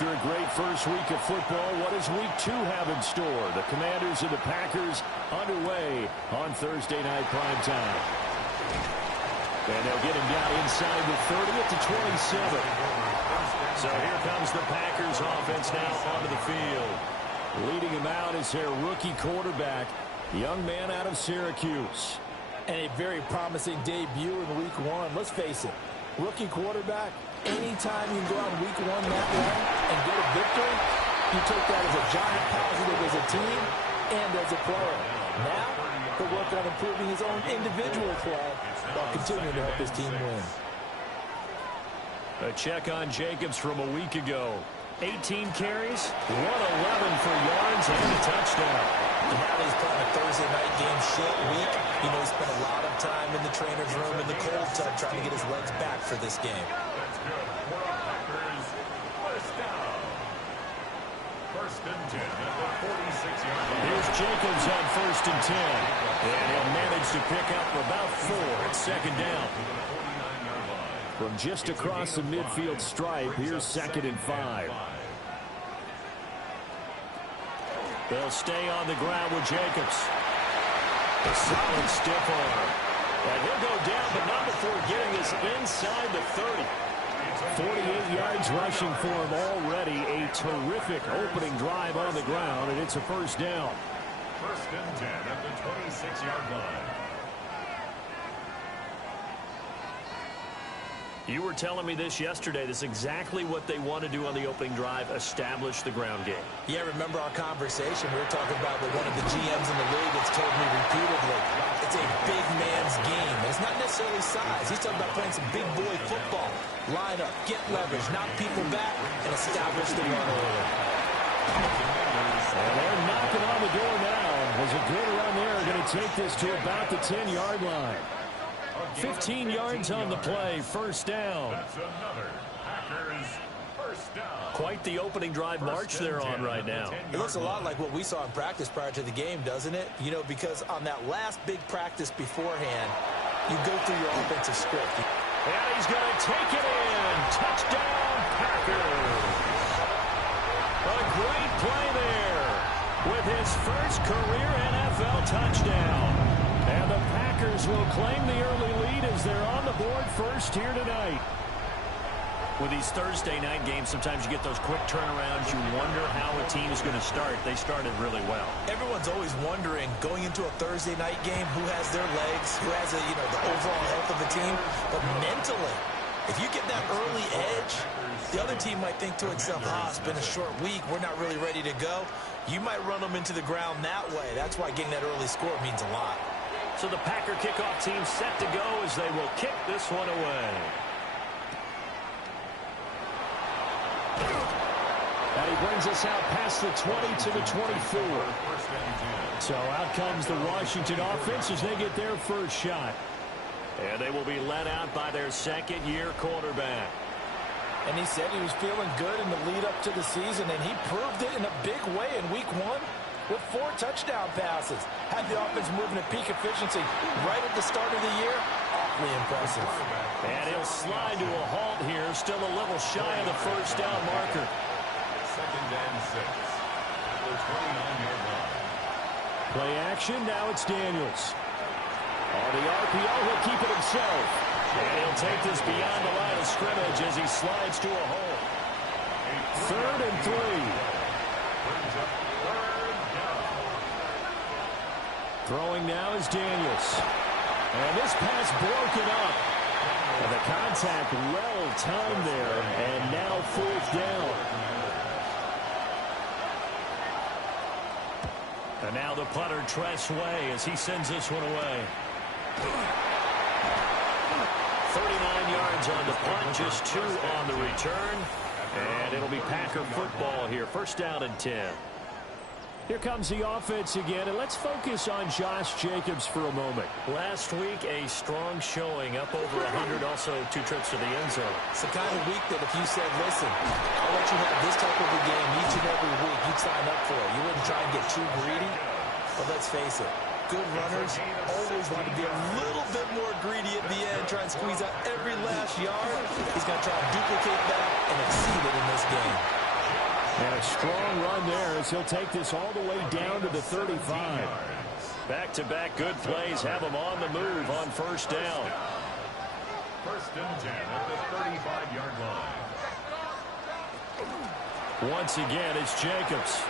After a great first week of football, what does week 2 have in store? The Commanders and the Packers underway on Thursday night primetime. And they'll get him down inside the 30 at the 27. So here comes the Packers offense now onto the field. Leading him out is their rookie quarterback, young man out of Syracuse. And a very promising debut in week 1. Let's face it, rookie quarterback, anytime you can go out week 1 that way and get a victory, you take that as a giant positive as a team and as a player. Now, he'll work on improving his own individual play while continuing to help his team win. A check on Jacobs from a week ago. 18 carries, 111 for yards and a touchdown. And now that he's playing a Thursday night game short week, you know he spent a lot of time in the trainer's room in the cold tub trying to get his legs back for this game. First and 10 at the 46-yard line. Here's Jacobs on 1st and 10. And he'll manage to pick up about 4 at 2nd down. From just across the midfield stripe, here's 2nd and 5. They'll stay on the ground with Jacobs. A solid stiff arm. And he'll go down, but not before getting this inside the 30. 48 yards rushing for him already. A terrific opening drive on the ground, and it's a 1st down. First and 10 at the 26-yard line. You were telling me this yesterday. This is exactly what they want to do on the opening drive, establish the ground game. Yeah, remember our conversation? We were talking about what one of the GMs in the league has told me repeatedly. It's a big man's game. It's not necessarily size. He's talking about playing some big boy football. Line up, get leverage, knock people back, and establish the run early. And they're knocking on the door now. Was a good run there. Going to take this to about the 10-yard line. 15 yards on the play, 1st down. That's another Packers first down. Quite the opening drive march they're on right now. It looks a lot like what we saw in practice prior to the game, doesn't it? You know, because on that last big practice beforehand, you go through your offensive script. And he's going to take it in. Touchdown, Packers. A great play there with his first career NFL touchdown. And the Packers will claim the early lead as they're on the board first here tonight. With these Thursday night games, sometimes you get those quick turnarounds. You wonder how a team is going to start. They started really well. Everyone's always wondering, going into a Thursday night game, who has their legs, who has the overall health of the team. But mentally, if you get that early edge, the other team might think to itself, it's been a short week. We're not really ready to go. You might run them into the ground that way. That's why getting that early score means a lot. So the Packer kickoff team set to go as they will kick this one away. And he brings us out past the 20 to the 24. So out comes the Washington offense as they get their first shot. And they will be led out by their second-year quarterback. And he said he was feeling good in the lead up to the season, and he proved it in a big way in week 1. With 4 touchdown passes. Had the offense moving at peak efficiency right at the start of the year. Awfully impressive. And he'll slide to a halt here. Still a little shy of the 1st down marker. 2nd and 6 at the 29-yard line. Play action. Now it's Daniels. On the RPO, he'll keep it himself. And he'll take this beyond the line of scrimmage as he slides to a hole. 3rd and 3. Throwing now is Daniels. And this pass broken up. And the contact well timed there. And now 4th down. And now the punter, Tress Way, as he sends this one away. 39 yards on the punt, just 2 on the return. And it'll be Packer football here. 1st down and 10. Here comes the offense again, and let's focus on Josh Jacobs for a moment. Last week, a strong showing, up over 100, also 2 trips to the end zone. It's the kind of week that if you said, listen, I'll let you have this type of a game each and every week, you'd sign up for it. You wouldn't try and get too greedy, but let's face it, good runners always want to be a little bit more greedy at the end, try and squeeze out every last yard. He's going to try to duplicate that and exceed it in this game. And a strong run there as he'll take this all the way down to the 35. Back-to-back good plays have him on the move on first down. First and 10 at the 35-yard line. Once again, it's Jacobs.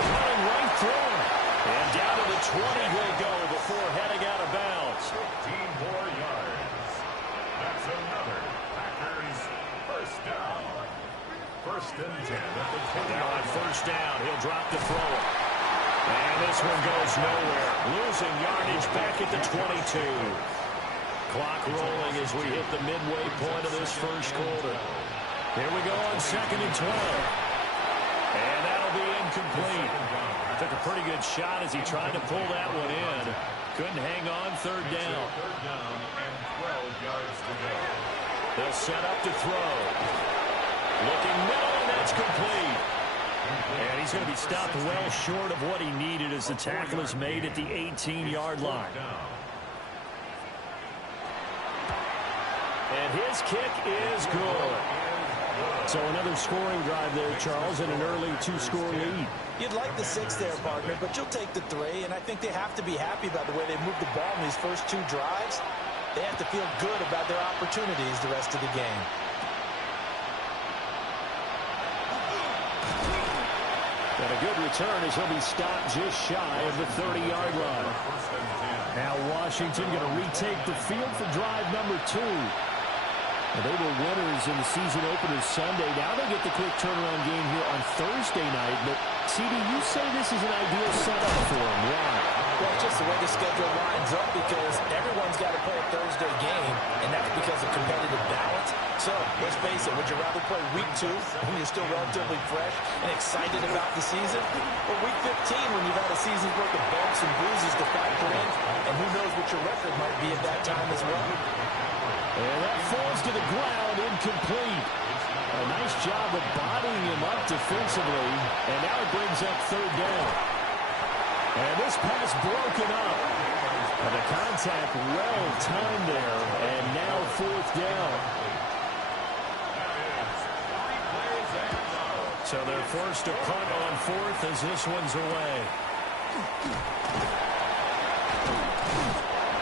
Running right through. And down to the 20 he'll go before heading out of bounds. 15 more yards. That's another Packers first down. First and 10 at the 20. Now on first down, he'll drop to throw it. And this one goes nowhere. Losing yardage back at the 22. Clock rolling as we hit the midway point of this first quarter. Here we go on second and 12. And that'll be incomplete. Took a pretty good shot as he tried to pull that one in. Couldn't hang on third down. Third down and 12 yards to go. They'll set up to throw. Looking middle, and that's complete. And he's going to be stopped well short of what he needed as the tackle is made at the 18-yard line. And his kick is good. So another scoring drive there, Charles, and an early two-score lead. You'd like the 6 there, partner, but you'll take the 3, and I think they have to be happy about the way they moved the ball in these first 2 drives. They have to feel good about their opportunities the rest of the game. And a good return as he'll be stopped just shy of the 30-yard line. Now Washington going to retake the field for drive number 2. Well, they were winners in the season opener Sunday. Now they get the quick turnaround game here on Thursday night. But, CD, you say this is an ideal setup for them. Why? Well, just the way the schedule lines up because everyone's got to play a Thursday game, and that's because of competitive balance. So, let's face it, would you rather play week 2 when you're still relatively fresh and excited about the season? Or week 15 when you've had a season's worth of bumps and bruises to factor in, and who knows what your record might be at that time as well? And that falls to the ground, incomplete. A nice job of bodying him up defensively, and now it brings up third down. And this pass broken up. And the contact well timed there, and now fourth down. So they're forced to punt on fourth as this one's away.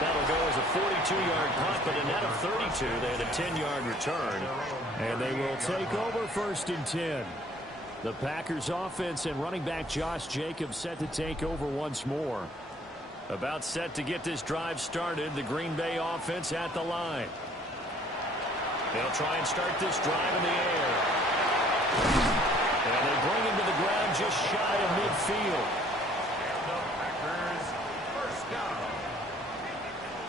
That'll go as a 42-yard punt, but a net of 32. They had a 10-yard return, and they will take over first and 10. The Packers offense and running back Josh Jacobs set to take over once more. About set to get this drive started, the Green Bay offense at the line. They'll try and start this drive in the air. And they bring him to the ground just shy of midfield. The Packers first down.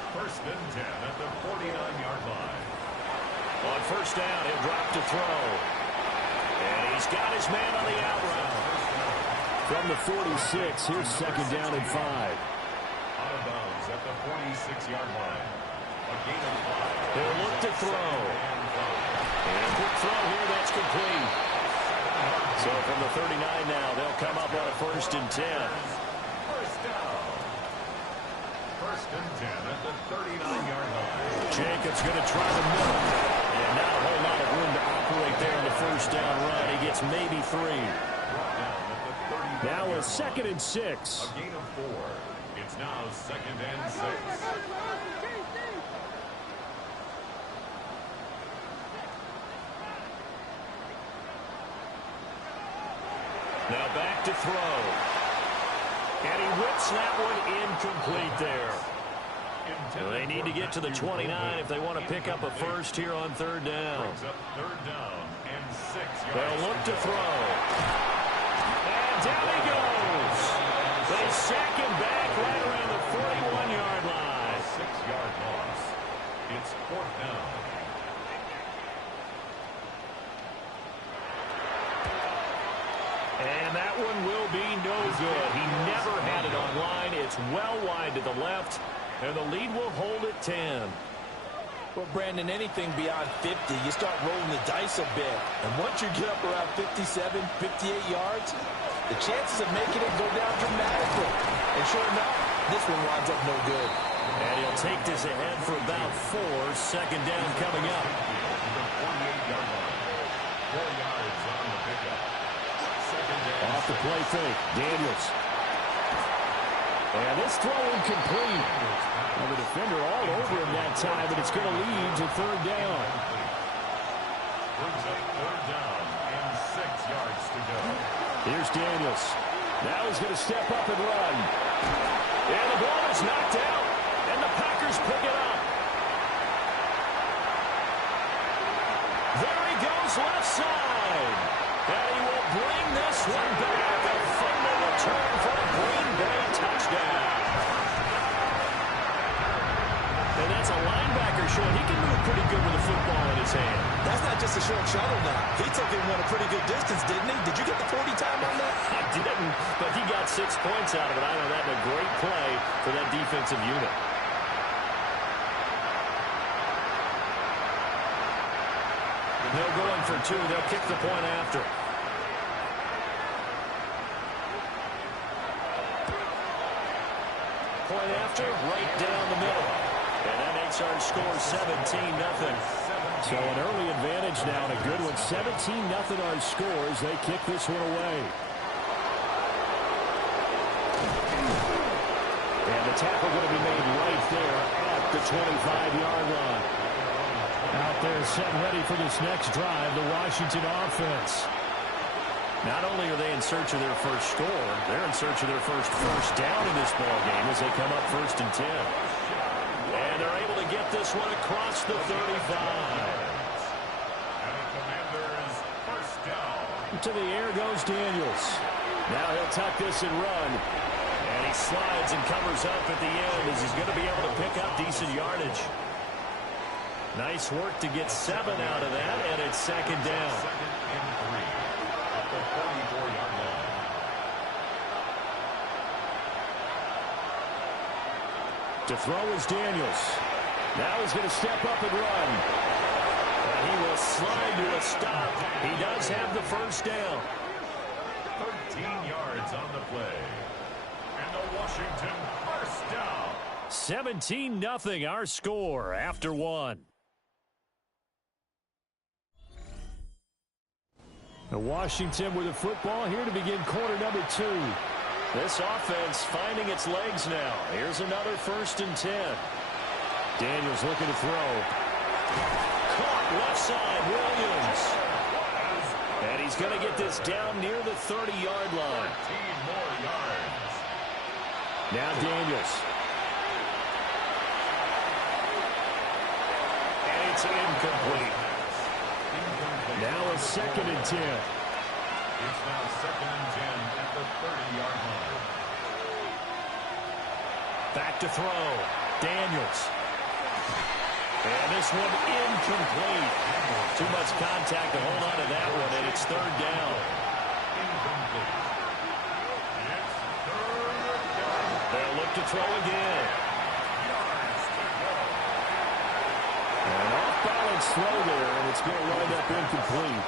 First and 10 at the 49-yard line. On first down, he'll drop to throw. And he's got his man on the out route. From the 46, here's second down and 5. Out of bounds at the 46-yard line. A gain of 5. They'll look to throw. And quick throw here, that's complete. So from the 39 now, they'll come up on a first and 10. First down. First and 10 at the 39-yard line. Jacobs going to try the middle. And not a whole lot of room to operate there in the first down run. He gets maybe 3. Now a second and 6. A gain of 4. It's now second and 6. Now back to throw. And he whips that one incomplete there. Well, they need to get to the 29 if they want to pick up a first here on third down. Third down and 6 yards. They'll look to throw. And down he goes. They sack him back right around the 41-yard line. 6-yard loss. It's fourth down. And that one will be no good. He never had it on line. It's well wide to the left. And the lead will hold at 10. Well, Brandon, anything beyond 50, you start rolling the dice a bit. And once you get up around 57, 58 yards, the chances of making it go down dramatically. And sure enough, this one winds up no good. And he'll take this ahead for about 4. Second down coming up. 4 yards on the pickup. Second down. Off the play fake, Daniels. And this throw incomplete. Well, the defender all over him that time, but it's going to lead to third down. Brings up third down and 6 yards to go. Here's Daniels. Now he's going to step up and run. And the ball is knocked out. And the Packers pick it up. There he goes left side. And he will bring this one back. A fumble return for a Green Bay touchdown. And that's a linebacker showing he can move pretty good with the football in his hand. That's not just a short shuttle now. He took it one a pretty good distance, didn't he? Did you get the 40 time on that? I didn't, but he got 6 points out of it. I know that was a great play for that defensive unit. They're going for 2. They'll kick the point after. Point after, right down the middle. And that makes our score 17-0. So an early advantage now, and a good one. 17-0 our scores. They kick this one away. And the tackle going to be made right there at the 25-yard line. Out there setting ready for this next drive, the Washington offense. Not only are they in search of their first score, they're in search of their first down in this ballgame as they come up 1st and 10. And they're able to get this one across the 35. And the Commanders first down. To the air goes Daniels. Now he'll tuck this and run. And he slides and covers up at the end as he's going to be able to pick up decent yardage. Nice work to get 7 out of that, and it's 2nd down. 2nd and 3 at the 44-yard line. To throw is Daniels. Now he's going to step up and run. And he will slide to a stop. He does have the first down. 13 yards on the play. And the Washington first down. 17-0 our score after 1. The Washington with the football here to begin quarter number 2. This offense finding its legs now. Here's another 1st and 10. Daniels looking to throw. Caught left side, Williams. And he's going to get this down near the 30-yard line. 13 more yards. Now Daniels. And it's incomplete. Now a 2nd and 10. It's now 2nd and 10 at the 30-yard line. Back to throw. Daniels. And this one incomplete. Too much contact to hold on to that one, and it's 3rd down. Incomplete. It's 3rd down. They'll look to throw again. Yards to go. An off-balance throw there, and it's going to wind up incomplete.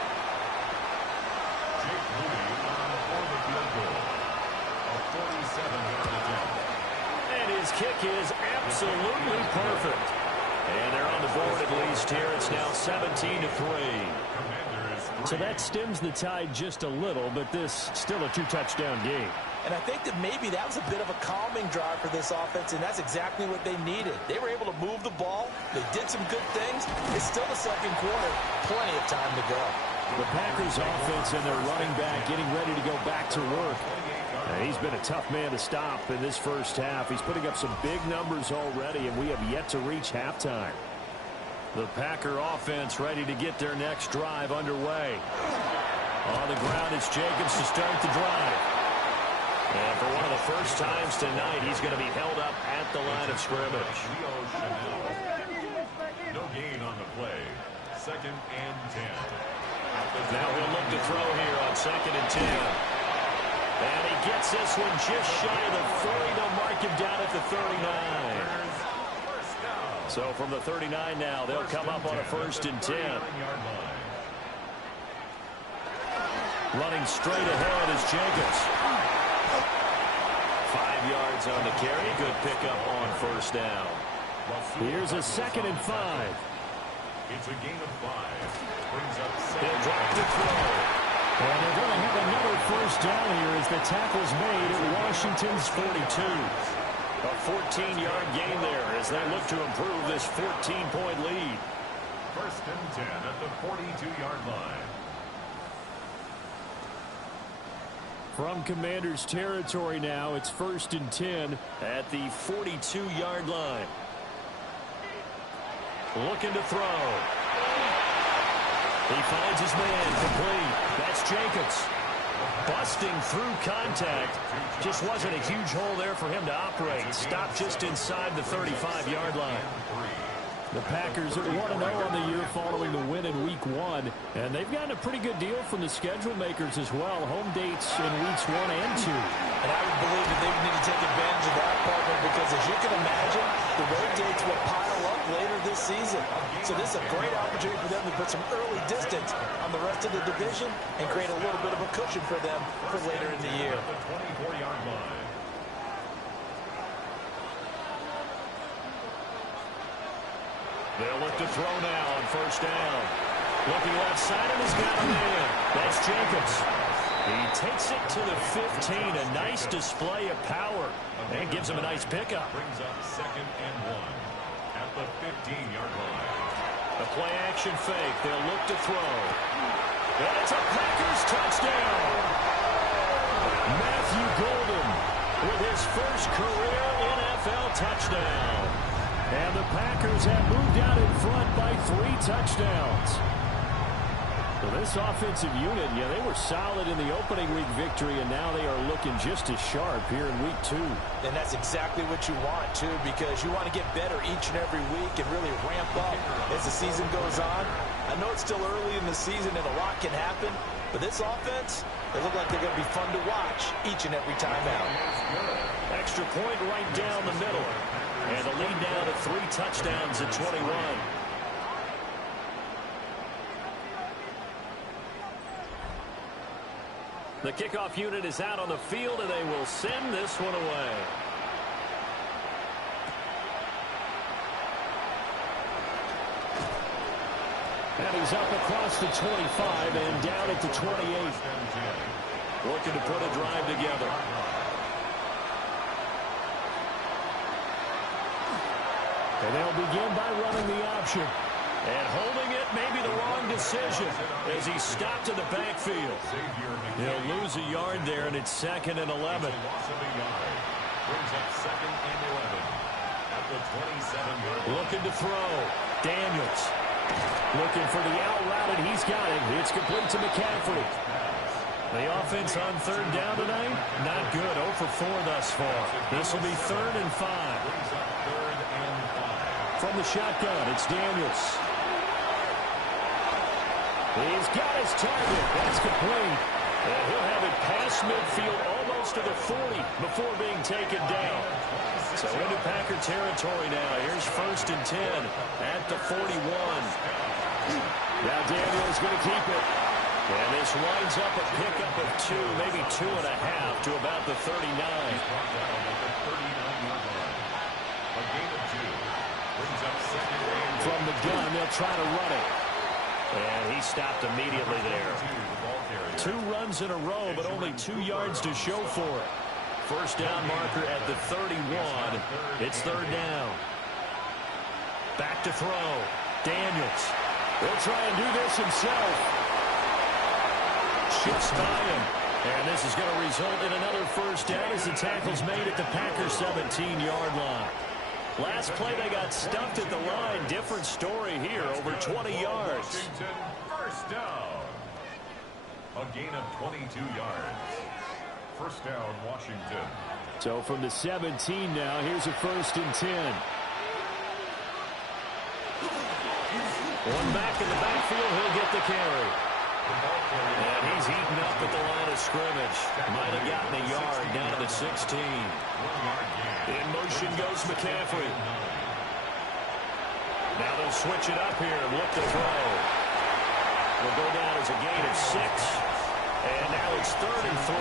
Jake Moody on for the field goal. A 47-yard attempt. And his kick is absolutely perfect. And they're on the board at least here. It's now 17-3. Commanders 3. So that stems the tide just a little, but this still a 2-touchdown game. And I think that maybe that was a bit of a calming drive for this offense, and that's exactly what they needed. They were able to move the ball. They did some good things. It's still the 2nd quarter. Plenty of time to go. The Packers offense and their running back getting ready to go back to work. And he's been a tough man to stop in this first half. He's putting up some big numbers already, and we have yet to reach halftime. The Packer offense ready to get their next drive underway. On the ground, it's Jacobs to start the drive. And for one of the first times tonight, he's going to be held up at the line of scrimmage. Leo Chanel. No gain on the play. 2nd and 10. Now he'll look to throw here on 2nd and 10. And he gets this one just shy of the 40. They'll mark him down at the 39. So from the 39 now, they'll come up on a 1st and 10. Running straight ahead is Jacobs. 5 yards on the carry. Good pickup on 1st down. Here's a 2nd and 5. It's a gain of 5. Brings up 7. He'll drop to throw. And they're going to have another first down here as the tackle's made at Washington's 42. A 14-yard gain there as they look to improve this 14-point lead. First and 10 at the 42-yard line. From Commanders territory now, it's first and 10 at the 42-yard line. Looking to throw. He finds his man complete. That's Jacobs. Busting through contact. Just wasn't a huge hole there for him to operate. Stopped just inside the 35-yard line. The Packers are 1-0 on the year following the win in Week 1. And they've gotten a pretty good deal from the schedule makers as well. Home dates in Weeks 1 and 2. And I would believe that they would need to take advantage of that, partner, because as you can imagine, the road dates will pile up later this season. So this is a great opportunity for them to put some early distance on the rest of the division and create a little bit of a cushion for them for later in the year. The 24-yard line. They'll look to throw now on first down. Looking left side and he's got a man. That's Jacobs. He takes it to the 15. A nice display of power. And gives him a nice pickup. Brings up 2nd and 1 at the 15-yard line. The play action fake. They'll look to throw. And it's a Packers touchdown. Matthew Golden with his first career NFL touchdown. And the Packers have moved out in front by 3 touchdowns. Well, this offensive unit, yeah, they were solid in the opening week victory, and now they are looking just as sharp here in Week 2. And that's exactly what you want, too, because you want to get better each and every week and really ramp up as the season goes on. I know it's still early in the season and a lot can happen, but this offense, they look like they're going to be fun to watch each and every time out. Extra point right down the middle. And the lead down to 3 touchdowns at 21. The kickoff unit is out on the field, and they will send this one away. And he's up across the 25 and down at the 28. Looking to put a drive together. And they'll begin by running the option. And holding it may be the wrong decision as he stopped in the backfield. He'll lose a yard there, and it's 2nd and 11. Brings up 2nd and 11 at the 27-yard line. Looking to throw. Daniels. Looking for the out route, and he's got it. It's complete to McCaffrey. The offense on 3rd down tonight, not good. 0 for 4 thus far. This will be 3rd and 5. From the shotgun, it's Daniels. He's got his target. That's complete. And he'll have it past midfield almost to the 40 before being taken down. So into Packer territory now. Here's 1st and 10 at the 41. Now Daniels going to keep it. And this winds up a pickup of 2, maybe 2.5 to about the 39. From the gun, they'll try to run it. And he stopped immediately there. 2 runs in a row, but only 2 yards to show for it. First down marker at the 31. It's 3rd down. Back to throw. Daniels. He'll try and do this himself. Shifts by him. And this is going to result in another first down as the tackle's made at the Packers 17-yard line. Last play, they got stuffed at the line. Different story here, over 20 yards. Washington, first down. A gain of 22 yards. First down, Washington. So from the 17 now, here's a 1st and 10. One back in the backfield, he'll get the carry. And he's eaten up at the line of scrimmage. Might have gotten a yard down to the 16. In motion goes McCaffrey. Now they'll switch it up here and look to throw. Will go down as a gain of 6. And now it's 3rd and 3.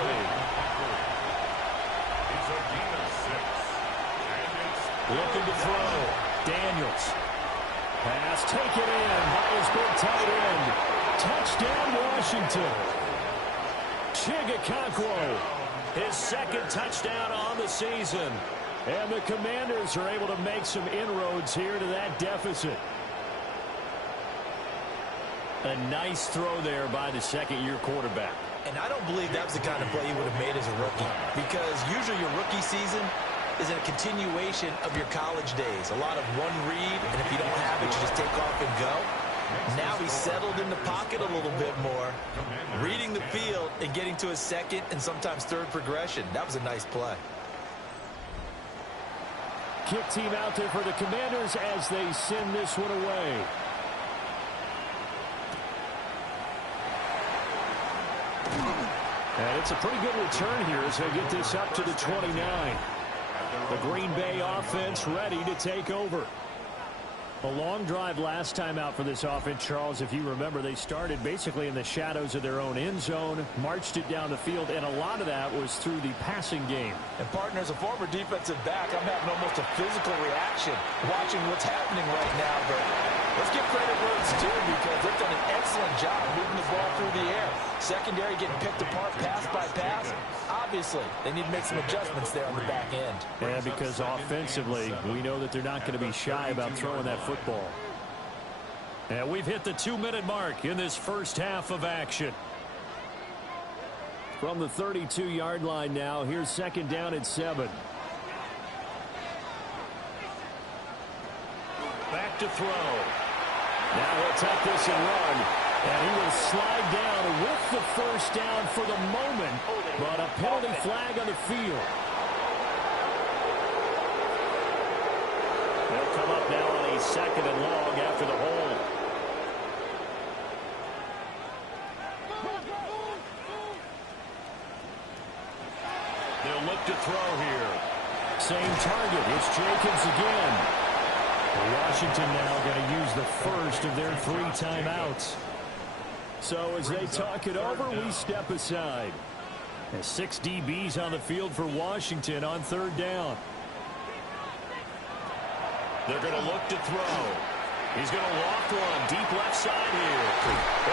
It's a gain of 6. And it's looking to throw. Daniels. Pass taken in by his big tight end. Touchdown, Washington. Chig, his second touchdown on the season. And the Commanders are able to make some inroads here to that deficit. A nice throw there by the second-year quarterback. And I don't believe that was the kind of play he would have made as a rookie, because usually your rookie season is a continuation of your college days. A lot of one read, and if you don't have it, you just take off and go. Now he's settled in the pocket a little bit more, reading the field and getting to his second and sometimes third progression. That was a nice play. Kick team out there for the Commanders as they send this one away. And it's a pretty good return here as they get this up to the 29. The Green Bay offense ready to take over. A long drive last time out for this offense, Charles. If you remember, they started basically in the shadows of their own end zone, marched it down the field, and a lot of that was through the passing game. And, partner, as a former defensive back, I'm having almost a physical reaction watching what's happening right now. But let's give credit where it's due, because they've done an excellent job moving the ball through the air. Secondary getting picked apart pass by pass. Obviously, they need to make some adjustments there on the back end. Yeah, because offensively, we know that they're not going to be shy about throwing that football. And we've hit the 2-minute mark in this first half of action. From the 32-yard line now, here's second down at 7. Back to throw. Now he'll take this and run. And he will slide down with the first down for the moment, but a penalty flag on the field. They'll come up now on a second and long after the hold. They'll look to throw here. Same target. It's Jacobs again. Washington now going to use the first of their 3 timeouts. So as they talk it over, we step aside. And 6 DBs on the field for Washington on third down. They're going to look to throw. He's going to loft one deep left side here.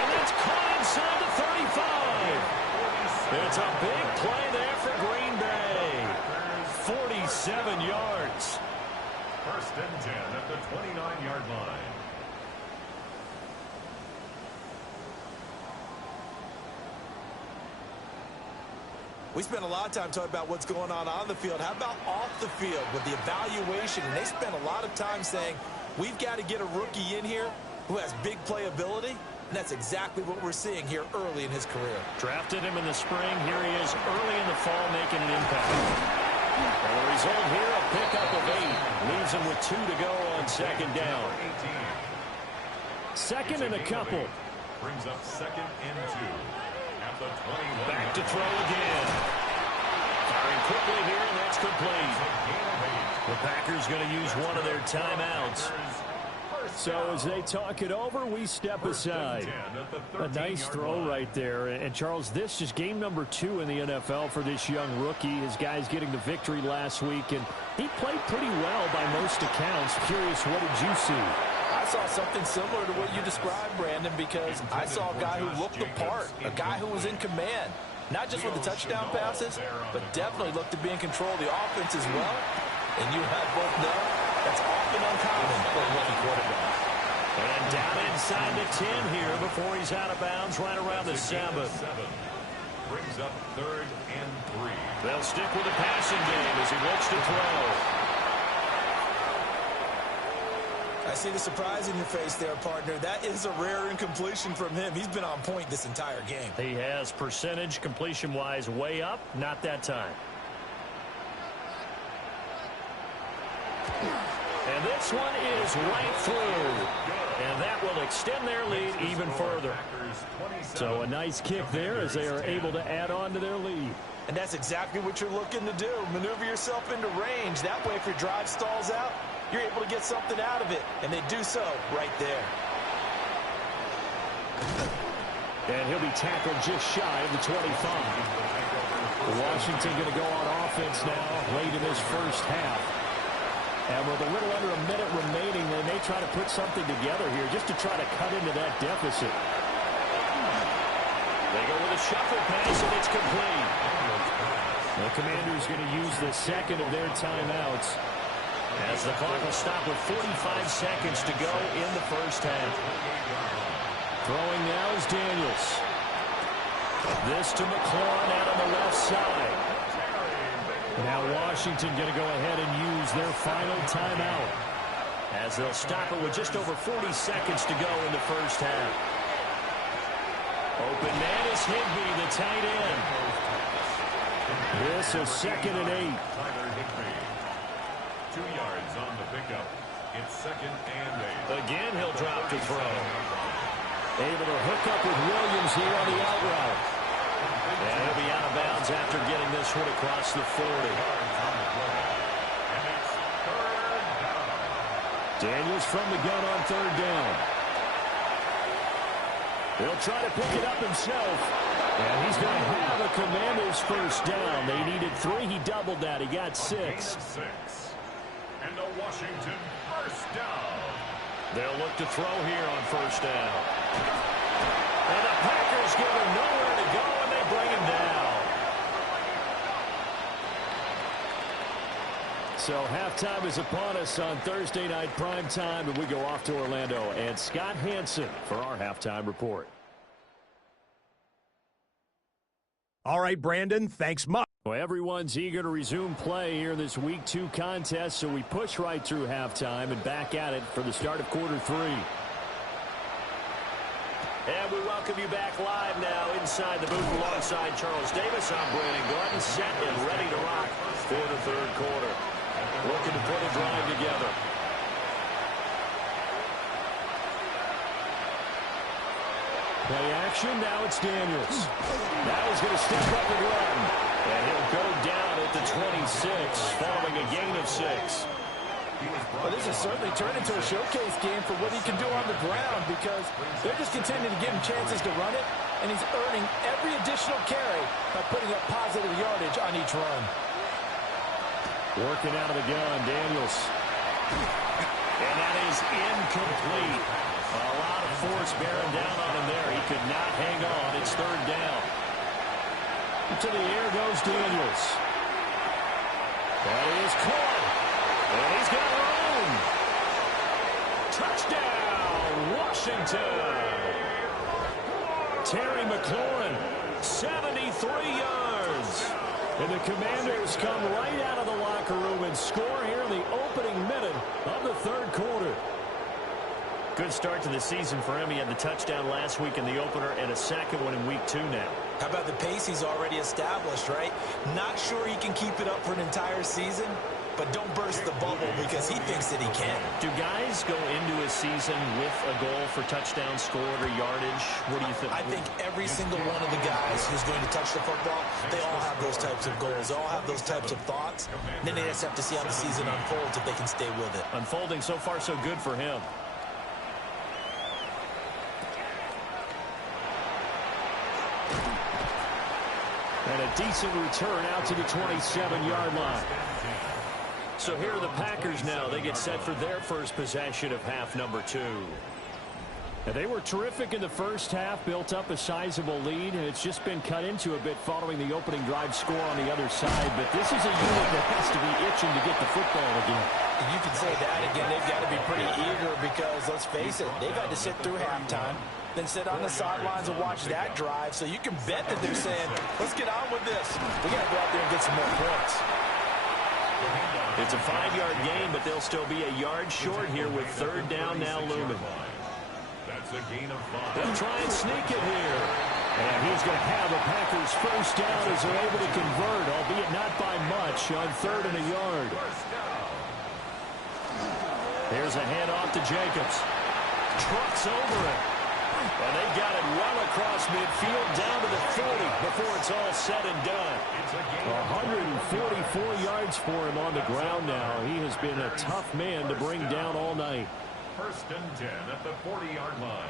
And that's caught inside the 35. It's a big play there for Green Bay. 47 yards. First and 10 at the 29-yard line. We spent a lot of time talking about what's going on the field. How about off the field with the evaluation? And they spent a lot of time saying, we've got to get a rookie in here who has big playability. And that's exactly what we're seeing here early in his career. Drafted him in the spring. Here he is early in the fall making an impact. And the result here, a pickup of 8. Leaves him with 2 to go on second down. Second and a couple. Brings up second and 2. Back to throw again. Firing quickly here, and that's complete. The Packers going to use one of their timeouts. So as they talk it over, we step aside. A nice throw right there. And Charles, this is game number 2 in the NFL for this young rookie. His guys getting the victory last week, and he played pretty well by most accounts. Curious, what did you see? I saw something similar to what you described, Brandon, because I saw a guy who looked the part, a guy who was in command, not just with the touchdown passes, but definitely looked to be in control of the offense as well. And you and I both know that's often uncommon for a rookie quarterback. And down inside the 10 here before he's out of bounds right around the 7. Brings up third and 3. They'll stick with the passing game as he looks to throw. I see the surprise in your face there, partner. That is a rare incompletion from him. He's been on point this entire game. He has percentage completion-wise way up, not that time. And this one is right through. And that will extend their lead even further. So a nice kick there as they are able to add on to their lead. And that's exactly what you're looking to do. Maneuver yourself into range. That way, if your drive stalls out, you're able to get something out of it. And they do so right there. And he'll be tackled just shy of the 25. Washington going to go on offense now late in this first half. And with a little under a minute remaining, they may try to put something together here just to try to cut into that deficit. They go with a shuffle pass, and it's complete. The Commanders going to use the second of their timeouts as the clock will stop with 45 seconds to go in the first half. Throwing now is Daniels. This to McLaurin out on the left side. Now Washington going to go ahead and use their final timeout as they'll stop it with just over 40 seconds to go in the first half. Open man is Higbee, the tight end. This is 2nd and 8. Tyler Higbee. 2 yards on the pickup. It's 2nd and 8. Again, he'll drop to throw. Able to hook up with Williams here on the out route. And he'll be out of bounds after getting this one across the 40. And it's 3rd down. Daniels from the gun on 3rd down. He'll try to pick it up himself. And he's going to have a Commanders first down. They needed 3. He doubled that. He got 6. And a Washington first down. They'll look to throw here on first down. And the Packers give him nowhere to go, and they bring him down. So halftime is upon us on Thursday night primetime, and we go off to Orlando. And Scott Hanson for our halftime report. All right, Brandon, thanks much. Well, everyone's eager to resume play here in this Week 2 contest, so we push right through halftime and back at it for the start of quarter 3. And we welcome you back live now inside the booth alongside Charles Davis. I'm Brandon Gordon, set and ready to rock for the 3rd quarter. Looking to put a drive together. Play action, now it's Daniels. Now he's going to step up and run. And he'll go down at the 26, following a gain of 6. Well, this has certainly turned into a showcase game for what he can do on the ground because they're just continuing to give him chances to run it, and he's earning every additional carry by putting up positive yardage on each run. Working out of the gun, Daniels. And that is incomplete. A lot of force bearing down on him there. He could not hang on. It's 3rd down. To the air goes Daniels. That is caught. And he's got room. Touchdown, Washington. Terry McLaurin, 73 yards. And the Commanders come right out of the locker room and score here in the opening minute of the 3rd quarter. Good start to the season for him. He had the touchdown last week in the opener and a second one in Week 2 now. How about the pace he's already established, right? Not sure he can keep it up for an entire season, but don't burst the bubble because he thinks that he can. Do guys go into a season with a goal for touchdown scored or yardage? What do you think? I think every single one of the guys who's going to touch the football, they all have those types of goals. They all have those types of thoughts. Then they just have to see how the season unfolds if they can stay with it. Unfolding so far so good for him. And a decent return out to the 27-yard line. So here are the Packers now. They get set for their first possession of half number 2. And they were terrific in the first half, built up a sizable lead, and it's just been cut into a bit following the opening drive score on the other side. But this is a unit that has to be itching to get the football again. You can say that again. They've got to be pretty eager because, let's face it, they've had to sit through halftime, then sit on the sidelines and watch that drive. So you can bet that they're saying, let's get on with this. We got to go out there and get some more points. It's a 5-yard gain, but they'll still be a yard short here with 3rd down now looming. That's a gain of 5. They'll try and sneak it here. And he's going to have a Packers first down as they're able to convert, albeit not by much, on 3rd and a yard. There's a handoff to Jacobs. Trucks over it. And they got it well across midfield down to the 40 before it's all said and done. 144 yards for him on the ground now. He has been a tough man to bring down all night. 1st and 10 at the 40-yard line.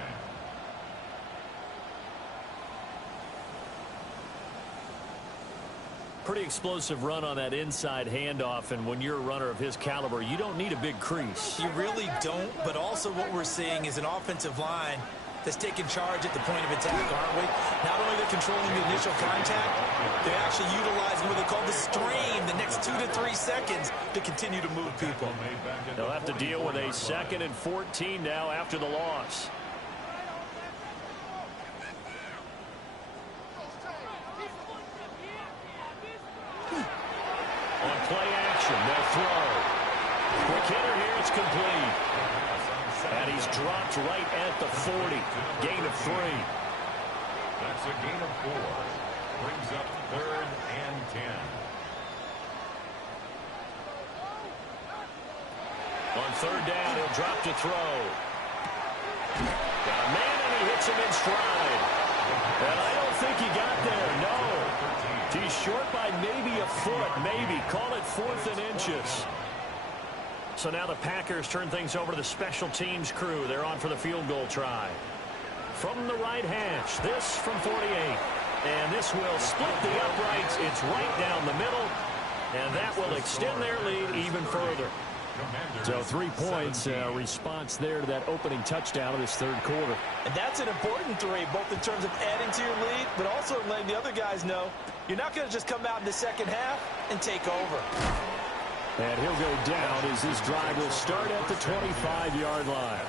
Pretty explosive run on that inside handoff, and when you're a runner of his caliber, you don't need a big crease. You really don't, but also what we're seeing is an offensive line that's taking charge at the point of attack, aren't we? Not only they're controlling the initial contact, they're actually utilizing what they call the strain, the next 2 to 3 seconds to continue to move people. They'll have to deal with a 2nd and 14 now after the loss. On play action, they'll throw. Quick hitter here, it's complete. And he's dropped right at the 40. Gain of 3. That's a gain of 4. Brings up 3rd and 10. On 3rd down, he'll drop to throw. Got a man, and he hits him in stride. And I don't think he got there, no. He's short by maybe a foot, maybe. Call it 4th and inches. So now the Packers turn things over to the special teams crew. They're on for the field goal try. From the right hash, this from 48. And this will split the uprights. It's right down the middle. And that will extend their lead even further. So 3 points, response there to that opening touchdown of this 3rd quarter. And that's an important 3, both in terms of adding to your lead, but also letting the other guys know you're not going to just come out in the second half and take over. And he'll go down as this drive will start at the 25-yard line.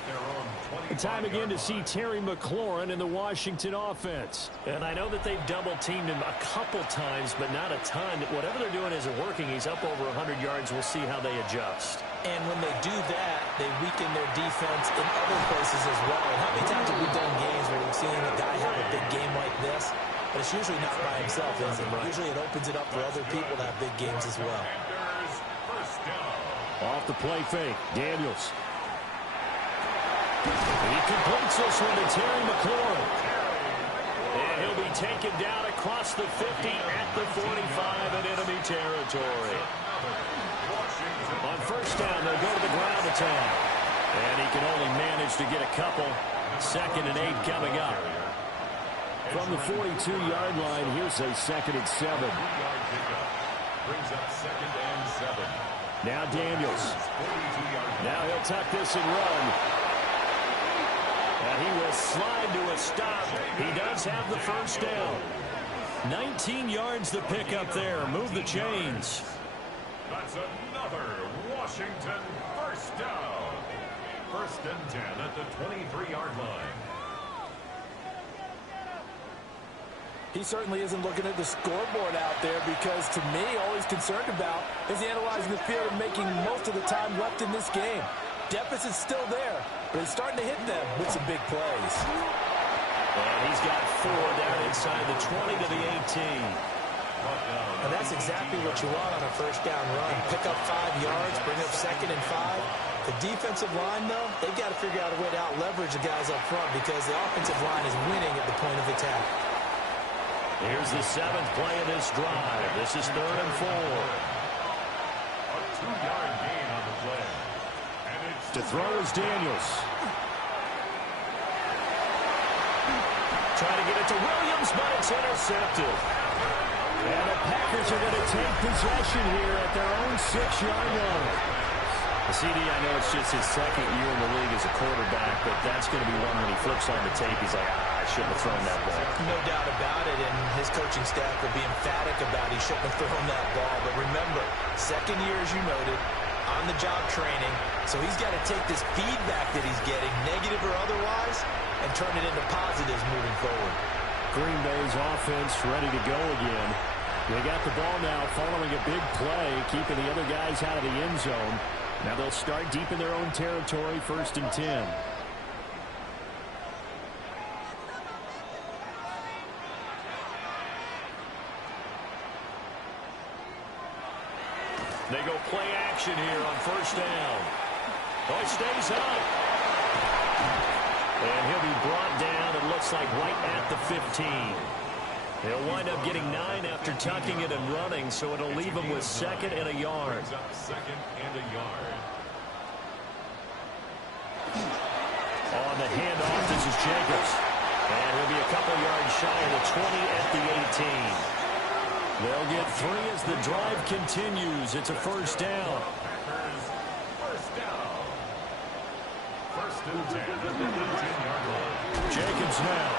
Time again to see Terry McLaurin in the Washington offense. And I know that they've double-teamed him a couple times, but not a ton. Whatever they're doing isn't working. He's up over 100 yards. We'll see how they adjust. And when they do that, they weaken their defense in other places as well. And how many times have we done games where we've seen a guy have a big game like this? But it's usually not by himself, is it? Usually it opens it up for other people to have big games as well. Off the play fake, Daniels. He completes this one to Terry McLaurin. And he'll be taken down across the 50 at the 45 in enemy territory. On 1st down, they'll go to the ground attack. And he can only manage to get a couple. 2nd and 8 coming up. From the 42-yard line, here's a 2nd and 7. Brings up 2nd and 7. Now Daniels. Now he'll tuck this and run. And he will slide to a stop. He does have the 1st down. 19 yards the pick up there. Move the chains. That's another Washington 1st down. 1st and 10 at the 23-yard line. He certainly isn't looking at the scoreboard out there because, to me, all he's concerned about is analyzing the field and making most of the time left in this game. Deficit's still there, but he's starting to hit them with some big plays. And he's got 4 down inside the 20 to the 18. And that's exactly what you want on a 1st down run. Pick up 5 yards, bring up 2nd and 5. The defensive line, though, they've got to figure out a way to out-leverage the guys up front because the offensive line is winning at the point of attack. Here's the 7th play of this drive. This is 3rd and 4. A 2-yard gain on the play. And it's To throw is Daniels. Trying to get it to Williams, but it's intercepted. And the Packers are going to take possession here at their own 6-yard line. CD, I know it's just his 2nd year in the league as a quarterback, but that's going to be one when he flips on the tape. He's like, I shouldn't have thrown that ball. No doubt about it, and his coaching staff will be emphatic about he shouldn't have thrown that ball. But remember, 2nd year, as you noted, on-the-job training, so he's got to take this feedback that he's getting, negative or otherwise, and turn it into positives moving forward. Green Bay's offense ready to go again. They got the ball now following a big play, keeping the other guys out of the end zone. Now they'll start deep in their own territory, 1st and 10. They go play action here on 1st down. Oh, he stays up. And he'll be brought down, it looks like, right at the 15. He'll wind up getting 9 after tucking it and running, so it'll leave him with 2nd and a yard. 2nd and a yard. On the handoff, this is Jacobs. And he'll be a couple yards shy of the 20 at the 18. They'll get 3 as the drive continues. It's a first down. Packers, first down. First and 10 at the 18-yard line. Jacobs now.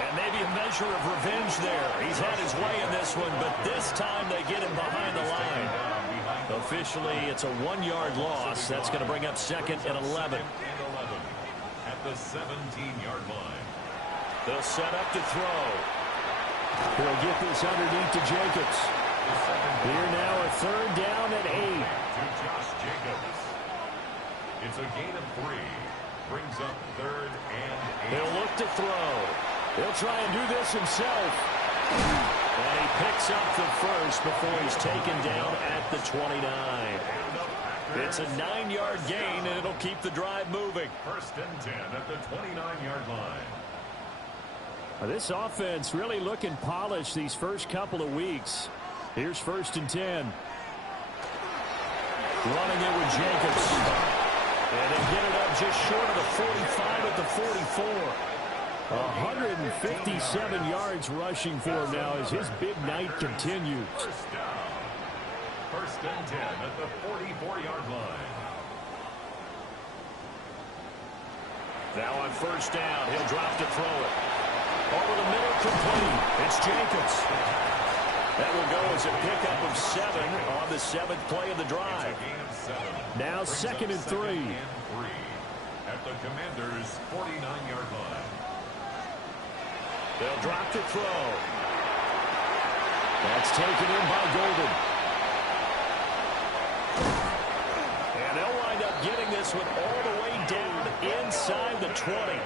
And maybe a measure of revenge there. He's had his way in this one, but this time they get him behind the line. Officially, it's a 1-yard loss. That's going to bring up second and 11. At the 17-yard line. They'll set up to throw. He'll get this underneath to Jacobs. Here now a third down at 8. To Josh Jacobs. It's a gain of 3. Brings up third and 8. He'll look to throw. He'll try and do this himself. And he picks up the first before he's taken down at the 29. It's a 9-yard gain, and it'll keep the drive moving. First and 10 at the 29-yard line. This offense really looking polished these first couple of weeks. Here's first and 10. Running it with Jacobs. And they get it up just short of the 45 at the 44. 157 yards rushing for him now as his big night continues. First down. First and 10 at the 44-yard line. Now on first down, he'll drop to throw it. Over the middle, complete. It's Jacobs. That will go as a pickup of 7 on the 7th play of the drive. Gain of 7. Now second and 3. At the Commanders' 49-yard line. They'll drop to throw. That's taken in by Golden. And they'll wind up getting this one all the way down inside the 20.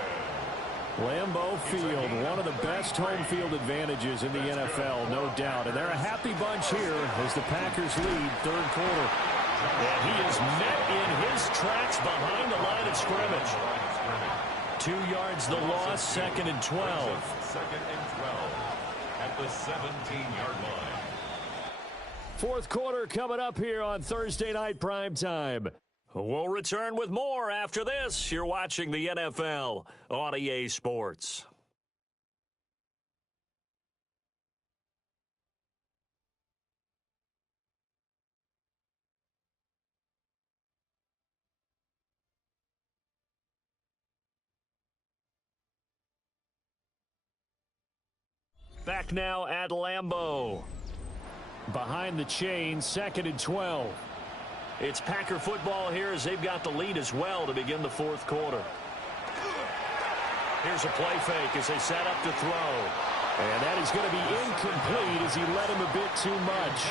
Lambeau Field, one of the best home field advantages in the NFL, no doubt. And they're a happy bunch here as the Packers lead third quarter. And he is met in his tracks behind the line of scrimmage. 2 yards the loss, second and 12. Second and 12 at the 17-yard line. Fourth quarter coming up here on Thursday Night Primetime. We'll return with more after this. You're watching the NFL on EA Sports. Back now at Lambeau. Behind the chain, second and 12. It's Packer football here as they've got the lead as well to begin the fourth quarter. Here's a play fake as they set up to throw. And that is going to be incomplete as he led him a bit too much.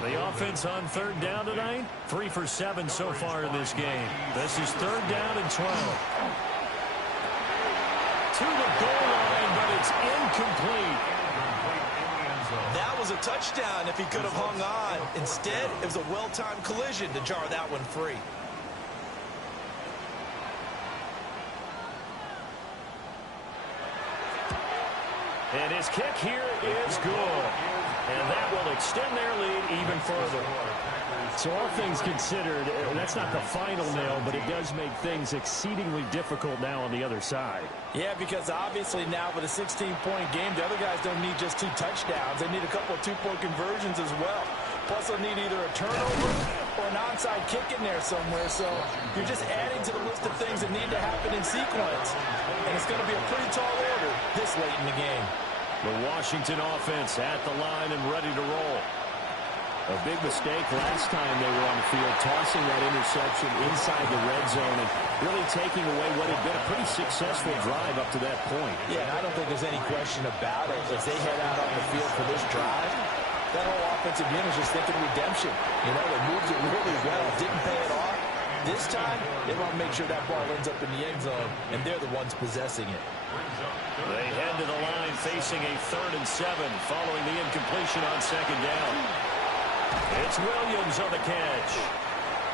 The offense on third down tonight, 3 for 7 so far in this game. This is third down and 12. To the goal line, but it's incomplete. That was a touchdown if he could have hung on. Instead, it was a well-timed collision to jar that one free. And his kick here is good. And that will extend their lead even further. So all things considered, that's not the final nail, but it does make things exceedingly difficult now on the other side. Yeah, because obviously now with a 16-point game, the other guys don't need just 2 touchdowns. They need a couple of 2-point conversions as well. Plus, they'll need either a turnover or an onside kick in there somewhere. So you're just adding to the list of things that need to happen in sequence. And it's going to be a pretty tall order this late in the game. The Washington offense at the line and ready to roll. A big mistake last time they were on the field, tossing that interception inside the red zone and really taking away what had been a pretty successful drive up to that point. Yeah, and I don't think there's any question about it. As they head out on the field for this drive, that whole offensive unit is just thinking redemption. You know, they moved it really well, didn't pay it off. This time, they want to make sure that ball ends up in the end zone, and they're the ones possessing it. They head to the line facing a 3rd and 7 following the incompletion on second down. It's Williams on the catch.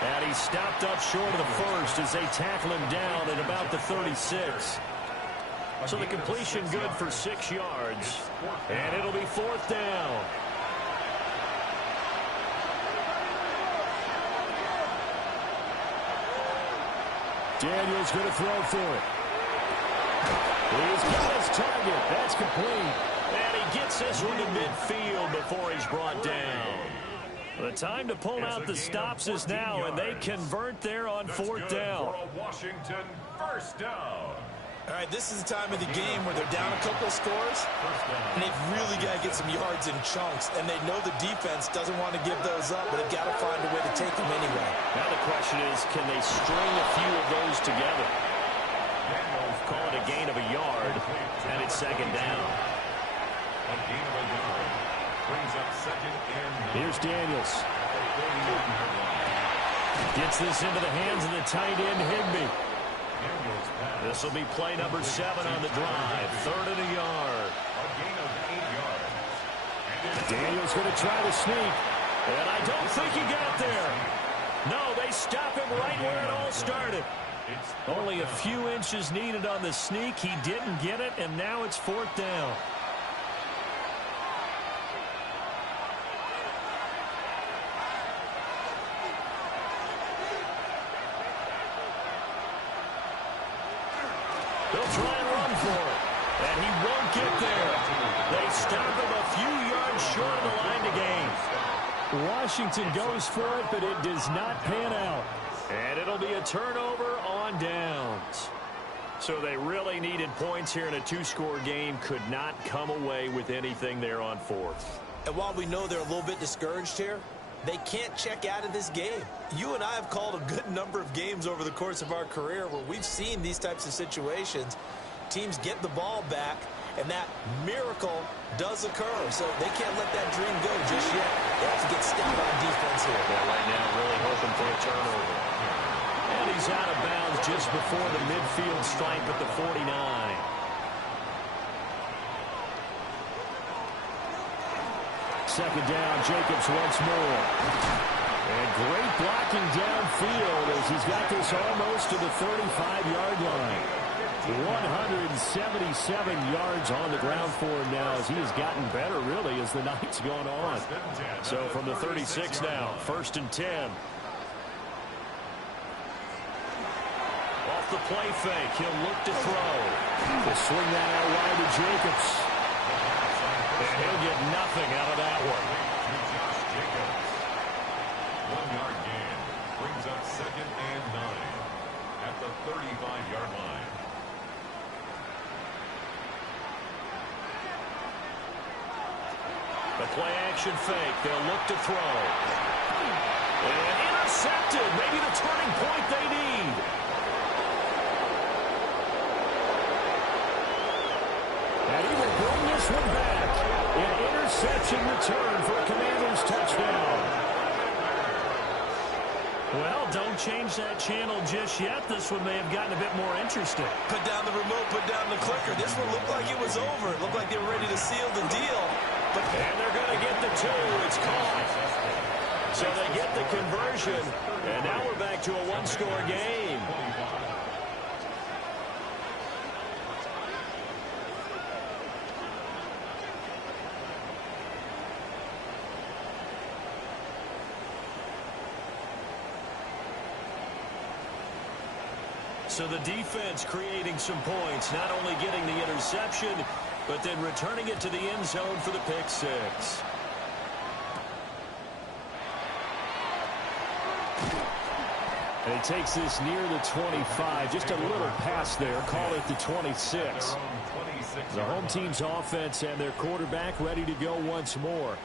And he stopped up short of the first as they tackle him down at about the 36. So the completion good for 6 yards. And it'll be 4th down. Daniels going to throw for it. He's got his target. That's complete. And he gets this one to midfield before he's brought down. The time to pull out the stops is now, and they convert there on fourth down. Washington first down. All right, this is the time of the game where they're down a couple of scores, and they've really got to get some yards in chunks, and they know the defense doesn't want to give those up, but they've got to find a way to take them anyway. Now the question is, can they string a few of those together? Call it a gain of a yard, and it's second down. A gain of a yard brings up second and 9. Here's Daniels. Gets this into the hands of the tight end, Higbee. This will be play number 7 on the drive. Third and a yard. A gain of 8 yards. Daniels going to try to sneak. And I don't think he got there. No, they stop him right where it all started. Only a few inches needed on the sneak. He didn't get it, and now it's fourth down. They'll try and run for it, and he won't get there. They stop him a few yards short of the line to gain. Washington goes for it, but it does not pan out. And it'll be a turnover on downs. So they really needed points here in a 2-score game. Could not come away with anything there on fourth. And while we know they're a little bit discouraged here, they can't check out of this game. You and I have called a good number of games over the course of our career where we've seen these types of situations. Teams get the ball back, and that miracle does occur. So they can't let that dream go just yet. They have to get stout on defense here. Well, right now, really hoping for a turnover. And he's out of bounds just before the midfield stripe at the 49. Second down, Jacobs once more. And great blocking downfield as he's got this almost to the 35-yard line. 177 yards on the ground for him now as he has gotten better, really, as the night's gone on. So from the 36 now, 1st and 10. Off the play fake, he'll look to throw. He'll swing that out wide to Jacobs. And he'll get nothing out of that one. 1-yard gain brings up second and 9 at the 35-yard line. The play action fake. They'll look to throw. And intercepted. Maybe the turning point they need. And he will bring this one back. An interception return for a Commanders touchdown. Well, don't change that channel just yet. This one may have gotten a bit more interesting. Put down the remote, put down the clicker. This one looked like it was over. It looked like they were ready to seal the deal. And they're going to get the 2. It's caught. So they get the conversion. And now we're back to a 1-score game. So the defense creating some points, not only getting the interception, but then returning it to the end zone for the pick 6. And he takes this near the 25. Just a little pass there. Call it the 26. The home team's offense and their quarterback ready to go once more.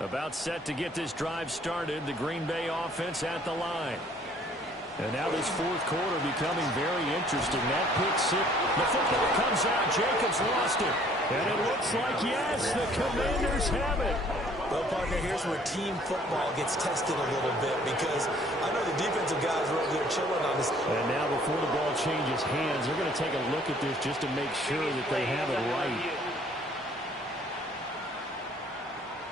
About set to get this drive started. The Green Bay offense at the line. And now this fourth quarter becoming very interesting. That pick 6. The football comes out. Jacobs lost it. And it looks like, yes, the Commanders have it. Well, partner, here's where team football gets tested a little bit because I know the defensive guys are over there chilling on this. And now before the ball changes hands, they're going to take a look at this just to make sure that they have it right.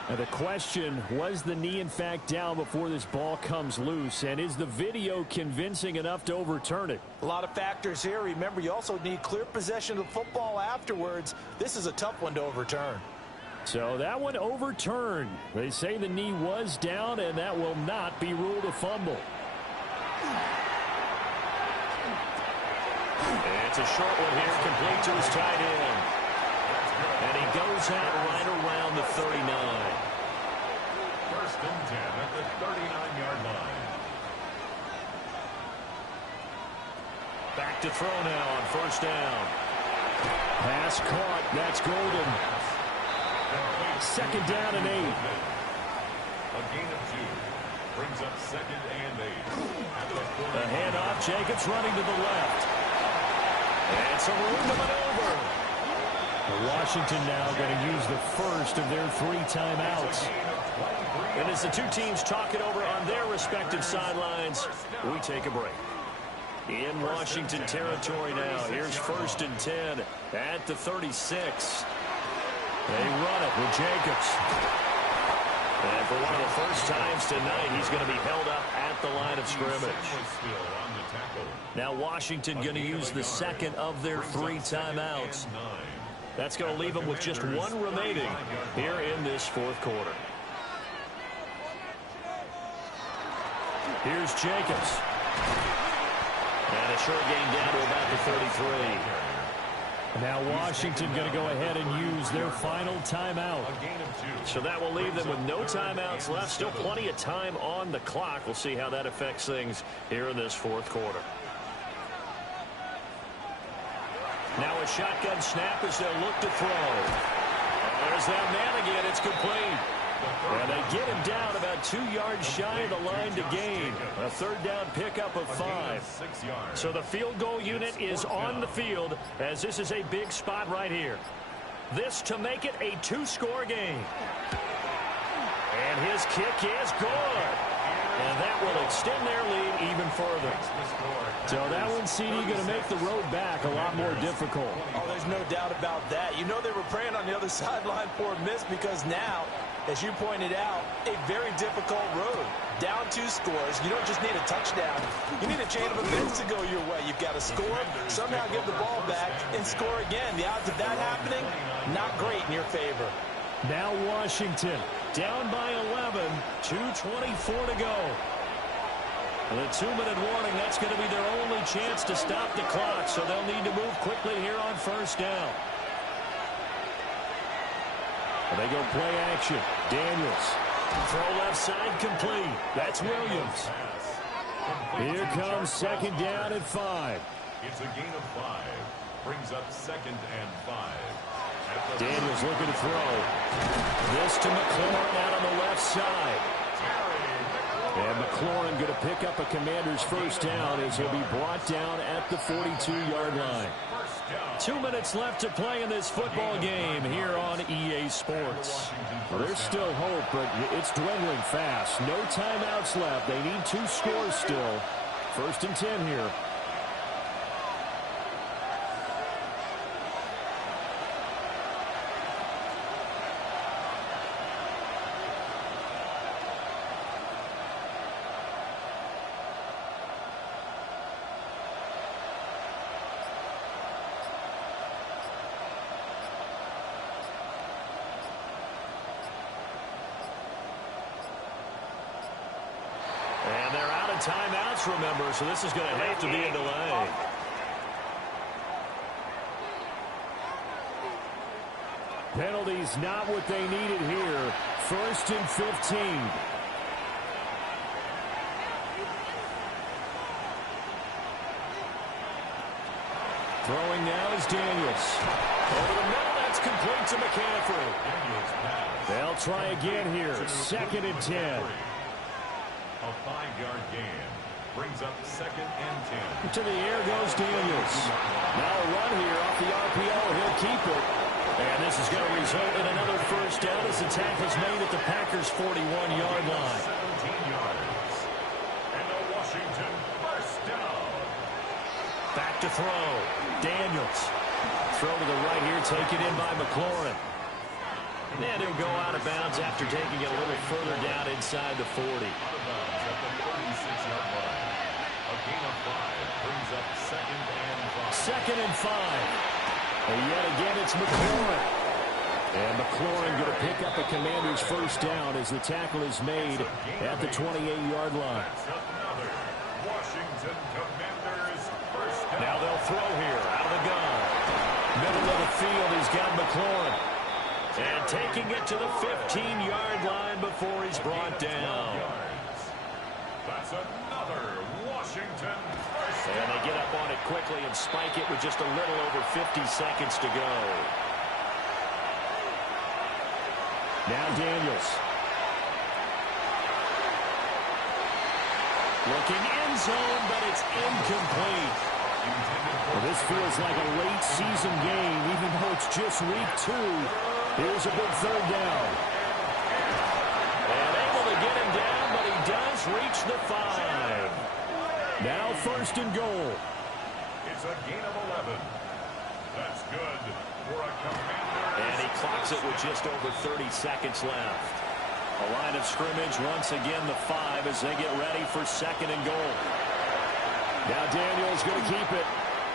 And the question, was the knee in fact down before this ball comes loose? And is the video convincing enough to overturn it? A lot of factors here. Remember, you also need clear possession of the football afterwards. This is a tough one to overturn. So that one overturned. They say the knee was down, and that will not be ruled a fumble. And it's a short one here, complete to his tight end. And he goes out right around the 39. First and 10 at the 39-yard line. Back to throw now on first down. Pass caught. That's Golden. Second down and 8. A gain of 2. Brings up second and 8. The handoff, Jacobs running to the left. And some room to maneuver. Washington now going to use the first of their 3 timeouts. And as the two teams talk it over on their respective sidelines, we take a break. In Washington territory now, here's first and 10 at the 36. They run it with Jacobs. And for one of the first times tonight, he's going to be held up at the line of scrimmage. Now Washington going to use the second of their 3 timeouts. That's going to leave them with just 1 remaining here in this 4th quarter. Here's Jacobs. And a short gain down to about the 33. Now Washington going to go ahead and use their final timeout. So that will leave them with no timeouts left. Still plenty of time on the clock. We'll see how that affects things here in this 4th quarter. Now a shotgun snap as they'll look to throw. There's that man again. It's complete. And they get him down about 2 yards shy of the line to gain. A 3rd down pickup of 5. So the field goal unit is on the field as this is a big spot right here. This to make it a 2-score game. And his kick is good. And that will extend their lead even further. So that one, CD, going to make the road back a lot more difficult. Oh, there's no doubt about that. You know they were praying on the other sideline for a miss because now, as you pointed out, a very difficult road. Down 2 scores. You don't just need a touchdown. You need a chain of events to go your way. You've got to score, somehow give the ball back, and score again. The odds of that happening, not great in your favor. Now Washington down by 11, 2:24 to go. And a 2-minute warning, that's going to be their only chance to stop the clock, so they'll need to move quickly here on first down. And they go play action. Daniels. Throw left side complete. That's Williams. Here comes second down at 5. It's a gain of 5. Brings up second and 5. Daniels looking to throw. This to McLaurin out on the left side. And McLaurin going to pick up a Commander's first down as he'll be brought down at the 42-yard line. 2 minutes left to play in this football game here on EA Sports. Well, there's still hope, but it's dwindling fast. No timeouts left. They need 2 scores still. First and 10 here. And they're out of timeouts, remember, so this is going to have to be a delay. Penalties not what they needed here. First and 15. Throwing now is Daniels. Over the middle, that's complete to McCaffrey. They'll try again here. Second and 10. A 5-yard gain. Brings up second and 10. To the air goes Daniels. Now a run here off the RPO. He'll keep it. And this is going to result in another first down as the tackle is made at the Packers' 41-yard line. 17 yards. And a Washington first down. Back to throw. Daniels. Throw to the right here, taken in by McLaurin. And he'll go out of bounds after taking it a little further down inside the 40. Out of bounds at the 36-yard line. A gain of 5 brings up second and 5. Second and 5. And yet again, it's McLaurin. And McLaurin going to pick up a Commander's first down as the tackle is made at the 28-yard line. That's another Washington Commanders first down. Now they'll throw here out of the gun. Middle of the field, he's got McLaurin. And taking it to the 15-yard line before he's brought down. That's another Washington first down. And they get up on it quickly and spike it with just a little over 50 seconds to go. Now Daniels. Looking end zone, but it's incomplete. Well, this feels like a late season game, even though it's just week 2. Here's a big third down. And able to get him down, but he does reach the 5. Now first and goal. It's a gain of 11. That's good for a Commander. And he clocks it with just over 30 seconds left. A line of scrimmage, once again the 5 as they get ready for second and goal. Now Daniels going to keep it.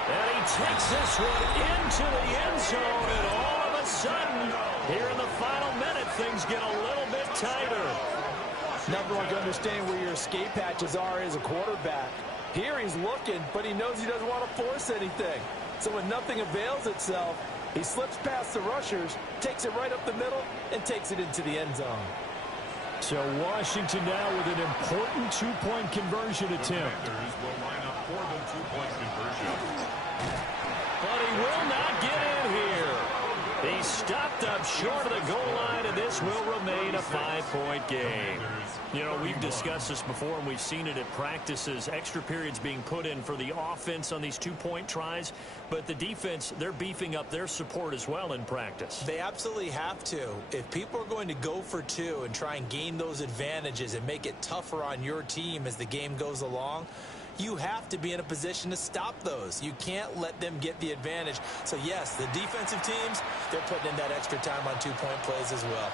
And he takes this one into the end zone, and all of a sudden, here in the final minute, things get a little bit tighter. Nothing like understanding where your escape hatches are as a quarterback. Here he's looking, but he knows he doesn't want to force anything. So when nothing avails itself, he slips past the rushers, takes it right up the middle, and takes it into the end zone. So Washington now with an important two-point conversion attempt. Commanders will line up for the two-point conversion. But he will not get in here. He's stopped up short of the goal line, and this will remain a 5-point game. You know, we've discussed this before, and we've seen it at practices. Extra periods being put in for the offense on these two-point tries. But the defense, they're beefing up their support as well in practice. They absolutely have to. If people are going to go for 2 and try and gain those advantages and make it tougher on your team as the game goes along, you have to be in a position to stop those. You can't let them get the advantage. So, yes, the defensive teams, they're putting in that extra time on two-point plays as well.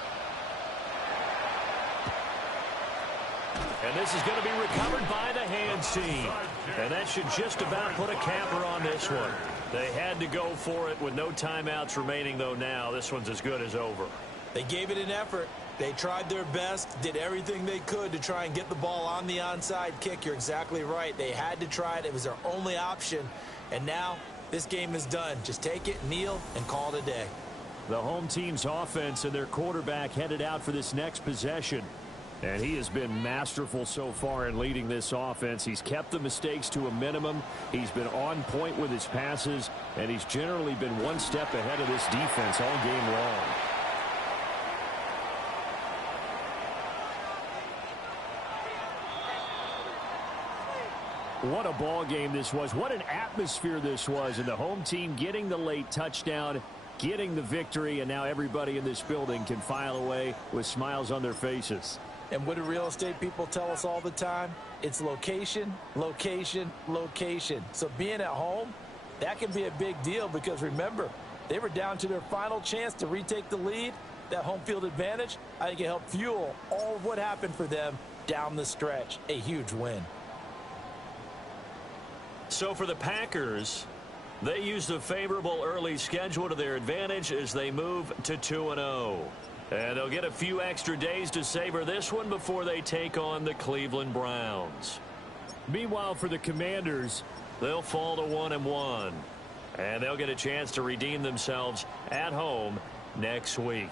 And this is going to be recovered by the hands team. And that should just about put a capper on this one. They had to go for it with no timeouts remaining, though now. This one's as good as over. They gave it an effort. They tried their best, did everything they could to try and get the ball on the onside kick. You're exactly right. They had to try it. It was their only option. And now this game is done. Just take it, kneel, and call it a day. The home team's offense and their quarterback headed out for this next possession. And he has been masterful so far in leading this offense. He's kept the mistakes to a minimum. He's been on point with his passes. And he's generally been one step ahead of this defense all game long. What a ball game this was. What an atmosphere this was. And the home team getting the late touchdown, getting the victory, and now everybody in this building can file away with smiles on their faces. And what do real estate people tell us all the time? It's location, location, location. So being at home, that can be a big deal because, remember, they were down to their final chance to retake the lead. That home field advantage, I think it helped fuel all of what happened for them down the stretch. A huge win. So for the Packers, they used a favorable early schedule to their advantage as they move to 2-0. And they'll get a few extra days to savor this one before they take on the Cleveland Browns. Meanwhile, for the Commanders, they'll fall to 1-1. And they'll get a chance to redeem themselves at home next week.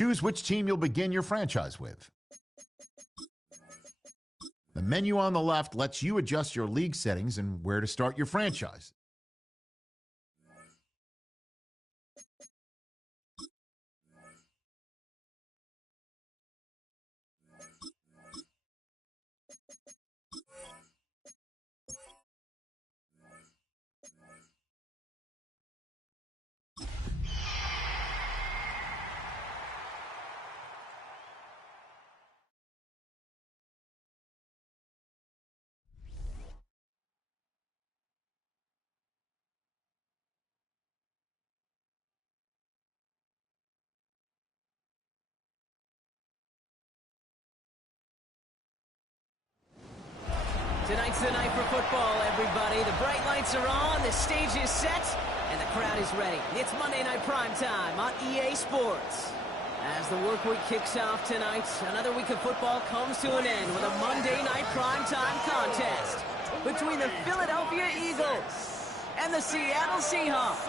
Choose which team you'll begin your franchise with. The menu on the left lets you adjust your league settings and where to start your franchise. Tonight's the night for football, everybody. The bright lights are on, the stage is set, and the crowd is ready. It's Monday Night Primetime on EA Sports. As the work week kicks off tonight, another week of football comes to an end with a Monday Night Primetime contest between the Philadelphia Eagles and the Seattle Seahawks.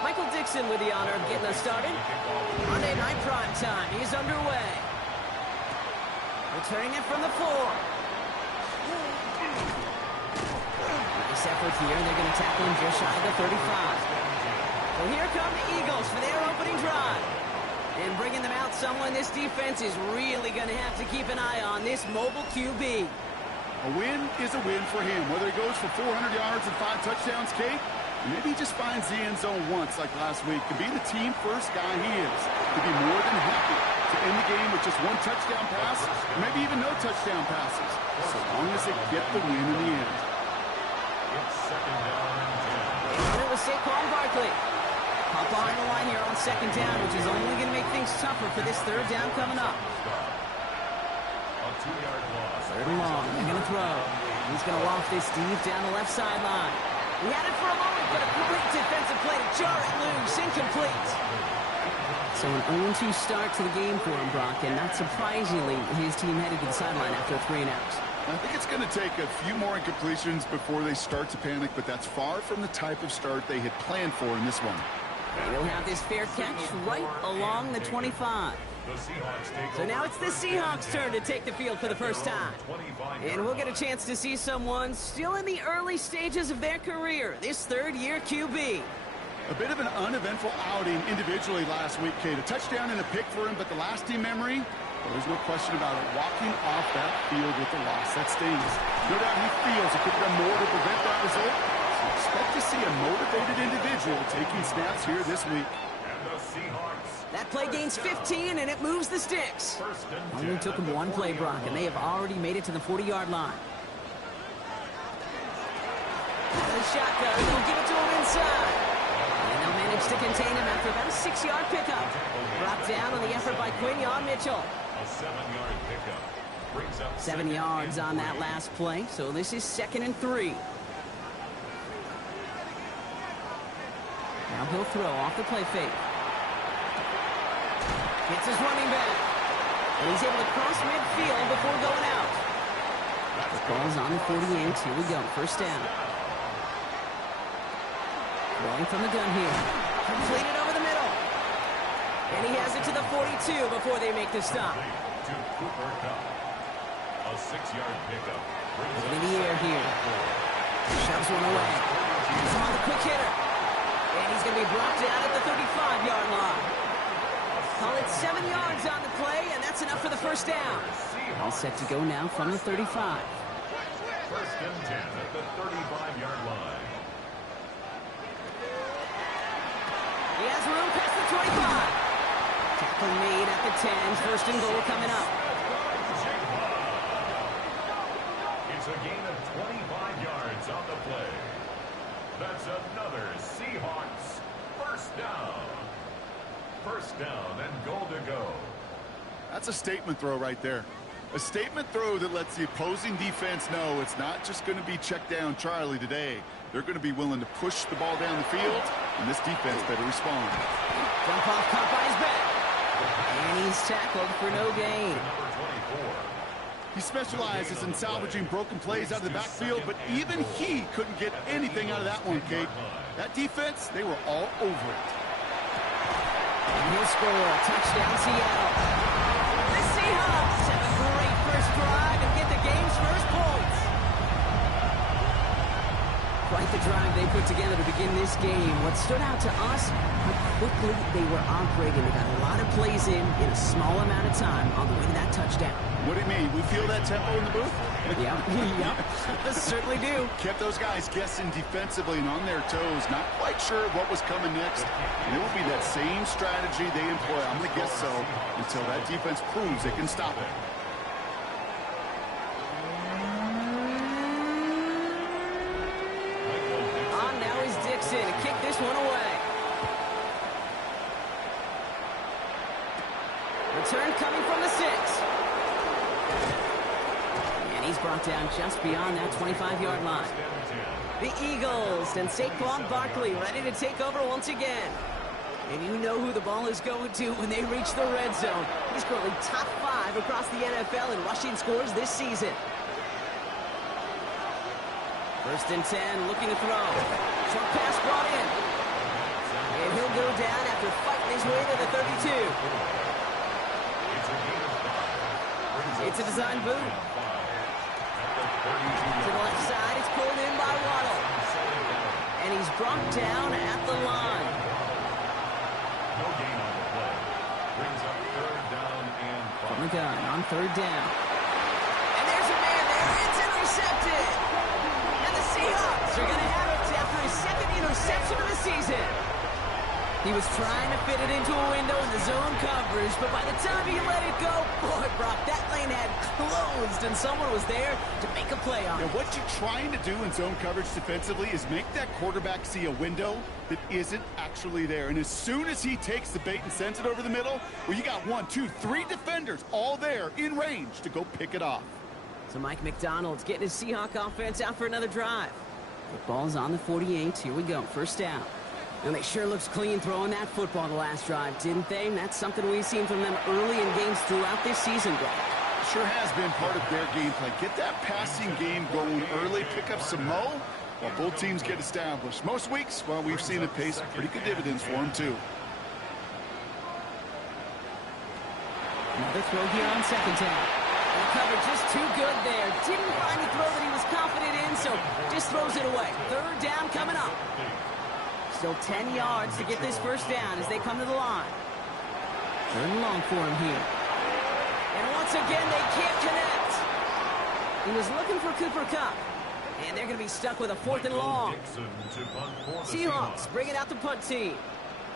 Michael Dixon with the honor of getting us started. Monday Night Primetime is underway. Returning it from the floor. Nice effort here. They're going to tackle him just shy of the 35. So here come the Eagles for their opening drive. And bringing them out, someone this defense is really going to have to keep an eye on, this mobile QB. A win is a win for him. Whether he goes for 400 yards and 5 touchdowns, Kate, maybe he just finds the end zone once like last week. To be the team first guy he is, to be more than happy to end the game with just 1 touchdown pass, maybe even no touchdown passes, so long as they get the win in the end. It's second down and 10. And it was Saquon Barkley. Hop behind the line here on second down, which is only going to make things tougher for this third down coming up. A 2-yard loss. Third and long. They're going to throw. He's going to loft this deep down the left sideline. He had it for a moment, but a great defensive play to jar it loose. Incomplete. So an 0-2 start to the game for him, Brock, and not surprisingly, his team headed to the sideline after a 3 and out. I think it's going to take a few more incompletions before they start to panic, but that's far from the type of start they had planned for in this one. He'll have this fair catch right along the 25. So now it's the Seahawks' turn to take the field for the first time. And we'll get a chance to see someone still in the early stages of their career, this third-year QB. A bit of an uneventful outing individually last week, Kate. A touchdown and a pick for him, but the lasting memory, well, there's no question about it. Walking off that field with the loss, that stings. No doubt he feels he could have done more to prevent that result. So expect to see a motivated individual taking snaps here this week. And the Seahawks. That play gains 15, and it moves the sticks. Only took him 1 play, Brock, and they have already made it to the 40-yard line. The shotgun, they'll give it to him inside. And they'll manage to contain him after about a 6-yard pickup. Brought down on the effort by Quinyon Mitchell. A 7-yard pickup. Brings up 7 yards on that last play, so this is 2nd and 3. Now he'll throw off the play fake. Gets his running back. And he's able to cross midfield before going out. The ball's on the 48. Here we go. First down. Rolling from the gun here. Completed over the middle. And he has it to the 42 before they make the stop. to Cooper Kupp. A 6-yard pickup. In the air here. Shoves one away. He's on the quick hitter. And he's going to be brought down at the 35-yard line. Call it 7 yards on the play, and that's enough for the first down. All set to go now from the 35. First and 10 at the 35-yard line. He has room past the 25. Tackle made at the 10. First and goal coming up. It's a gain of 25 yards on the play. That's another Seahawks first down. First down and goal to go. That's a statement throw right there. A statement throw that lets the opposing defense know it's not just going to be check down Charlie today. They're going to be willing to push the ball down the field, and this defense better respond. Dump off caught by his back. And he's tackled for no gain. He specializes in salvaging broken plays out of the backfield, but even he couldn't get anything out of that one, Kate. That defense, they were all over it. And he'll score. Touchdown, Seattle. The Seahawks have a great first drive and get the game's first points. Quite the drive they put together to begin this game. What stood out to us, how quickly they were operating. They got a lot of plays in a small amount of time on the way to that touchdown. What do you mean? We feel that tempo in the booth? Yeah, certainly do. Kept those guys guessing defensively and on their toes, not quite sure what was coming next. And it will be that same strategy they employ, I'm going to guess so, until that defense proves they can stop it. On now is Dixon to kick this one away. Return coming from the 6. And he's brought down just beyond that 25-yard line. The Eagles and Saquon Barkley ready to take over once again. And you know who the ball is going to when they reach the red zone. He's currently top 5 across the NFL in rushing scores this season. First and 10, looking to throw. Short pass brought in. And he'll go down after fighting his way to the 32. It's a design boot. To the left side, it's pulled in by Waddle. And he's brought down at the line. No gain on the play. Brings up third down and 5. From the gun on third down. And there's a man there. It's intercepted. And the Seahawks are going to have it after his second interception of the season. He was trying to fit it into a window in the zone coverage, but by the time he let it go, boy, Brock, that lane had closed, and someone was there to make a play on it. Now, what you're trying to do in zone coverage defensively is make that quarterback see a window that isn't actually there. And as soon as he takes the bait and sends it over the middle, well, you got 1, 2, 3 defenders all there in range to go pick it off. So Mike McDonald's getting his Seahawk offense out for another drive. The ball's on the 48. Here we go. First down. And they sure looked clean throwing that football the last drive, didn't they? And that's something we've seen from them early in games throughout this season, Greg. Sure has been part of their game play. Get that passing game going early, pick up some mo, while both teams get established. Most weeks, well, we've seen it pay some pretty good dividends for them, too. Another throw here on second down. And the coverage just too good there. Didn't find the throw that he was confident in, so just throws it away. Third down coming up. Still 10 yards to get this first down as they come to the line. Third and long for him here. And once again, they can't connect. He was looking for Cooper Kupp. And they're going to be stuck with a 4th and long. Seahawks bringing out the punt team.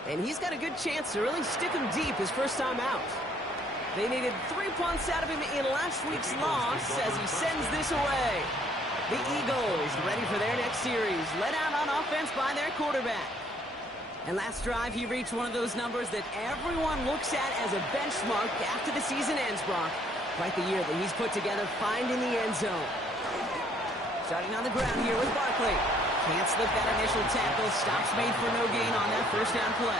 And he's got a good chance to really stick him deep his first time out. They needed 3 punts out of him in last week's loss as he sends this away. The Eagles ready for their next series, led out on offense by their quarterback. And last drive, he reached one of those numbers that everyone looks at as a benchmark after the season ends, Brock. Quite the year that he's put together, finding the end zone. Starting on the ground here with Barkley. Can't slip that initial tackle. Stops made for no gain on that first down play.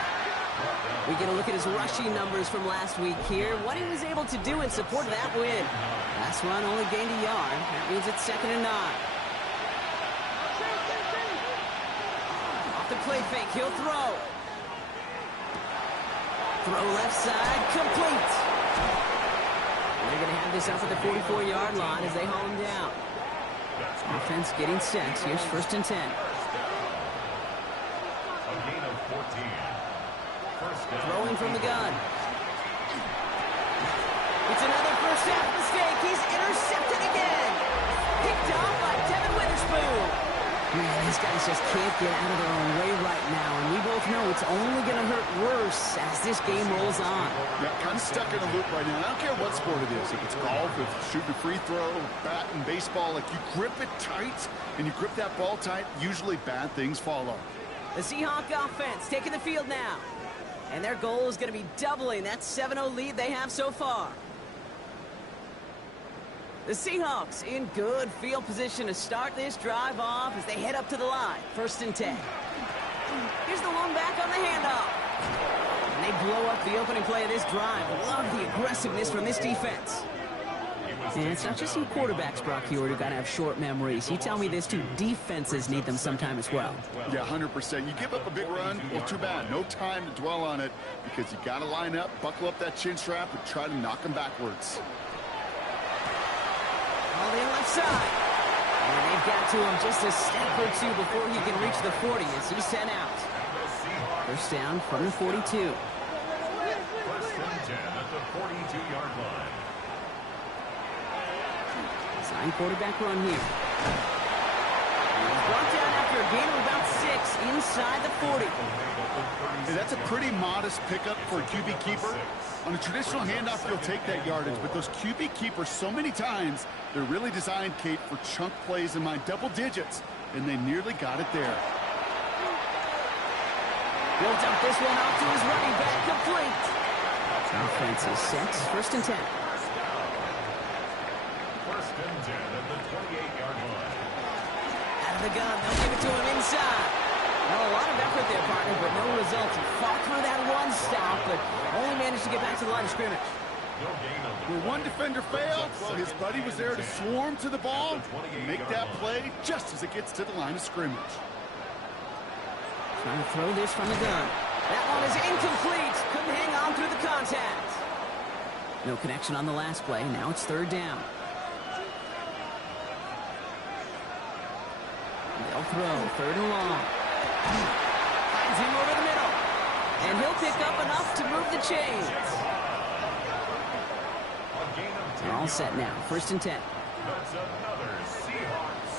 We get a look at his rushing numbers from last week here. What he was able to do in support of that win. Last run only gained a yard. That means it's 2nd and 9. Off the play fake, he'll throw. Throw left side, complete. And they're going to have this up at the 44-yard line as they haul him down. Offense getting set. Here's 1st and 10. A gain of 14. Throwing from the gun. It's another first half mistake. He's intercepted again. Picked off by Devin Witherspoon. Man, these guys just can't get out of their own way right now. And we both know it's only going to hurt worse as this game rolls on. Yeah, kind of stuck in a loop right now. I don't care what sport it is. If it's golf, if it's shooting a free throw, bat and baseball, like you grip it tight and you grip that ball tight, usually bad things follow. The Seahawk offense taking the field now. And their goal is going to be doubling that 7-0 lead they have so far. The Seahawks in good field position to start this drive off as they head up to the line. 1st and 10. Here's the long back on the handoff. And they blow up the opening play of this drive. Love the aggressiveness from this defense. And it's not just you quarterbacks, Brock Huard, who got to have short memories. You tell me this too, defenses need them sometime as well. Yeah, 100%. You give up a big run, well, too bad. No time to dwell on it because you got to line up, buckle up that chin strap, and try to knock them backwards. All in left side. And they've got to him just a step or two before he can reach the 40 as he's sent out. 1st down from the 42. 1st and 10 at the 42-yard line. Design quarterback run here. He's brought down after a gain of about 6 inside the 40. Hey, that's a pretty modest pickup for a QB keeper. On a traditional handoff, you'll take that yardage, but those QB keepers, so many times, they're really designed, Kate, for chunk plays in my double digits, and they nearly got it there. He'll dump this one off to his running back, complete. Offense is set, 1st and 10. 1st and 10 at the 28-yard line. Out of the gun, they'll give it to him inside. Well, a lot of effort there, partner, but no results. He fought through that one stop, but only managed to get back to the line of scrimmage. When one defender failed, well, his buddy was there to swarm to the ball and make that play just as it gets to the line of scrimmage. Trying to throw this from the gun. That one is incomplete. Couldn't hang on through the contact. No connection on the last play. Now it's 3rd down. They'll throw 3rd and long. Finds him over the middle. And he'll pick up enough to move the chains. They're all set now. 1st and 10. That's another Seahawks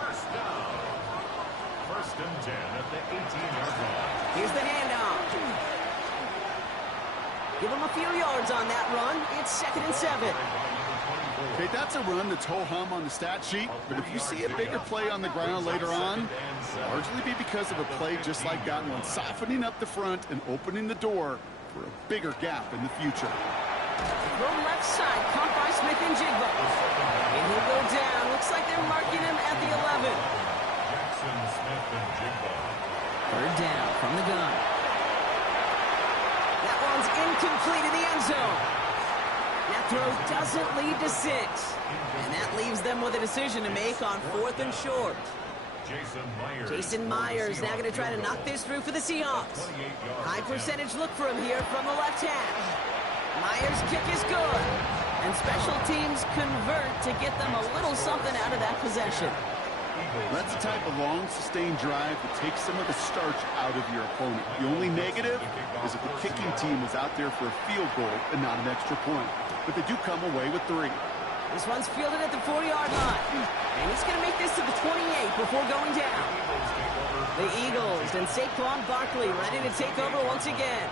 1st down. 1st and 10 at the 18-yard line. Here's the handoff. Give him a few yards on that run. It's 2nd and 7. Okay, that's a run that's ho-hum on the stat sheet, but if you see a bigger play on the ground later on, it'll largely be because of a play just like that one, softening up the front and opening the door for a bigger gap in the future. Throw left side, caught by Smith and Jigba. And he'll go down. Looks like they're marking him at the 11. Jackson Smith and Jigba. 3rd down from the gun. That one's incomplete in the end zone. That throw doesn't lead to 6. And that leaves them with a decision to make on 4th and short. Jason Myers now going to try to knock this through for the Seahawks. High percentage look for him here from the left hash. Myers' kick is good. And special teams convert to get them a little something out of that possession. That's the type of long, sustained drive that takes some of the starch out of your opponent. The only negative is if the kicking team is out there for a field goal and not an extra point. But they do come away with 3. This one's fielded at the 40-yard line. And he's going to make this to the 28 before going down. The Eagles and Saquon Barkley ready to take over once again.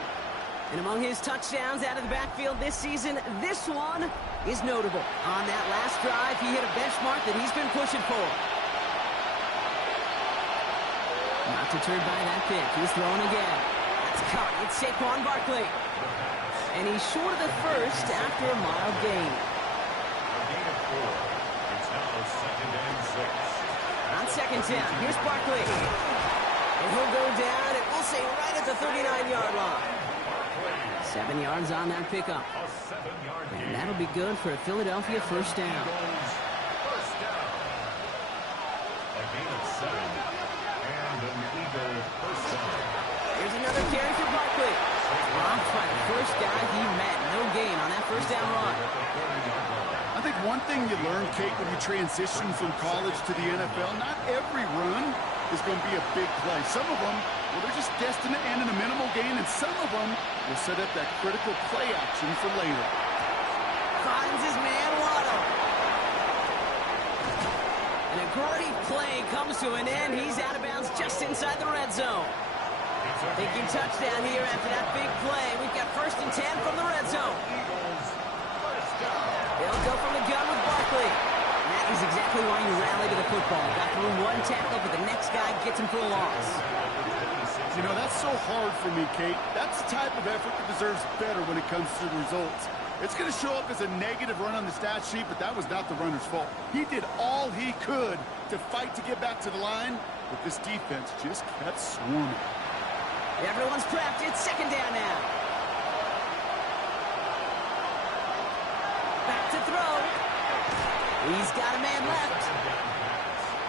And among his touchdowns out of the backfield this season, this one is notable. On that last drive, he hit a benchmark that he's been pushing for. Not deterred by that pick. He's throwing again. That's caught. It's Saquon Barkley. And he's short of the first after a mild gain. A gain of 4. It's now 2nd and 6. On 2nd down, here's Barkley. And he'll go down, and we'll say right at the 39-yard line. 7 yards on that pickup. A 7-yard gain. And that'll be good for a Philadelphia 1st down. First down. A gain of 7. And an Eagle 1st down. Here's another carry for Barkley. Blocked by the first guy he met. No gain on that 1st down run. I think one thing you learn, Kate, when you transition from college to the NFL, not every run is going to be a big play. Some of them, well, they're just destined to end in a minimal gain, and some of them will set up that critical play action for later. Finds his man Waddle. And a great play comes to an end. He's out of bounds just inside the red zone. Thinking touchdown here after that big play. We've got 1st and 10 from the red zone. They'll go from the gun with Barkley. And that is exactly why you rally to the football. Got through one tackle, but the next guy gets him for a loss. You know, that's so hard for me, Kate. That's the type of effort that deserves better when it comes to the results. It's going to show up as a negative run on the stat sheet, but that was not the runner's fault. He did all he could to fight to get back to the line, but this defense just kept swarming. Everyone's prepped. It's second down now. Back to throw. He's got a man left.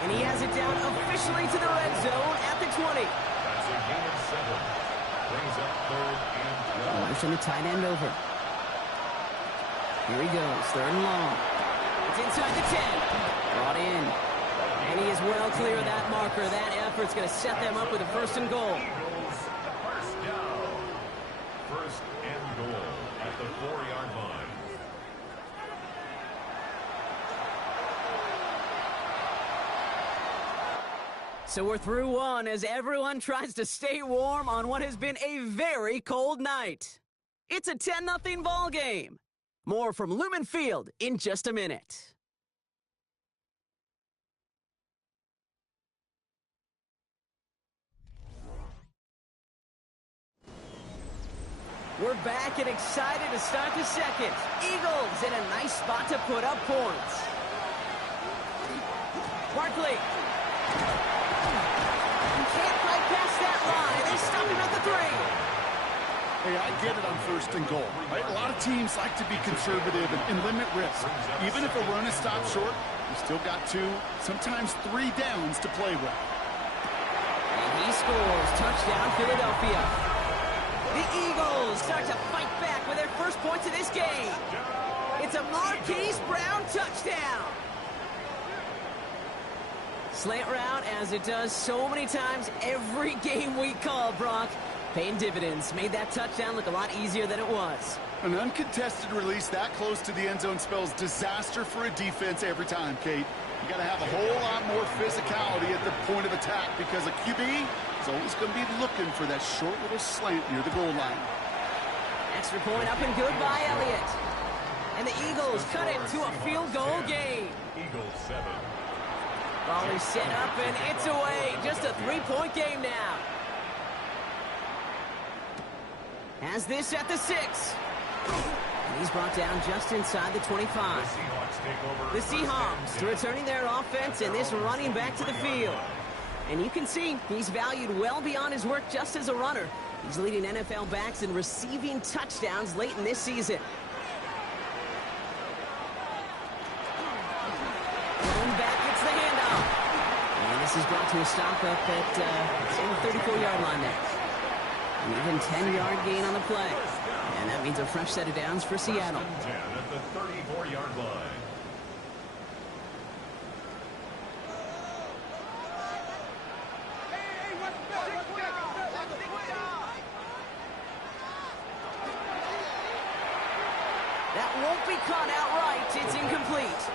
And he has it down officially to the red zone at the 20. That's a gain of 7. Brings up 3rd and 12. Motion the tight end over. Here he goes, 3rd and long. It's inside the 10. Brought in. And he is well clear of that marker. That effort's going to set them up with a 1st and goal. Eagles, first down. 1st and goal at the 4-yard line. So we're through one as everyone tries to stay warm on what has been a very cold night. It's a 10-0 ball game. More from Lumen Field in just a minute. We're back and excited to start the second. Eagles in a nice spot to put up points. Barkley. Can't quite pass that line. They stop him at the 3. Hey, I get it on 1st and goal. Right? A lot of teams like to be conservative and limit risk. Even if a run is stopped short, you still got 2, sometimes 3 downs to play with. And he scores. Touchdown, Philadelphia. The Eagles start to fight back with their first points of this game. It's a Marquise Brown touchdown. Slant route, as it does so many times every game we call, Brock. Paying dividends. Made that touchdown look a lot easier than it was. An uncontested release that close to the end zone spells disaster for a defense every time, Kate. You got to have a whole lot more physicality at the point of attack because a QB is always going to be looking for that short little slant near the goal line. Extra point up and good by Elliott. And the Eagles cut it to a field goal game. Eagles 7. Ball is set up and it's away. Just a 3-point game now. Has this at the 6. And he's brought down just inside the 25. The Seahawks returning their offense and this running back to the field. And you can see he's valued well beyond his work just as a runner. He's leading NFL backs in receiving touchdowns late in this season. Going back gets the handoff. And this is brought to a stop up at the 34-yard line there. An even 10-yard gain on the play. And that means a fresh set of downs for Seattle. 10 at the 34-yard line. That won't be caught outright. It's incomplete.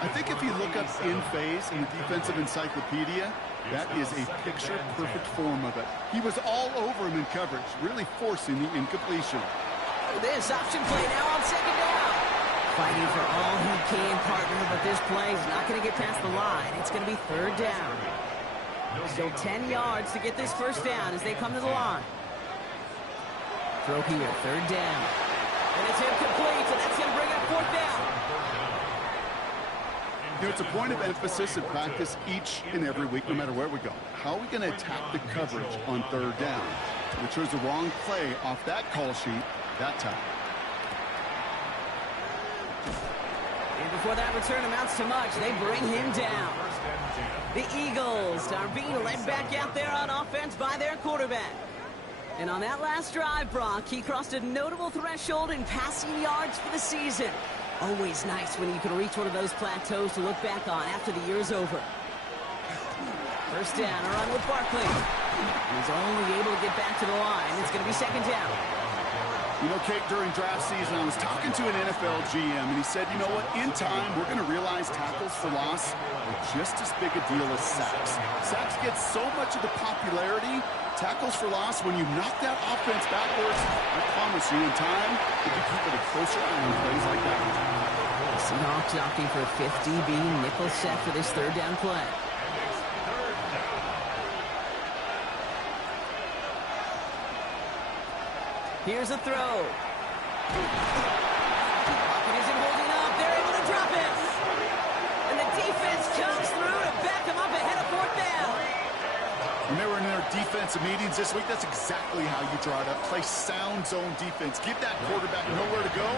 I think if you look up in phase in the defensive encyclopedia, that is a picture-perfect form of it. He was all over him in coverage, really forcing the incompletion. This option play now on 2nd down. Fighting for all he can, partner, but this play is not going to get past the line. It's going to be 3rd down. Still 10 yards to get this first down as they come to the line. Throw here, 3rd down. And it's incomplete, and that's going to bring up 4th down. You know, it's a point of emphasis in practice each and every week, no matter where we go. How are we going to attack the coverage on 3rd down? We chose the wrong play off that call sheet that time. And before that return amounts to much, they bring him down. The Eagles are being led back out there on offense by their quarterback. And on that last drive, Brock, he crossed a notable threshold in passing yards for the season. Always nice when you can reach one of those plateaus to look back on after the year's over. First down, a run with Barkley. He's only able to get back to the line. It's going to be 2nd down. You know, Kate, during draft season, I was talking to an NFL GM, and he said, you know what, in time, we're going to realize tackles for loss are just as big a deal as sacks. Sacks get so much of the popularity. Tackles for loss, when you knock that offense backwards, I promise you, in time, you can keep it a closer eye on plays like that. The Seahawks opting for a 50-B nickel set for this 3rd down play. Here's a throw. Pocket isn't holding up. They're able to drop it. And the defense comes through to back them up ahead of fourth down. When they were in their defensive meetings this week, that's exactly how you draw it up. Play sound zone defense. Give that quarterback nowhere to go.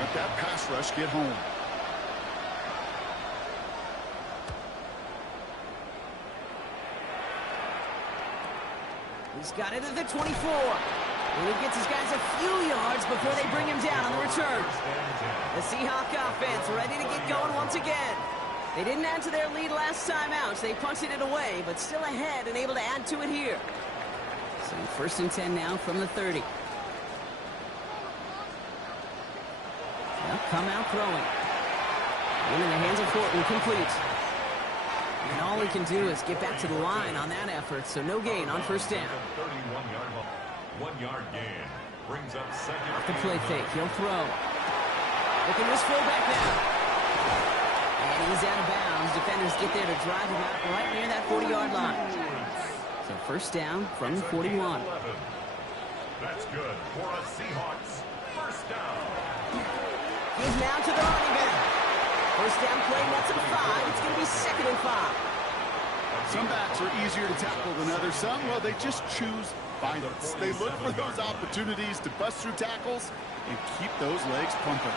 Let that pass rush get home. He's got it at the 24. And he gets his guys a few yards before they bring him down on the return. The Seahawk offense ready to get going once again. They didn't add to their lead last time out, so they punted it away, but still ahead and able to add to it here. So 1st and 10 now from the 30. They'll come out throwing. In the hands of Horton, complete. And all he can do is get back to the line on that effort, so no gain on 1st down. 1-yard gain brings up second. Off the play fake, he'll throw. Looking at his fullback now. And he's out of bounds. Defenders get there to drive him out right near that 40-yard line. So 1st down from the 41. That's good for a Seahawks 1st down. He's now to the running back. 1st down play, nets him 5. It's going to be 2nd and 5. Some backs are easier to tackle than others. Some, well, they just choose violence. They look for those opportunities to bust through tackles and keep those legs pumping.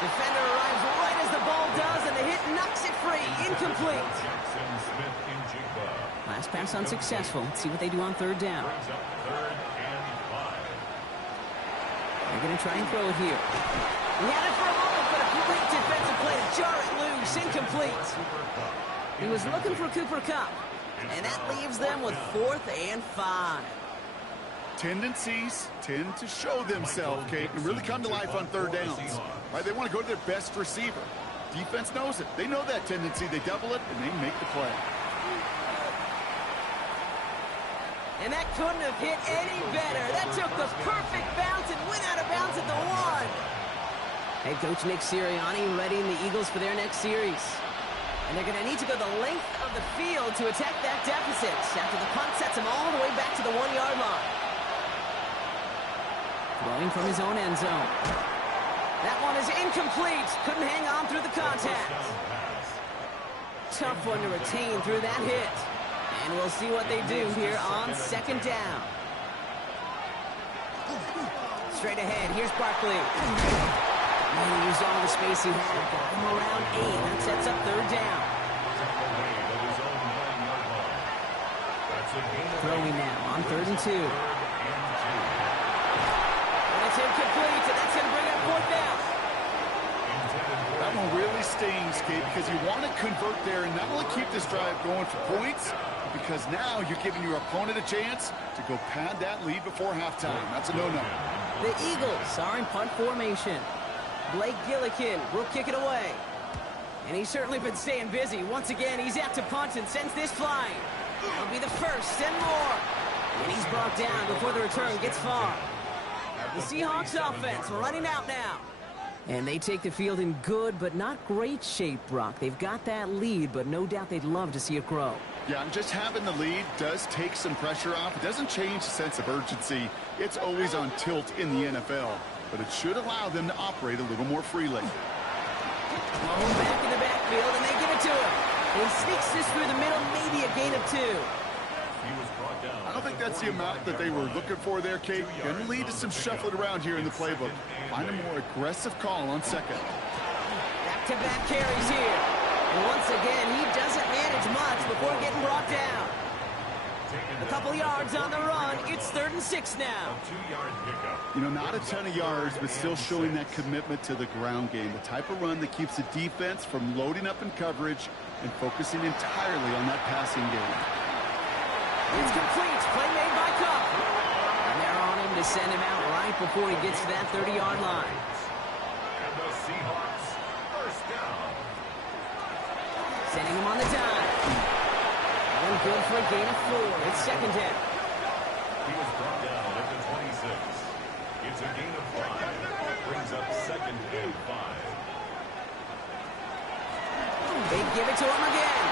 Defender arrives right as the ball does, and the hit knocks it free. Incomplete. Last pass unsuccessful. Let's see what they do on 3rd down. They're going to try and throw it here. He had it for a moment, but a great defensive play to jar it loose. Incomplete. He was looking for Cooper Kupp, and that leaves them with 4th and 5. Tendencies tend to show themselves, Kate, and really come to life on 3rd downs. Right? They want to go to their best receiver. Defense knows it. They know that tendency. They double it, and they make the play. And that couldn't have hit any better. That took the perfect bounce and went out of bounds at the 1. Head coach Nick Sirianni readying the Eagles for their next series. And they're going to need to go the length of the field to attack that deficit after the punt sets them all the way back to the 1-yard line. Throwing from his own end zone. That one is incomplete. Couldn't hang on through the contact. Tough one to retain through that hit. And we'll see what they do here on 2nd down. Straight ahead, here's Barkley. And he used all the space he had. Got him around 8. That sets up 3rd down. Throwing now on 3rd and 2. And it's incomplete, and that's going to bring up 4th down. That one really stings, Kate, because you want to convert there and not only keep this drive going for points, because now you're giving your opponent a chance to go pad that lead before halftime. That's a no-no. The Eagles are in punt formation. Blake Gillikin will kick it away. And he's certainly been staying busy. Once again, he's out to punt and sends this flying. It'll be the 1st and more. And he's brought down before the return gets far. The Seahawks offense running out now. And they take the field in good but not great shape, Brock. They've got that lead, but no doubt they'd love to see it grow. Yeah, and just having the lead does take some pressure off. It doesn't change the sense of urgency. It's always on tilt in the NFL. But it should allow them to operate a little more freely. Thrown back in the backfield, and they give it to him. He sneaks this through the middle, maybe a gain of 2. I don't think that's the amount that they were looking for there, Kate. Going to lead to some shuffling around here in the playbook. Find a more aggressive call on 2nd. Back-to-back carries here. And once again, he doesn't manage much before getting brought down. A couple yards on the run. It's 3rd and 6 now. You know, not a ton of yards, but still showing that commitment to the ground game. The type of run that keeps the defense from loading up in coverage and focusing entirely on that passing game. It's complete. Play made by Kupp. And they're on him to send him out right before he gets to that 30-yard line. And the Seahawks 1st down. Sending him on the dive. And good for a gain of 4. It's 2nd down. He was brought down at the 26. It's a gain of 5. Brings up 2nd and 5. They give it to him again.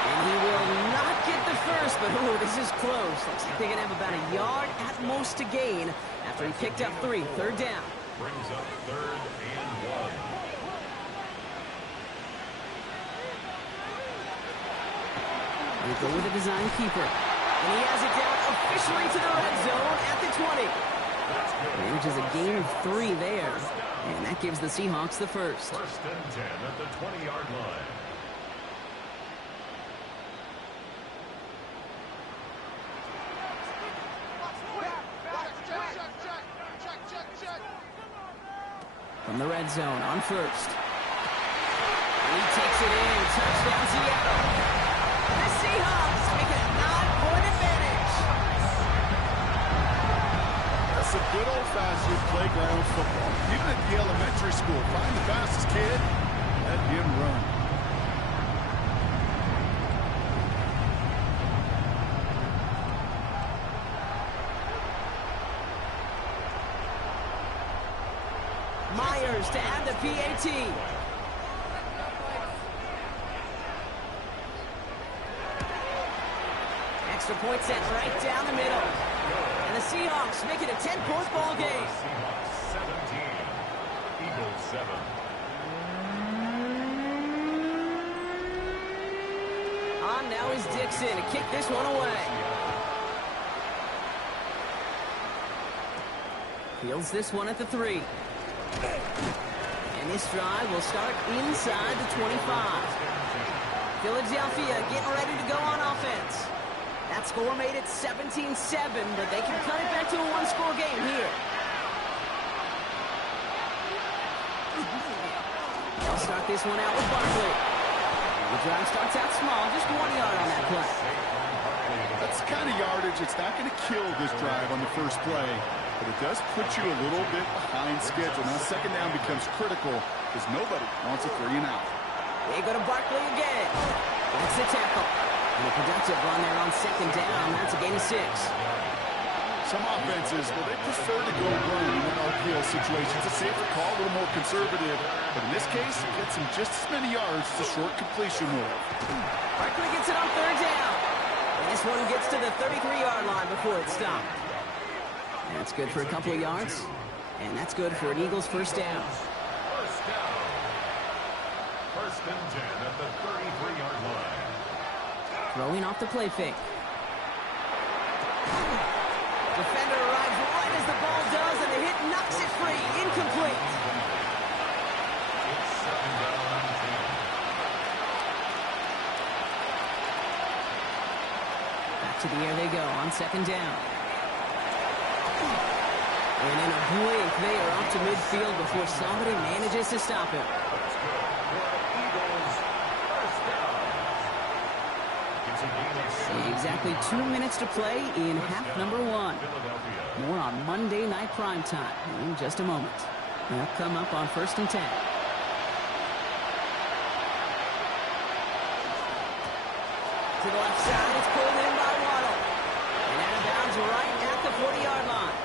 And he will not get the first, but ooh, this is close. Looks like they're going to have about a yard at most to gain after he picked up 3. 3rd down. brings up 3rd and 1. They go with a design keeper. And he has it down officially to the red zone at the 20. Manages a gain of 3 there. And that gives the Seahawks the first. 1st and 10 at the 20-yard line. From the red zone on first. And he takes it in. Touchdown Seattle. The Seahawks make it a 9-point advantage. That's a good old-fashioned playground football. Even at the elementary school, find the fastest kid, let him run. Myers to add the PAT. Extra point set right down the middle. And the Seahawks make it a 10-point ball game. Seahawks 17, Eagles 7. On now is Dixon to kick this one away. Fields this one at the 3. And this drive will start inside the 25. Philadelphia getting ready to go on offense. That score made it 17-7, but they can cut it back to a one-score game here. They'll start this one out with Barkley. The drive starts out small, just 1 yard on that play. That's the kind of yardage it's not going to kill this drive on the first play, but it does put you a little bit behind schedule. Now second down becomes critical because nobody wants a 3 and out. They go to Barkley again. That's the tackle. And a productive run there on second down. That's a gain of 6. Some offenses, well, they prefer to go run in an RPO situation. It's a safer call, a little more conservative. But in this case, it gets him just as many yards as a short completion will. Barkley gets it on third down. And this one gets to the 33-yard line before it's stopped. That's good for a couple of yards. And that's good for an Eagles first down. First down. 1st and 10 at the 33-yard line. Throwing off the play fake. Defender arrives right as the ball does, and the hit knocks it free. Incomplete. It's 2nd down and 10. Back to the air they go on second down. And in a blink, they are off to midfield before somebody manages to stop him. That's good for the Eagles. First down. It's a gain of 7. Exactly 2 minutes to play in half number 1. Philadelphia. More on Monday Night Prime Time in just a moment. They'll come up on 1st and 10. To the left side, it's pulled in by Waddle. And out of bounds right at the 40-yard line.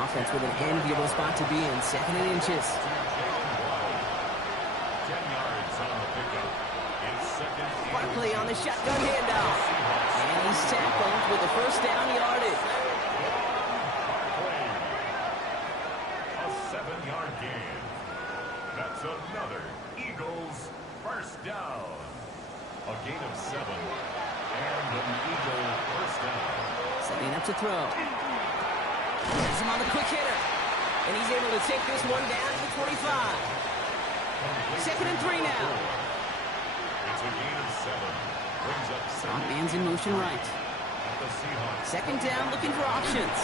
Offense with an enviable spot to be in, 2nd and inches. 10 yards on the pickup. It's 2nd and Barkley on the shotgun handoff. And he's tackled with the first down yardage. Barkley. A 7-yard gain. That's another Eagles first down. A gain of 7. And an Eagle first down. Setting up to throw. Has him on the quick hitter. And he's able to take this one down to the 25. 2nd and 3 now. It's a gain of 7. Brings up Front 7. man's in motion right. At the Seahawks. Second down, looking for options.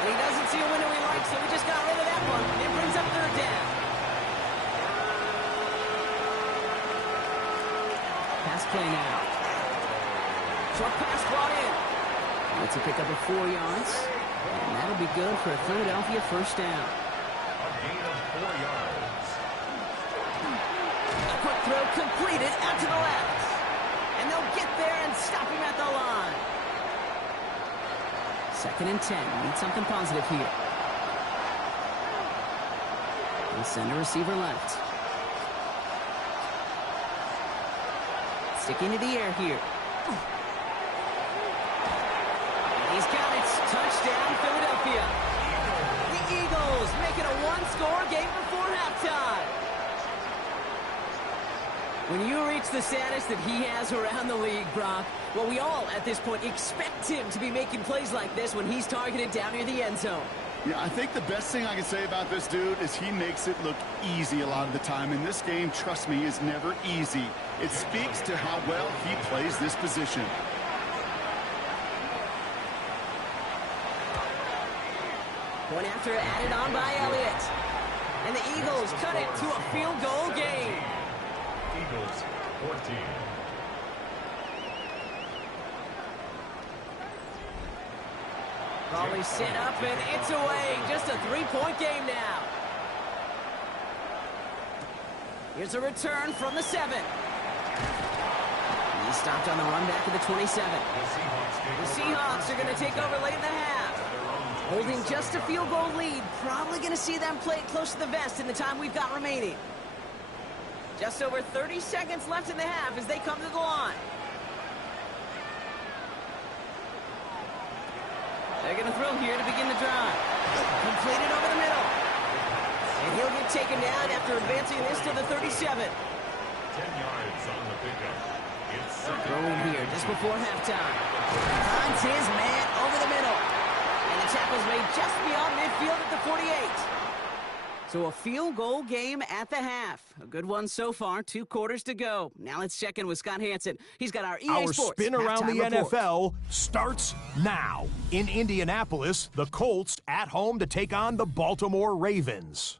And he doesn't see a window he likes, so he just got rid of that one. It brings up third down. Pass play now. Short pass brought in. It's a pickup of 4 yards. And that'll be good for a Philadelphia first down. A gain of 4 yards. A quick throw completed out to the left. And they'll get there and stop him at the line. 2nd and 10. Need something positive here. We'll send a receiver left. Sticking to the air here. He's got it. Touchdown, Philadelphia. The Eagles make it a one-score game before halftime. When you reach the status that he has around the league, Brock, well, we all, at this point, expect him to be making plays like this when he's targeted down near the end zone. Yeah, I think the best thing I can say about this dude is he makes it look easy a lot of the time. And this game, trust me, is never easy. It speaks to how well he plays this position. Point after added on by Elliott. And the Eagles cut it to a field goal game. Eagles 14. Raleigh set up and it's away. Just a three-point game now. Here's a return from the 7. He stopped on the run back of the 27. The Seahawks are going to take over late in the half. Holding just a field goal lead. Probably going to see them play it close to the vest in the time we've got remaining. Just over 30 seconds left in the half as they come to the line. They're going to throw here to begin the drive. Completed over the middle. And he'll get taken down after advancing this to the 37. 10 yards on the pickup. It's throwing here just before halftime. Finds his man over the middle. And the tackle's made just beyond midfield at the 48. So a field goal game at the half. A good one so far. 2 quarters to go. Now let's check in with Scott Hanson. He's got our EA Our Sports spin around the halftime report. NFL starts now. In Indianapolis, the Colts at home to take on the Baltimore Ravens.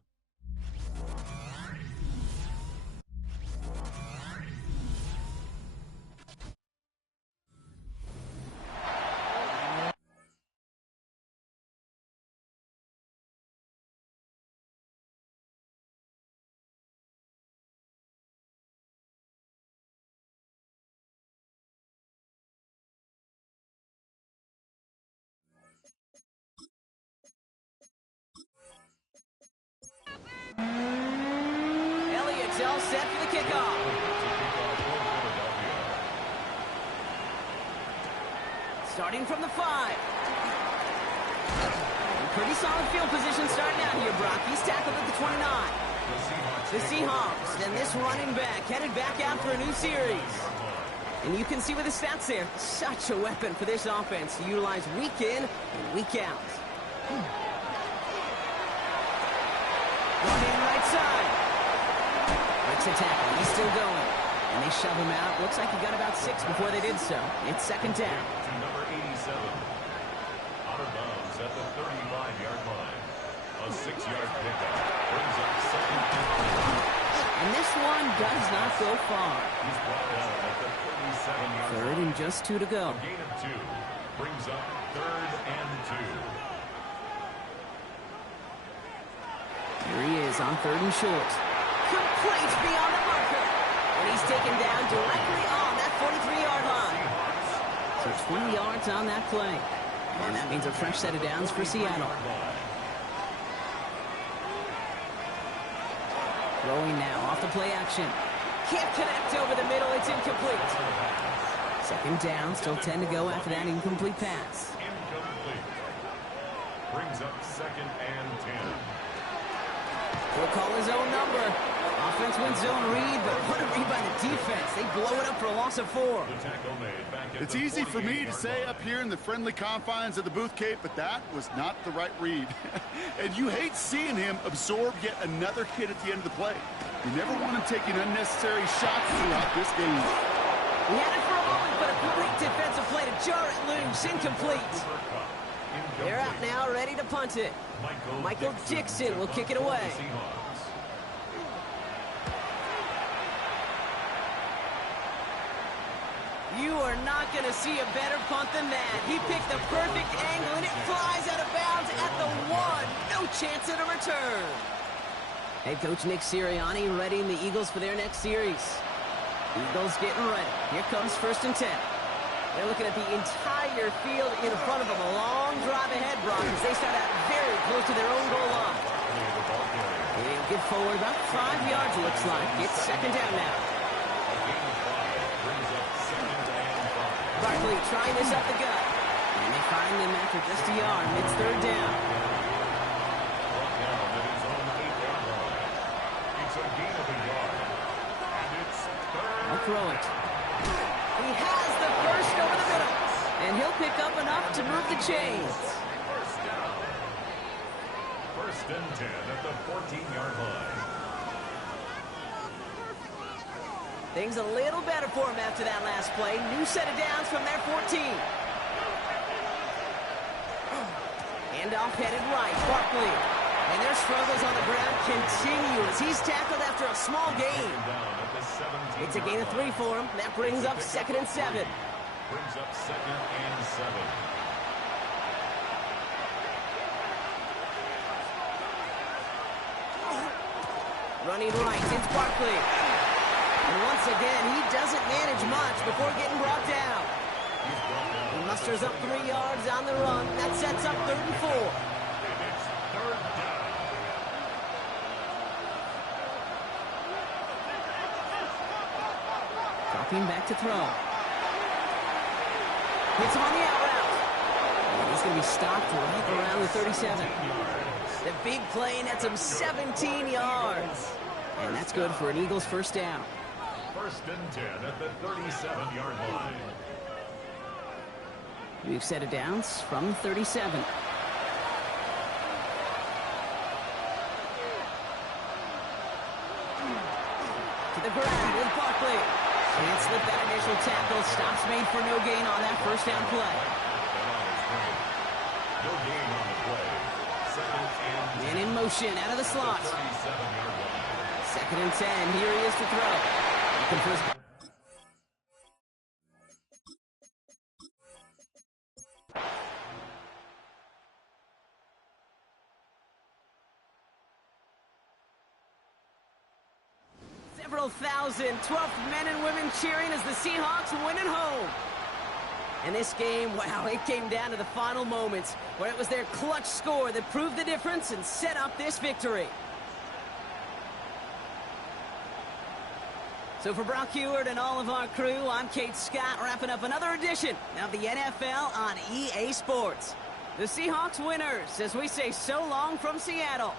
Elliott's all set for the kickoff. Starting from the 5. Pretty solid field position starting out here, Brock. He's tackled at the 29. The Seahawks, and this running back headed back out for a new series. And you can see with the stats there, such a weapon for this offense to utilize week in and week out. Running right side. Breaks a tackle. He's still going. And they shove him out. Looks like he got about 6 before they did so. It's second down. To number 87. Out of bounds at the 35-yard line. A 6-yard pickup. Brings up second down. And this one does not go far. He's brought down at the 37-yard line. Third and just 2 to go. A gain of 2. Brings up 3rd and 2. Here he is on 3rd and short. Complete beyond the marker. And he's taken down directly on that 43-yard line. So 20 yards on that play. And that means a fresh set of downs for Seattle. Throwing now off the play action. Can't connect over the middle. It's incomplete. Second down. Still 10 to go after that incomplete pass. Incomplete. Brings up 2nd and 10. He'll call his own number. Offense wins zone read, but what a read by the defense. They blow it up for a loss of 4. The tackle made back at It's the easy for me to 48-yard say line. up here in the friendly confines of the Booth Cape, but that was not the right read. And you hate seeing him absorb yet another hit at the end of the play. You never want him taking unnecessary shots throughout this game. He had it for a moment, but a great defensive play to jar it loose. Incomplete. They're out now, ready to punt it. Michael Dixon will kick it away. You are not going to see a better punt than that. He picked the perfect angle, and it flies out of bounds at the 1. No chance at a return. Head coach Nick Sirianni readying the Eagles for their next series. Eagles getting ready. Here comes 1st and 10. They're looking at the entire field in front of them. A long drive ahead, Brock, as they start out very close to their own goal line. They'll get forward about 5 yards, it looks like. It's second down now. Barkley trying this up the gut. And they find him after just a yard. It's 3rd down. throw it. He has the first over the middle. And he'll pick up enough to move the chains. First down. First and 10 at the 14-yard line. Things a little better for him after that last play. New set of downs from their 14. Handoff headed right. Barkley. And their struggles on the ground continue as he's tackled after a small gain. It's a gain of 3 for him. That brings up 2nd and 7. Brings up 2nd and 7. Running right, it's Barkley. And once again, he doesn't manage much before getting brought down. He musters up 3 yards on the run. That sets up 3rd and 4. And it's 3rd down. Dropping back to throw. Hits him on the out route. And he's going to be stopped right around the 37. The big play nets him 17 yards. And that's good for an Eagles first down. First and 10 at the 37-yard line. We've set it downs from 37. To the ground with Barkley. Can't slip that initial tackle. Stops made for no gain on that first down play. No gain on the play. And in motion out of the slot. 37-yard line. 2nd and 10. Here he is to throw. Looking for his... Several thousand 12th men and women cheering as the Seahawks win at home. And this game, wow, it came down to the final moments where it was their clutch score that proved the difference and set up this victory. So for Brock Huard and all of our crew, I'm Kate Scott, wrapping up another edition of the NFL on EA Sports. The Seahawks winners, as we say so long from Seattle.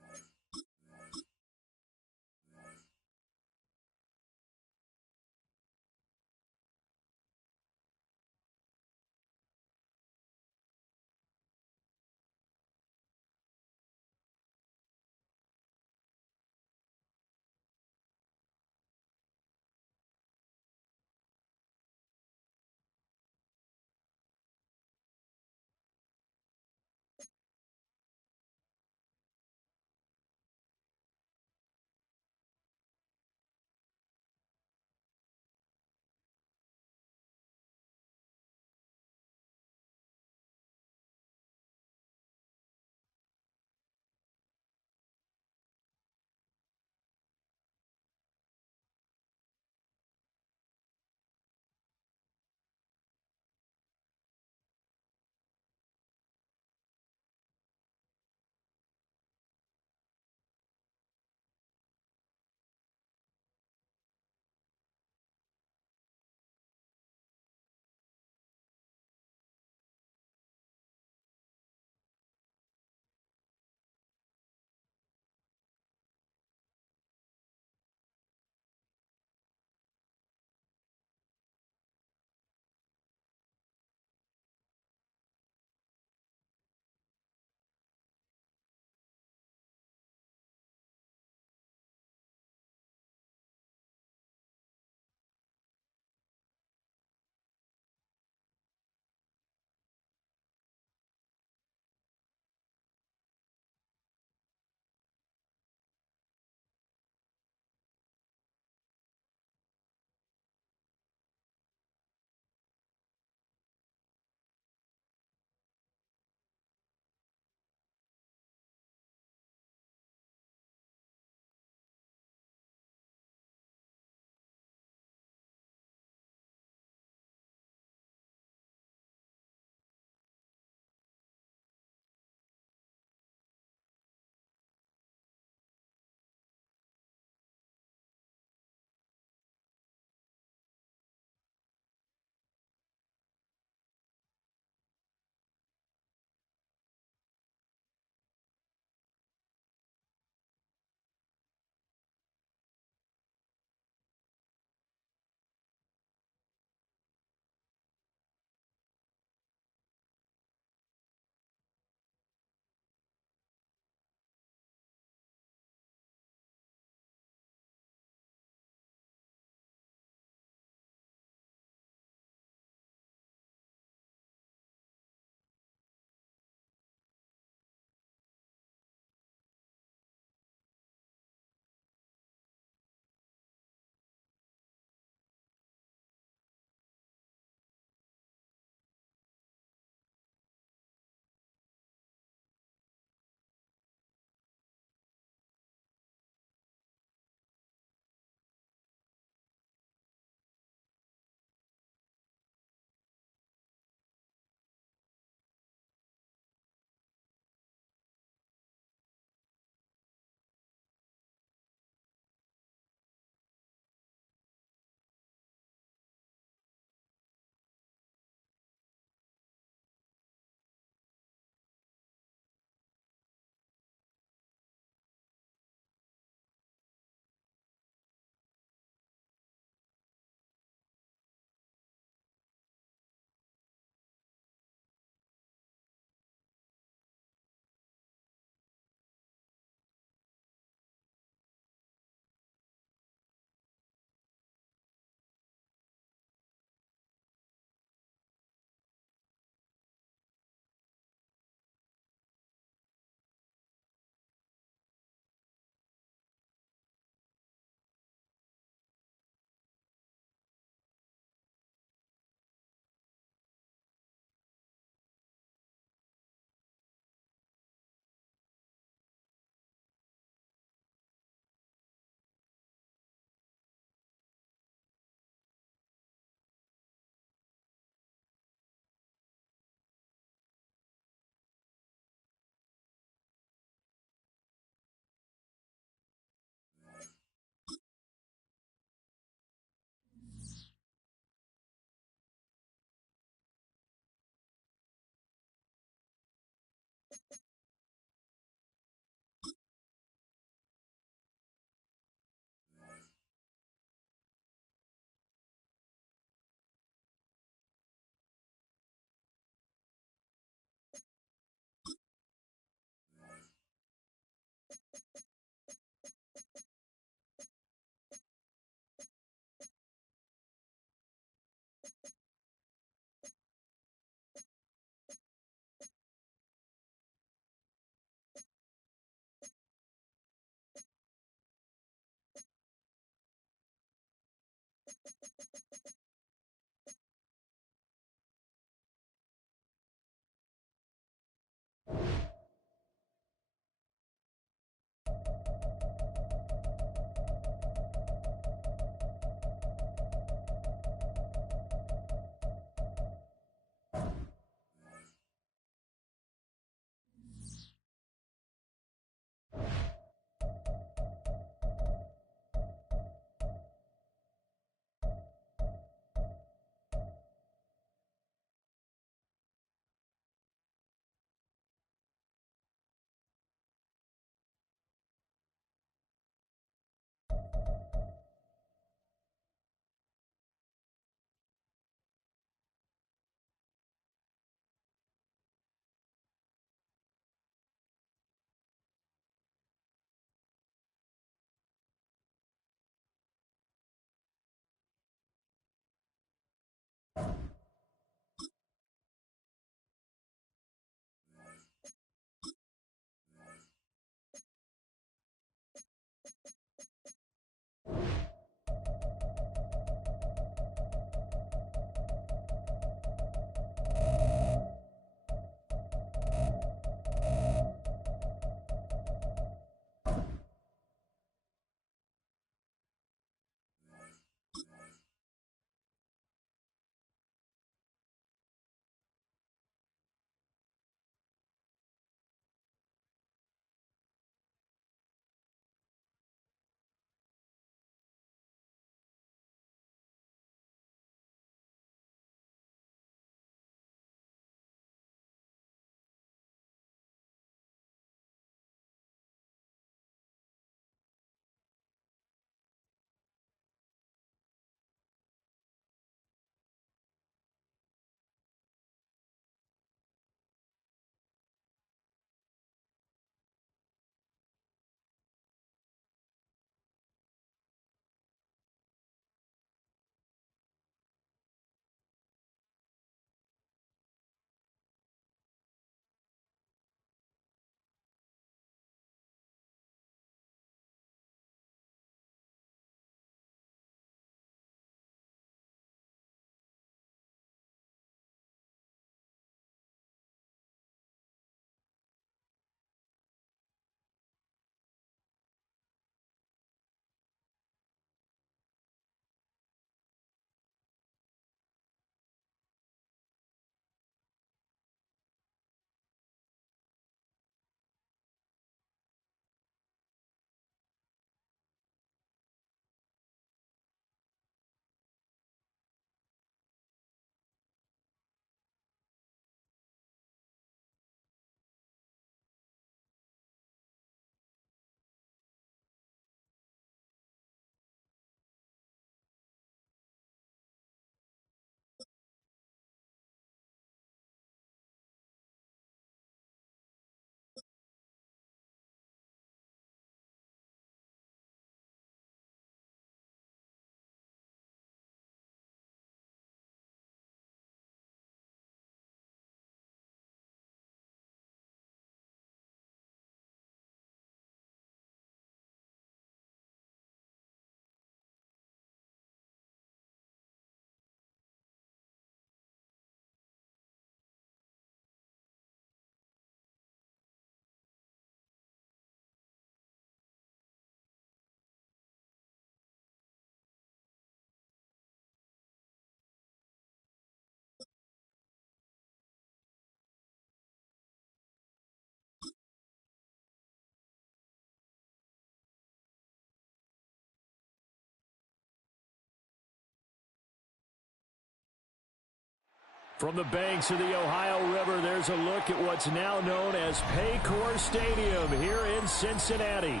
From the banks of the Ohio River, there's a look at what's now known as Paycor Stadium here in Cincinnati.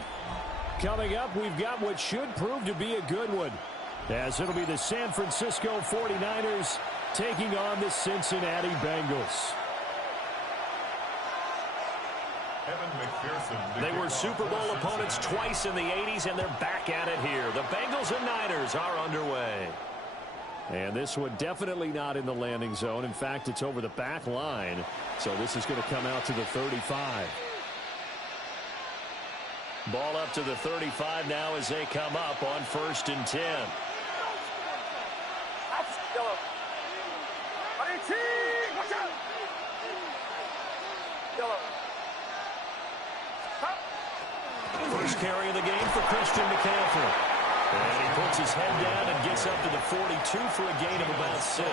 Coming up, we've got what should prove to be a good one, as it'll be the San Francisco 49ers taking on the Cincinnati Bengals. They were Super Bowl opponents twice in the 80s, and they're back at it here. The Bengals and Niners are underway. And this one definitely not in the landing zone. In fact, it's over the back line. So this is going to come out to the 35. Ball up to the 35 now as they come up on 1st and 10. First carry of the game for Christian McCaffrey. And he puts his head down and gets up to the 42 for a gain of about 6.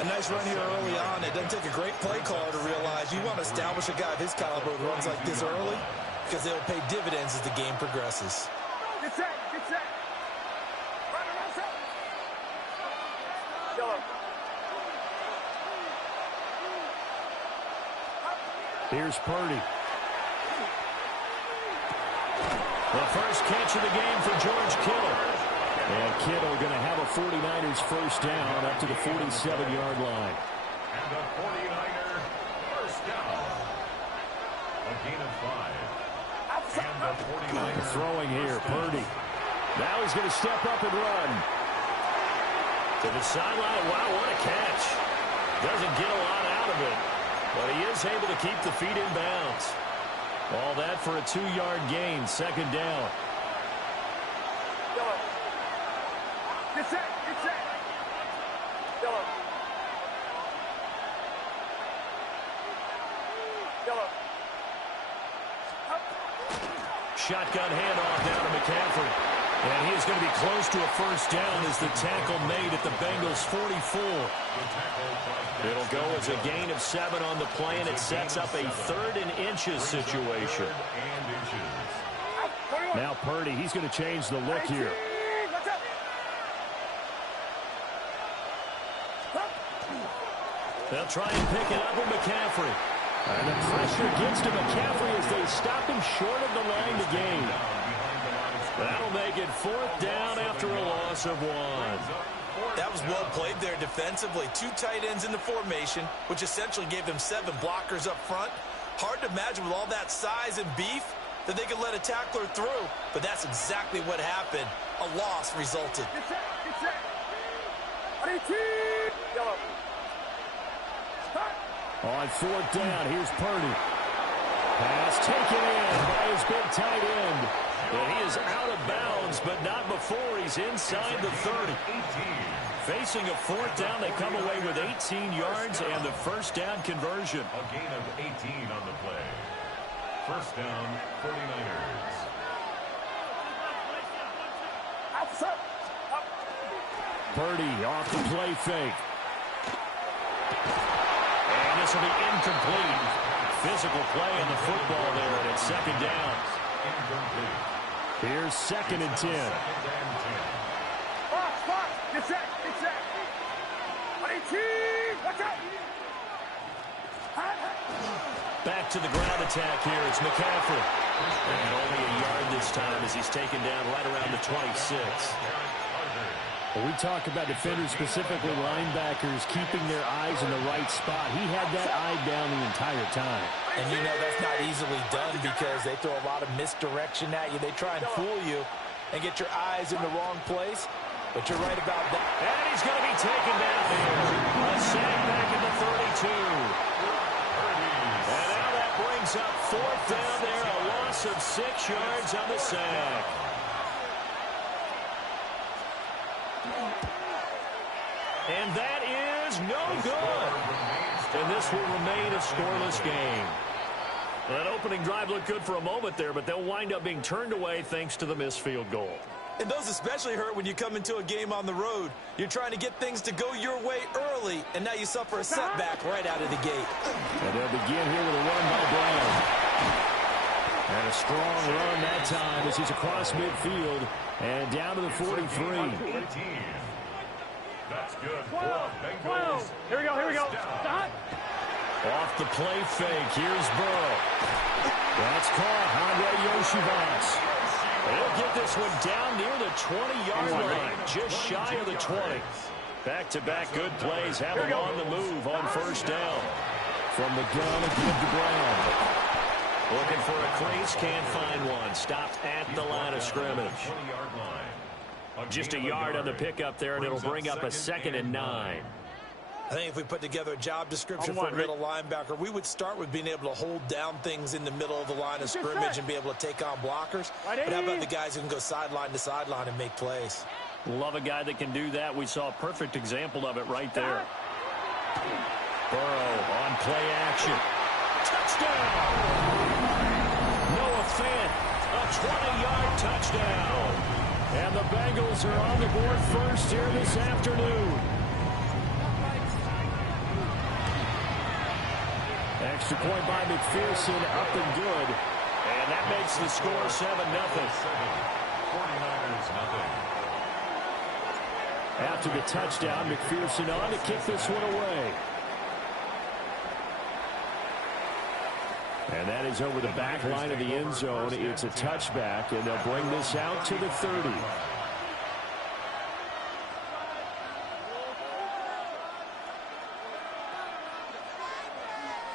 A nice run here early on. It doesn't take a great play caller to realize you want to establish a guy of his caliber who runs like this early, because they'll pay dividends as the game progresses. Get set, get set. Run set. Yellow. Here's Purdy. The first catch of the game for George Kittle. And Kittle going to have a 49ers first down up to the 47-yard line. And the 49er first down. A gain of 5. And the 49er throwing here, Purdy. Now he's going to step up and run. To the sideline. Wow, what a catch. Doesn't get a lot out of it, but he is able to keep the feet in bounds. All that for a 2-yard gain, 2nd down. Yellow. Get set, get set. Yellow. Yellow. Shotgun handoff down to McCaffrey. And he's going to be close to a first down as the tackle made at the Bengals' 44. It'll go as a gain of 7 on the play, and it sets up a 3rd and inches situation. Now Purdy, he's going to change the look here. They'll try and pick it up with McCaffrey. And the pressure gets to McCaffrey as they stop him short of the line to gain. That'll make it 4th down after a loss of 1. That was well played there defensively. 2 tight ends in the formation, which essentially gave them 7 blockers up front. Hard to imagine with all that size and beef that they could let a tackler through, but that's exactly what happened. A loss resulted. Get set, get set. Yellow. On 4th down, here's Purdy. Pass taken in by his big tight end. And he is out of bounds, but not before he's inside the 30. Facing a 4th down, they come away with 18 yards and the first down conversion. A gain of 18 on the play. First down, 49ers. Purdy off the play fake. And this will be incomplete. Physical play in the football there, and it's 2nd down. Incomplete. Here's 2nd and 10. Box, get set, get set. Watch out. Back to the ground attack here. It's McCaffrey. And only a yard this time as he's taken down right around the 26. When we talk about defenders, specifically linebackers, keeping their eyes in the right spot. He had that eye down the entire time. And you know that's not easily done because they throw a lot of misdirection at you. They try and fool you and get your eyes in the wrong place. But you're right about that. And he's going to be taken down here. A sack back at the 32. And now that brings up 4th down there. A loss of 6 yards on the sack. And that is no good. And this will remain a scoreless game. That opening drive looked good for a moment there, but they'll wind up being turned away thanks to the missed field goal. And those especially hurt when you come into a game on the road. You're trying to get things to go your way early, and now you suffer a setback right out of the gate. And they'll begin here with a run by Brown. And a strong run that time as he's across midfield and down to the 43. That's good for the Bengals. Here we go. Stop. Off the play fake. Here's Burrow. That's caught. Andre Yoshivas. They'll get this one down near the 20-yard line. Just shy of the 20. Back-to-back good plays have them on the move on first down. From the gun, a give to Brown. Looking for a crease, can't find one. Stopped at the line of scrimmage. Just a yard on the pickup there, and it'll bring up a 2nd and 9. I think if we put together a job description for a middle linebacker, we would start with being able to hold down things in the middle of the line of scrimmage and be able to take on blockers. But how about the guys who can go sideline to sideline and make plays? Love a guy that can do that. We saw a perfect example of it right there. Burrow on play action. Touchdown! Noah Fant, a 20-yard touchdown. And the Bengals are on the board first here this afternoon. Extra point by McPherson, up and good. And that makes the score 7-0. 49ers nothing. After the touchdown, McPherson on to kick this one away. And that is over the back line of the end zone. It's a touchback, and they'll bring this out to the 30.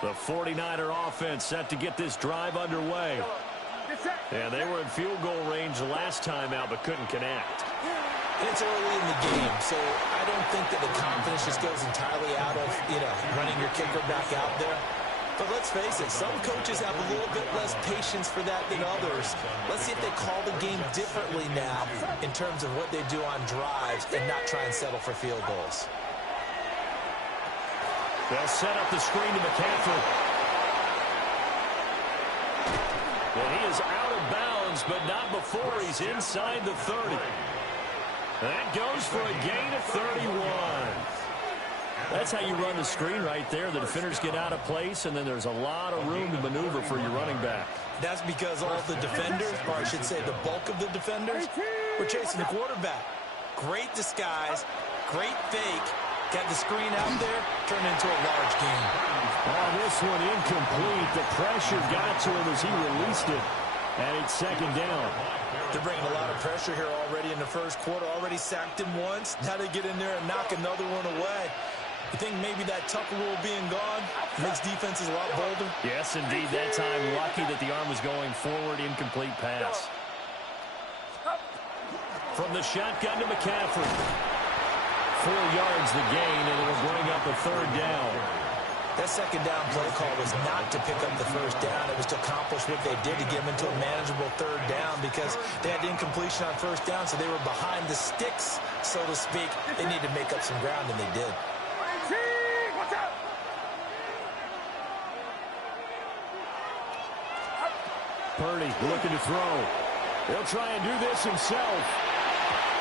The 49er offense set to get this drive underway. And they were in field goal range last time out, but couldn't connect. It's early in the game, so I don't think that the confidence just goes entirely out of, running your kicker back out there. But let's face it, some coaches have a little bit less patience for that than others. Let's see if they call the game differently now in terms of what they do on drives and not try and settle for field goals. They'll set up the screen to McCaffrey. Well, he is out of bounds, but not before he's inside the 30. That goes for a gain of 31. That's how you run the screen right there. The defenders get out of place, and then there's a lot of room to maneuver for your running back. That's because all of the defenders, or I should say the bulk of the defenders, were chasing the quarterback. Great disguise, great fake. Got the screen out there, turned into a large gain. Oh, this one incomplete. The pressure got to him as he released it. And it's 2nd down. They're bringing a lot of pressure here already in the first quarter. Already sacked him once. Now they get in there and knock another one away. You think maybe that Tucker rule being gone makes defenses a lot bolder? Yes, indeed. That time, lucky that the arm was going forward. Incomplete pass. From the shotgun to McCaffrey. 4 yards the gain, and it'll bring up a 3rd down. That 2nd down play call was not to pick up the 1st down. It was to accomplish what they did to get them into a manageable 3rd down because they had incompletion on 1st down, so they were behind the sticks, so to speak. They needed to make up some ground, and they did. Watch out! Purdy looking to throw. He'll try and do this himself.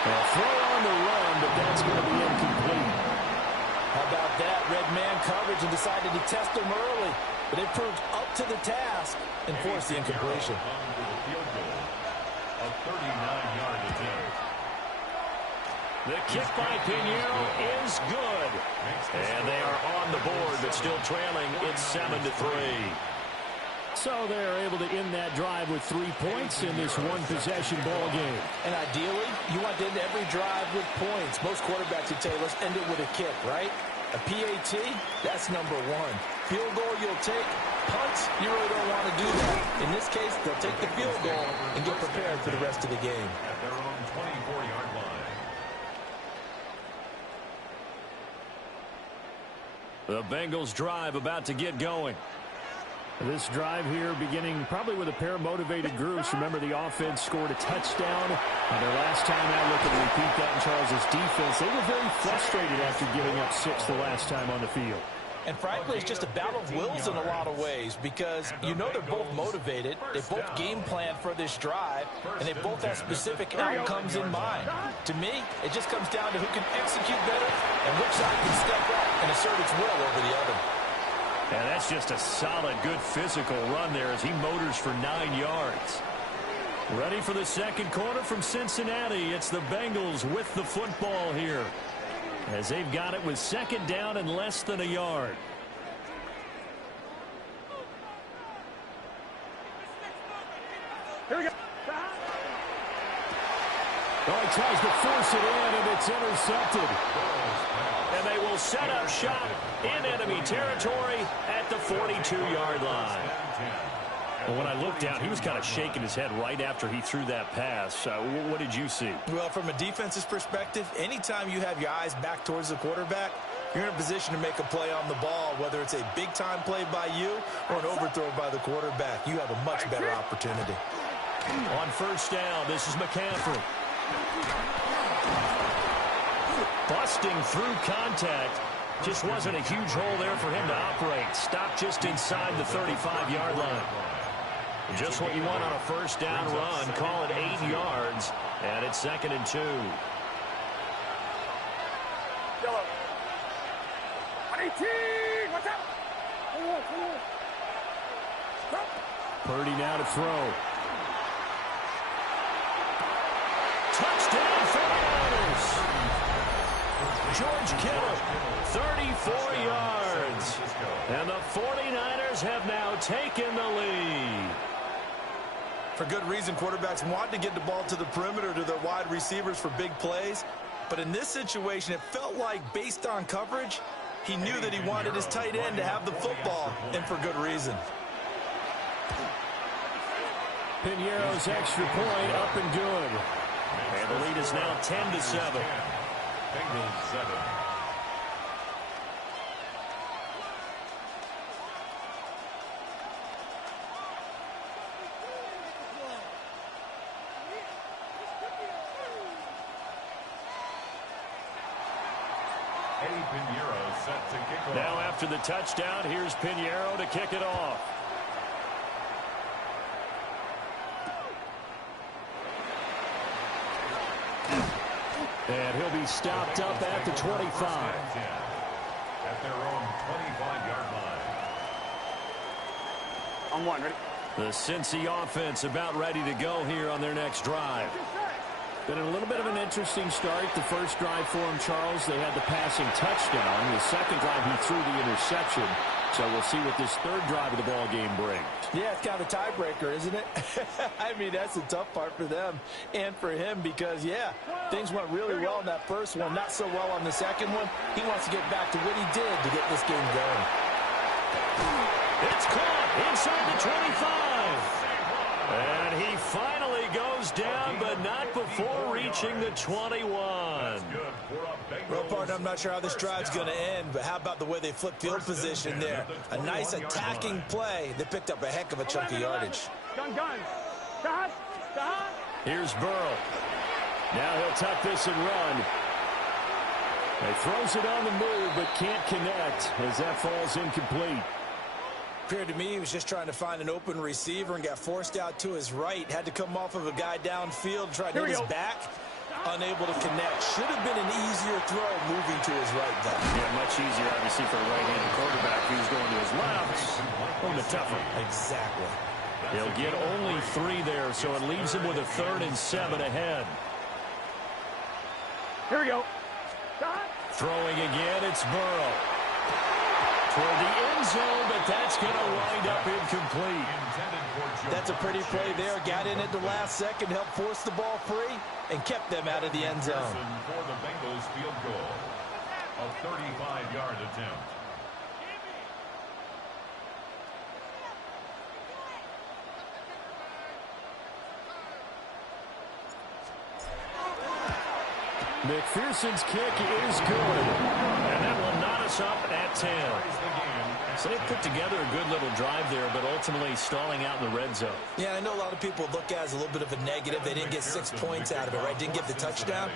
A throw on the run, but that's going to be incomplete. How about that? Red man coverage and decided to test them early. But they proved up to the task and forced the incompletion. A 39-yard attempt. The kick by Pinheiro is good. And they are on the board, but still trailing. It's 7-3. So they're able to end that drive with 3 points in this one-possession ball game. And ideally, you want to end every drive with points. Most quarterbacks would tell you, let's end it with a kick, right? A PAT, that's number 1. Field goal you'll take. Punts, you really don't want to do that. In this case, they'll take the field goal and get prepared for the rest of the game. At their own 24-yard line. The Bengals drive about to get going. This drive here beginning probably with a pair of motivated groups. Remember, the offense scored a touchdown. And their last time out, looking to repeat that in Charles' defense. They were very frustrated after giving up 6 the last time on the field. And frankly, it's just a battle of wills in a lot of ways because they're both motivated. They both game planned for this drive, and they both have specific outcomes in mind. To me, it just comes down to who can execute better and which side can step up and assert its will over the other. And that's just a solid, good physical run there as he motors for 9 yards. Ready for the second quarter from Cincinnati. It's the Bengals with the football here. as they've got it with second down and less than a yard. Here we go. Oh, he tries to force it in, and it's intercepted. And they will set up shop in enemy territory at the 42-yard line. Well, when I looked down, he was kind of shaking his head right after he threw that pass. What did you see? Well, from a defense's perspective, anytime you have your eyes back towards the quarterback, you're in a position to make a play on the ball, whether it's a big-time play by you or an overthrow by the quarterback. You have a much better opportunity. On first down, this is McCaffrey. Busting through contact. Just wasn't a huge hole there for him to operate. Stopped just inside the 35-yard line. Just what you want on a first down run. Call it 8 yards, and it's 2nd and 2. Yellow. 18. Watch out. Purdy now to throw. Touchdown 49ers. George Kittle, 34 yards. And the 49ers have now taken the lead. For good reason, quarterbacks want to get the ball to the perimeter to their wide receivers for big plays. But in this situation, it felt like based on coverage, he knew that he wanted his tight end to have the football, and for good reason. Piñeiro's extra point up and good. And the lead is now 10-7. Bengals 7. Eddie Piñeiro set to kick off. Now after the touchdown, here's Piñeiro to kick it off. And he'll be stopped up at the 25. At their own 25-yard line. On one, ready? The Cincy offense about ready to go here on their next drive. Been a little bit of an interesting start. The first drive for him, Charles, they had the passing touchdown. The second drive, he threw the interception. So we'll see what this third drive of the ball game brings. Yeah, it's kind of a tiebreaker, isn't it? I mean, that's the tough part for them and for him because, yeah, things went really well in that first one, not so well on the second one. He wants to get back to what he did to get this game going. It's caught inside the 25. And he finally goes down, but not before reaching the 21. Well, partner, I'm not sure how this drive's going to end, but how about the way they flip field position there? A nice attacking play. They picked up a heck of a chunk of yardage. Gun. Here's Burrow. Now he'll tuck this and run. He throws it on the move, but can't connect as that falls incomplete. Appeared to me he was just trying to find an open receiver and got forced out to his right. Had to come off of a guy downfield, tried to hit his back. Unable to connect. Should have been an easier throw moving to his right, though. Yeah, much easier, obviously, for a right-handed quarterback who's going to his left. A little bit tougher. Exactly. He'll get only 3 there, so it leaves him with a 3rd and 7 ahead. Here we go. Throwing again, it's Burrow. Toward the end zone, but that's going to wind up incomplete. That's a pretty play there. Got in at the last second, helped force the ball free, and kept them out of the end zone. For the Bengals field goal. A 35-yard attempt. McPherson's kick is good. And that will knot us up at 10. So they put together a good little drive there, but ultimately stalling out in the red zone. Yeah, I know a lot of people look at it as a little bit of a negative. They didn't get 6 points out of it, right? Didn't get the touchdown.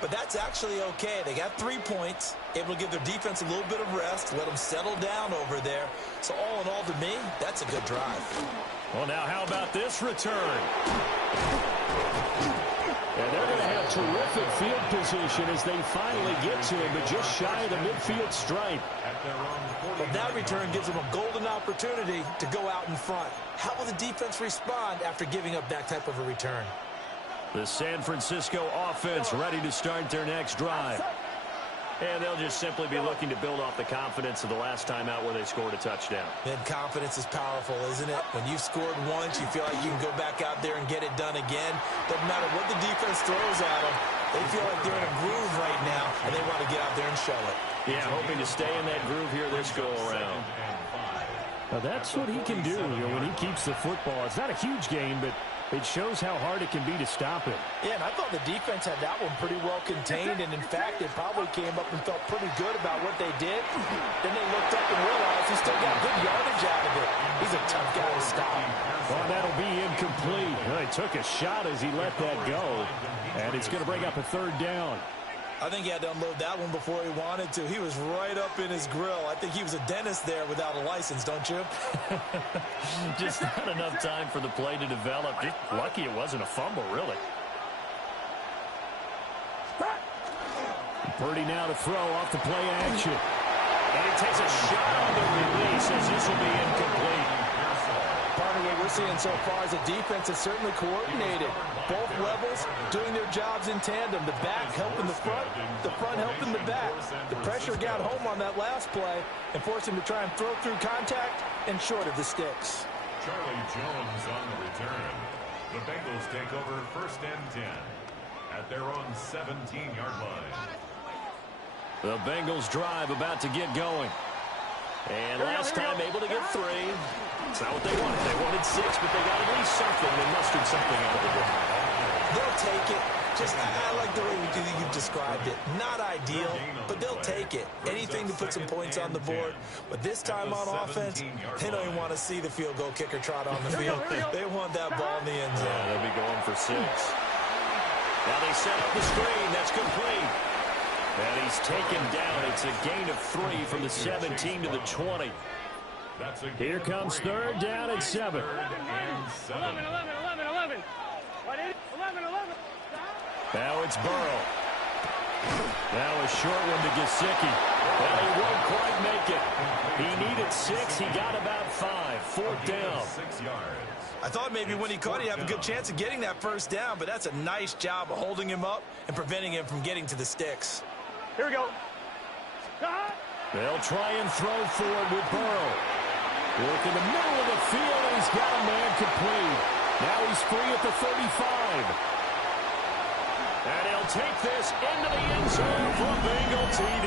But that's actually okay. They got 3 points, able to give their defense a little bit of rest, let them settle down over there. So all in all, to me, that's a good drive. Well, now how about this return? And they're going to have terrific field position as they finally get to him, but just shy of the midfield stripe. But that return gives them a golden opportunity to go out in front. How will the defense respond after giving up that type of a return? The San Francisco offense ready to start their next drive. And they'll just simply be looking to build off the confidence of the last time out where they scored a touchdown. And confidence is powerful, isn't it? When you've scored once, you feel like you can go back out there and get it done again. Doesn't matter what the defense throws at them. They feel like they're in a groove right now, and they want to get out there and show it. Yeah, hoping to stay in that groove here this go-around. Now that's what he can do when he keeps the football. It's not a huge gain, but it shows how hard it can be to stop him. Yeah, and I thought the defense had that one pretty well contained, and in fact, they probably came up and felt pretty good about what they did. Then they looked up and realized he still got good yardage out of it. He's a tough guy to stop. Well, that'll be incomplete. Well, he took a shot as he let that go, and it's going to bring up a third down. I think he had to unload that one before he wanted to. He was right up in his grill. I think he was a dentist there without a license, don't you? Just not enough time for the play to develop. Just lucky it wasn't a fumble, really. Purdy now to throw off the play action. And he takes a shot on the release as this will be incomplete. Part of what we're seeing so far is the defense is certainly coordinated. Both levels doing their jobs in tandem. The back helping the front helping the back. The pressure got home on that last play and forced him to try and throw through contact and short of the sticks. Charlie Jones on the return. The Bengals take over 1st and 10 at their own 17-yard line. The Bengals drive about to get going. And last time able to get 3. It's not what they wanted. They wanted 6, but they got at least something. They mustered something out of the game. They'll take it. I like the way you've described it. Not ideal, but they'll take it. Anything to put some points on the board. But this time on offense, they don't even want to see the field goal kicker trot on the field. They want that ball in the end zone. Yeah, they'll be going for 6. Now they set up the screen. That's complete. And he's taken down. It's a gain of 3 from the 17 to the 20. Here comes 3rd down and 7. 11. Now it's Burrow. Now a short one to Gesicki. Well, he won't quite make it. He needed 6. He got about 5. 4th down. 6 yards. I thought maybe when he caught it, he'd have a good chance of getting that 1st down, but that's a nice job of holding him up and preventing him from getting to the sticks. Here we go. They'll try and throw forward with Burrow. Look in the middle of the field, and he's got a man complete. Now he's free at the 35. And he'll take this into the end zone for a Bengal TD.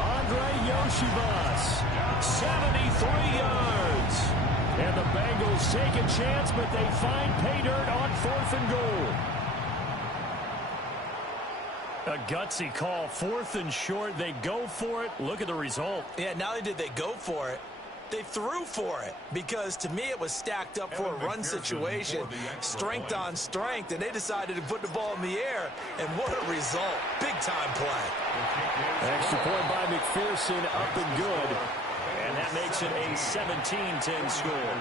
Andre Yoshibas, 73 yards. And the Bengals take a chance, but they find pay dirt on 4th and goal. A gutsy call. 4th and short. They go for it. Look at the result. Yeah, not only did they go for it, they threw for it, because to me it was stacked up for a run situation, strength on strength, and they decided to put the ball in the air, and what a result. Big-time play. Extra point by McPherson, up and good. And that makes it a 17-10 score.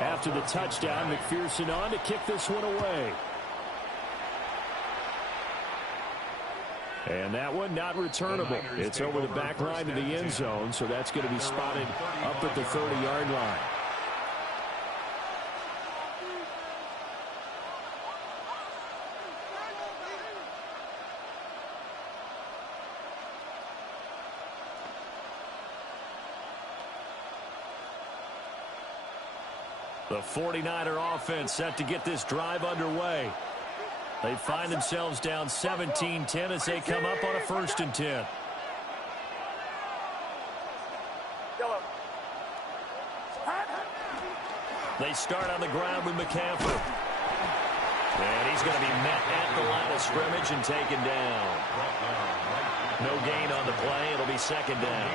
After the touchdown, McPherson on to kick this one away. And that one not returnable. It's over the back line to the end zone, so that's going to be spotted up at the 30-yard line. The 49er offense set to get this drive underway. They find themselves down 17-10 as they come up on a 1st and 10. They start on the ground with McCaffrey. And he's going to be met at the line of scrimmage and taken down. No gain on the play. It'll be 2nd down.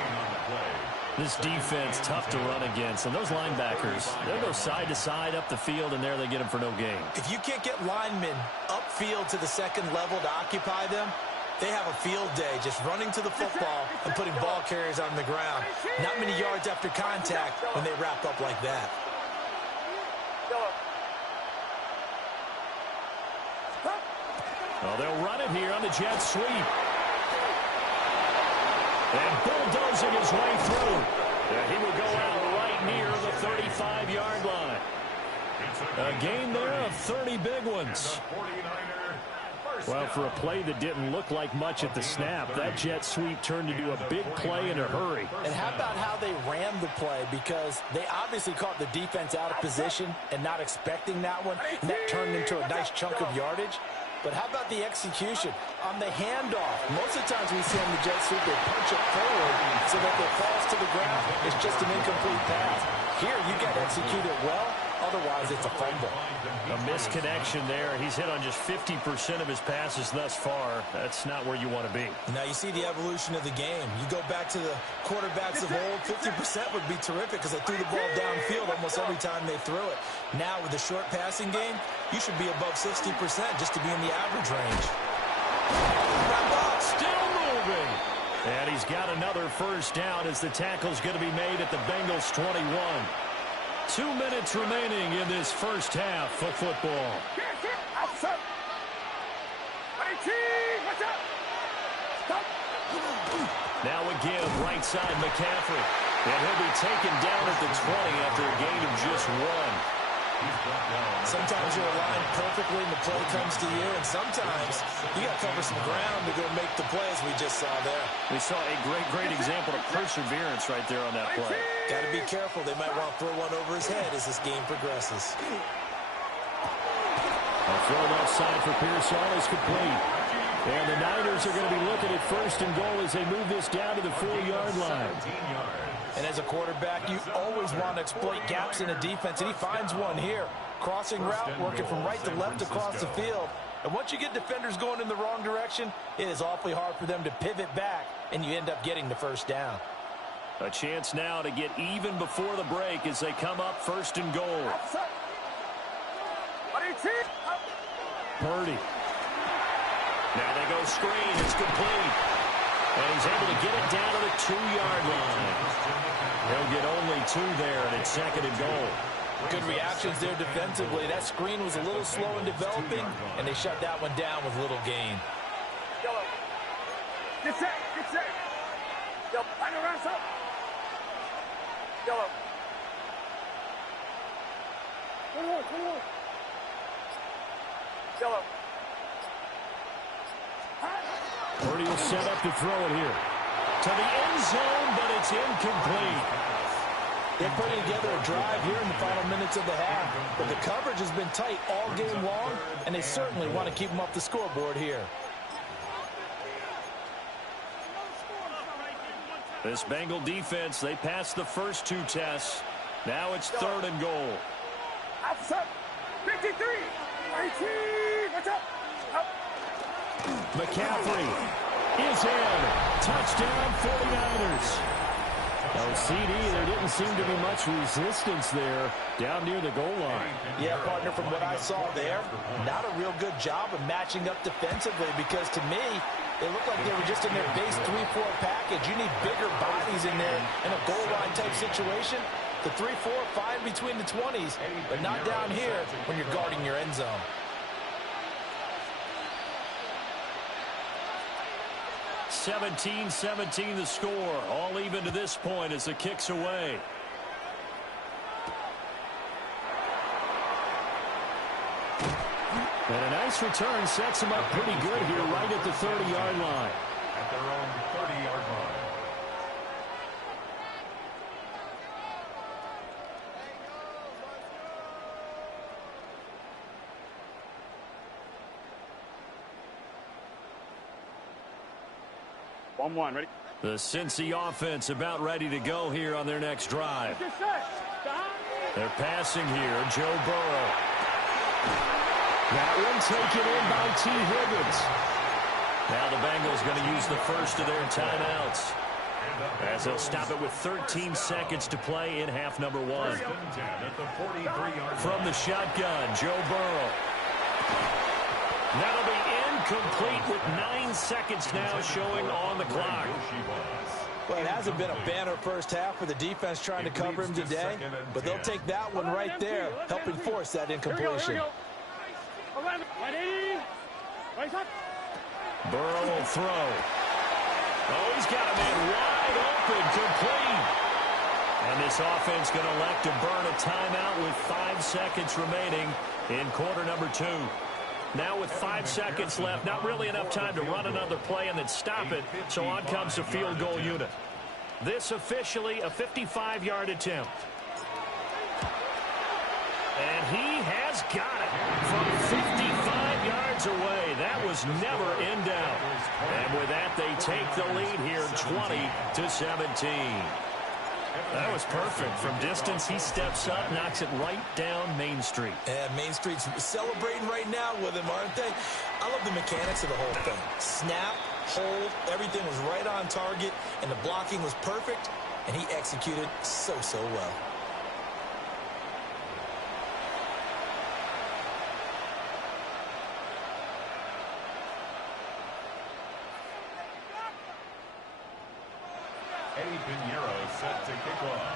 This defense, tough to run against. And those linebackers, they'll go side to side up the field, and there they get them for no gain. If you can't get linemen upfield to the 2nd level to occupy them, they have a field day just running to the football and putting ball carriers on the ground. Not many yards after contact when they wrap up like that. Well, they'll run it here on the jet sweep. And bulldozing his way through. And he will go out right near the 35-yard line. A gain there of 30 big ones. Well, for a play that didn't look like much at the snap, that jet sweep turned into a big play in a hurry. And how about how they ran the play? Because they obviously caught the defense out of position and not expecting that one, and that turned into a nice chunk of yardage. But how about the execution on the handoff? Most of the times we see on the jet sweep, they punch it forward so that it falls to the ground. It's just an incomplete pass. Here, you got to execute it well. Otherwise, it's a fumble. A misconnection there. He's hit on just 50% of his passes thus far. That's not where you want to be. Now, you see the evolution of the game. You go back to the quarterbacks of old, 50% would be terrific because they threw the ball downfield almost every time they threw it. Now, with the short passing game, you should be above 60% just to be in the average range. Still moving. And he's got another first down as the tackle's going to be made at the Bengals 21. 2 minutes remaining in this first half of football. Now again, right side McCaffrey. And he'll be taken down at the 20 after a gain of just 1. Sometimes you're aligned perfectly and the play comes to you, and sometimes you got to cover some ground to go make the plays we just saw there. We saw a great example of perseverance right there on that play. Got to be careful. They might want to throw one over his head as this game progresses. A throw left side for Pearsall is complete. And the Niners are going to be looking at first and goal as they move this down to the 4-yard line. And as a quarterback, you always want to exploit gaps in a defense, and he finds one here. Crossing route, working from right to left across the field. And once you get defenders going in the wrong direction, it is awfully hard for them to pivot back, and you end up getting the first down. A chance now to get even before the break as they come up first and goal. Purdy. Now they go screen. It's complete. And he's able to get it down to the 2-yard line. He'll get only 2 there, and it's second and goal. Good reactions there defensively. That screen was a little slow in developing, and they shut that one down with little gain. Get set. Yo, line around up. Yellow. Yellow. Purdy will set up to throw it here. To the end zone, but it's incomplete. They're putting together a drive here in the final minutes of the half, but the coverage has been tight all game long, and they certainly want to keep them off the scoreboard here. This Bengal defense, they passed the first 2 tests. Now it's third and goal. Outside. 53. 18. What's up? McCaffrey is in. Touchdown 49ers. Oh, CD, there didn't seem to be much resistance there down near the goal line. Yeah, partner, from what I saw there, not a real good job of matching up defensively because to me, they looked like they were just in their base 3-4 package. You need bigger bodies in there in a goal line type situation. The 3-4, fine between the 20s, but not down here when you're guarding your end zone. (17-17) the score. All even to this point as the kick's away. And a nice return sets them up pretty good here right at the 30-yard line. At their own 30-yard line. One, ready? The Cincy offense about ready to go here on their next drive. They're passing here. Joe Burrow. That one taken in by T. Higgins. Now the Bengals going to use the first of their timeouts as they'll stop it with 13 seconds to play in half number 1. From the shotgun, Joe Burrow. That'll be incomplete with 9 seconds now showing on the clock. Well, it hasn't been a banner first half for the defense trying to cover him today, but they'll take that one right there, helping force that incompletion. Burrow will throw. Oh, he's got a man wide open, complete. And this offense going to elect to burn a timeout with 5 seconds remaining in quarter number 2. Now with 5 seconds left, not really enough time to run another play and then stop it, so on comes the field goal unit. This officially a 55-yard attempt. And he has got it from 55 yards away. That was never in doubt. And with that, they take the lead here 20-17. That was perfect. From distance, he steps up, knocks it right down Main Street. Yeah, Main Street's celebrating right now with him, aren't they? I love the mechanics of the whole thing. Snap, hold, everything was right on target, and the blocking was perfect, and he executed so well. Eddie Pinheiro set to kick off.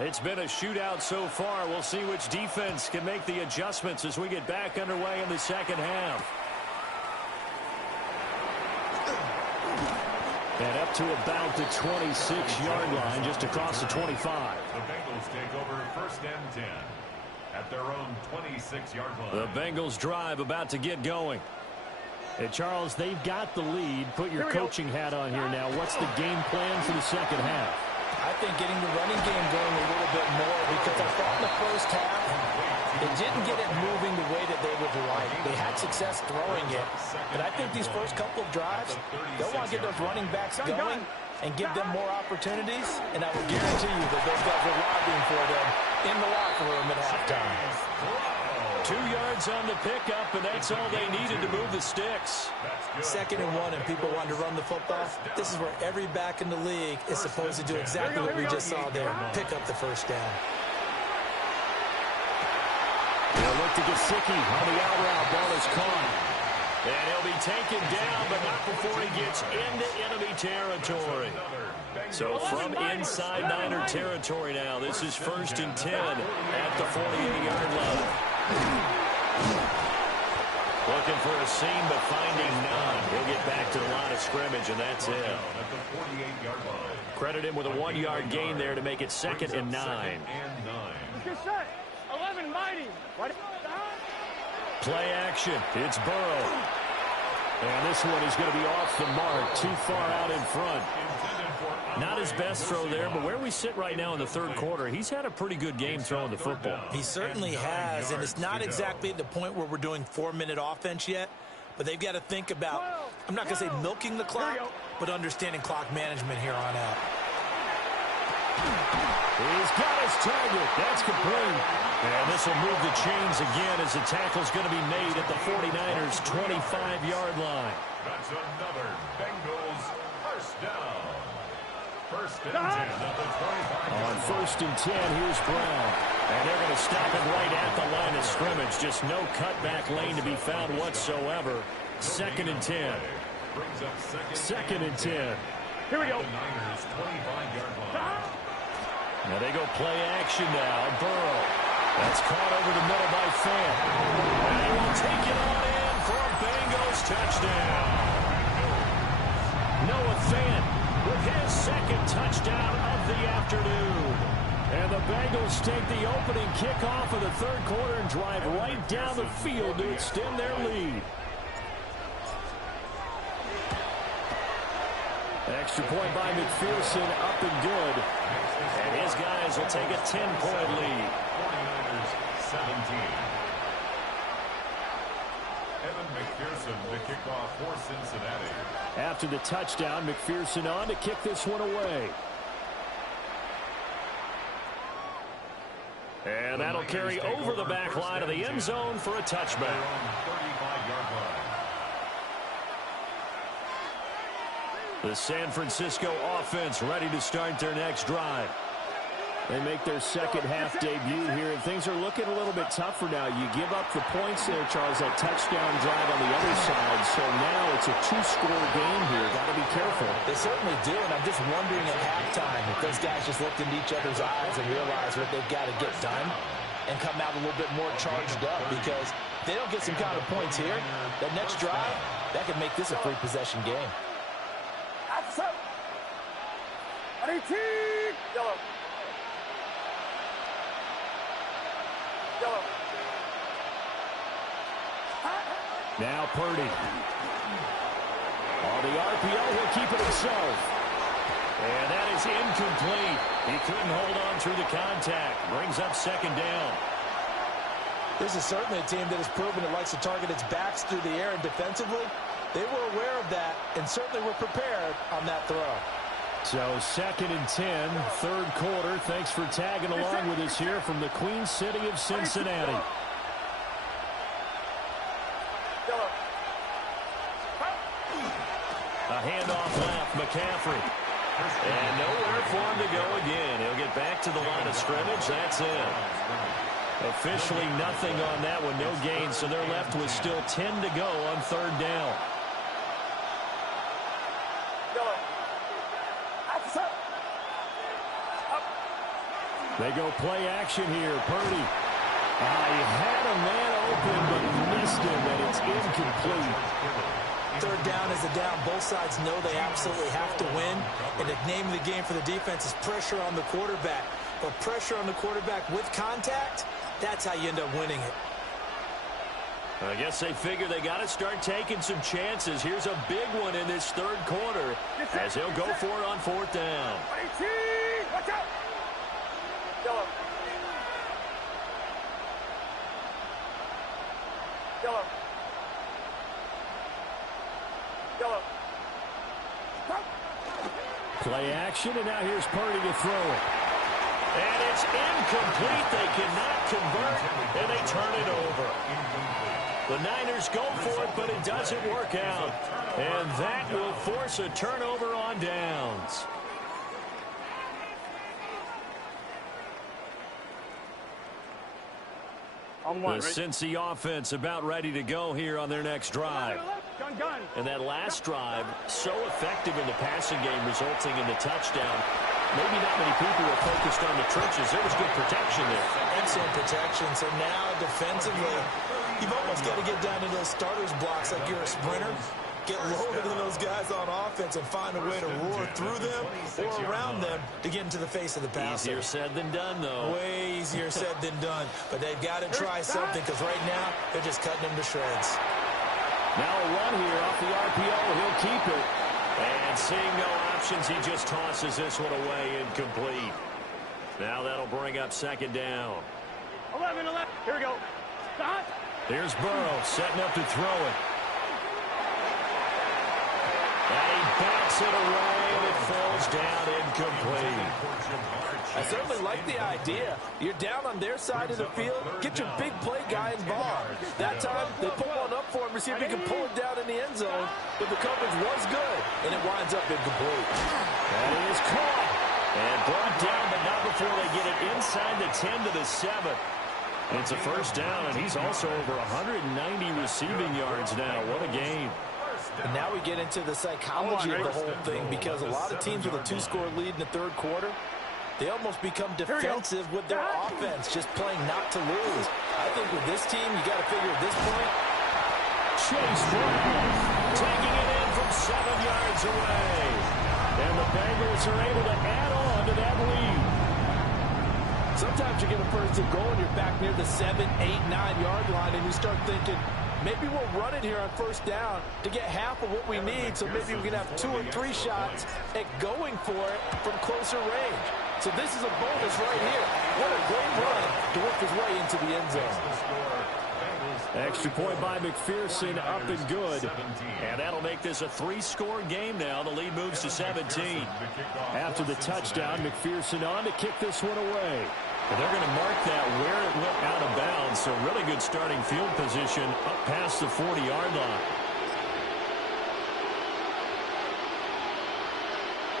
It's been a shootout so far. We'll see which defense can make the adjustments as we get back underway in the second half. And up to about the 26-yard line, just across the 25. The Bengals take over 1st and 10 at their own 26-yard line. The Bengals drive about to get going. Hey, Charles, they've got the lead. Put your coaching hat on here now. What's the game plan for the second half? I think getting the running game going a little bit more, because I thought in the first half they didn't get it moving the way that they would like. They had success throwing it, but I think these first couple of drives, they'll want to get those running backs going and give them more opportunities, and I will guarantee you that those guys are lobbying for them in the locker room at halftime. 2 yards on the pickup, and that's all they needed to move the sticks. 2nd and 1, and people want to run the football. This is where every back in the league is supposed to do exactly what we just saw there. Pick up the first down. They'll look to Gesicki on the out route. Ball is caught. And he'll be taken down, but not before he gets into enemy territory. So from inside Niner territory now, this is 1st and 10 at the 48-yard line. Looking for a seam, but finding none. He'll get back to the line of scrimmage, and that's it. Credit him with a 1-yard gain there to make it 2nd and 9. Good set. 11 mighty. Play action. It's Burrow. And this one is going to be off the mark, too far out in front. Not his best throw there, but where we sit right now in the 3rd quarter, he's had a pretty good game throwing the football. He certainly has, and it's not exactly at the point where we're doing 4-minute offense yet, but they've got to think about, I'm not going to say milking the clock, but understanding clock management here on out. He's got his target. That's complete. And this will move the chains again as the tackle's going to be made at the 49ers' 25-yard line. That's another Bengals first down. 1st and 10 at the 25. On 1st and 10, here's Brown. And they're going to stop him right at the line of scrimmage. Just no cutback lane to be found whatsoever. 2nd and 10. 2nd and 10. Here we go. The Niners' 25-yard line. Now they go play action now. Burrow. That's caught over the middle by Fant. And he will take it on in for a Bengals touchdown. Noah Fant with his 2nd touchdown of the afternoon. And the Bengals take the opening kickoff of the 3rd quarter and drive right down the field to extend their lead. Extra point by McPherson, up and good. And his guys will take a 10-point lead. 49ers 17. Evan McPherson to kick off for Cincinnati. After the touchdown, McPherson on to kick this one away. And that'll carry over the back line of the end zone for a touchback. 35-yard line. The San Francisco offense ready to start their next drive. They make their 2nd half debut here, and things are looking a little bit tougher now. You give up the points there, Charles, that touchdown drive on the other side. So now it's a 2-score game here. Got to be careful. They certainly do, and I'm just wondering at halftime if those guys just looked into each other's eyes and realized what they've got to get done and come out a little bit more charged up, because If they don't get some kind of points here, that next drive, that could make this a free possession game. Yellow. Yellow. Now Purdy. On the RPO, he'll keep it himself. And that is incomplete. He couldn't hold on through the contact. Brings up second down. This is certainly a team that has proven it likes to target its backs through the air and defensively. They were aware of that and certainly were prepared on that throw. So 2nd and 10, third quarter. Thanks for tagging along with us here from the Queen City of Cincinnati. A handoff left, McCaffrey. And nowhere for him to go again. He'll get back to the line of scrimmage. That's it. Officially nothing on that one, no gain. So they're left with still 10 to go on third down. They go play action here. Purdy. He had a man open, but missed him, and it's incomplete. Third down is a down. Both sides know they absolutely have to win. And the name of the game for the defense is pressure on the quarterback. But pressure on the quarterback with contact, that's how you end up winning it. I guess they figure they got to start taking some chances. Here's a big one in this third quarter as he'll go for it on fourth down. Watch out! Yellow. Yellow. Yellow. Play action, and now here's Purdy to throw it. And it's incomplete. They cannot convert, and they turn it over. The Niners go for it, but it doesn't work out. And that will force a turnover on downs. The Cincy offense about ready to go here on their next drive. And that last drive, so effective in the passing game, resulting in the touchdown. Maybe not many people were focused on the trenches. There was good protection there. Excellent protection. So now defensively, you've almost got to get down to those starters blocks like you're a sprinter. Get lower than those guys on offense and find a way to roar through them or around them to get into the face of the passer. Easier said than done, though. Way easier said than done. But they've got to try something because right now they're just cutting them to shreds. Now a run here off the RPO. He'll keep it. And seeing no options, he just tosses this one away incomplete. Now that'll bring up second down. 11. Here we go. Stop. Here's Burrow setting up to throw it. And he backs it away, and it falls down incomplete. I certainly like the idea. You're down on their side of the field. Get your big play guy involved. That time, they pull one up for him to see if he can pull it down in the end zone. But the coverage was good, and it winds up incomplete. That is caught. And brought down, but not before they get it inside the 10 to the 7. It's a first down, and he's also over 190 receiving yards now. What a game. And now we get into the psychology of the whole thing because a lot of teams with a 2-score lead in the third quarter, they almost become defensive with their offense, just playing not to lose. I think with this team, you got to figure at this point. Chase Brown taking it in from 7 yards away. And the Bengals are able to add on to that lead. Sometimes you get a first and goal and you're back near the 7, 8, 9-yard line, and you start thinking, maybe we'll run it here on first down to get half of what we need, so maybe we can have 2 or 3 shots at going for it from closer range. So this is a bonus right here. What a great run to work his way into the end zone. Extra point by McPherson, up and good. And that'll make this a 3-score game now. The lead moves to 17. After the touchdown, McPherson on to kick this one away. And they're going to mark that where it went out of bounds. So really good starting field position up past the 40-yard line.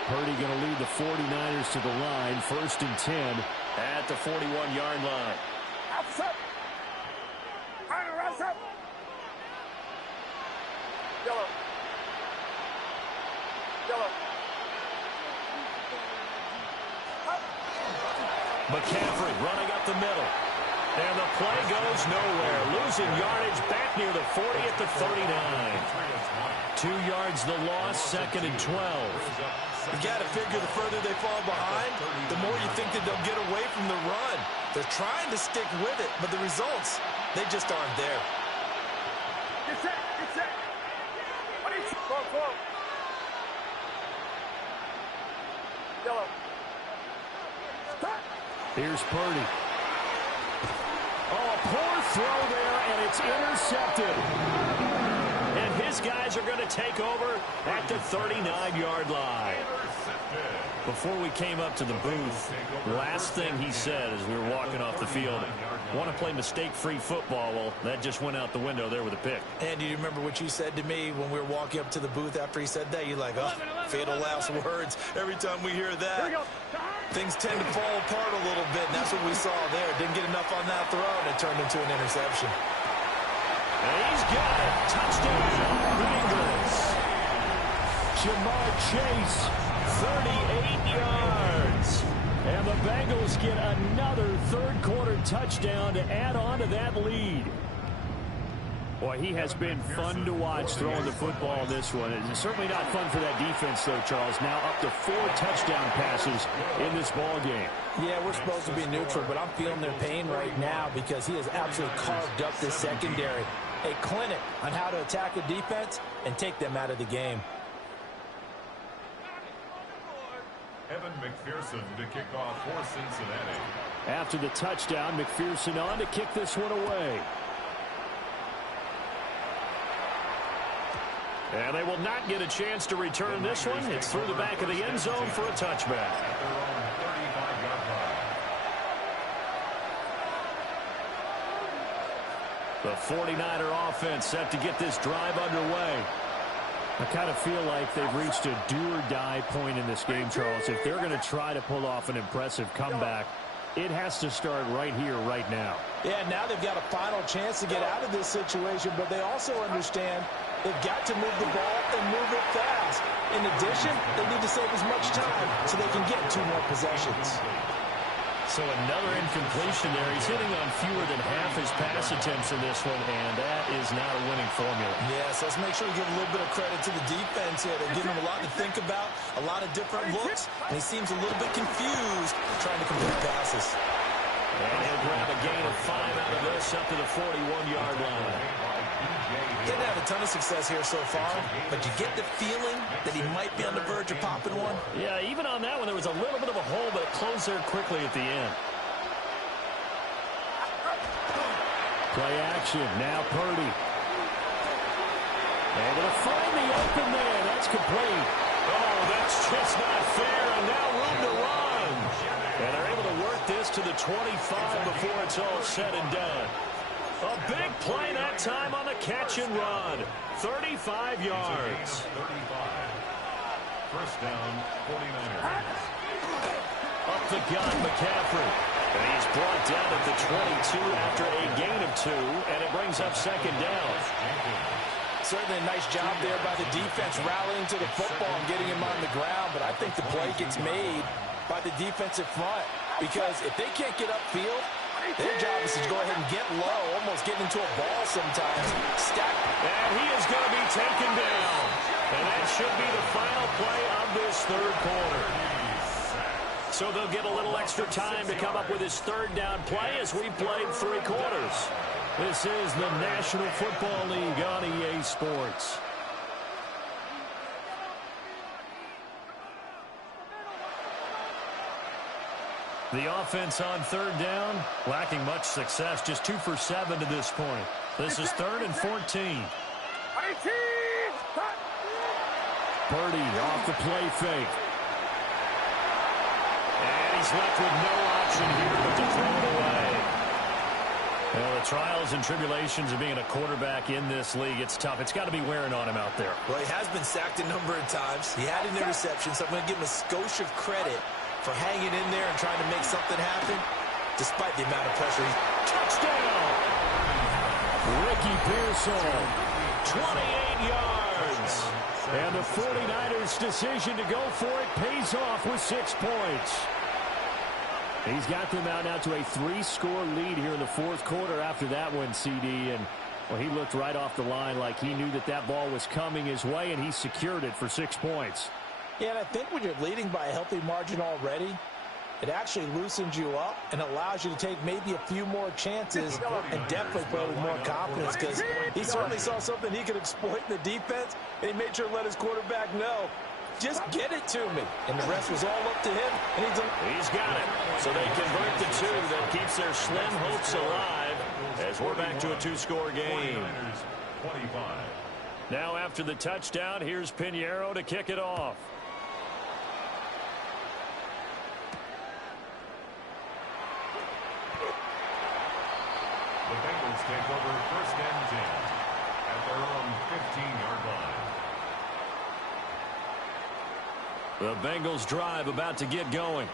Purdy going to lead the 49ers to the line. 1st and 10 at the 41-yard line. Outside. Outside. Yellow. Yellow. McCaffrey running up the middle. And the play goes nowhere. Losing yardage back near the 40 at the 39. 2 yards the loss, 2nd and 12. You got to figure the further they fall behind, the more you think that they'll get away from the run. They're trying to stick with it, but the results, they just aren't there. Get set, get set. What is it? Go. Yellow. Stop. Here's Purdy. Oh, a poor throw there, and it's intercepted. And his guys are going to take over at the 39-yard line. Before we came up to the booth, last thing he said as we were walking off the field, want to play mistake-free football. Well, that just went out the window there with a pick. And do you remember what you said to me when we were walking up to the booth after he said that? You're like, oh, fatal last words. Every time we hear that, things tend to fall apart a little bit, and that's what we saw there. Didn't get enough on that throw, and it turned into an interception. And he's got it. Touchdown, Bengals. Jamar Chase, 38 yards. And the Bengals get another third-quarter touchdown to add on to that lead. Boy, he has been fun to watch throwing the football this one. It's certainly not fun for that defense, though, Charles. Now up to 4 touchdown passes in this ball game. Yeah, we're supposed to be neutral, but I'm feeling their pain right now because he has absolutely carved up this secondary. A clinic on how to attack a defense and take them out of the game. Evan McPherson to kick off for Cincinnati. After the touchdown, McPherson on to kick this one away. And they will not get a chance to return this one. It's through the back of the end zone for a touchback. The 49er offense set to get this drive underway. I kind of feel like they've reached a do-or-die point in this game, Charles. If they're going to try to pull off an impressive comeback, it has to start right here, right now. Yeah, now they've got a final chance to get out of this situation, but they also understand they've got to move the ball and move it fast. In addition, they need to save as much time so they can get 2 more possessions. So another incompletion there. He's hitting on fewer than half his pass attempts in this one, and that is not a winning formula. Yeah, so let's make sure we give a little bit of credit to the defense here. They're giving him a lot to think about, a lot of different looks, and he seems a little bit confused trying to complete passes. And he'll grab a gain of 5 out of this up to the 41-yard line. He hasn't had a ton of success here so far, but you get the feeling that he might be on the verge of popping one. Yeah, even on that one, there was a little bit of a hole, but it closed there quickly at the end. Play action. Now Purdy. Able to find the open man. That's complete. Oh, that's just not fair, and now room to run. And they're able to work this to the 25 before it's all said and done. A big play that time on the catch and run. 35 yards. First down, 49ers. Up the gut, McCaffrey. And he's brought down at the 22 after a gain of 2, and it brings up 2nd down. Certainly a nice job there by the defense rallying to the football and getting him on the ground, but I think the play gets made by the defensive front because if they can't get upfield, their job is to go ahead and get low, almost get into a ball sometimes. Stack. And he is going to be taken down. And that should be the final play of this third quarter. So they'll get a little extra time to come up with his 3rd down play as we played 3 quarters. This is the National Football League on EA Sports. The offense on 3rd down, lacking much success, just 2 for 7 to this point. This is 3rd and 14. Purdy off the play fake. And he's left with no option here but to throw it away. Well, the trials and tribulations of being a quarterback in this league, it's tough. It's got to be wearing on him out there. Well, he has been sacked a number of times. He had an interception, so I'm going to give him a skosh of credit for hanging in there and trying to make something happen, despite the amount of pressure. Touchdown! Ricky Pearsall, 28 yards. And the 49ers' decision to go for it pays off with 6 points. He's got them out now to a 3-score lead here in the fourth quarter after that one, CD. And, well, he looked right off the line like he knew that that ball was coming his way, and he secured it for 6 points. Yeah, and I think when you're leading by a healthy margin already, it actually loosens you up and allows you to take maybe a few more chances and definitely play with more confidence, because he certainly saw something he could exploit in the defense, and he made sure to let his quarterback know, just get it to me. And the rest was all up to him. And he's got it. So they convert the 2. That keeps their slim hopes alive as we're back to a 2-score game. Now after the touchdown, here's Pinheiro to kick it off. The Bengals take over 1st and 10 at their own 15-yard line. The Bengals drive about to get going.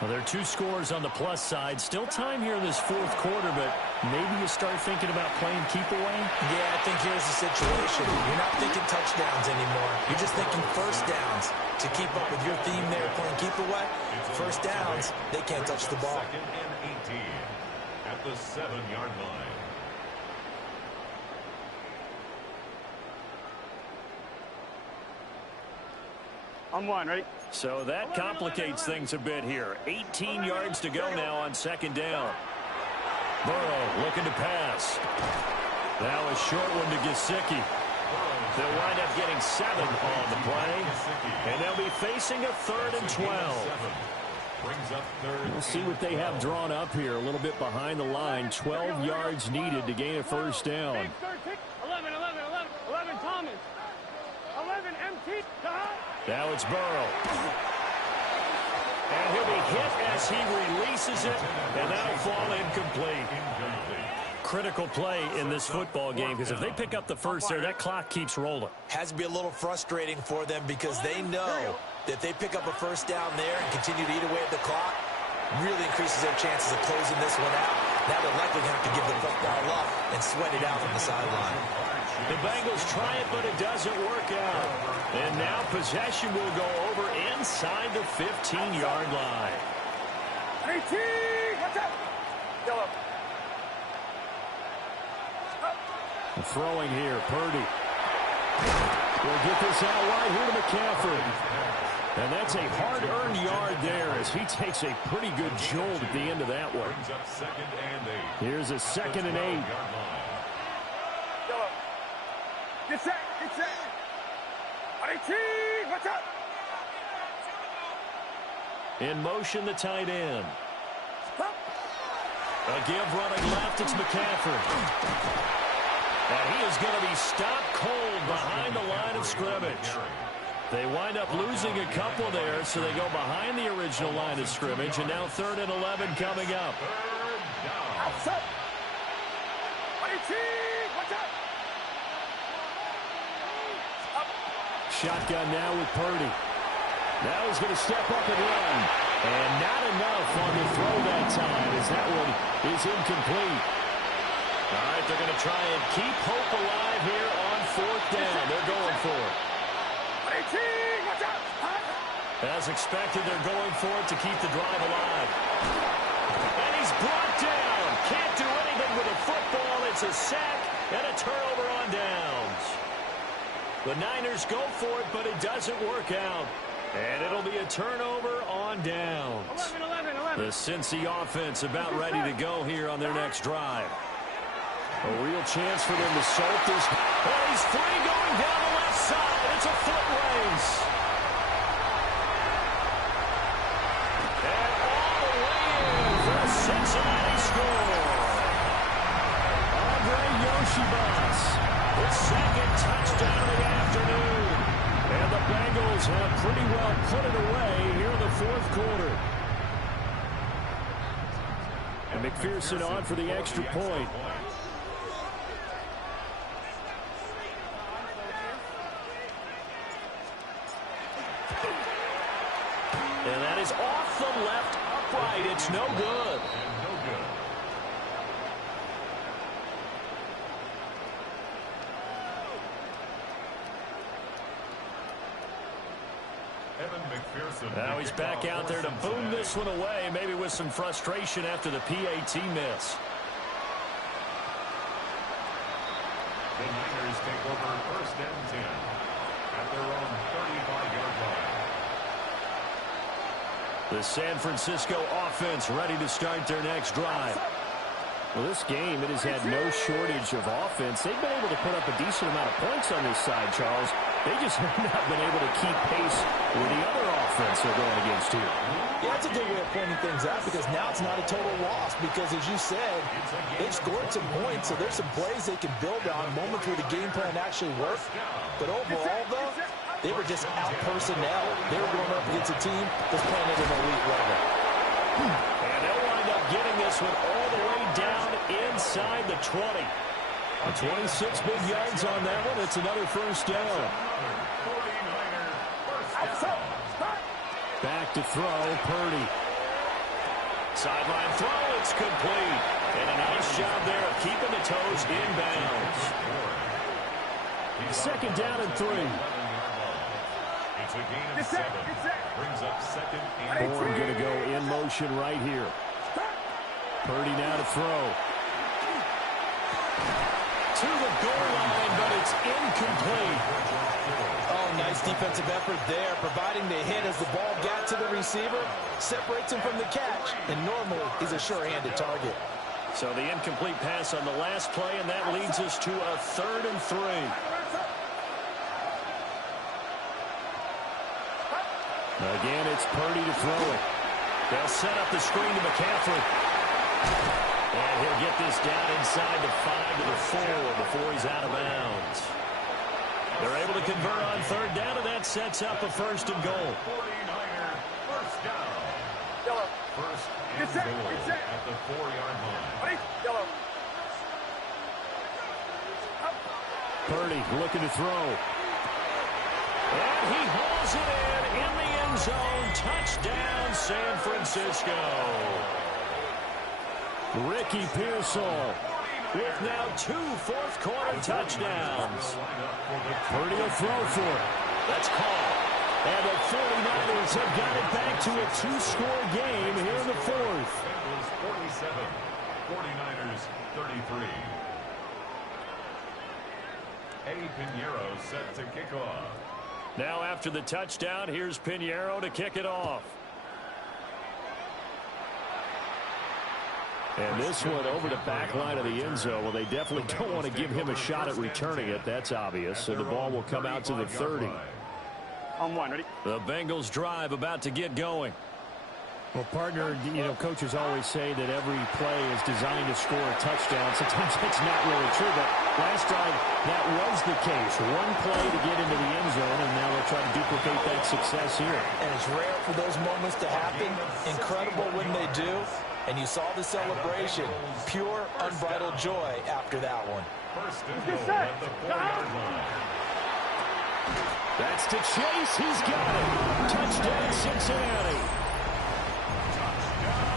Well, there are 2 scores on the plus side. Still time here in this fourth quarter, but maybe you start thinking about playing keep away? Yeah, I think here's the situation. You're not thinking touchdowns anymore. You're just thinking first downs. To keep up with your theme there, playing keep away, first downs, they can't touch the ball. 2nd and 18 at the 7-yard line. On 1, ready? So that complicates things a bit here. 18 yards to go now on 2nd down. Burrow looking to pass. Now a short one to Gesicki. They'll wind up getting 7 on the play. And they'll be facing a 3rd and 12. We'll see what they have drawn up here. A little bit behind the line. 12 yards needed to gain a first down. 11 Thomas. 11 MT. Now it's Burrow. And he'll be hit as he releases it, and that'll fall incomplete. Critical play in this football game, because if they pick up the first there, that clock keeps rolling. Has to be a little frustrating for them, because they know that if they pick up a first down there and continue to eat away at the clock, really increases their chances of closing this one out. Now they're likely going to have to give the football up and sweat it out from the sideline. The Bengals try it, but it doesn't work out. And now possession will go over inside the 15-yard line. 18! Watch out! Yellow. Throwing here, Purdy. We'll get this out wide here to McCaffrey. And that's a hard-earned yard there as he takes a pretty good jolt at the end of that one. Here's a 2nd and 8. Yellow. Get set, get set. 18, watch out. In motion, the tight end. A give running left, it's McCaffrey. And he is going to be stopped cold behind the line of scrimmage. They wind up losing a couple there, so they go behind the original line of scrimmage, and now 3rd and 11 coming up. Outside. 18, watch out. Shotgun now with Purdy. Now he's going to step up and run. And not enough on the throw that time, as that one is incomplete. All right, they're going to try and keep hope alive here on 4th down. They're going for it. 18, watch out. As expected, they're going for it to keep the drive alive. And he's brought down. Can't do anything with a football. It's a sack and a turnover on downs. The Niners go for it, but it doesn't work out. And it'll be a turnover on downs. 11. The Cincy offense about ready to go here on their next drive. A real chance for them to soak this. Oh, he's free going down the left side. It's a foot race. And all the way in for a Cincinnati score. Andre Yoshibas, his 2nd touchdown of the afternoon. And the Bengals have pretty well put it away here in the fourth quarter. And McPherson on for the extra point. And that is off the left upright. It's no good. Evan McPherson. Now he's back out there to boom this one away, maybe with some frustration after the PAT miss. The Niners take over 1st and 10 at their own 35-yard line. The San Francisco offense ready to start their next drive. Well, this game, it has had no shortage of offense. They've been able to put up a decent amount of points on this side, Charles. They just have not been able to keep pace with the other offense they're going against here. Yeah, that's a good way of pointing things out because now it's not a total loss because, as you said, they've scored some points, so there's some plays they can build on, moments where the game plan actually worked. But overall, though, they were just out-personnel. They were going up against a team that's playing at an elite level. And they'll wind up getting this one all the way down inside the 20. 26 big yards on that one. It's another first down. Back to throw, Purdy. Sideline throw, it's complete. And a nice job there of keeping the toes inbounds. 2nd down and 3. It's a gain of 7. Brings up 2nd and 3. Bourne going to go in motion right here. Purdy now to throw. To the goal line, but it's incomplete. Oh, nice defensive effort there, providing the hit as the ball got to the receiver, separates him from the catch, and normally he's a sure-handed target. So the incomplete pass on the last play, and that leads us to a 3rd and 3. Again, it's Purdy to throw it. They'll set up the screen to McCaffrey. And he'll get this down inside the 5 to the 4 before he's out of bounds. They're able to convert on 3rd down, and that sets up a 1st and goal. 49er, 1st down. 1st and goal at the 4-yard line. Purdy looking to throw. And he hauls it in the end zone. Touchdown, San Francisco. Ricky Pearsall with now 2 fourth-quarter touchdowns. Purdy will throw for it. That's called. And the 49ers have got it back to a 2-score game here in the 4th. Bengals 47, 49ers 33. Eddie Pinheiro set to kick off. Now after the touchdown, here's Pinheiro to kick it off. And this one over the back line of the end zone. Well, they definitely don't want to give him a shot at returning it. That's obvious. So the ball will come out to the 30. On 1, ready? The Bengals drive about to get going. Well, partner, you know, coaches always say that every play is designed to score a touchdown. Sometimes that's not really true, but last drive, that was the case. One play to get into the end zone, and now they'll try to duplicate that success here. And it's rare for those moments to happen. Incredible when they do. And you saw the celebration. Pure, unbridled joy after that one. 1st and goal at the 4-yard line. That's to Chase. He's got it. Touchdown, Cincinnati.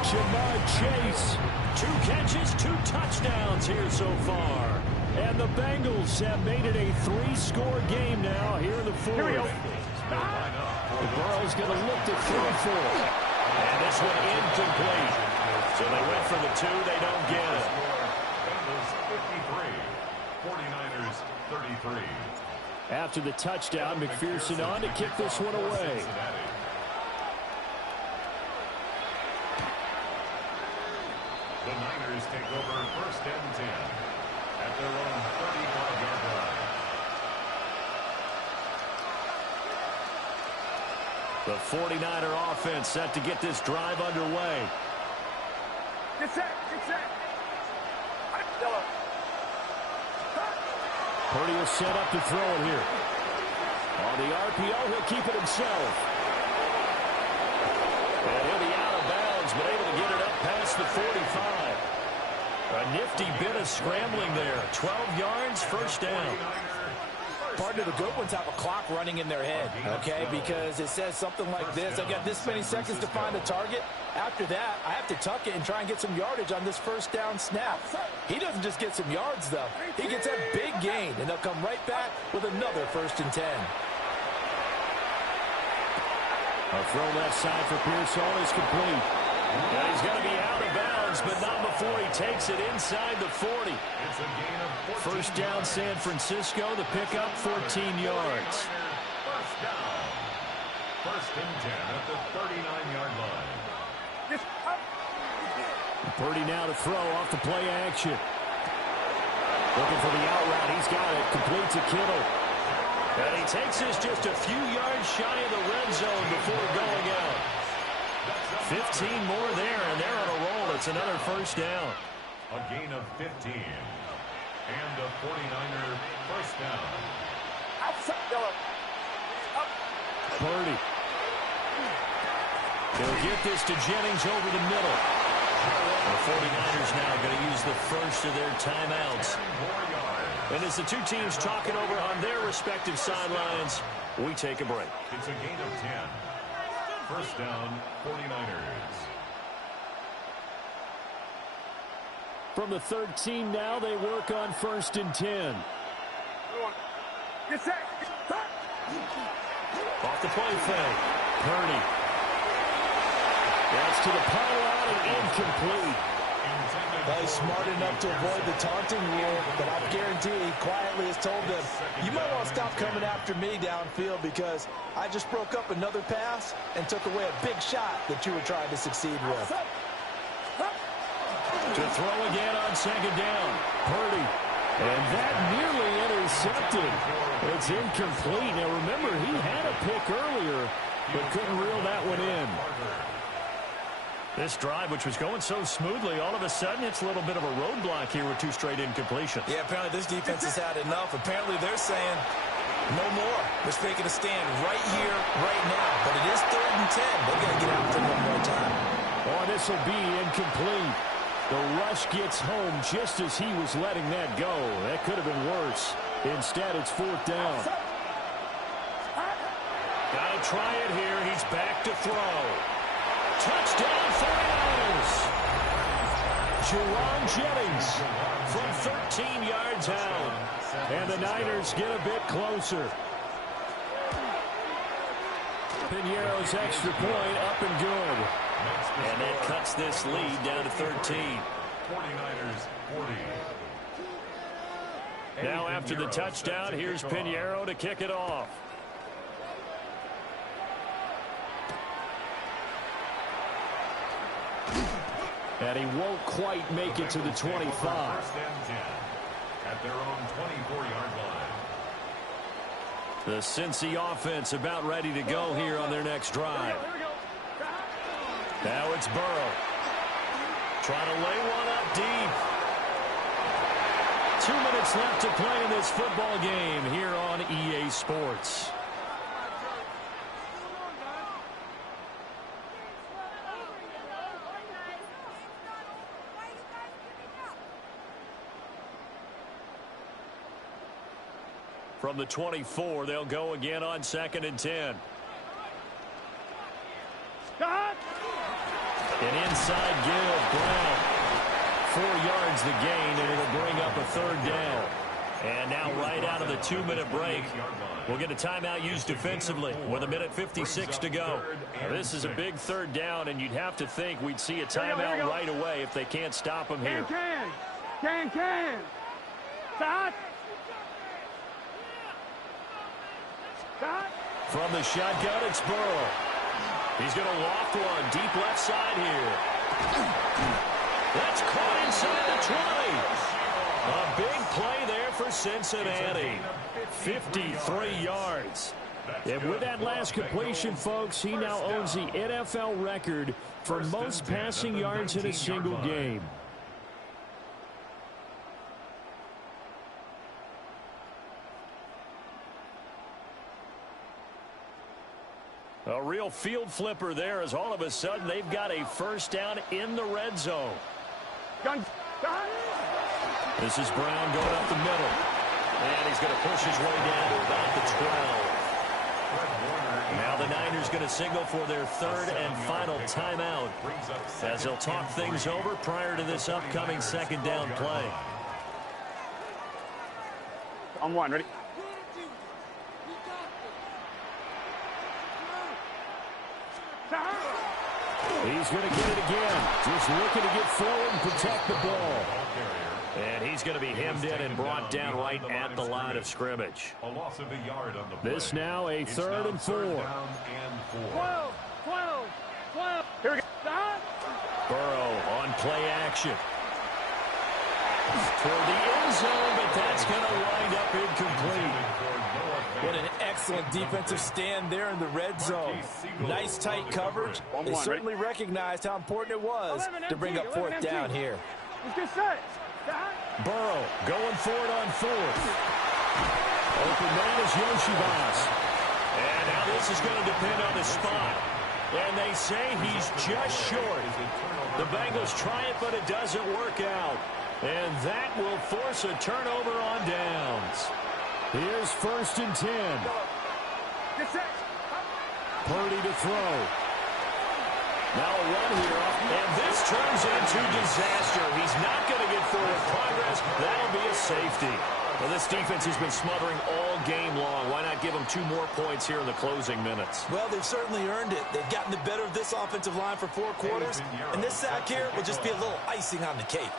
Ja'Marr Chase. 2 catches, 2 touchdowns here so far. And the Bengals have made it a 3-score game now here in the 4th. Burrow's going to look to throw for it. And this one incomplete. So they went for the 2. They don't get it. Bengals 53, 49ers 33. After the touchdown, McPherson on to kick this one away. The Niners take over 1st and 10 at their own 35-yard line. The 49er offense set to get this drive underway. Get set, get set. Purdy will set up to throw it here. On the RPO, he'll keep it himself. And he'll be out of bounds, but able to get it up past the 45. A nifty bit of scrambling there. 12 yards, 1st down. Partner, the good ones have a clock running in their head, okay? Because it says something like this. I've got this many seconds to find the target. After that, I have to tuck it and try and get some yardage on this 1st down snap. He doesn't just get some yards, though. He gets a big gain, and they'll come right back with another 1st and 10. A throw left side for Pearsall is complete. And he's going to be out of bounds, but not before he takes it inside the 40. It's a gain of 14 First down, San Francisco. The pickup, 14 yards. First down. First and 10 at the 39-yard line. Purdy now to throw off the play action. Looking for the out route. He's got it. Complete to Kittle. And he takes this just a few yards shy of the red zone before going out. 15 more there, and they're on a roll. It's another first down. A gain of 15. And a 49er first down. Purdy. They'll get this to Jennings over the middle. The 49ers now going to use the first of their timeouts. And as the two teams talking over on their respective sidelines, we take a break. It's a gain of 10. First down, 49ers. From the 13 now, they work on first and 10. Get set. Off the play fake. Purdy. That's to the pylon and incomplete. He's smart enough to avoid the taunting rule, but I guarantee he quietly has told them, you might want to stop coming after me downfield because I just broke up another pass and took away a big shot that you were trying to succeed with. To throw again on second down. Purdy. And that nearly intercepted. It's incomplete. Now remember, he had a pick earlier, but couldn't reel that one in. This drive, which was going so smoothly, all of a sudden it's a little bit of a roadblock here with two straight incompletions. Yeah, apparently this defense has had enough. Apparently they're saying no more. They're taking a stand right here, right now. But it is 3rd and 10. They're going to get after it one more time. Oh, this will be incomplete. The rush gets home just as he was letting that go. That could have been worse. Instead, it's 4th down. Got to try it here. He's back to throw. Touchdown, 49ers. Jerron Jennings from 13 yards out. And the Niners get a bit closer. Piñeiro's extra point up and good. And that cuts this lead down to 13. 49ers 40. Now after the touchdown, here's Piñeiro to kick it off. And he won't quite make it to the 25. First and 10 at their own 24-yard line. The Cincy offense about ready to go here on their next drive. Now it's Burrow. Trying to lay one up deep. 2 minutes left to play in this football game here on EA Sports. From the 24, they'll go again on 2nd and 10. An inside give, Brown. 4 yards the gain, and it'll bring up a 3rd down. And now right out of the 2-minute break, we'll get a timeout used defensively with 1:56 to go. Now, this is a big 3rd down, and you'd have to think we'd see a timeout right away if they can't stop him here. Can. Stop. From the shotgun, it's Burrow. He's going to loft one deep left side here. That's caught inside the 20. A big play there for Cincinnati. 53 yards. And with that last completion, folks, he now owns the NFL record for most passing yards in a single game. A real field flipper there as all of a sudden they've got a first down in the red zone. This is Brown going up the middle. And he's going to push his way down to about the 12. Now the Niners going to signal for their 3rd and final timeout as they'll talk things over prior to this upcoming 2nd down play. On 1, ready? He's going to get it again. Just looking to get forward and protect the ball. And he's going to be hemmed in and brought down right at the line of scrimmage. A loss of a yard on the play. This now a third and 4. 12. Here we go. Burrow on play action. For the end zone, but that's going to wind up incomplete. What an excellent defensive stand there in the red zone. Nice tight coverage. They certainly recognized how important it was to bring up fourth down here. Let's get set. Burrow going for it on 4th. Open man is Yoshibas. And now this is going to depend on the spot. And they say he's just short. The Bengals try it, but it doesn't work out. And that will force a turnover on downs. Here's 1st and 10. Get set. Purdy to throw. Now a run here, and this turns into disaster. He's not going to get forward progress. That'll be a safety. Well, this defense has been smothering all game long. Why not give them 2 more points here in the closing minutes? Well, they've certainly earned it. They've gotten the better of this offensive line for 4 quarters, and this sack here will just be a little icing on the cake.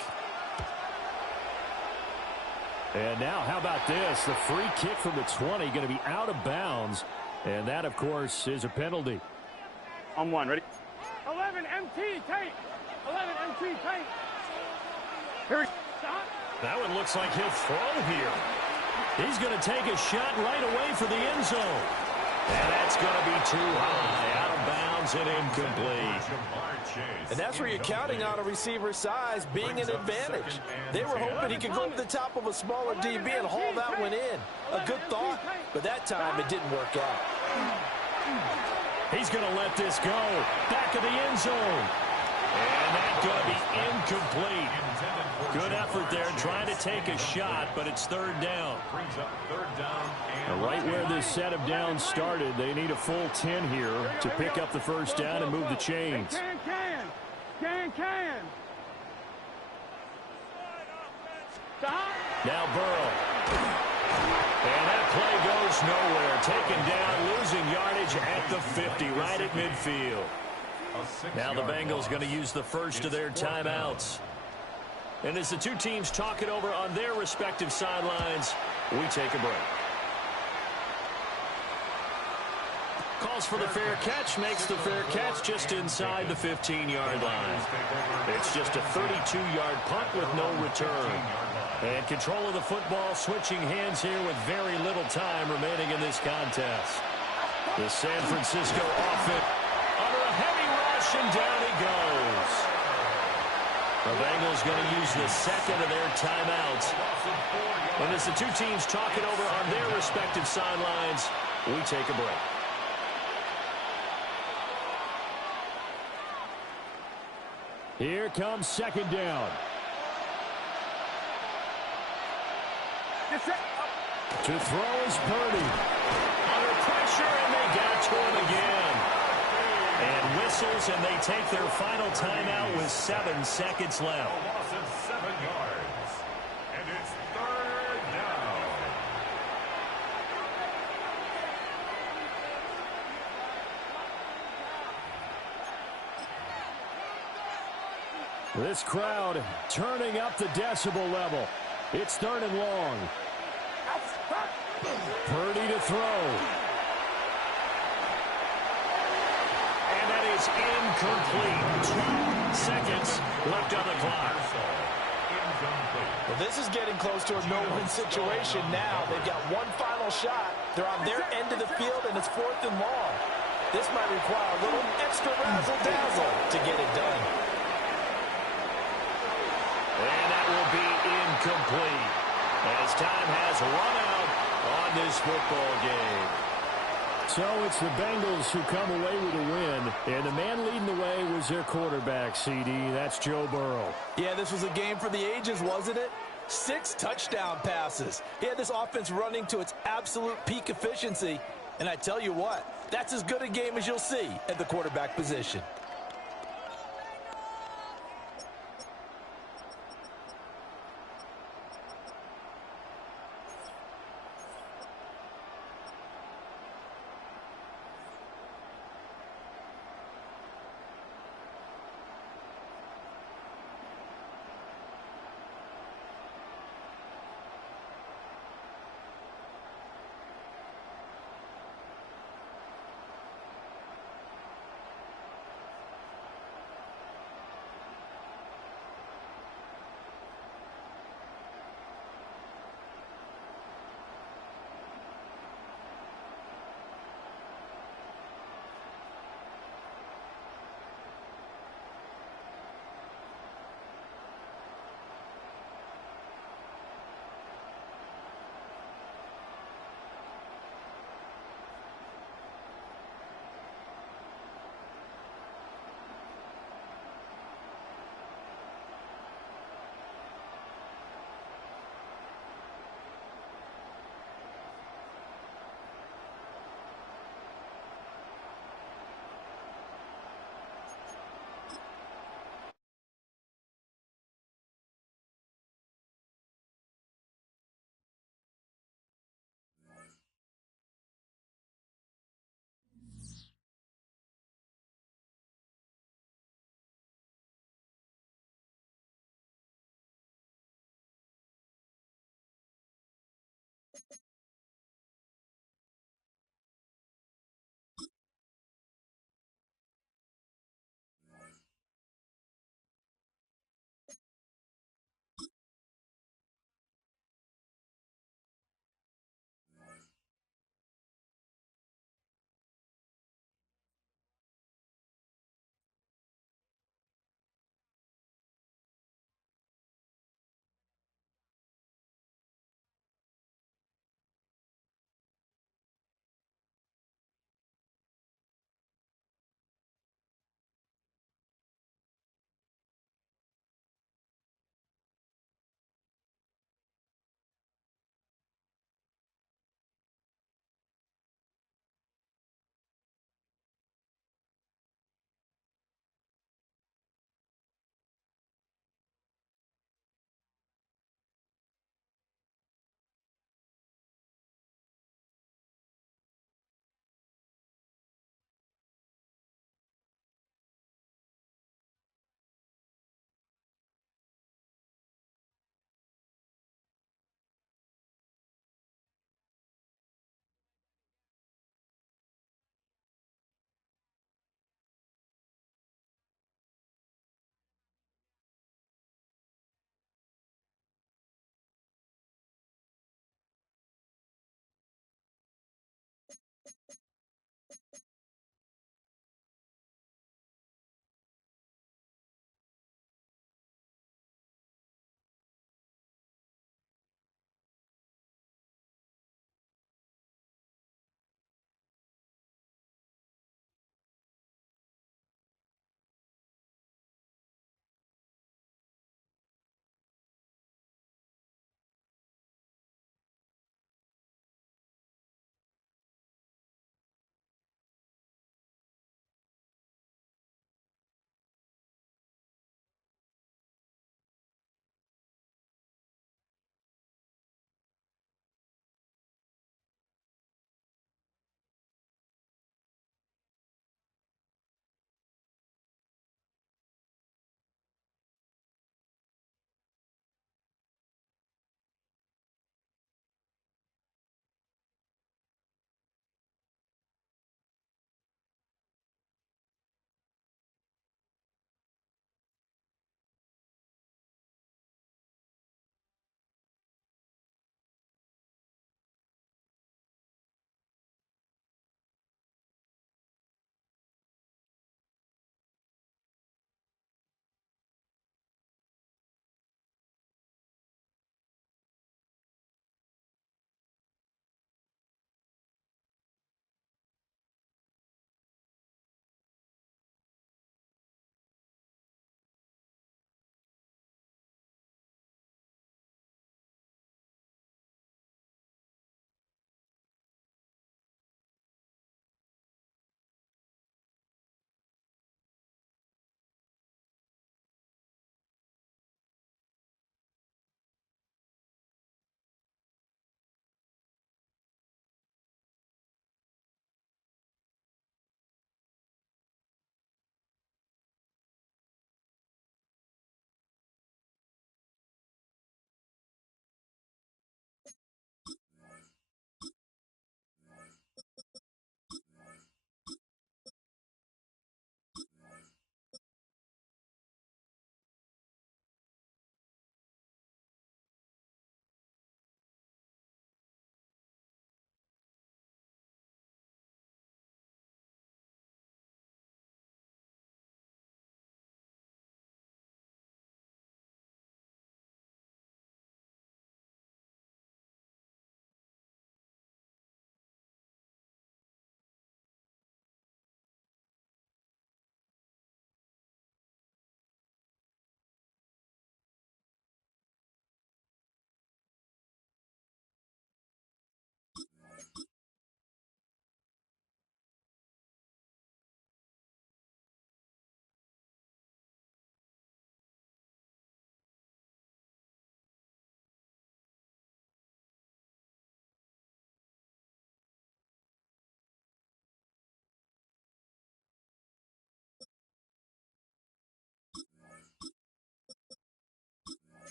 And now, how about this? The free kick from the 20 going to be out of bounds. And that, of course, is a penalty. On 1, ready? 11 MT tape. 11 MT tape. Here we go. Stop. That one looks like he'll throw here. He's going to take a shot right away for the end zone. And that's going to be too high. Out of bounds and incomplete. And that's where you're counting on a receiver's size being an advantage. They were hoping he could go to the top of a smaller DB and haul that one in. A good thought, but that time it didn't work out. He's going to let this go. Back of the end zone. And that's going to be incomplete. Good effort there trying to take a shot, but it's 3rd down. Right where this set of downs started, they need a full 10 here to pick up the 1st down and move the chains. Can. Stop. Now Burrow. And that play goes nowhere. Taken down, losing yardage at the 50, right at midfield. Now the Bengals going to use the first of their timeouts. And as the 2 teams talk it over on their respective sidelines, we take a break. Calls for the fair catch, makes the fair catch just inside the 15-yard line. It's just a 32-yard punt with no return. And control of the football switching hands here with very little time remaining in this contest. The San Francisco offense under a heavy rush, and down he goes. The Bengals going to use the 2nd of their timeouts. And as the 2 teams talk it over on their respective sidelines, we take a break. Here comes 2nd down. Get set. To throw is Purdy. Under pressure, and they got to him again. And whistles, and they take their final timeout with 7 seconds left. A loss of 7 yards. And it's 3rd down. This crowd turning up the decibel level. It's 3rd and long. Purdy to throw. And that is incomplete. 2 seconds left on the clock. Well, this is getting close to a no-win situation now. They've got one final shot. They're on their end of the field, and it's 4th and long. This might require a little extra razzle-dazzle to get it done. And that will be incomplete as time has run out on this football game. So it's the Bengals who come away with a win, and the man leading the way was their quarterback, CD. That's Joe Burrow. Yeah, this was a game for the ages, wasn't it? 6 touchdown passes. He had this offense running to its absolute peak efficiency, and I tell you what, that's as good a game as you'll see at the quarterback position.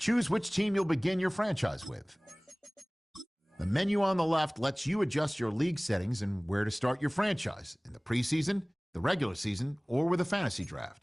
Choose which team you'll begin your franchise with. The menu on the left lets you adjust your league settings and where to start your franchise in the preseason, the regular season, or with a fantasy draft.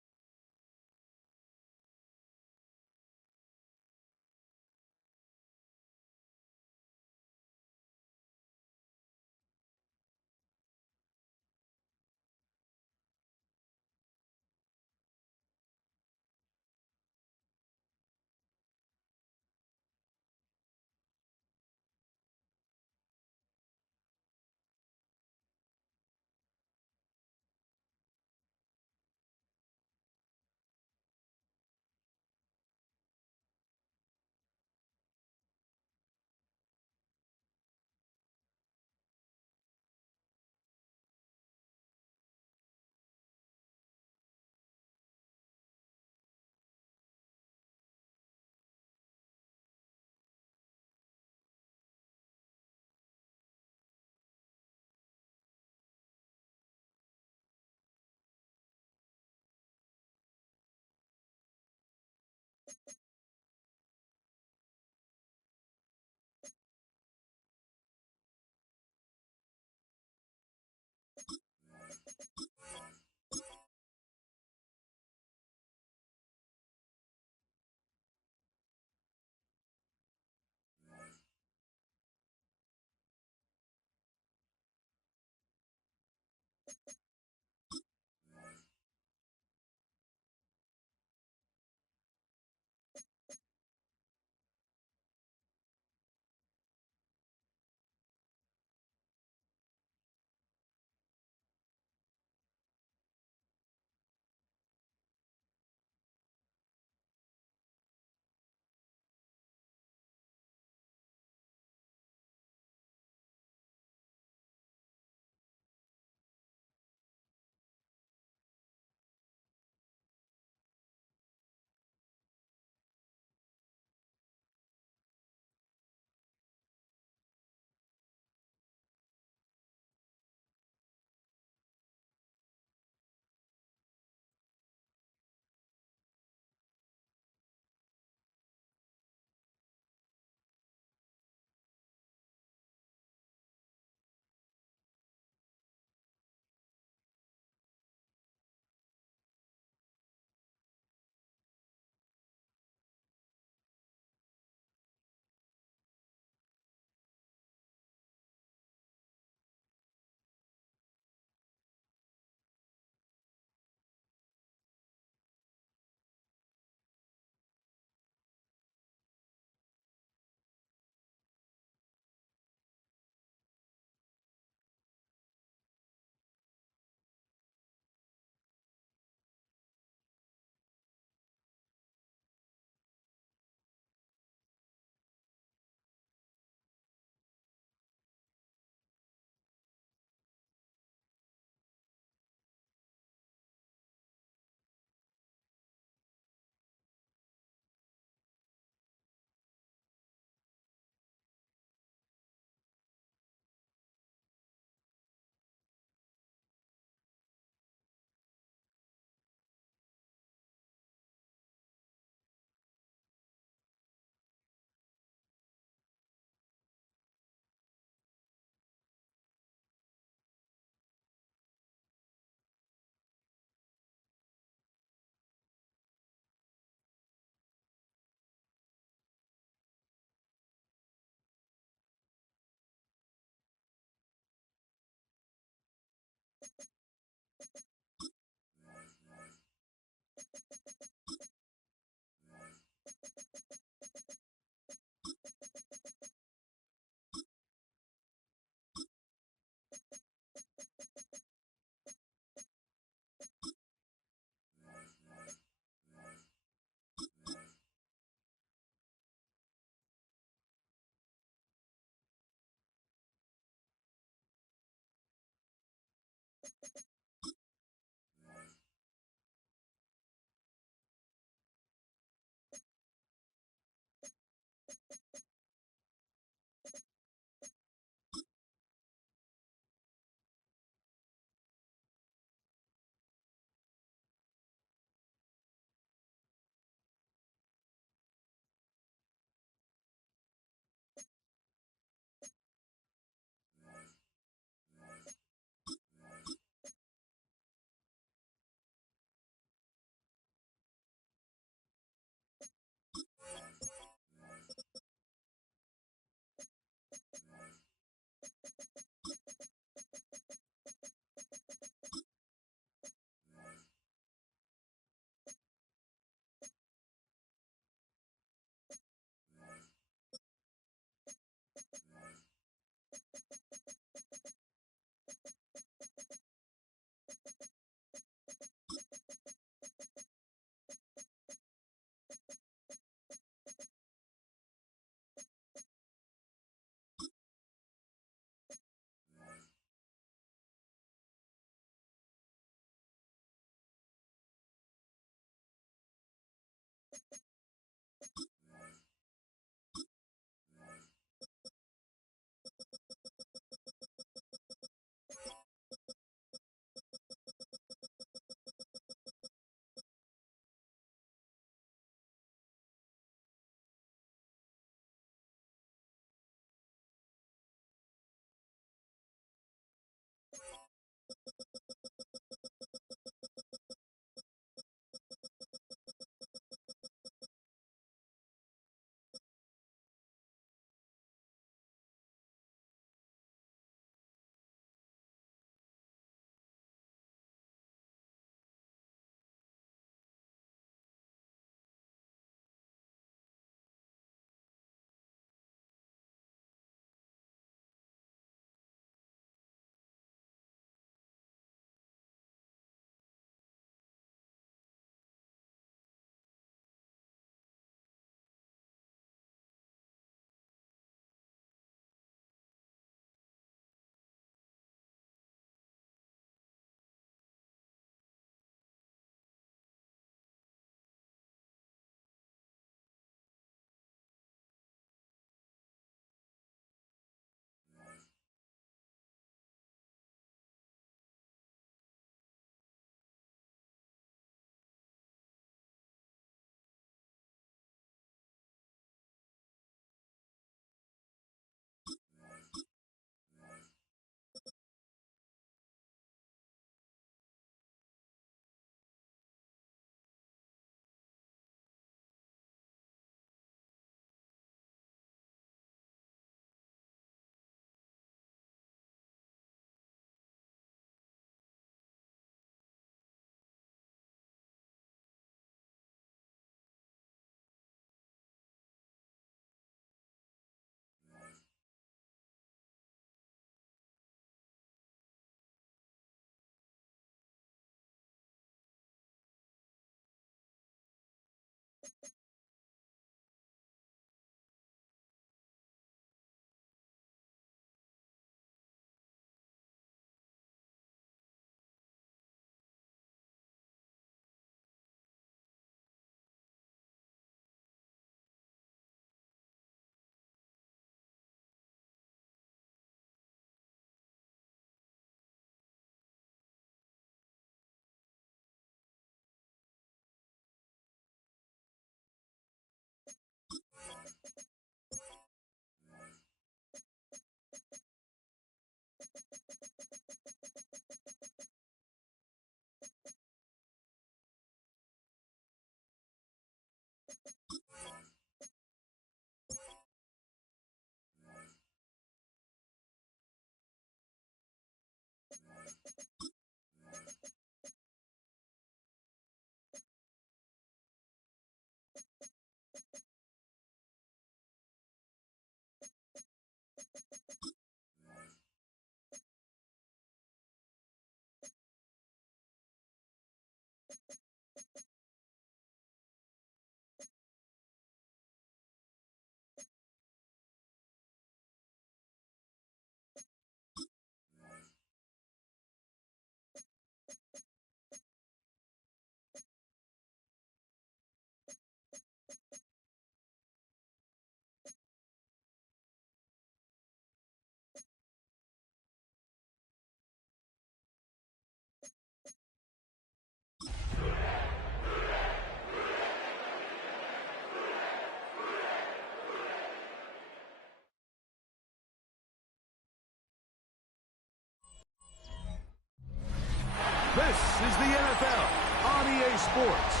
This is the NFL on EA Sports.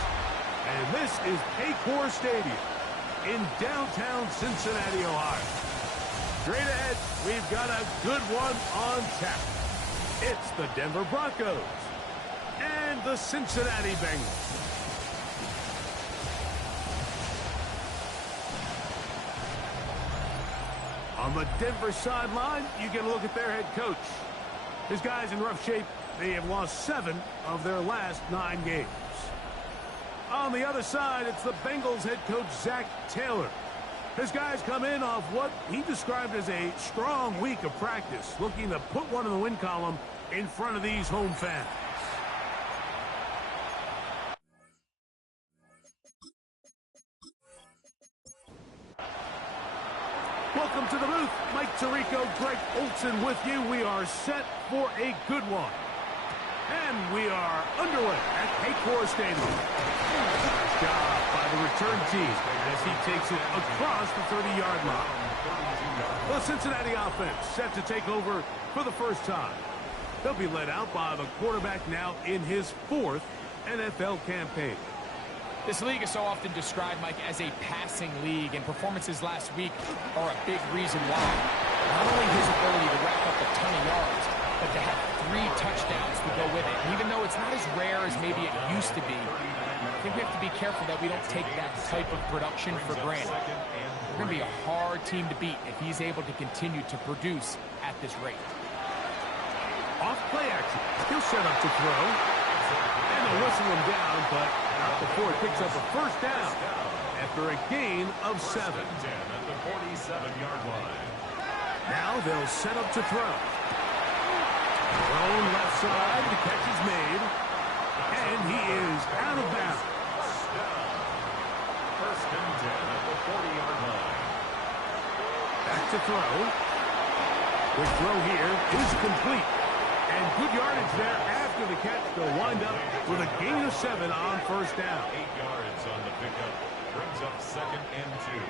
And this is Paycor Stadium in downtown Cincinnati, Ohio. Straight ahead, we've got a good one on tap. It's the Denver Broncos and the Cincinnati Bengals. On the Denver sideline, you get a look at their head coach. His guys in rough shape. They have lost 7 of their last 9 games. On the other side, it's the Bengals head coach, Zach Taylor. His guys come in off what he described as a strong week of practice, looking to put one in the win column in front of these home fans. Welcome to the booth. Mike Tirico, Greg Olson with you. We are set for a good one. And we are underway at Paycor Stadium. Nice job by the return team as he takes it across the 30-yard line. The Cincinnati offense set to take over for the first time. They'll be led out by the quarterback now in his 4th NFL campaign. This league is so often described, Mike, as a passing league, and performances last week are a big reason why. Not only his ability to rack up a ton of yards, but to have 3 touchdowns to go with it. And even though it's not as rare as maybe it used to be, I think we have to be careful that we don't take that type of production for granted. We're going to be a hard team to beat if he's able to continue to produce at this rate. Off play action. He'll set up to throw. And they'll whistle him down, but not before it picks up a first down after a gain of 7. At the 47-yard line. Now they'll set up to throw. Thrown left side, the catch is made, and he is out of bounds. First and 10 at the 40-yard line. Back to throw. The throw here is complete. And good yardage there after the catch. They'll wind up with a gain of 7 on first down. 8 yards on the pickup. Brings up 2nd and 2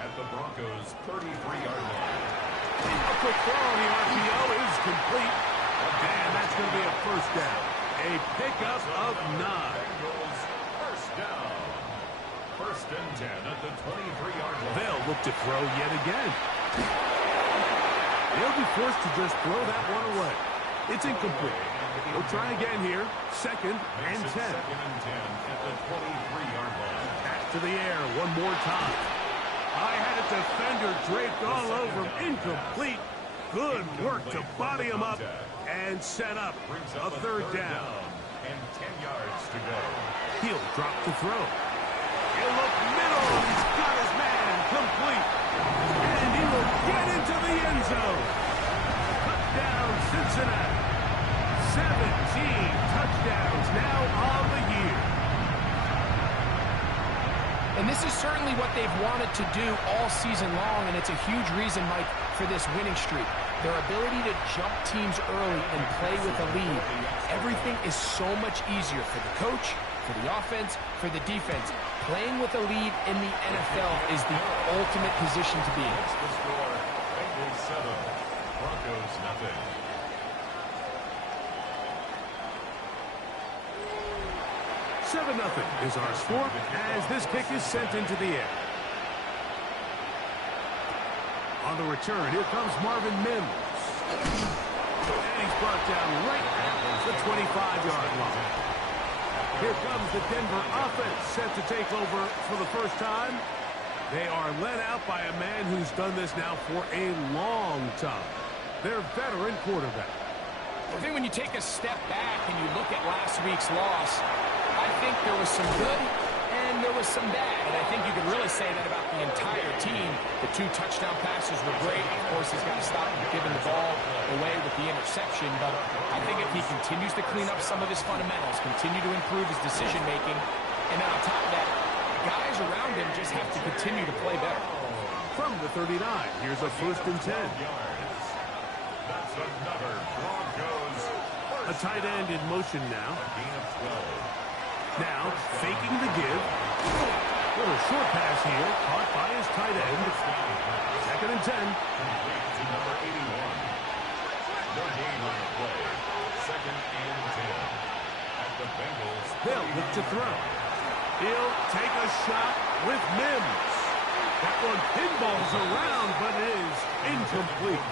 at the Broncos' 33-yard line. A quick throw on the RPO is complete. And that's going to be a first down. A pickup of 9. Bengals first down. First and 10 at the 23-yard line. They'll look to throw yet again. They'll be forced to just throw that one away. It's incomplete. We'll try again here. 2nd and 10. 2nd and 10 at the 23-yard line. Back to the air one more time. I had a defender draped all over him. Incomplete. Good work to body him up and set up a 3rd down. And 10 yards to go. He'll drop to throw. He'll look middle. He's got his man complete. And he will get into the end zone. Touchdown, Cincinnati. 17 touchdowns now on the year. And this is certainly what they've wanted to do all season long, and it's a huge reason, Mike, for this winning streak. Their ability to jump teams early and play with a lead. Everything is so much easier for the coach, for the offense, for the defense. Playing with a lead in the NFL is the ultimate position to be in. That's the score. Bengals 7, Broncos nothing. Nothing is our score as this kick is sent into the air. On the return, here comes Marvin Mims. And he's brought down right at the 25-yard line. Here comes the Denver offense set to take over for the first time. They are led out by a man who's done this now for a long time. Their veteran quarterback. I think when you take a step back and you look at last week's loss, I think there was some good and there was some bad. And I think you could really say that about the entire team. The 2 touchdown passes were great. Of course, he's got to stop giving the ball away with the interception. But I think if he continues to clean up some of his fundamentals, continue to improve his decision-making, and then on top of that, guys around him just have to continue to play better. From the 39, here's a 1st and 10. That's another Broncos. A tight end in motion now. A gain of 12. Now, faking the give. Little short pass here, caught by his tight end. 2nd and 10. Complete to number 81. No gain on the play. 2nd and 10. They'll look to throw. He'll take a shot with Mims. That one pinballs around, but it is incomplete.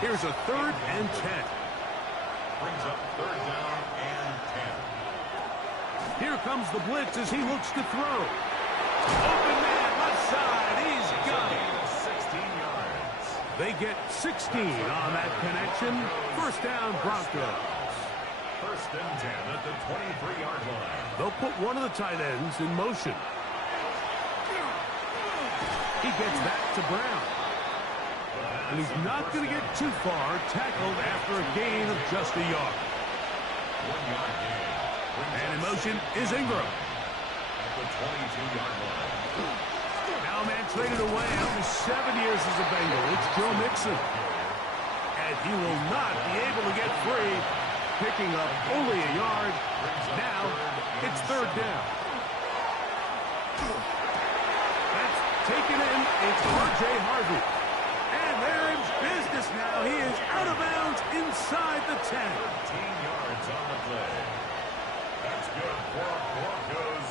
Here's a 3rd and 10. Brings up 3rd down and 10. Here comes the blitz as he looks to throw. Open man, left side, he's got it. 16 yards. They get 16 on that connection. First down, Broncos. 1st and 10 at the 23-yard line. They'll put one of the tight ends in motion. He gets back to Brown. And he's not going to get too far, tackled after a gain of just a yard. 1-yard gain. And in motion is Ingram. At the 22-yard line. Now a man traded away after 7 years as a Bengal. It's Joe Mixon. And he will not be able to get free, picking up only a yard. Now it's 3rd down. That's taken in. It's R.J. Harvey. And they're in business now. He is out of bounds inside the 10. 13 yards on the play. That's good for Broncos.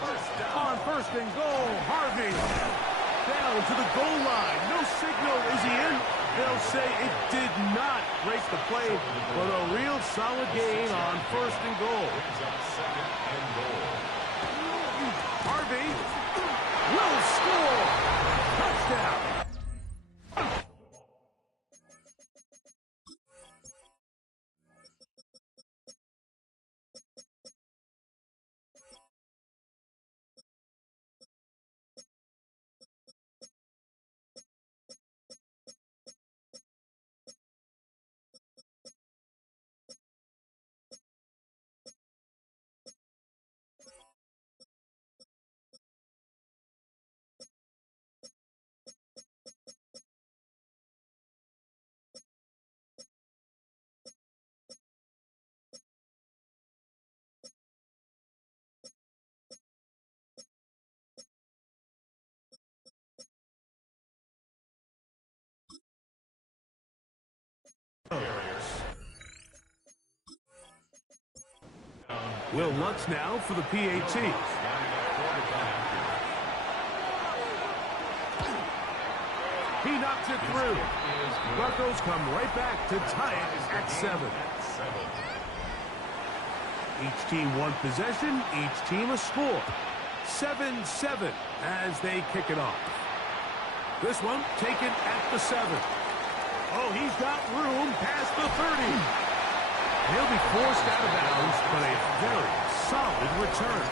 First down. On 1st and goal, Harvey down to the goal line. No signal. Is he in? They'll say it did not break the play, but a real solid gain on 1st and goal. Brings up 2nd and goal. Harvey will score. Touchdown. Will Lutz now for the PAT. He knocks it through. Broncos come right back to tie it at 7. Each team one possession, each team a score. 7-7 as they kick it off. This one taken at the 7. Oh, he's got room past the 30. He'll be forced out of bounds, but a very solid return.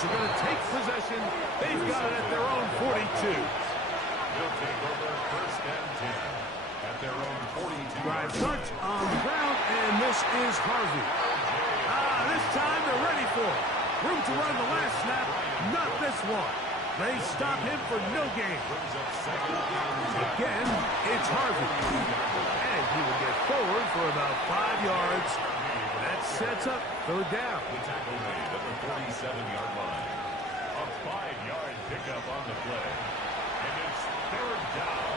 Are going to take possession. They've got it at their own 42. They'll take over 1st and 10 at their own 42. Drive starts on the ground, and this is Harvey. This time they're ready for it. Room to run the last snap, not this one. They stop him for no gain. Again, it's Harvey. And he will get forward for about 5 yards. That sets up 3rd down. The tackle made at the 47-yard line. A 5-yard pickup on the play. And it's 3rd down.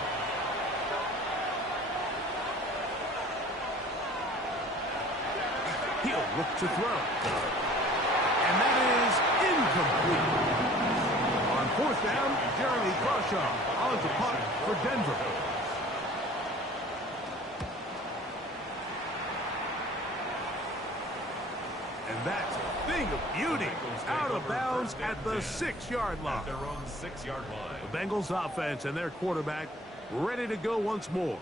He'll look to throw. And that is incomplete. On 4th down, Jeremy Crawshaw on to punt for Denver. And that's a thing of beauty. Out of bounds at the 6-yard line. At their own 6-yard line. The Bengals offense and their quarterback ready to go once more.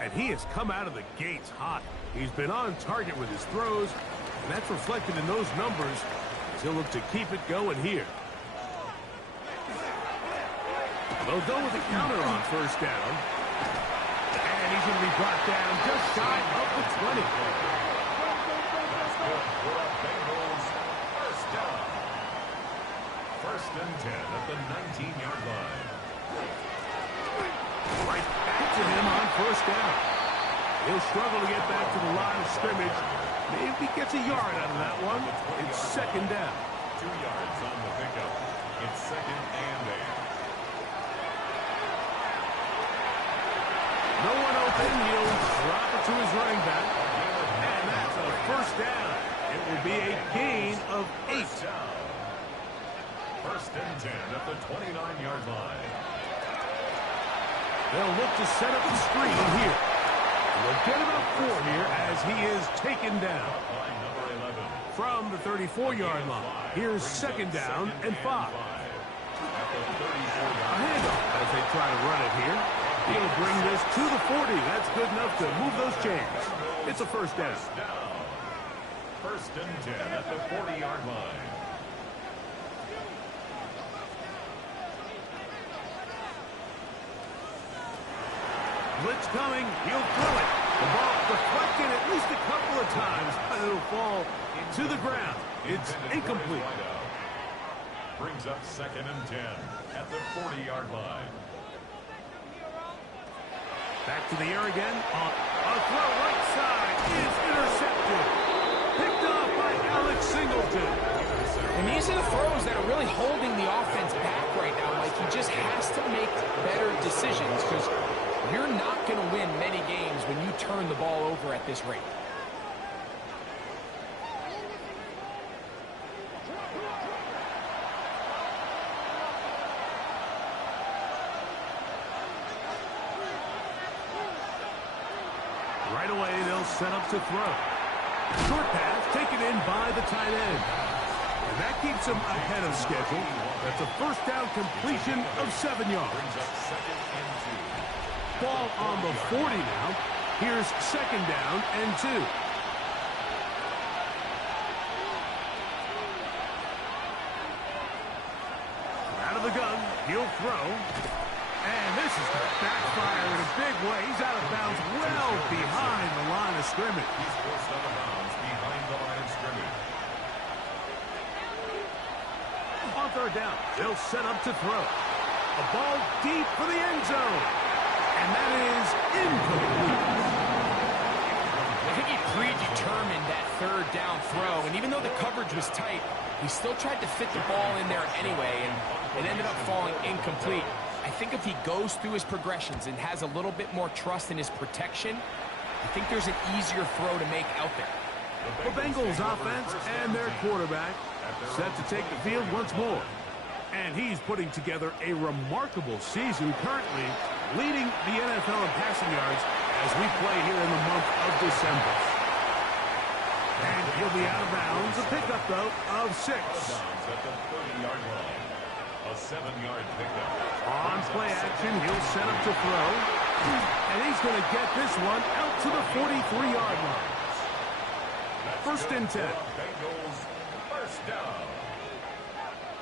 And he has come out of the gates hot. He's been on target with his throws, and that's reflected in those numbers as he'll look to keep it going here. They'll go with the counter on 1st down. And he's going to be brought down just shy of the 20. That's good for the Bengals. 1st down. 1st and 10 at the 19-yard line. Right back to him on first down. He'll struggle to get back to the line of scrimmage. Maybe gets a yard out of that one. It's second down. 2 yards on the pickup. It's second and 8. No one open. He'll drop it to his running back. And that's a first down. It will be a gain of 8. First and 10 at the 29-yard line. They'll look to set up the screen here. They'll get about 4 here as he is taken down. From the 34-yard line, here's second down and 5. A handoff as they try to run it here. He'll bring this to the 40. That's good enough to move those chains. It's a first down. First and 10 at the 40-yard line. Blitz coming. He'll throw it. The ball deflected at least a couple of times, but it'll fall to the ground. It's incomplete. Brings up second and 10 at the 40-yard line. Back to the air again. A throw right side is intercepted. Picked off by Alex Singleton. And these are the throws that are really holding the offense back right now. Like, he just has to make better decisions because you're not going to win many games when you turn the ball over at this rate. Right away, they'll set up to throw. Short pass taken in by the tight end. And that keeps him ahead of schedule. That's a first down completion of 7 yards. Ball on the 40 now. Here's second down and 2. Out of the gun, he'll throw. And this is going to backfire in a big way. He's out of bounds well behind the line of scrimmage. He's forced out of bounds behind the line of scrimmage. On third down, they'll set up to throw. A ball deep for the end zone. And that is incomplete. I think he predetermined that third down throw, and even though the coverage was tight, he still tried to fit the ball in there anyway, and it ended up falling incomplete. I think if he goes through his progressions and has a little bit more trust in his protection, I think there's an easier throw to make out there. The Bengals offense and their quarterback set to take the field once more. And he's putting together a remarkable season currently, leading the NFL in passing yards as we play here in the month of December. And he'll be out of bounds. A pickup, though, of 6. At the 30-yard line. A 7-yard pickup. On play action, he'll set up to throw. And he's going to get this one out to the 43-yard line. First and 10. Bengals first down.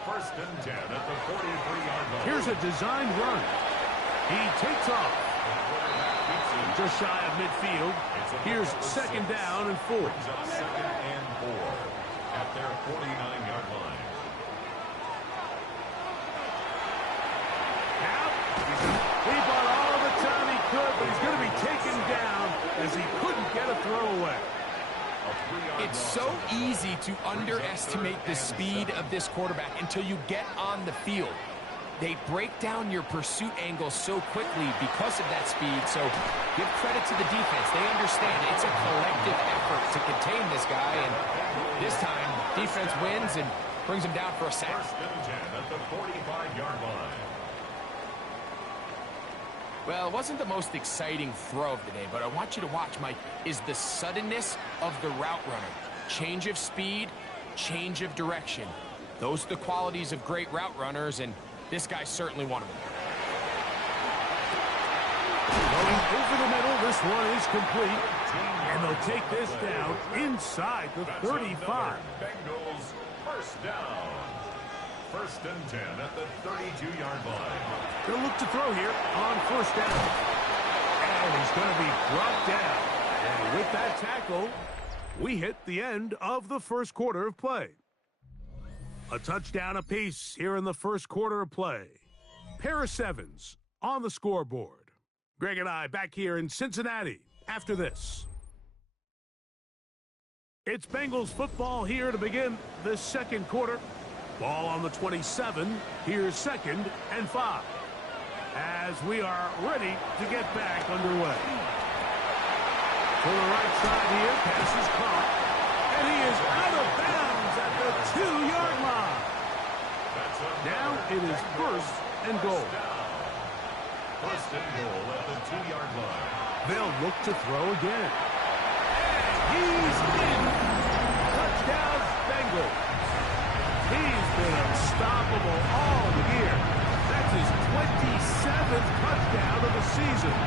First and 10 at the 43-yard line. Here's a designed run. He takes off. Just shy of midfield. Here's second down and 4. Second and 4 at their 49-yard line. Now, he bought all the time he could, but he's going to be taken down as he couldn't get a throw away. It's so easy to underestimate the speed of this quarterback until you get on the field. They break down your pursuit angles so quickly because of that speed, so give credit to the defense. They understand it's a collective effort to contain this guy, and this time, defense wins and brings him down for a sack. First and 10 at the 45-yard line. Well, it wasn't the most exciting throw of the day, but I want you to watch, Mike, is the suddenness of the route runner. Change of speed, change of direction. Those are the qualities of great route runners, and this guy's certainly one of them. Going over the middle, this one is complete. And they'll take this down inside the 35. Bengals first down. First and 10 at the 32-yard line. They'll look to throw here on first down. And he's going to be brought down. And with that tackle, we hit the end of the first quarter of play. A touchdown apiece here in the first quarter of play. Pair of sevens on the scoreboard. Greg and I back here in Cincinnati after this. It's Bengals football here to begin the second quarter. Ball on the 27. Here's 2nd and 5. As we are ready to get back underway. To the right side here, pass is caught. And he is out of bounds at the 2-yard line. Now it is 1st and goal. 1st and goal at the 2-yard line. They'll look to throw again. And he's in. Touchdown, Bengals. He's been unstoppable all year. That's his 27th touchdown of the season.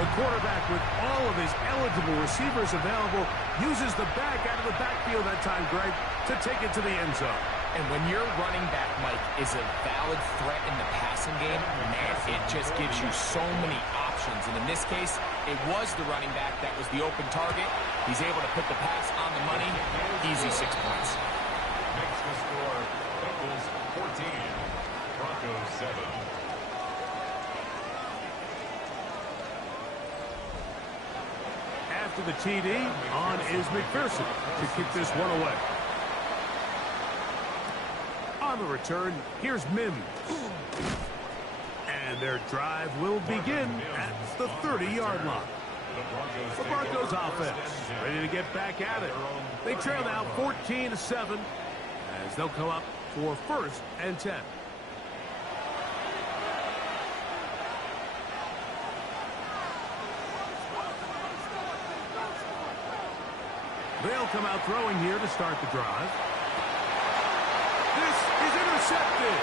The quarterback, with all of his eligible receivers available, uses the back out of the backfield that time, Greg, to take it to the end zone. And when your running back, Mike, is a valid threat in the passing game, man, it just gives you so many options. And in this case, it was the running back that was the open target. He's able to put the pass on the money. Easy 6 points. Makes the score Bengals 14, Broncos 7. After the TD, on is McPherson to kick this one away. On the return, here's Mims. And their drive will begin at the 30-yard line. The Broncos offense ready to get back at it. They trail now 14-7 as they'll come up for 1st and 10. They'll come out throwing here to start the drive. This is intercepted.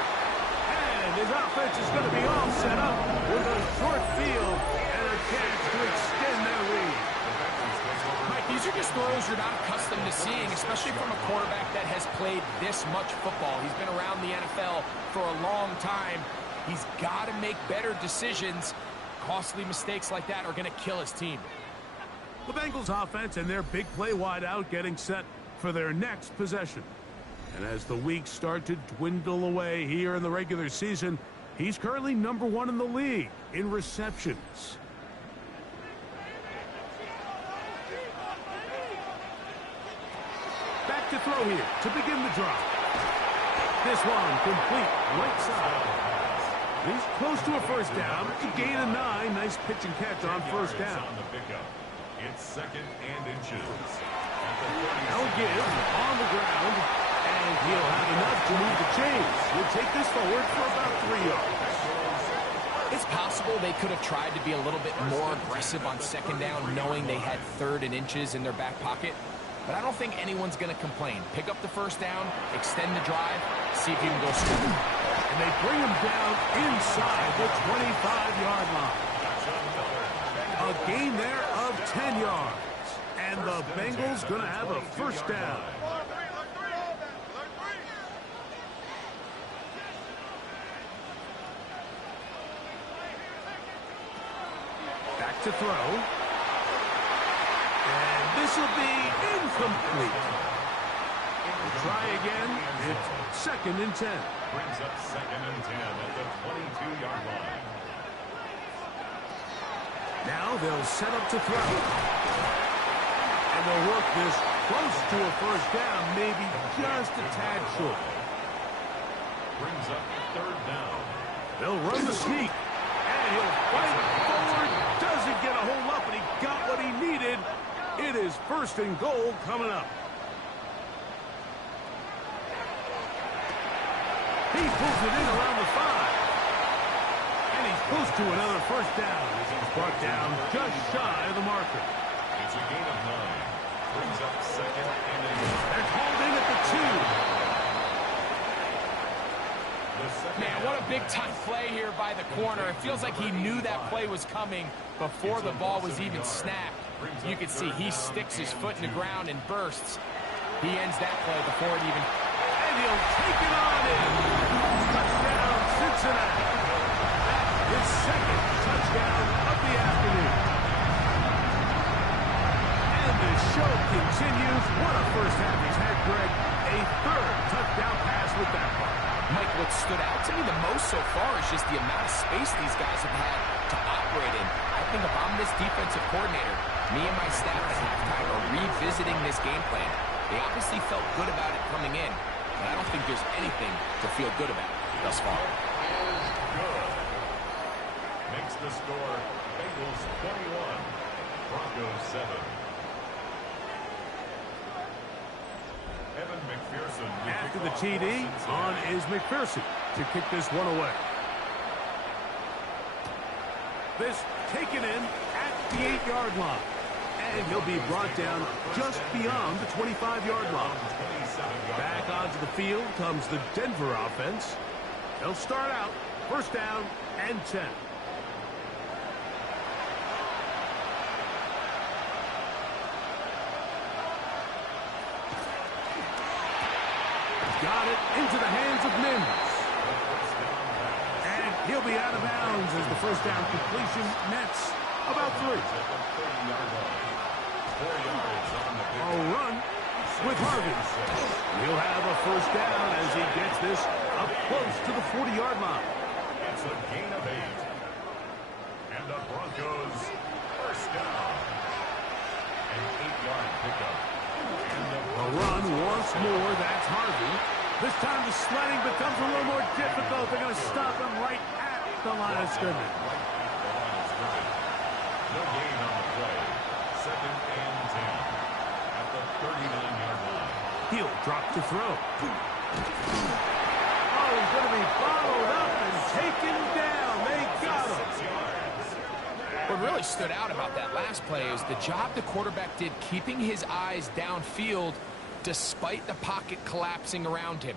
And his offense is going to be all set up with a short field and a chance to extend their lead. Mike, these are just throws you're not accustomed to seeing, especially from a quarterback that has played this much football. He's been around the NFL for a long time. He's got to make better decisions. Costly mistakes like that are going to kill his team. The Bengals offense and their big play wideout getting set for their next possession. And as the weeks start to dwindle away here in the regular season, he's currently #1 in the league in receptions. Back to throw here to begin the drive. This one complete right side. He's close to a 1st down. A gain of 9. Nice pitch and catch on 1st down. It's 2nd and inches. Now give on the ground, and he'll have enough to move the chains. He'll take this forward for about 3 yards. It's possible they could have tried to be a little bit more aggressive on 2nd down, knowing they had 3rd and inches in their back pocket. But I don't think anyone's going to complain. Pick up the 1st down, extend the drive, see if you can go score. And they bring him down inside the 25-yard line. A gain there of 10 yards. And the Bengals going to have a 1st down. Back to throw. And this will be incomplete. We'll try again. It's 2nd and 10. Brings up 2nd and 10 at the 22-yard line. Now they'll set up to throw. And they'll work this close to a 1st down, maybe just a tad short. Brings up 3rd down. They'll run the sneak. And he'll fight forward. Doesn't get a hold up, and he got what he needed. It is 1st and goal coming up. He pulls it in around the 5. And he's close to another 1st down as he's brought down just shy of the marker. It's a gain of 9. Brings up 2nd and 8. They're called in at the 2. Man, what a big-time play here by the corner. It feels like he knew that play was coming before the ball was even snapped. You can see he sticks his foot in the ground and bursts. He ends that play before it even... And he'll take it on in. Touchdown, Cincinnati. His 2nd touchdown of the afternoon. And the show continues. What a 1st half he's had, Greg. A 3rd touchdown pass with that one. Mike, what stood out to me the most so far is just the amount of space these guys have had to operate in. I think if I'm this defensive coordinator, me and my staff at halftime are revisiting this game plan. They obviously felt good about it coming in, but I don't think there's anything to feel good about thus far. Good. Makes the score Bengals 21, Broncos 7. Evan McPherson. After the TD, on is McPherson to kick this one away. This taken in at the 8-yard line. And he'll be brought down just beyond the 25-yard line. Back onto the field comes the Denver offense. They'll start out first down and 10. Got it into the hands of Mims. And he'll be out of bounds as the first down completion nets about 3. A run with Harvey. He'll have a first down as he gets this up close to the 40-yard line. It's a gain of 8. And the Broncos first down. An 8-yard pickup. A run once more. That's Harvey. This time the sledding becomes a little more difficult. They're going to stop him right at the line of scrimmage. No gain on the play. Second and 10 at the 39-yard line. He'll drop to throw. Oh, he's going to be followed up and taken down. They got him. What really stood out about that last play is the job the quarterback did keeping his eyes downfield despite the pocket collapsing around him.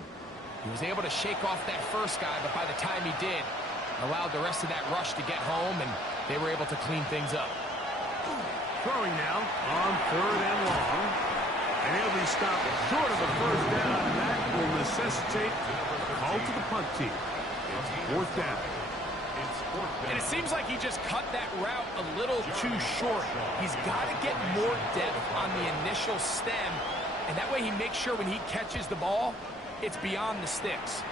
He was able to shake off that first guy, but by the time he did, allowed the rest of that rush to get home, and they were able to clean things up. Throwing now on 3rd and long. And he'll be stopped short of a first down, and that will necessitate a call to the punt team. It's 4th down. And it seems like he just cut that route a little too short. He's got to get more depth on the initial stem, and that way he makes sure when he catches the ball, it's beyond the sticks.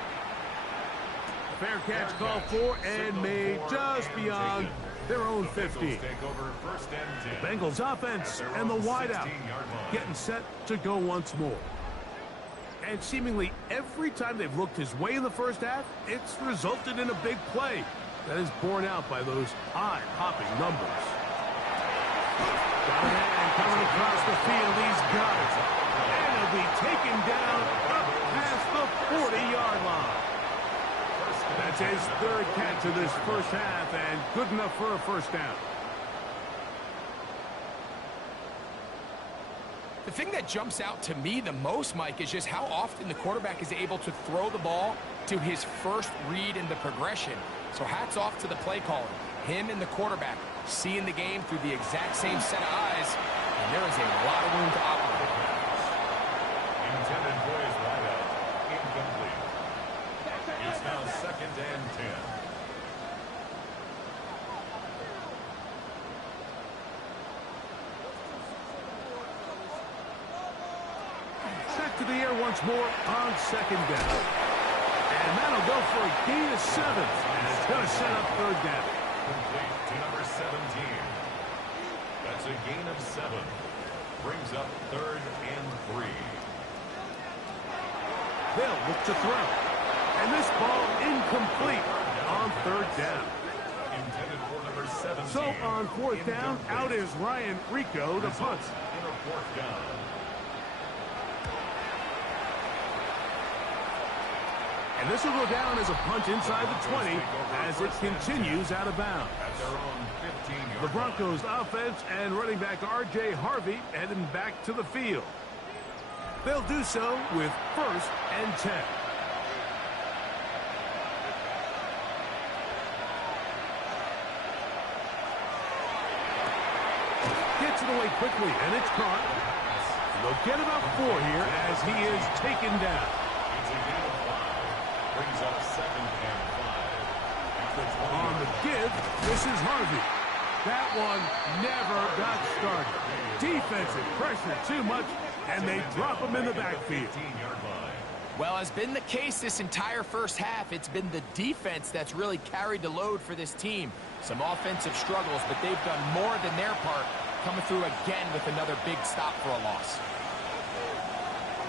Fair catch called for and made just beyond their own 50. The Bengals offense and the wideout getting set to go once more. And seemingly every time they've looked his way in the first half, it's resulted in a big play that is borne out by those eye-popping numbers. Got a man coming across the field. He's got it. And he'll be taken down up past the 40-yard line. That's his 3rd catch of this first half, and good enough for a first down. The thing that jumps out to me the most, Mike, is just how often the quarterback is able to throw the ball to his first read in the progression. So hats off to the play caller. Him and the quarterback seeing the game through the exact same set of eyes, and there is a lot of room to operate. Intended for his wideout. Incomplete. It's now 2nd and 10. Back to the air once more on 2nd down. And that'll go for a gain of 7. And it's going to set up 3rd down. Complete to number 17. That's a gain of 7. Brings up 3rd and 3. They'll look to throw. And this ball incomplete on 3rd down. Intended for number 17. So on 4th down, out is Ryan Rico to punt. In a 4th down. And this will go down as a punt inside the 20 as it continues out of bounds. At their own 15-yard The Broncos offense and running back R.J. Harvey heading back to the field. They'll do so with 1st and 10. Gets it away quickly, and it's caught. They'll get about 4 here as he is taken down. It's a gain of 5. Brings up 2nd and 5. On the give, this is Harvey. That one never got started. Defensive pressure too much, and they drop him in the backfield. 15-yard line. Well, as been the case this entire first half, it's been the defense that's really carried the load for this team. Some offensive struggles, but they've done more than their part, coming through again with another big stop for a loss.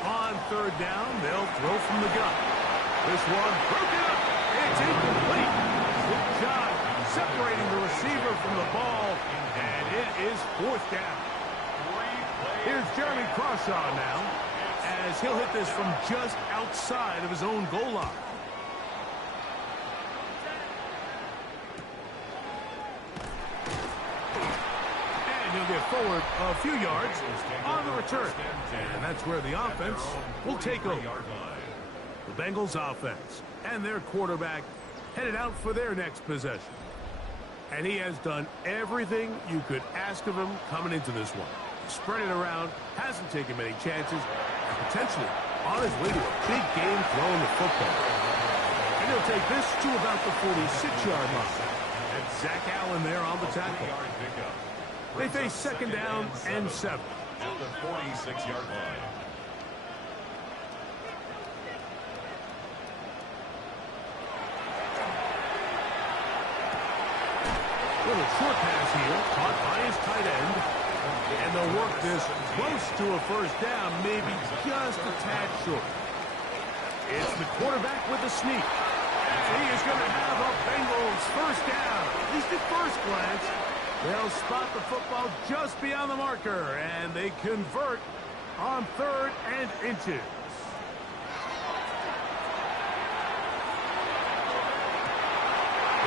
On third down, they'll throw from the gun. This one broken up. It's incomplete. Good job separating the receiver from the ball, and it is fourth down. Here's Jeremy Crawshaw now, as he'll hit this from just outside of his own goal line. And he'll get forward a few yards on the return. And that's where the offense will take over. The Bengals offense and their quarterback headed out for their next possession. And he has done everything you could ask of him coming into this one. Spread it around, hasn't taken many chances, and potentially on his way to a big game throwing the football. And he'll take this to about the 46-yard line. And Zach Allen there on the tackle. They face second down and 7. At the 46-yard line. Little short pass here, caught by his tight end. And they'll work this close to a first down, maybe just a tad short. It's the quarterback with the sneak. And he is going to have a Bengals first down. At least at first glance, they'll spot the football just beyond the marker, and they convert on 3rd and inches.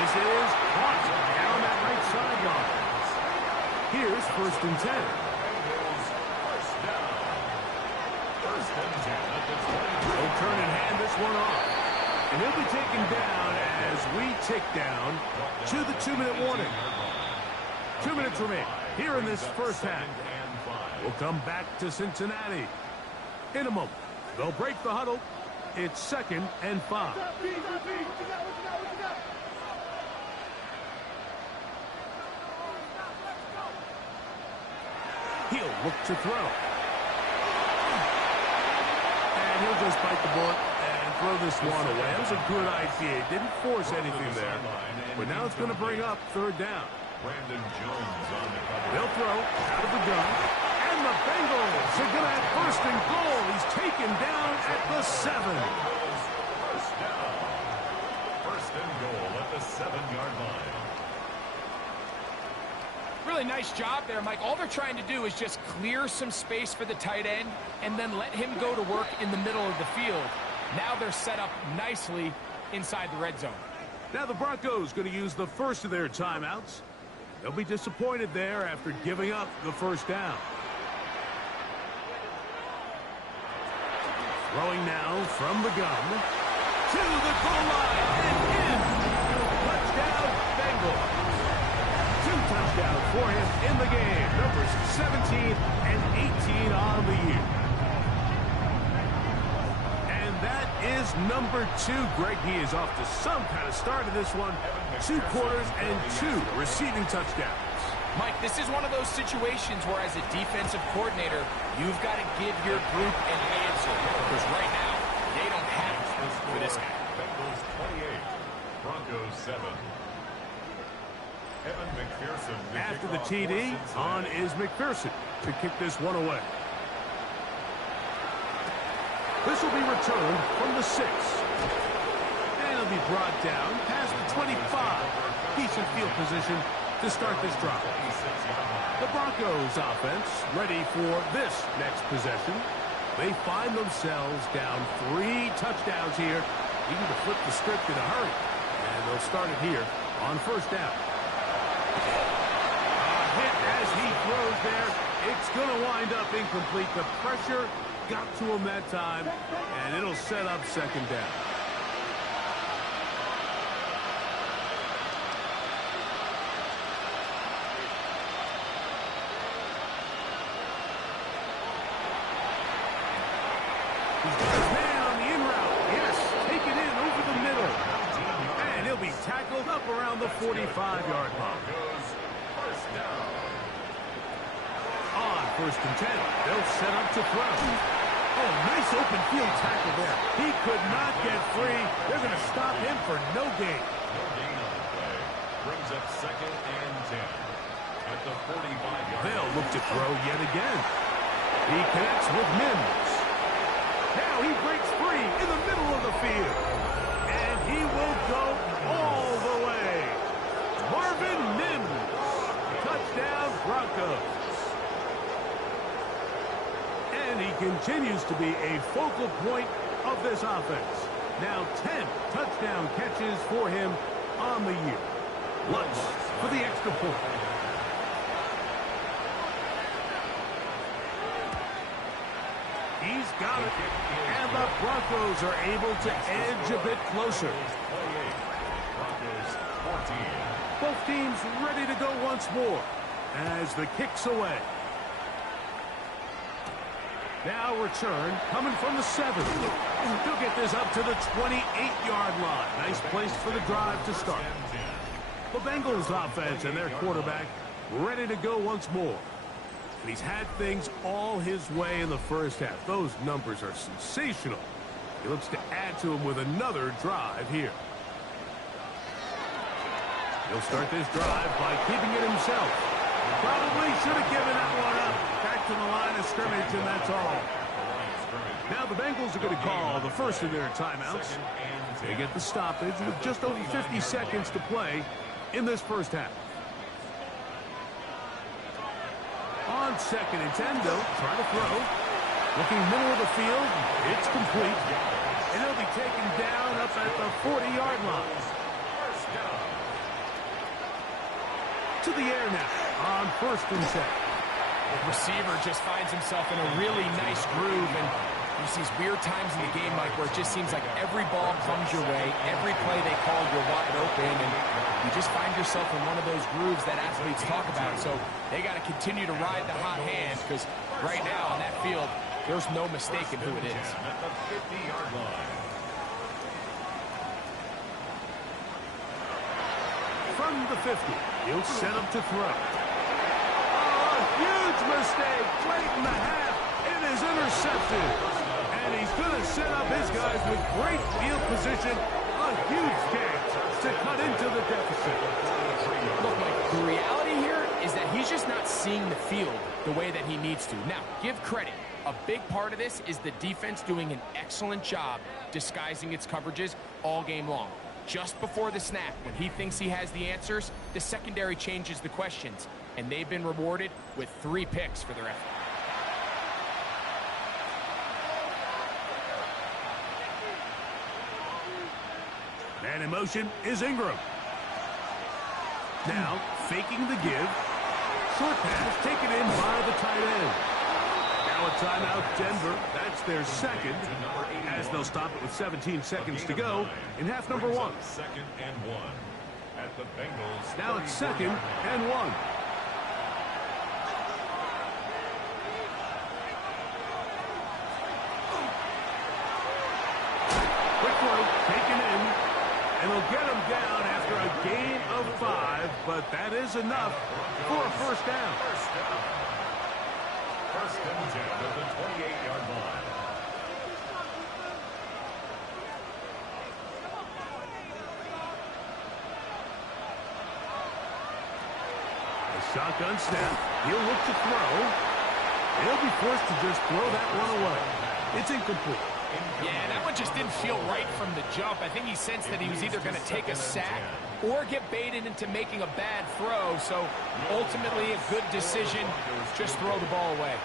This is caught down that right sideline. Here's 1st and 10. They'll turn and hand this one off. And he'll be taken down as we tick down to the 2-minute warning. 2 minutes remain here in this first half. We'll come back to Cincinnati in a moment. They'll break the huddle. It's 2nd and 5. He'll look to throw. And he'll just bite the bullet and throw this one away. That was a good idea. He didn't force anything there. But now it's going to bring up 3rd down. Brandon Jones on the cover. They'll throw out of the gun. And the Bengals are going to have 1st and goal. He's taken down at the 7. First down. 1st and goal at the 7-yard line. Really nice job there, Mike. All they're trying to do is just clear some space for the tight end and then let him go to work in the middle of the field. Now they're set up nicely inside the red zone. Now the Broncos going to use the first of their timeouts. They'll be disappointed there after giving up the first down. Throwing now from the gun to the goal line and in. Touchdown, Bengals. 2 touchdowns for him in the game. Numbers 17 and 18 on the year. And that is number 2. Greg, he is off to some kind of start in this one. 2 quarters and 2 receiving touchdowns. Mike, this is one of those situations where as a defensive coordinator, you've got to give your group an answer. Because right now, they don't have it for this guy. Bengals 28, Broncos 7. Evan McPherson. After the TD, on is McPherson to kick this one away. This will be returned from the 6. And it'll be brought down past the 25. Decent field position to start this drive. The Broncos offense ready for this next possession. They find themselves down 3 touchdowns here, needing to flip the script in a hurry. And they'll start it here on 1st down. A hit as he throws there. It's going to wind up incomplete. The pressure got to him that time, and it'll set up 2nd down. He's got his man on the in route. Yes, take it in over the middle. And he'll be tackled up around the 45-yard line. First down. On 1st and 10, they'll set up to throw. Oh, nice open field tackle there. He could not get free. They're going to stop him for no gain. No gain on the play. Brings up 2nd and 10 at the 45-yard line. They'll look to throw yet again. He connects with Mims. Now he breaks free in the middle of the field. And he will go all the way. Marvin Mims. Touchdown, Broncos. And he continues to be a focal point of this offense. Now 10 touchdown catches for him on the year. Lutz for the extra point. He's got it. And the Broncos are able to edge a bit closer. Broncos 14. Both teams ready to go once more as the kick's away. Now return coming from the 7. He'll get this up to the 28-yard line. Nice place for the drive to start. The Bengals offense and their quarterback ready to go once more. He's had things all his way in the first half. Those numbers are sensational. He looks to add to them with another drive here. He'll start this drive by keeping it himself. Probably should have given that one up. Back to the line of scrimmage, and that's all. Now the Bengals are going to call the first of their timeouts. They get the stoppage with just over 50 seconds to play in this first half. On 2nd and 10, they'll try to throw. Looking middle of the field, it's complete. And he'll be taken down up at the 40-yard line. To the air now on 1st and 10. The receiver just finds himself in a really nice groove, and there's these weird times in the game, Mike, where it just seems like every ball comes your way, every play they call, you're wide open, and you just find yourself in one of those grooves that athletes talk about. So they got to continue to ride the hot hand, because right now on that field, there's no mistaking who it is. At the 50-yard line. From the 50, he'll set up to throw. Huge mistake late in the half. It is intercepted. And he's going to set up his guys with great field position. A huge chance to cut into the deficit. Look, Mike, the reality here is that he's just not seeing the field the way that he needs to. Now, give credit. A big part of this is the defense doing an excellent job disguising its coverages all game long. Just before the snap, when he thinks he has the answers, the secondary changes the questions. And they've been rewarded with 3 picks for their effort. Man in motion is Ingram. Now, faking the give. Short pass taken in by the tight end. Now a timeout, Denver. That's their 2nd, as they'll stop it with 17 seconds to go in half number 1. 2nd and 1 at the Bengals. Now it's 2nd and 1. Quick throw taken in, and they'll get him down after a gain of 5, but that is enough for a first down. First and 10 at the 28-yard line. A shotgun snap. He'll look to throw. He'll be forced to just throw that one away. It's incomplete. Yeah, that one just didn't feel right from the jump. I think he sensed that he was either going to take a sack or get baited into making a bad throw. So ultimately a good decision. Just throw the ball away.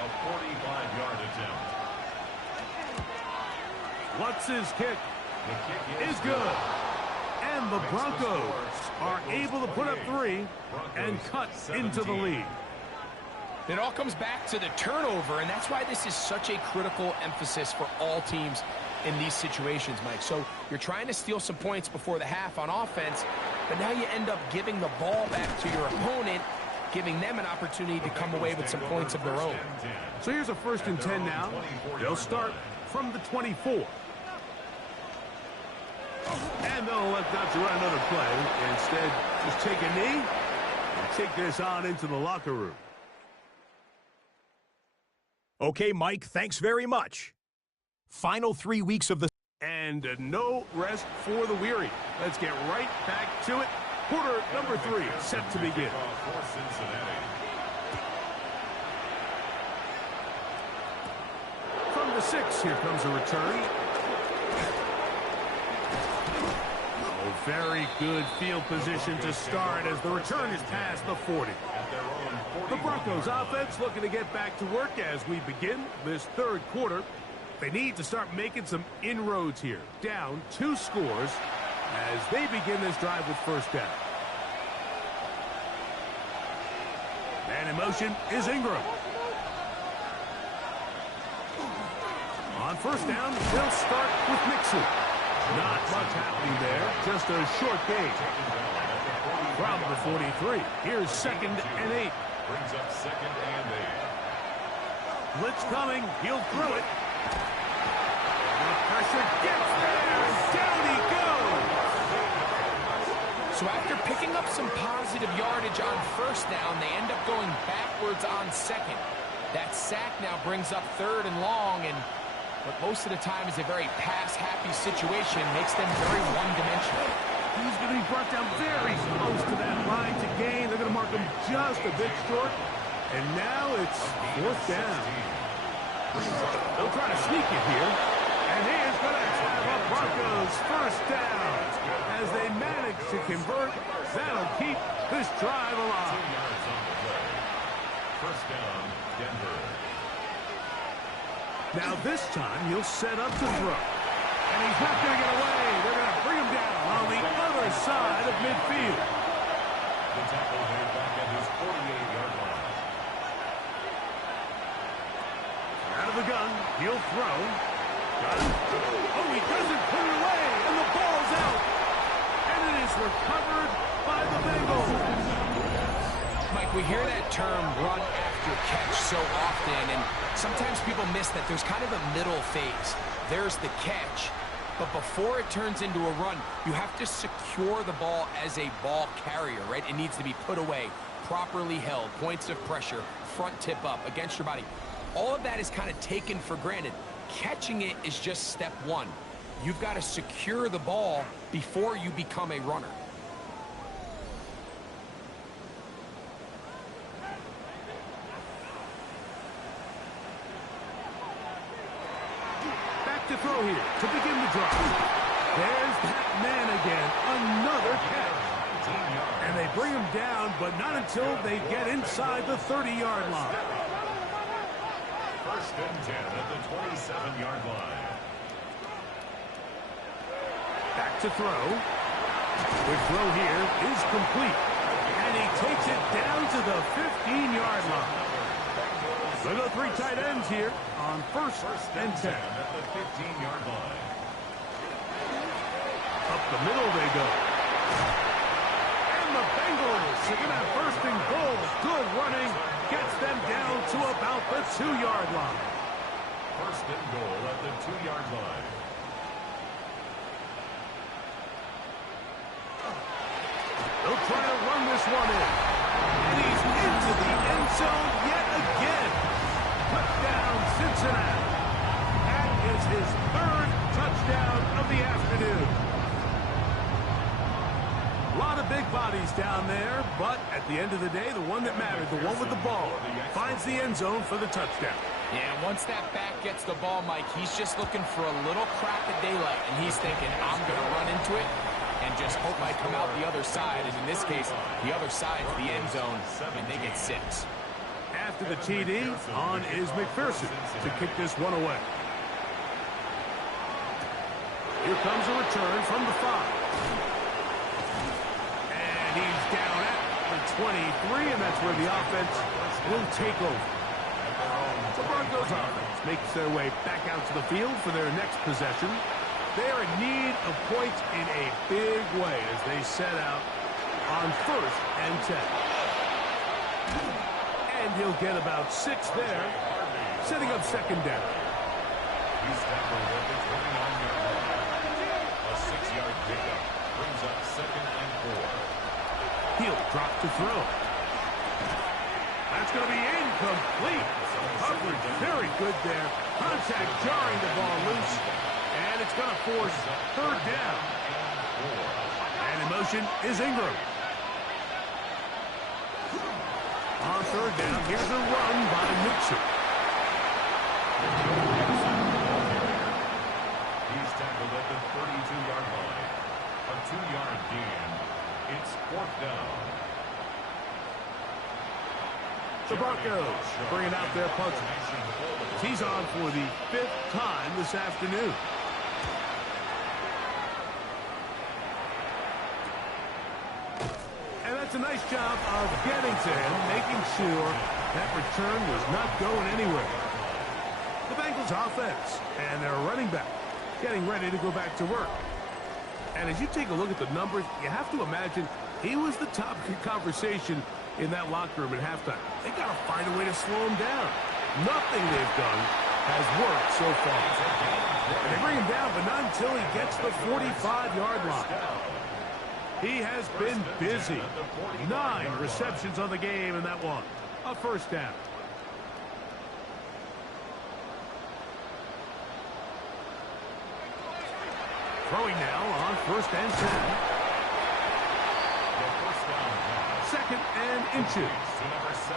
A 45-yard attempt. Lutz's kick is good. And the Broncos are able to put up 3 and cut into the lead. It all comes back to the turnover, and that's why this is such a critical emphasis for all teams in these situations, Mike. So you're trying to steal some points before the half on offense, but now you end up giving the ball back to your opponent, giving them an opportunity to come away with some points of their own. So here's a 1st and 10 now. They'll start from the 24. And they'll elect not to run another play. Instead, just take a knee and take this on into the locker room. Okay, Mike, thanks very much. Final 3 weeks of the... And no rest for the weary. Let's get right back to it. Quarter number 3 set to begin. From the 6, here comes a return. Oh, very good field position to start as the return is past the 40. The Broncos offense looking to get back to work as we begin this third quarter. They need to start making some inroads here. Down 2 scores as they begin this drive with first down. Man in motion is Ingram. On first down, they'll start with Mixon. Not much happening there, just a short gain. From the 43, here's 2nd and 8. Brings up 2nd and 8. Blitz coming, he'll throw it. The pressure gets there, and down he goes. So after picking up some positive yardage on first down, they end up going backwards on 2nd. That sack now brings up 3rd and long, and what most of the time is a very pass-happy situation makes them very one-dimensional. He's going to be brought down very close to that line to gain. They're going to mark him just a bit short. And now it's 4th down. They'll try to sneak it here. And he is going to have a Broncos first down. As they manage to convert, that'll keep this drive alive. 2 yards on the play. First down, Denver. Now this time he'll set up to throw. And he's not going to get away. They're going to bring him down on the other side of midfield. The tackle made back at his 48-yard line. Out of the gun, he'll throw. Got it. Oh, he doesn't put it away, and the ball's out. And it is recovered by the Bengals. Mike, we hear that term run after catch so often, and sometimes people miss that there's kind of a middle phase. There's the catch, but before it turns into a run, you have to secure the ball as a ball carrier, right? It needs to be put away, properly held, points of pressure, front tip up against your body. All of that is kind of taken for granted. Catching it is just step 1. You've got to secure the ball before you become a runner. To throw here to begin the drive. There's that man again. Another catch. And they bring him down, but not until they get inside the 30-yard line. First and 10 at the 27-yard line. Back to throw. The throw here is complete. And he takes it down to the 15-yard line. We'll go 3 tight ends here on first and 10. At the 15-yard line. Up the middle they go. And the Bengals are going to have first and goal. Good running. Gets them down to about the 2-yard line. First and goal at the 2-yard line. They'll try to run this one in. And he's into the end zone yet again. Touchdown, Cincinnati. That is his 3rd touchdown of the afternoon. A lot of big bodies down there, but at the end of the day, the one that mattered, the one with the ball, finds the end zone for the touchdown. Yeah, once that back gets the ball, Mike, he's just looking for a little crack of daylight, and he's thinking, I'm going to run into it and just hope I come out the other side. And in this case, the other side's the end zone, and they get 6. After the TD, on is McPherson to kick this one away. Here comes a return from the 5. And he's down at the 23, and that's where the offense will take over. The Broncos offense makes their way back out to the field for their next possession. They're in need of points in a big way as they set out on first and 10. And he'll get about 6 there, setting up second down. He's tackled at the 29-yard line. A 6-yard pickup brings up second and 4. He'll drop to throw. That's going to be incomplete. Coverage very good there. Contact jarring the ball loose. And it's going to force third down. And in motion is Ingram. On third down, here's a run by Mixon. He's tackled at the 32-yard line. A 2-yard gain. It's fourth down. The Broncos bringing out their punter. He's on for the 5th time this afternoon. And that's a nice job of getting to him, making sure that return was not going anywhere. The Bengals offense and their running back getting ready to go back to work. And as you take a look at the numbers, you have to imagine he was the topic of conversation in that locker room at halftime. They got to find a way to slow him down. Nothing they've done has worked so far. And they bring him down, but not until he gets the 45-yard line. He has been busy. 9 receptions on the game, and that one, a first down. Throwing now on 1st and 10. Second and inches. To number 17.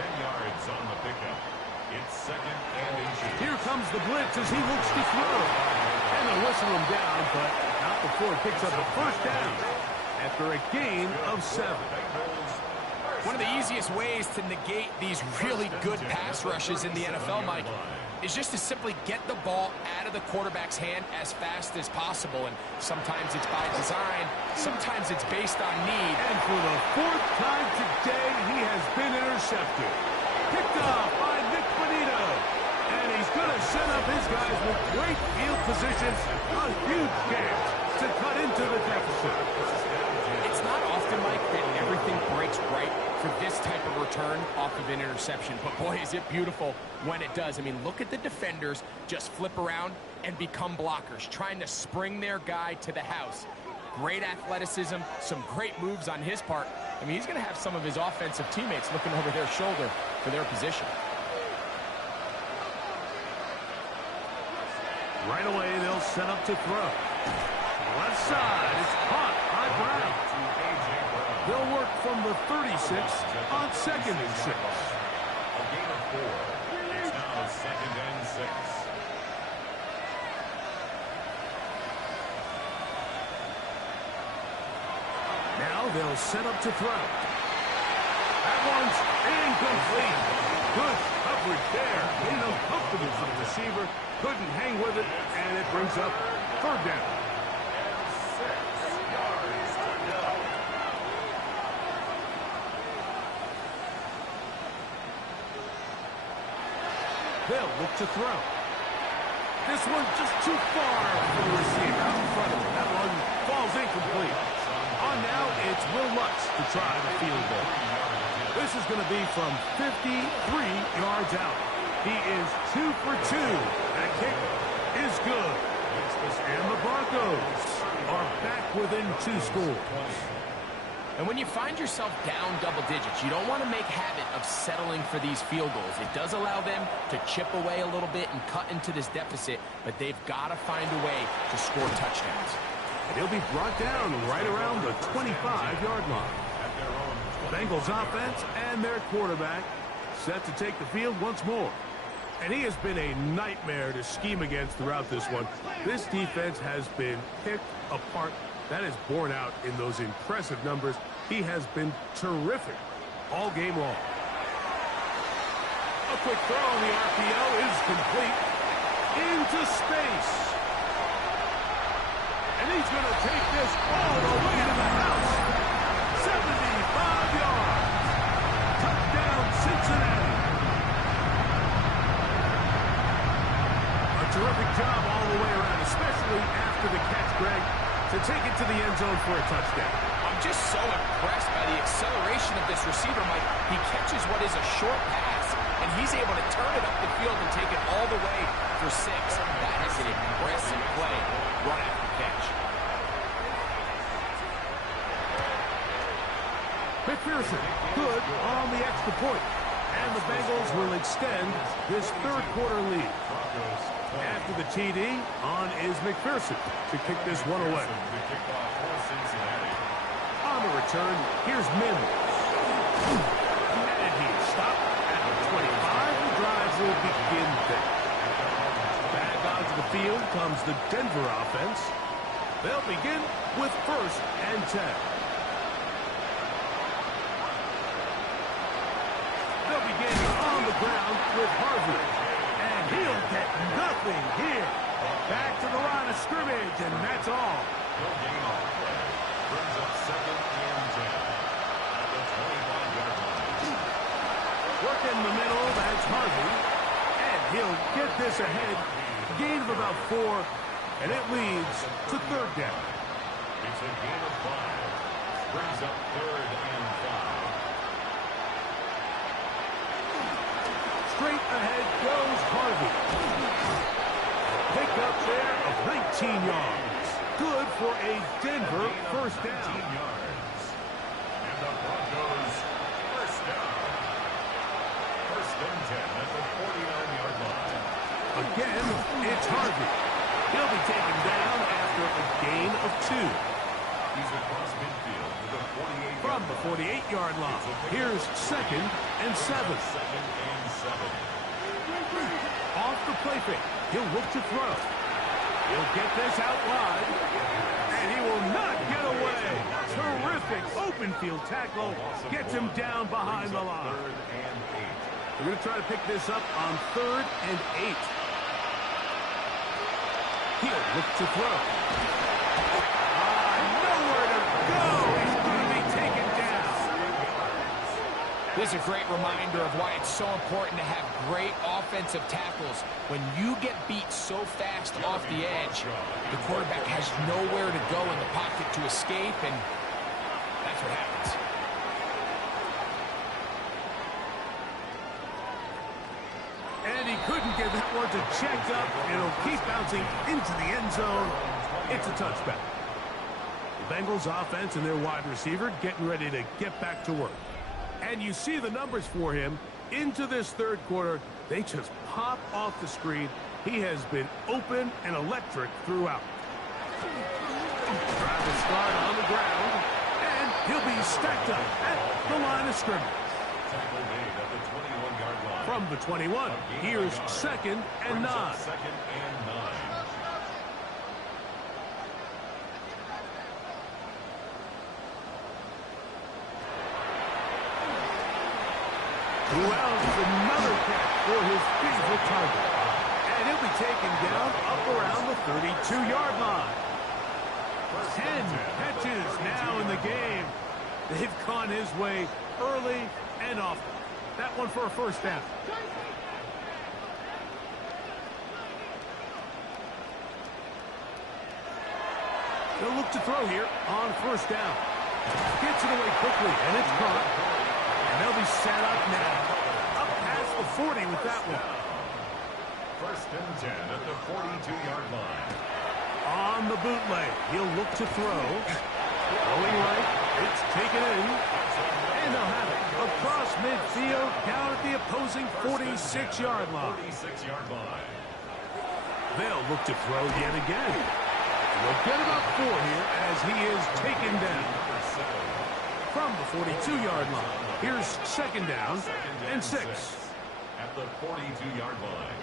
10 yards on the pickup. It's second and inches. Here comes the blitz as he looks to throw. And they'll whistle him down, but not before it picks up a first down after a gain of 7. One of the easiest ways to negate these really good pass rushes in the NFL, Mike, is just to simply get the ball out of the quarterback's hand as fast as possible. And sometimes it's by design, sometimes it's based on need. And for the 4th time today, he has been intercepted. Picked off by Nick Bonito. And he's going to set up his guys with great field positions. A huge chance to cut into the deficit. It's not often, Mike, that everything breaks right for this type of return off of an interception. But boy, is it beautiful when it does. I mean, look at the defenders just flip around and become blockers, trying to spring their guy to the house. Great athleticism, some great moves on his part. I mean, he's going to have some of his offensive teammates looking over their shoulder for their position. Right away, they'll set up to throw. Left side, it's caught by Brown. They'll work from the 36 on 2nd and 6. A gain of 4. It's now second and 6. Now they'll set up to throw. That one's incomplete. Good coverage there. Made it uncomfortable for the receiver. Couldn't hang with it, and it brings up third down. They'll look to throw. This one's just too far for the receiver out in front of him. That one falls incomplete. On now, it's Will Lutz to try the field goal. This is going to be from 53 yards out. He is 2 for 2. That kick is good. And the Broncos are back within 2 scores. And when you find yourself down double digits, you don't want to make habit of settling for these field goals. It does allow them to chip away a little bit and cut into this deficit, but they've got to find a way to score touchdowns. And he'll be brought down right around the 25-yard line. Bengals offense and their quarterback set to take the field once more. And he has been a nightmare to scheme against throughout this one. This defense has been picked apart. That is borne out in those impressive numbers. He has been terrific all game long. A quick throw on the RPO is complete. Into space. And he's going to take this all the way to the house. 75 yards. Touchdown, Cincinnati. A terrific job all the way around, especially after the catch, Greg, to take it to the end zone for a touchdown. I'm just so impressed by the acceleration of this receiver, Mike. He catches what is a short pass, and he's able to turn it up the field and take it all the way for 6. That is an impressive play run after catch. McPherson, good on the extra point. And the Bengals will extend this third quarter lead. After the TD, on is McPherson to kick this one away. On the return, here's Mims. And he's stopped at the 25. The drive will begin there. Back onto the field comes the Denver offense. They'll begin with 1st and 10. They'll begin on the ground with Harvey. And he'll get nothing here. Back to the line of scrimmage, and that's all. No gain on the play. Brings up 2nd and 10 at the 25-yard line. Working the middle, that's Harvey. And he'll get this ahead. Gain of about 4, and it leads to 3rd down. It's a gain of 5. Brings up 3rd and 5. Straight ahead goes Harvey. Pick up there of 19 yards. Good for a Denver 1st down. 19 yards. And the Broncos 1st down. 1st and 10 at the 49-yard line. Again, it's Harvey. He'll be taken down after a gain of 2. He's across midfield to the 48. From the 48-yard line, here's 2nd and 7. 2nd and 7. Off the play fake, he'll look to throw. He'll get this out wide, and he will not get away. Terrific open field tackle. Gets him down behind the line. 3rd and 8. We're going to try to pick this up on 3rd and 8. He'll look to throw. Nowhere to go. He's going to be taken down. This is a great reminder of why it's so important to have great offensive tackles. When you get beat so fast off the edge, the quarterback has nowhere to go in the pocket to escape, and that's what happens. And he couldn't get that one to check up. It'll keep bouncing into the end zone. It's a touchback. The Bengals offense and their wide receiver getting ready to get back to work. And you see the numbers for him into this 3rd quarter. They just pop off the screen. He has been open and electric throughout. Try to start on the ground. And he'll be stacked up at the line of scrimmage. Tackle made at the 21-yard line. From the 21, here's 2nd and 9. 2nd and 9. Wells is another catch for his favorite target. And he'll be taken down up around the 32-yard line. 10 catches now in the game. They've gone his way early and often. That one for a 1st down. They'll look to throw here on 1st down. Gets it away quickly, and it's caught. And they'll be set up now. Up past the 40 with that one. 1st and 10 at the 42-yard line. On the bootleg, he'll look to throw. Going right, it's taken in. And they'll have it across midfield down at the opposing 46-yard line. 46-yard line. They'll look to throw yet again. They'll get about 4 here as he is taken down. From the 42-yard line, here's 2nd down and 6. At the 42-yard line.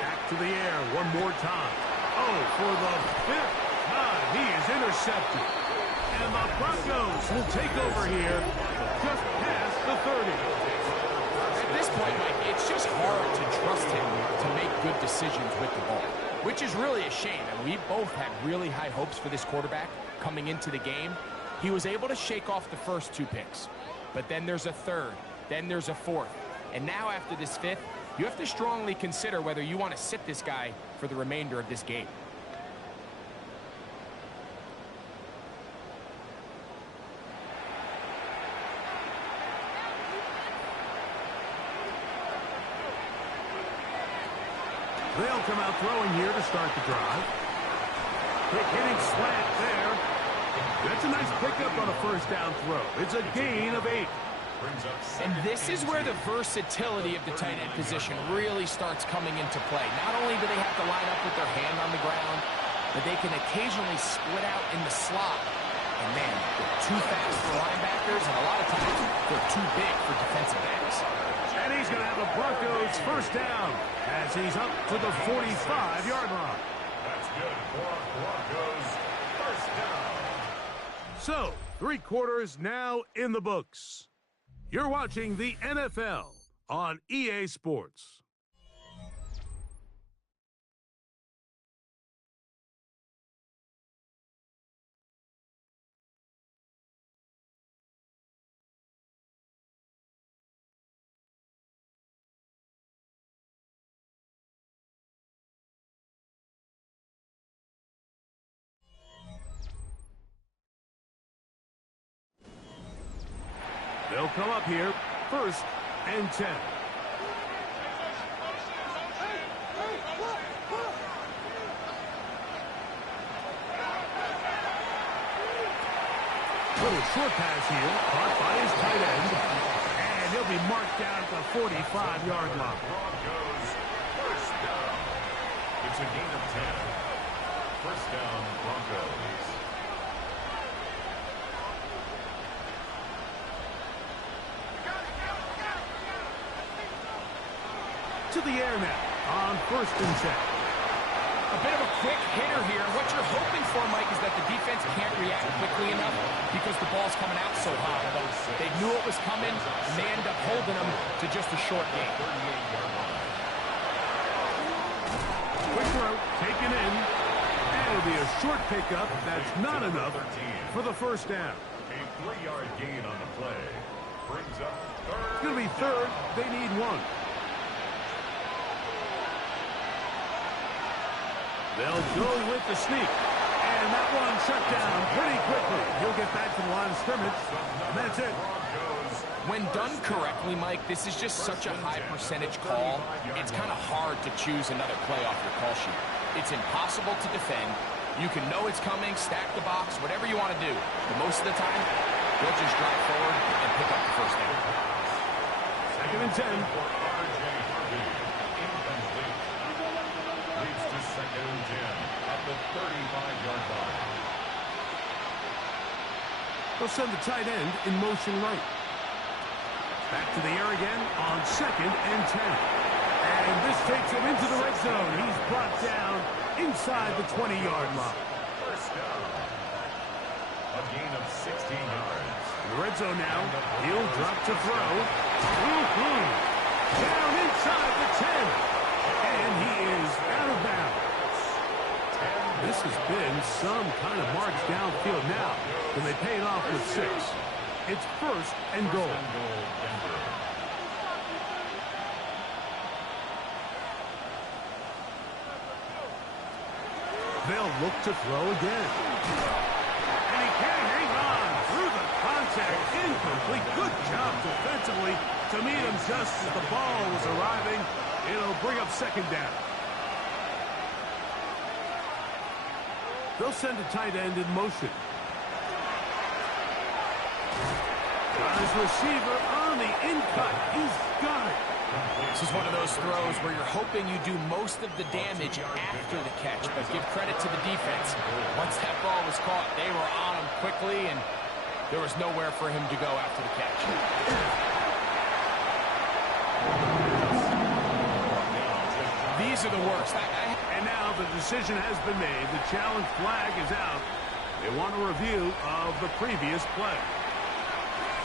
Back to the air one more time. Oh, for the 5th time, he is intercepted. And the Broncos will take over here just past the 30. At this point, Mike, it's just hard to trust him to make good decisions with the ball, which is really a shame. And we both had really high hopes for this quarterback coming into the game. He was able to shake off the first 2 picks, but then there's a 3rd, then there's a 4th. And now after this 5th, you have to strongly consider whether you want to sit this guy for the remainder of this game. They'll come out throwing here to start the drive. Quick hitting slant there. That's a nice pickup on a first down throw. It's a gain of 8. And this is where the versatility of the tight end position really starts coming into play. Not only do they have to line up with their hand on the ground, but they can occasionally split out in the slot. And man, they're too fast for linebackers, and a lot of times they're too big for defensive backs. And he's going to have a Broncos first down as he's up to the 45-yard line. That's good for Broncos first down. So, 3 quarters now in the books. You're watching the NFL on EA Sports. They'll come up here, 1st and 10. Little short pass here, caught by his tight end. And he'll be marked down at the 45-yard line. Broncos first down. It's a gain of 10. First down, Broncos. To the air now on 1st and 10. A bit of a quick hitter here. What you're hoping for, Mike, is that the defense can't react quickly enough because the ball's coming out so high. But they knew it was coming, and they end up holding them to just a short gain. Quick throw, taken in. And it'll be a short pickup. That's not enough for the first down. A 3-yard gain on the play. Brings up third. It's going to be 3rd. They need 1. They'll go with the sneak. And that one shut down pretty quickly. He'll get back to the line of scrimmage. And that's it. When done correctly, Mike, this is just such a high percentage call. It's kind of hard to choose another play off your call sheet. It's impossible to defend. You can know it's coming, stack the box, whatever you want to do. But most of the time, they'll just drive forward and pick up the first down. 2nd and 10. Second and 10 at the 35-yard line. They'll send the tight end in motion right. Back to the air again on 2nd and 10. And this takes him into the red zone. He's brought down inside the 20-yard line. First down. A gain of 16 yards. In the red zone now. He'll drop to throw. Down inside the 10. And he is out of bounds. This has been some kind of march downfield now. Can they pay it off with 6? It's 1st and goal. They'll look to throw again. And he can't hang on through the contact. Incomplete. Good job defensively to meet him just as the ball was arriving. It'll bring up 2nd down. They'll send a tight end in motion. Got his receiver on the in-cut. He's got it. This is one of those throws where you're hoping you do most of the damage after the catch, but give credit to the defense. Once that ball was caught, they were on him quickly, and there was nowhere for him to go after the catch. These are the worst. And now the decision has been made. The challenge flag is out. They want a review of the previous play.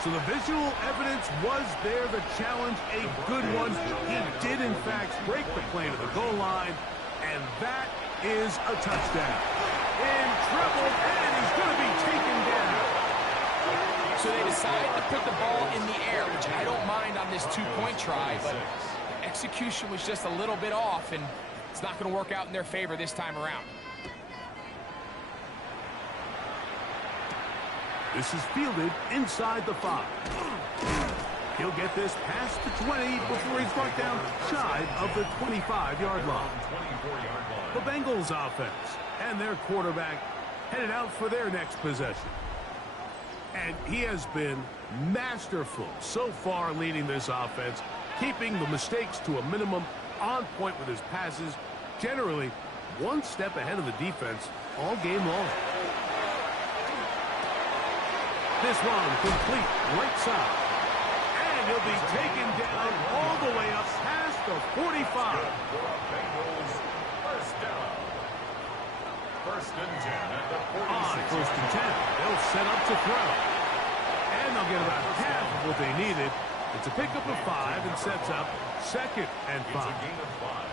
So the visual evidence was there. The challenge, a good one. He did, in fact, break the plane to the goal line. And that is a touchdown. In trouble, and he's going to be taken down. So they decided to put the ball in the air, which I don't mind on this 2-point try, but the execution was just a little bit off, and it's not going to work out in their favor this time around. This is fielded inside the 5. He'll get this past the 20 before he's brought down shy of the 25-yard line. The Bengals offense and their quarterback headed out for their next possession. And he has been masterful so far leading this offense, keeping the mistakes to a minimum, on point with his passes, generally one step ahead of the defense all game long. This one complete right side. And he'll be taken down all the way up past the 45. Bengals first down. First and 10 at the 46. On first and 10, they'll set up to throw. And they'll get about half of what they needed. It's a pickup of 5 and sets up second and 5. It's a gain of 5.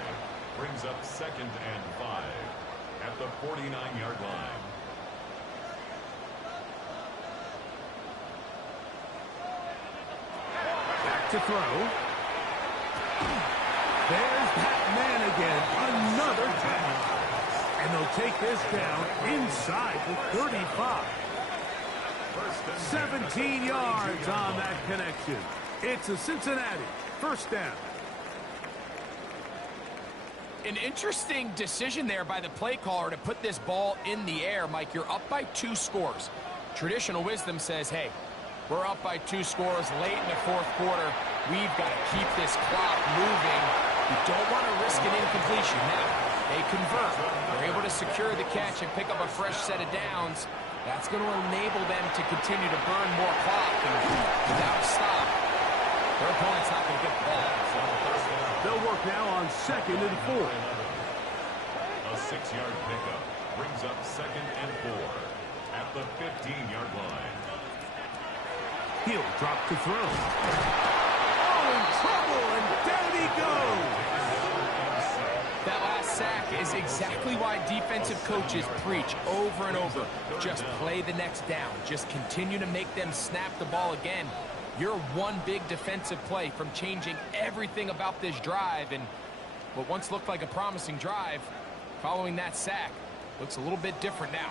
Brings up second and 5 at the 49-yard line. Back to throw. There's that man again. Another tackle. And they'll take this down inside the 35. 17 yards on that connection. It's a Cincinnati first down. An interesting decision there by the play caller to put this ball in the air. Mike, you're up by 2 scores. Traditional wisdom says, hey, we're up by 2 scores late in the fourth quarter. We've got to keep this clock moving. You don't want to risk an incompletion. Now, they convert. They're able to secure the catch and pick up a fresh set of downs. That's going to enable them to continue to burn more clock and without a stop. Their opponent's not going to get the ball. They'll work now on second and 4. A 6-yard pickup brings up second and 4 at the 15-yard line. He'll drop to throw. Oh, in trouble, and down he goes. That last sack is exactly why defensive coaches preach over and over. Just play the next down. Just continue to make them snap the ball again. You're one big defensive play from changing everything about this drive, and what once looked like a promising drive, following that sack, looks a little bit different now.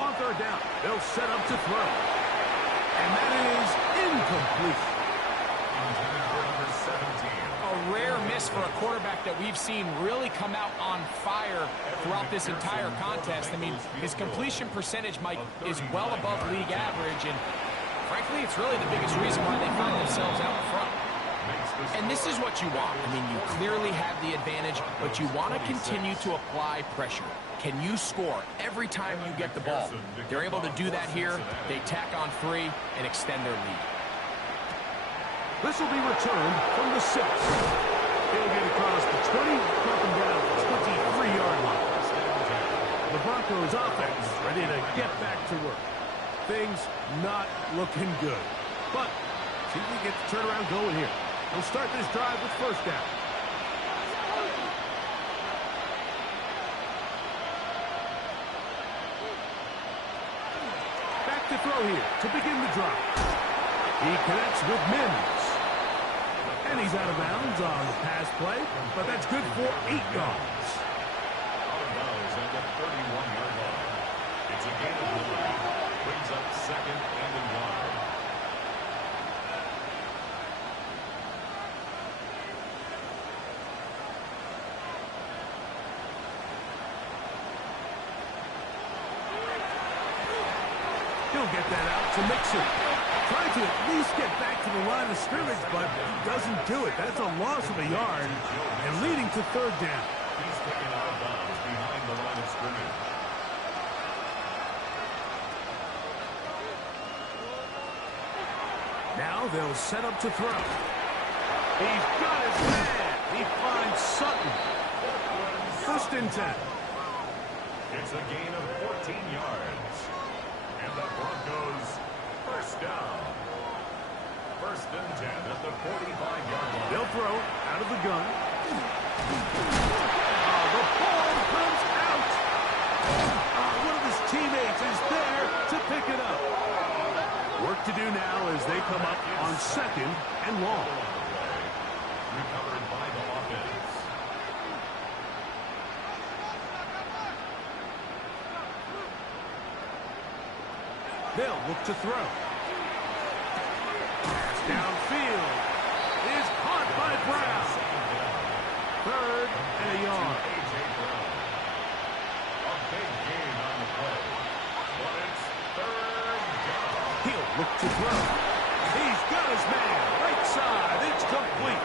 On third down, they'll set up to throw. And that is incomplete. A rare miss for a quarterback that we've seen really come out on fire throughout this entire contest. I mean, his completion percentage, Mike, is well above league average, and frankly, it's really the biggest reason why they find themselves out in front. And this is what you want. I mean, you clearly have the advantage, but you want to continue to apply pressure. Can you score every time you get the ball? They're able to do that here. They tack on 3 and extend their lead. This will be returned from the 6. He'll get across the 20, dropping down the 23-yard line. The Broncos offense ready to get back to work. Things not looking good. But see if we get the turnaround going here. We'll start this drive with first down. Back to throw here to begin the drive. He connects with Mims. And he's out of bounds on the pass play, but that's good for 8 yards. Out of bounds at the 31-yard line. It's a gain of 9. Brings up second and 1. He'll get that out to Mixon. Trying to at least get back to the line of scrimmage, but he doesn't do it. That's a loss of a yard and leading to third down. He's taken out of bounds behind the line of scrimmage. Now they'll set up to throw. He's got his man. He finds Sutton. First and 10. It's a gain of 14 yards. And the Broncos first down. First and 10 at the 45-yard line. They'll throw out of the gun. The ball comes out. One of his teammates is there to pick it up. Work to do now as they come up on second and long. Recovered by the offense. They'll look to throw. Pass downfield is caught by Brown. 3rd and a yard. A big gain on the play. But it's 3rd down. He'll look to throw. He's got his man. Right side. It's complete.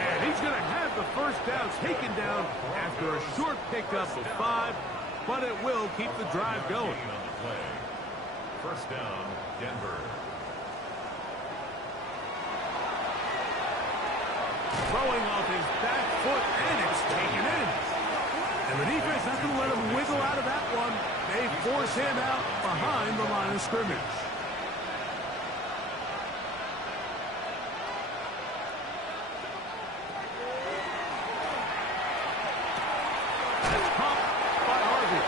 And he's going to have the first down taken down after a short pickup of 5, but it will keep the drive going. On the play. 1st down, Denver. Throwing off his back foot, and it's taken in. And the defense not going to let him wiggle out of that one. They force him out behind the line of scrimmage. That's caught by Harvey.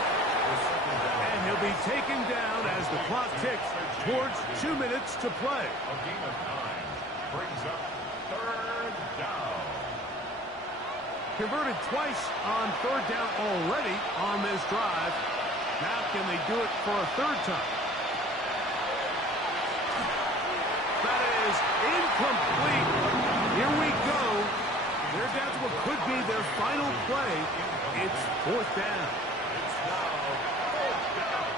And he'll be taken down as the clock ticks towards 2 minutes to play. A gain of 9 brings up 3rd down. Converted twice on 3rd down already on this drive. Now can they do it for a 3rd time? That is incomplete. Here we go. They're down to what could be their final play. It's 4th down. It's now 4th down.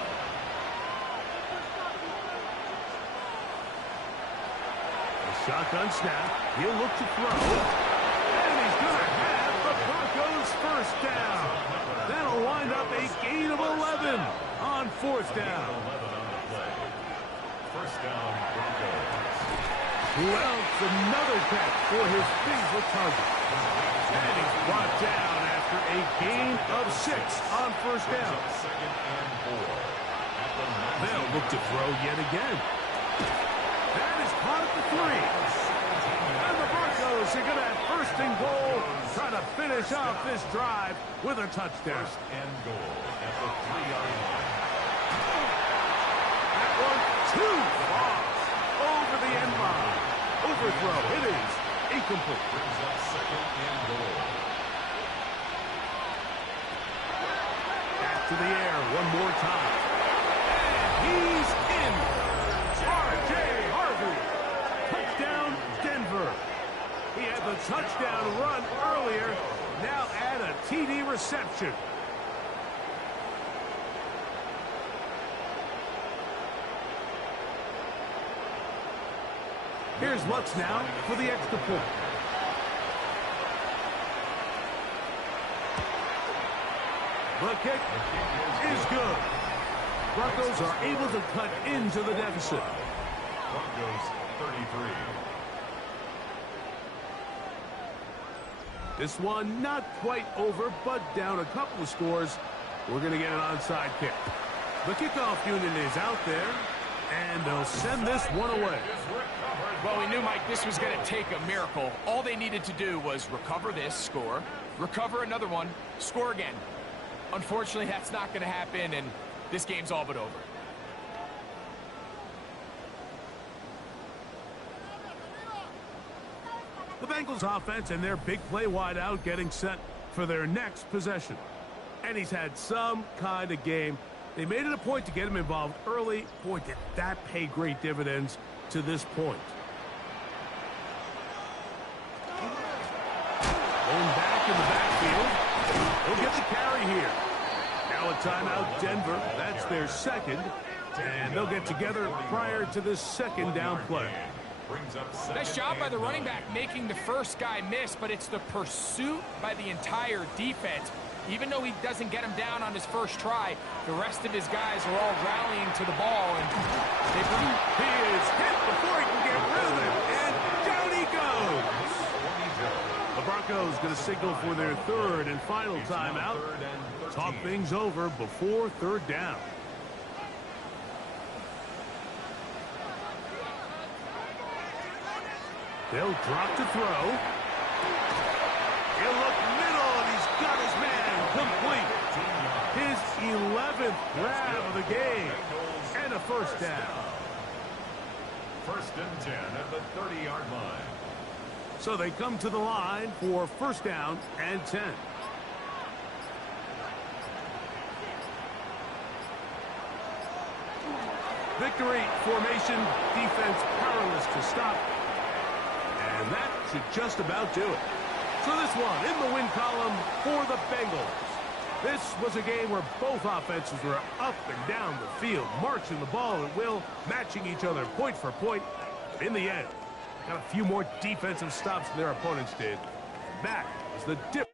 A shotgun snap. He'll look to throw. And he's going to have the Broncos' 1st down. That'll wind up a gain of 11 on 4th down. 11 on the play. 1st down, Broncos. Wells, another catch for his favorite target. And he's brought down after a gain of 6 on 1st down. 2nd and 4. They'll look to throw yet again. That is caught at the 3. And the Broncos are going to have 1st and goal, trying to finish off this drive with a touchdown. 1st and goal at the 3-yard line. That one too far over the end line. Overthrow. It is incomplete. Brings up 2nd and goal. Back to the air one more time. And he's in. R.J. Harvey. Touchdown, Denver. He had the touchdown run earlier. Now add a TD reception. Here's Lutz now for the extra point. The kick is good. Broncos are able to cut into the deficit. Broncos 33. This one not quite over, but down a couple of scores. We're going to get an onside kick. The kickoff unit is out there, and they'll send this one away. Well, we knew, Mike, this was going to take a miracle. All they needed to do was recover this, score, recover another one, score again. Unfortunately, that's not going to happen, and this game's all but over. The Bengals offense and their big play wideout getting set for their next possession. And he's had some kind of game. They made it a point to get him involved early. Boy, did that pay great dividends to this point. Going back in the backfield. He'll get the carry here. Now a timeout, Denver. That's their 2nd. And they'll get together prior to this 2nd down play. Nice job by the running back making the first guy miss, but it's the pursuit by the entire defense. Even though he doesn't get him down on his first try, the rest of his guys are all rallying to the ball. And he is hit before he can get rid of it, and down he goes. The Broncos going to signal for their 3rd and final timeout. Talk things over before 3rd down. They'll drop to throw. He'll look middle, and he's got his man complete. His 11th grab of the game, and a 1st down. 1st and 10 at the 30-yard line. So they come to the line for 1st down and 10. Victory formation, defense powerless to stop. And that should just about do it. So this one in the win column for the Bengals. This was a game where both offenses were up and down the field, marching the ball at will, matching each other point for point. In the end, got a few more defensive stops than their opponents did. That is the difference.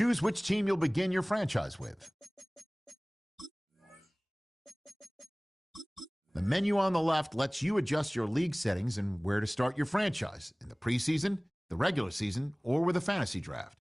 Choose which team you'll begin your franchise with. The menu on the left lets you adjust your league settings and where to start your franchise in the preseason, the regular season, or with a fantasy draft.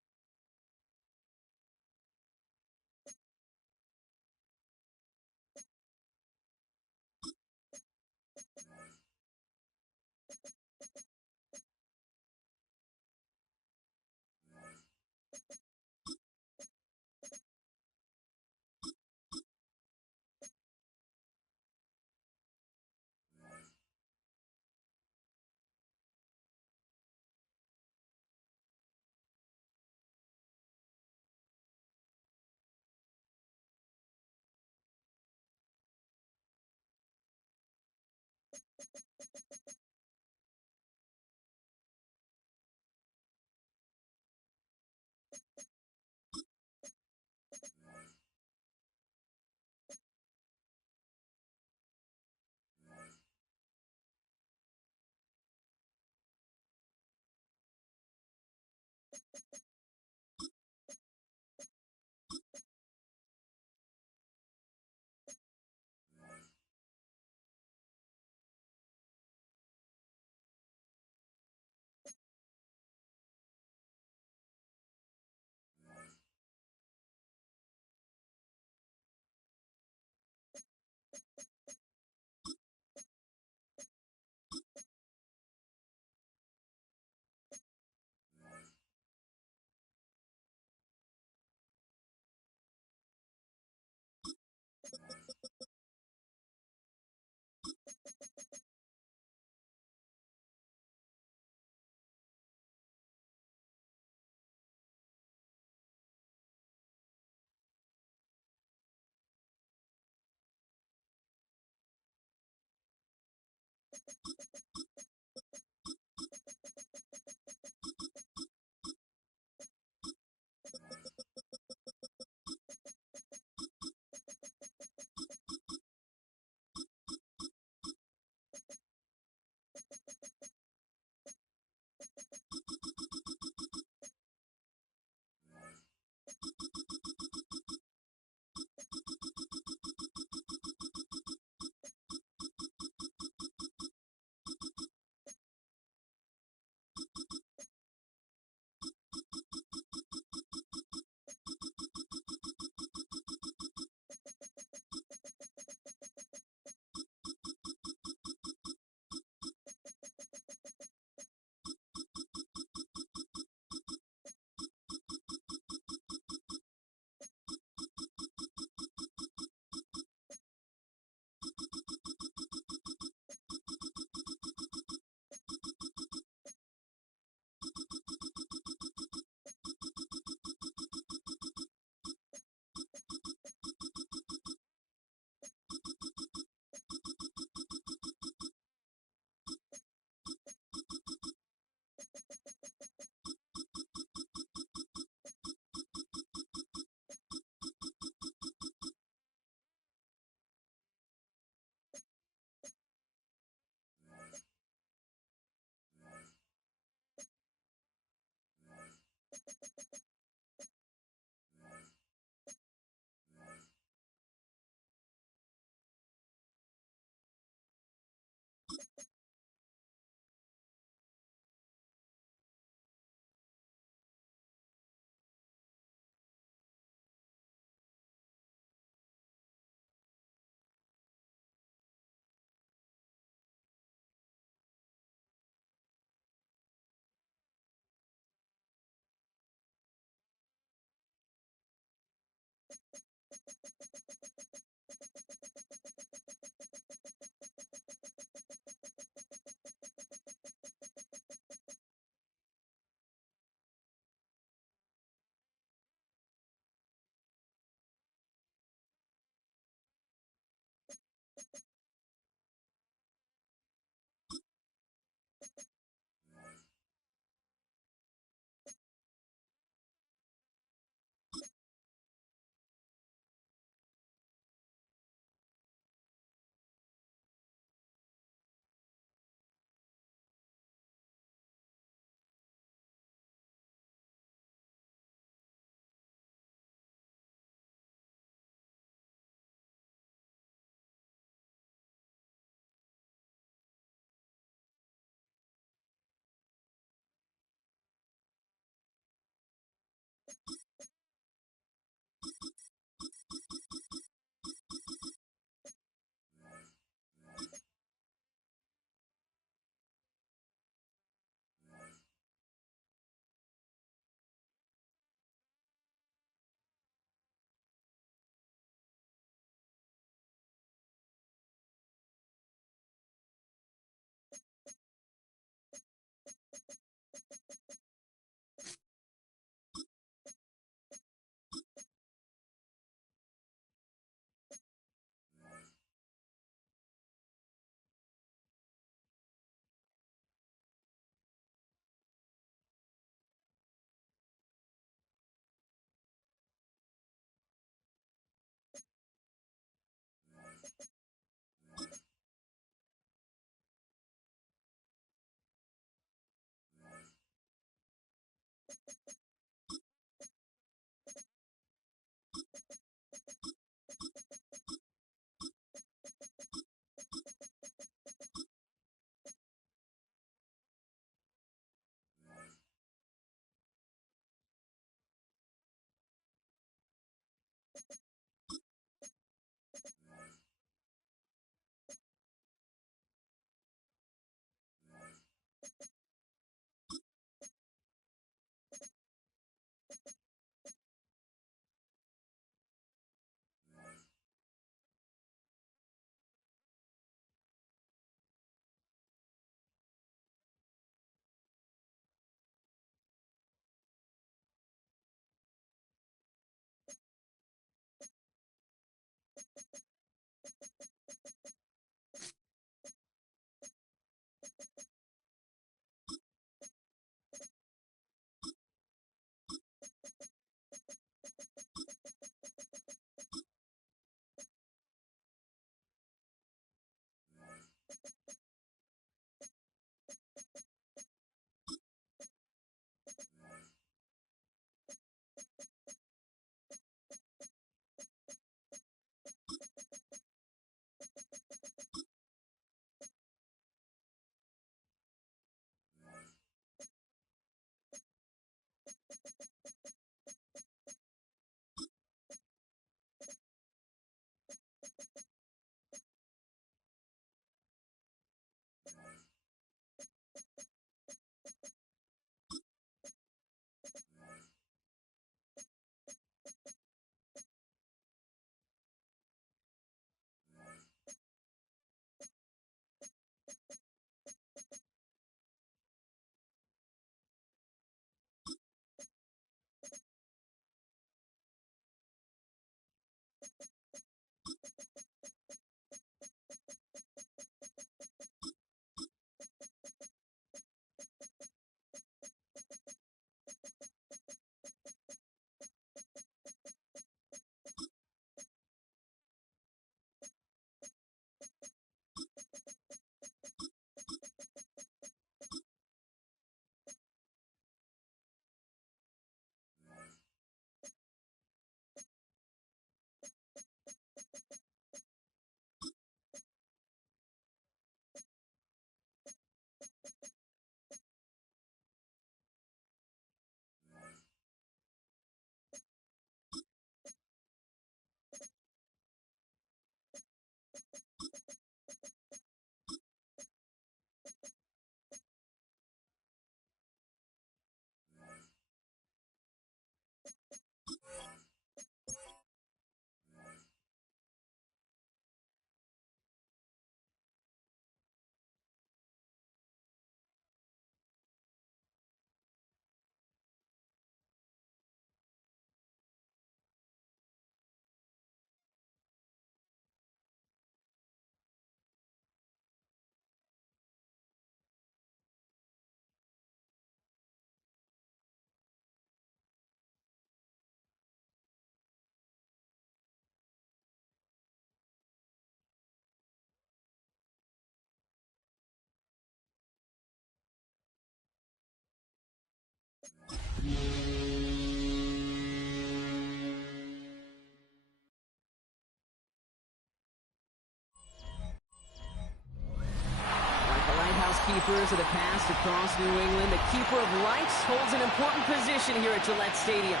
keepers of the past across New England, the keeper of lights holds an important position here at Gillette Stadium,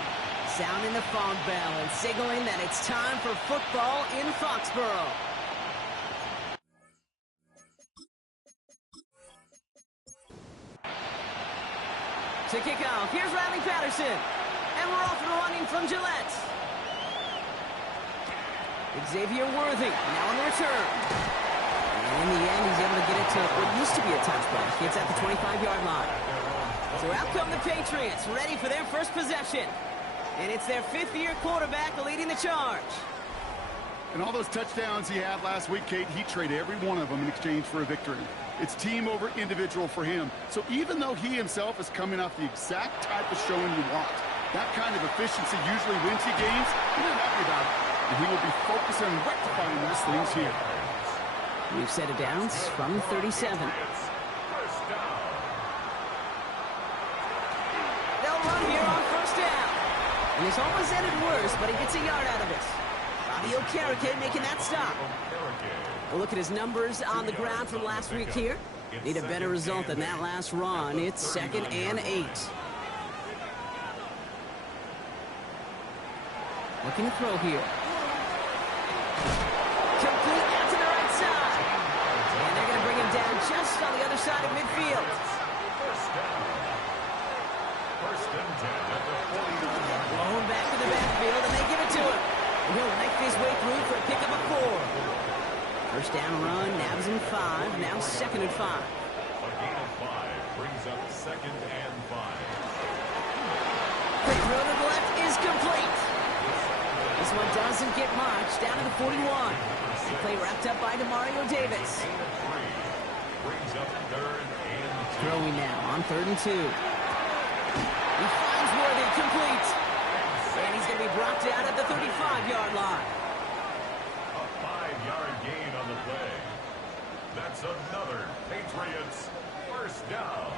sounding the fog bell and signaling that it's time for football in Foxborough. To kick off, here's Riley Patterson. And we're off and running from Gillette. Xavier Worthy now on the return. And in the end, he's able to get it to what used to be a touchback. It's at the 25-yard line. So out come the Patriots, ready for their first possession. And it's their fifth-year quarterback leading the charge. And all those touchdowns he had last week, Kate, he traded every one of them in exchange for a victory. It's team over individual for him. So even though he himself is coming off the exact type of showing you want, that kind of efficiency usually wins you games, he's not happy about it. And he will be focused on rectifying those things here. We've set it downs from the 37. They'll run here on first down. And this almost ended worse, but he gets a yard out of it. Bobby Okereke making that stop. A look at his numbers on the ground from last week here. Need a better result than that last run. It's 2nd and 8. Looking to throw here. Complete out to the right side. And they're going to bring him down just on the other side of midfield. Blown back to the backfield, and they give it to him. And he'll make his way through for a pickup of 4. First down run, nabs him 5, now 2nd and 5. A gain of 5 brings up 2nd and 5. Quick throw to the left is complete. This one doesn't get much, down to the 41. The play wrapped up by Demario Davis. Brings up 3rd and 2. Throwing now on 3rd and 2. He finds Worthy, complete. And he's going to be brought down at the 35-yard line. A 5-yard gain on the play. That's another Patriots first down.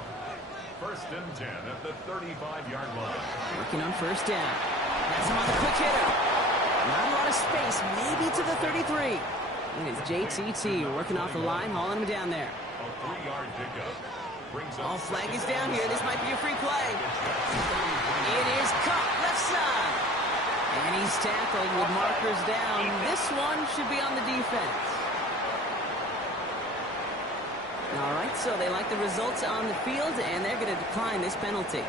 1st and 10 at the 35-yard line. Working on first down. That's him on the quick hitter. Not a lot of space, maybe to the 33. It is JTT working off the line, hauling him down there. A 3-yard pickup. All flag is down here. This might be a free play. It is caught left side. And he's tackled with markers down. This one should be on the defense. All right, so they like the results on the field, and they're going to decline this penalty.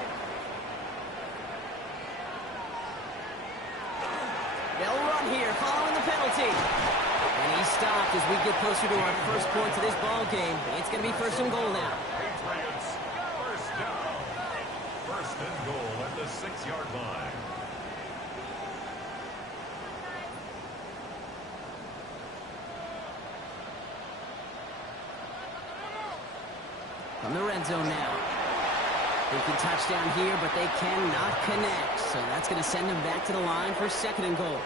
They'll run here following the penalty. And he stopped as we get closer to our first points of this ball game. It's going to be 1st and goal now. Patriots first down. 1st and goal at the 6-yard line. From the red zone now. They can touchdown here, but they cannot connect. So that's going to send them back to the line for 2nd and goal.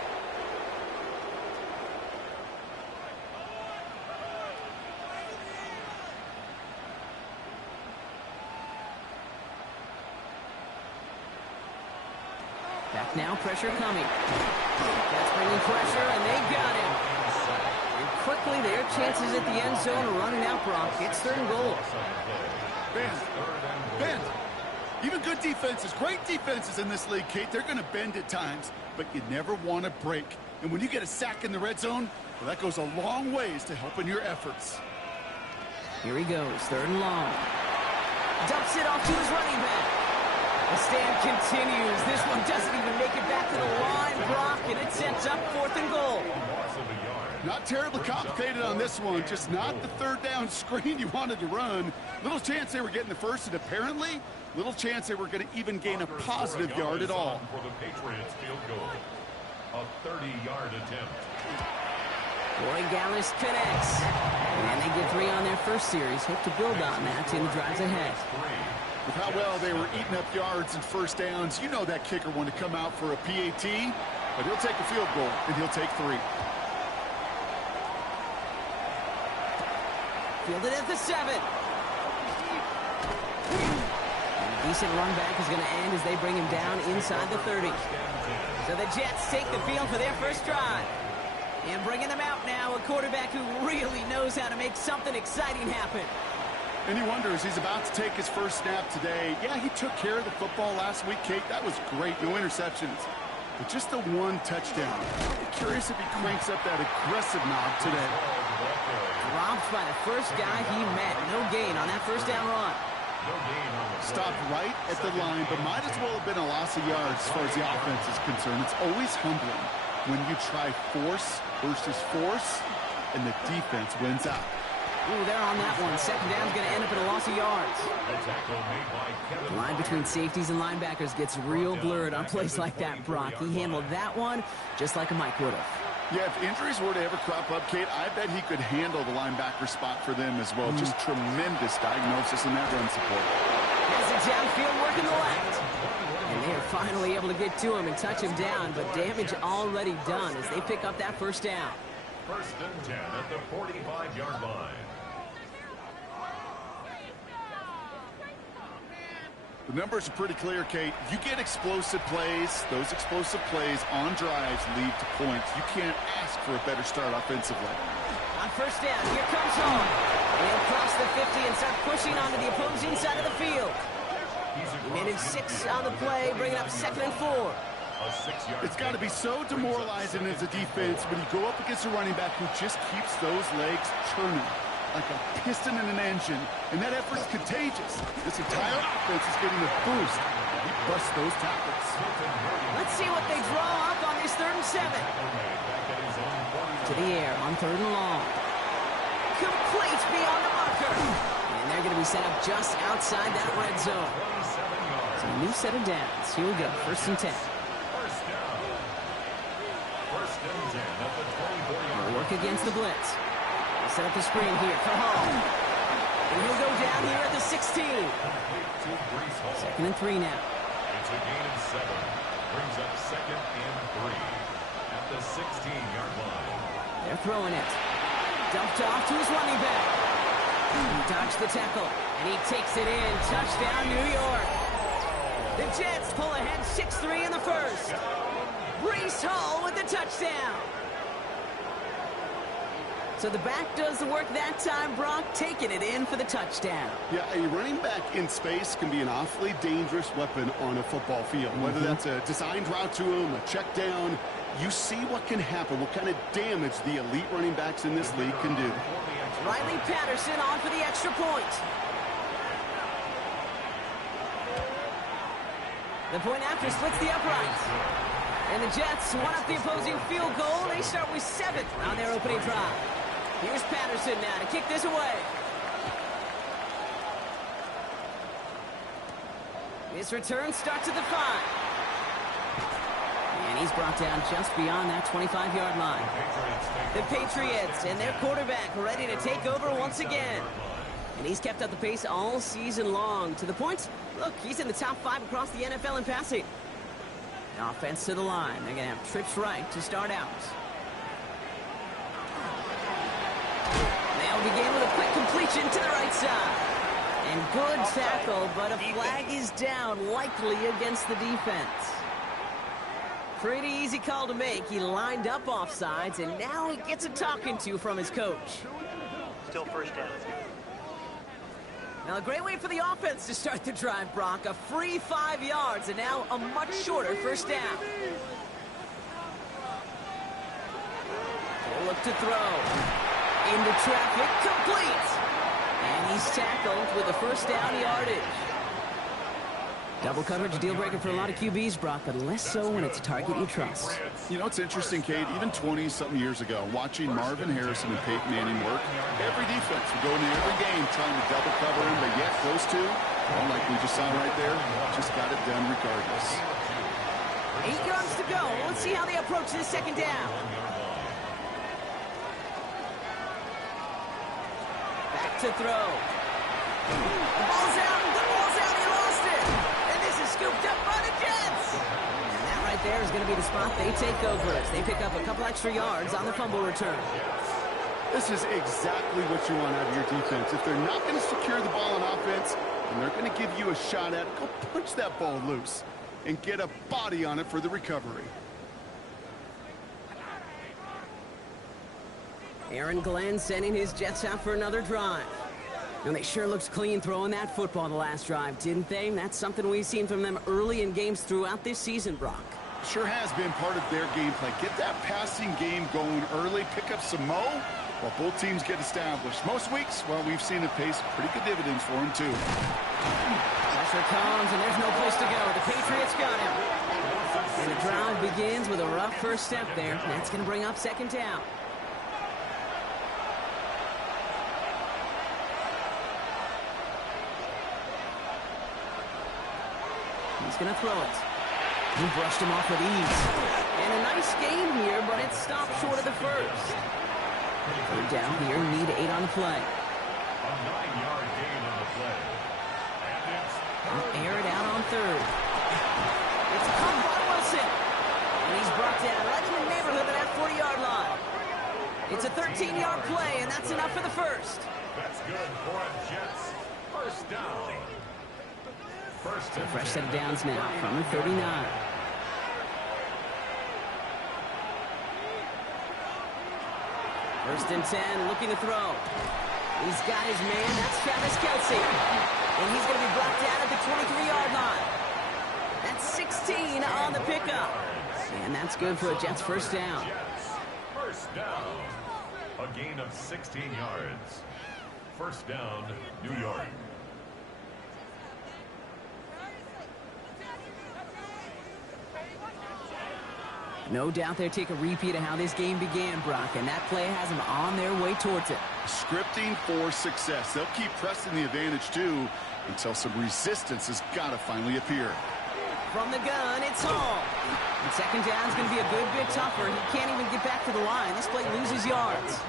Back now, pressure coming. That's bringing pressure, and they got him. And quickly, their chances at the end zone are running out, Brock. It's 3rd and goal. Bend. Even good defenses, great defenses in this league, Kate, they're going to bend at times, but you never want to break. And when you get a sack in the red zone, well, that goes a long ways to helping your efforts. Here he goes, 3rd and long. Dumps it off to his running back. The stand continues. This one doesn't even make it back to the line, Brock, and it sets up 4th and goal. Not terribly complicated on this one, just not the 3rd down screen you wanted to run. Little chance they were getting the first, and apparently, little chance they were going to even gain a positive yard at all. For the Patriots field goal. A 30-yard attempt. Corey Gallis connects. And they get 3 on their first series. Hope to build on that in the drives ahead. With how well they were eating up yards and first downs, you know that kicker wanted to come out for a PAT, but he'll take a field goal, and he'll take 3. Fielded at the 7. And a decent run back is going to end as they bring him down inside the 30. So the Jets take the field for their first drive. And bringing them out now, a quarterback who really knows how to make something exciting happen. And you wonder, as he's about to take his first snap today, yeah, he took care of the football last week, Kate. That was great. No interceptions. But just the one touchdown. I'm curious if he cranks up that aggressive knob today. Dropped by the first guy he met. No gain on that first down run. Stopped right at the line, but might as well have been a loss of yards as far as the offense is concerned. It's always humbling when you try force versus force, and the defense wins out. Ooh, they're on that one. Second down's going to end up in a loss of yards. The line between safeties and linebackers gets real blurred on plays like that, Brock. He handled that one just like a Mike would have. Yeah, if injuries were to ever crop up, Kate, I bet he could handle the linebacker spot for them as well. Just tremendous diagnosis in that run support. Has it downfield working the left. And they are finally able to get to him and touch him down, but damage already done as they pick up that first down. First and 10 at the 45-yard line. The numbers are pretty clear, Kate. You get explosive plays. Those explosive plays on drives lead to points. You can't ask for a better start offensively. On first down, here comes Hall. They'll cross the 50 and start pushing onto the opposing side of the field. He managed 6 on the play, bringing up 2nd and 4. It's got to be so demoralizing as a defense when you go up against a running back who just keeps those legs churning like a piston in an engine, and that effort's contagious. This entire offense is getting a boost. He busts those tackles. Let's see what they draw up on this 3rd and 7. To the air on 3rd and long. Complete beyond the marker. And they're going to be set up just outside that red zone. So a new set of downs. Here we go. 1st and 10. They'll work against the blitz. They'll set up the screen here for Hall. And he'll go down here at the 16. 2nd and 3 now. It's a gain of 7. Brings up 2nd and 3 at the 16-yard line. They're throwing it. Dumped off to his running back. He dodged the tackle, and he takes it in. Touchdown, New York. The Jets pull ahead 6-3 in the first. Breece Hall with the touchdown. So the back does the work that time, Brock, taking it in for the touchdown. Yeah, a running back in space can be an awfully dangerous weapon on a football field. Whether that's a designed route to him, a check down, you see what can happen, what kind of damage the elite running backs in this league can do. Riley Patterson on for the extra point. The point after splits the uprights. And the Jets want up the opposing field goal. They start with 7 on their opening drive. Here's Patterson now to kick this away. This return starts at the 5. And he's brought down just beyond that 25-yard line. The Patriots and their quarterback ready to take over once again. And he's kept up the pace all season long. To the point, look, he's in the top 5 across the NFL in passing. The offense to the line. They're going to have trips right to start out. They'll begin with a quick completion to the right side. And good tackle, but a flag is down, likely against the defense. Pretty easy call to make. He lined up offsides, and now he gets a talking to from his coach. Still first down. Now, a great way for the offense to start the drive, Brock. A free 5 yards, and now a much shorter first down. They'll look to throw. Into traffic, complete. And he's tackled with a first down yardage. Double coverage, deal breaker for a lot of QBs, Brock, but less so when it's a target you trust. You know, it's interesting, Kate, even 20-something years ago, watching Marvin Harrison and Peyton Manning work, every defense would go into every game trying to double cover him, but yet those two, well, like we just saw right there, just got it done regardless. 8 yards to go. Let's see how they approach this second down. Back to throw. The ball's out. The ball's out. He lost it. And this is scooped up by the Jets. And that right there is going to be the spot they take over as they pick up a couple extra yards on the fumble return. This is exactly what you want out of your defense. If they're not going to secure the ball on offense, and they're going to give you a shot at it, go punch that ball loose and get a body on it for the recovery. Aaron Glenn sending his Jets out for another drive. And they sure looked clean throwing that football the last drive, didn't they? That's something we've seen from them early in games throughout this season, Brock. Sure has been part of their game plan. Get that passing game going early, pick up some mo while both teams get established. Most weeks, well, we've seen it pay some pretty good dividends for them, too. Pressure comes, and there's no place to go. The Patriots got him. And the drive begins with a rough first step there. That's going to bring up second down. He's going to throw it. He brushed him off with ease. And a nice game here, but it stopped short of the first. Third down here, need 8 on the play. A 9-yard gain on the play. And it's He'll air it out on third. It's caught by Wilson. And he's brought down right in the neighborhood of that 40-yard line. It's a 13-yard play, and that's enough for the first. That's good for a Jets first down. So a fresh set of downs now from the 39. First and 10, looking to throw. He's got his man, that's Travis Kelce. And he's going to be brought down at the 23-yard line. That's 16 on the pickup. And that's good for a Jets first down. Jets first down. A gain of 16 yards. First down, New York. No doubt they'll take a repeat of how this game began, Brock, and that play has them on their way towards it. Scripting for success. They'll keep pressing the advantage, too, until some resistance has got to finally appear. From the gun, it's Hall. And second down is going to be a good bit tougher. He can't even get back to the line. This play loses yards.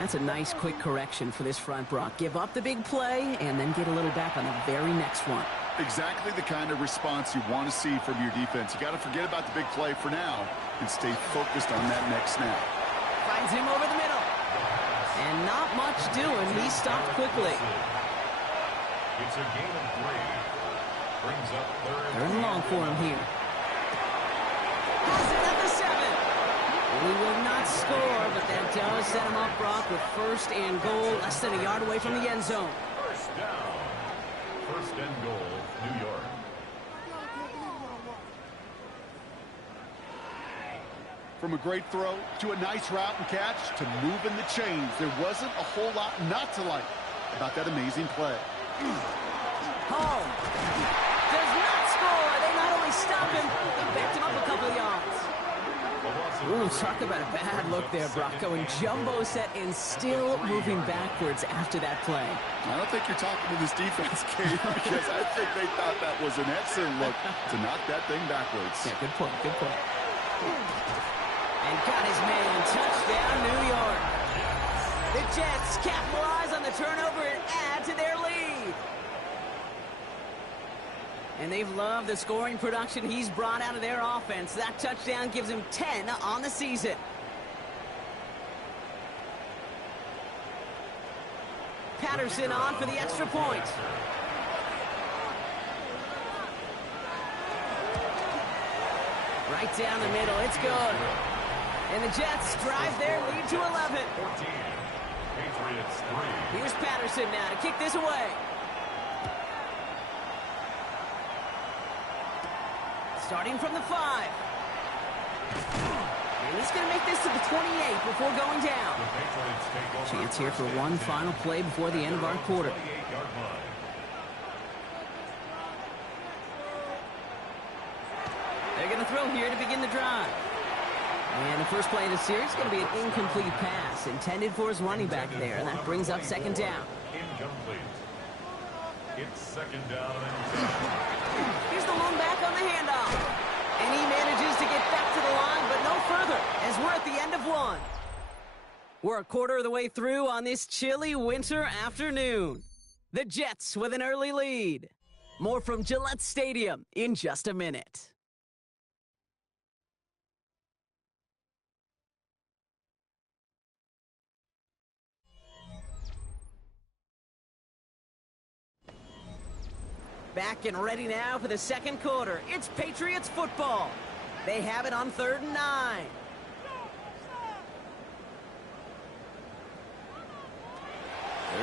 That's a nice, quick correction for this front, Brock. Give up the big play and then get a little back on the very next one. Exactly the kind of response you want to see from your defense. You got to forget about the big play for now and stay focused on that next snap. Finds him over the middle. And not much doing. He stopped quickly. It's a gain of 3. Brings up third and long for him here. Has it at the 7. He will not score, but that does set him up, Brock, with first and goal, less than a yard away from the end zone. First down. First and goal, New York. From a great throw to a nice route and catch to moving the chains, there wasn't a whole lot not to like about that amazing play. Hall does not score. They not only stop him, they backed him up a couple of yards. Ooh, talk about a bad look there, Brock. Going jumbo set and still moving backwards after that play. I don't think you're talking to this defense, Kate, because I think they thought that was an excellent look to knock that thing backwards. Yeah, good point, good point. And got his man, touchdown, New York. The Jets capitalize on the turnover and add to their lead. And they've loved the scoring production he's brought out of their offense. That touchdown gives him 10 on the season. Patterson on for the extra point. Right down the middle, it's good. And the Jets drive their lead to 11. 14. Patriots 3. Here's Patterson now to kick this away. Starting from the 5. And he's going to make this to the 28 before going down. Chance here for one final play before the end of our quarter. They're going to throw here to begin the drive. And the first play of the series is going to be an incomplete pass intended for his running back there. And that brings up second down. Incomplete. It's second down and 10. Here's the lone back on the handoff. And he manages to get back to the line, but no further, as we're at the end of one. We're a quarter of the way through on this chilly winter afternoon. The Jets with an early lead. More from Gillette Stadium in just a minute. Back and ready now for the second quarter. It's Patriots football. They have it on 3rd and 9.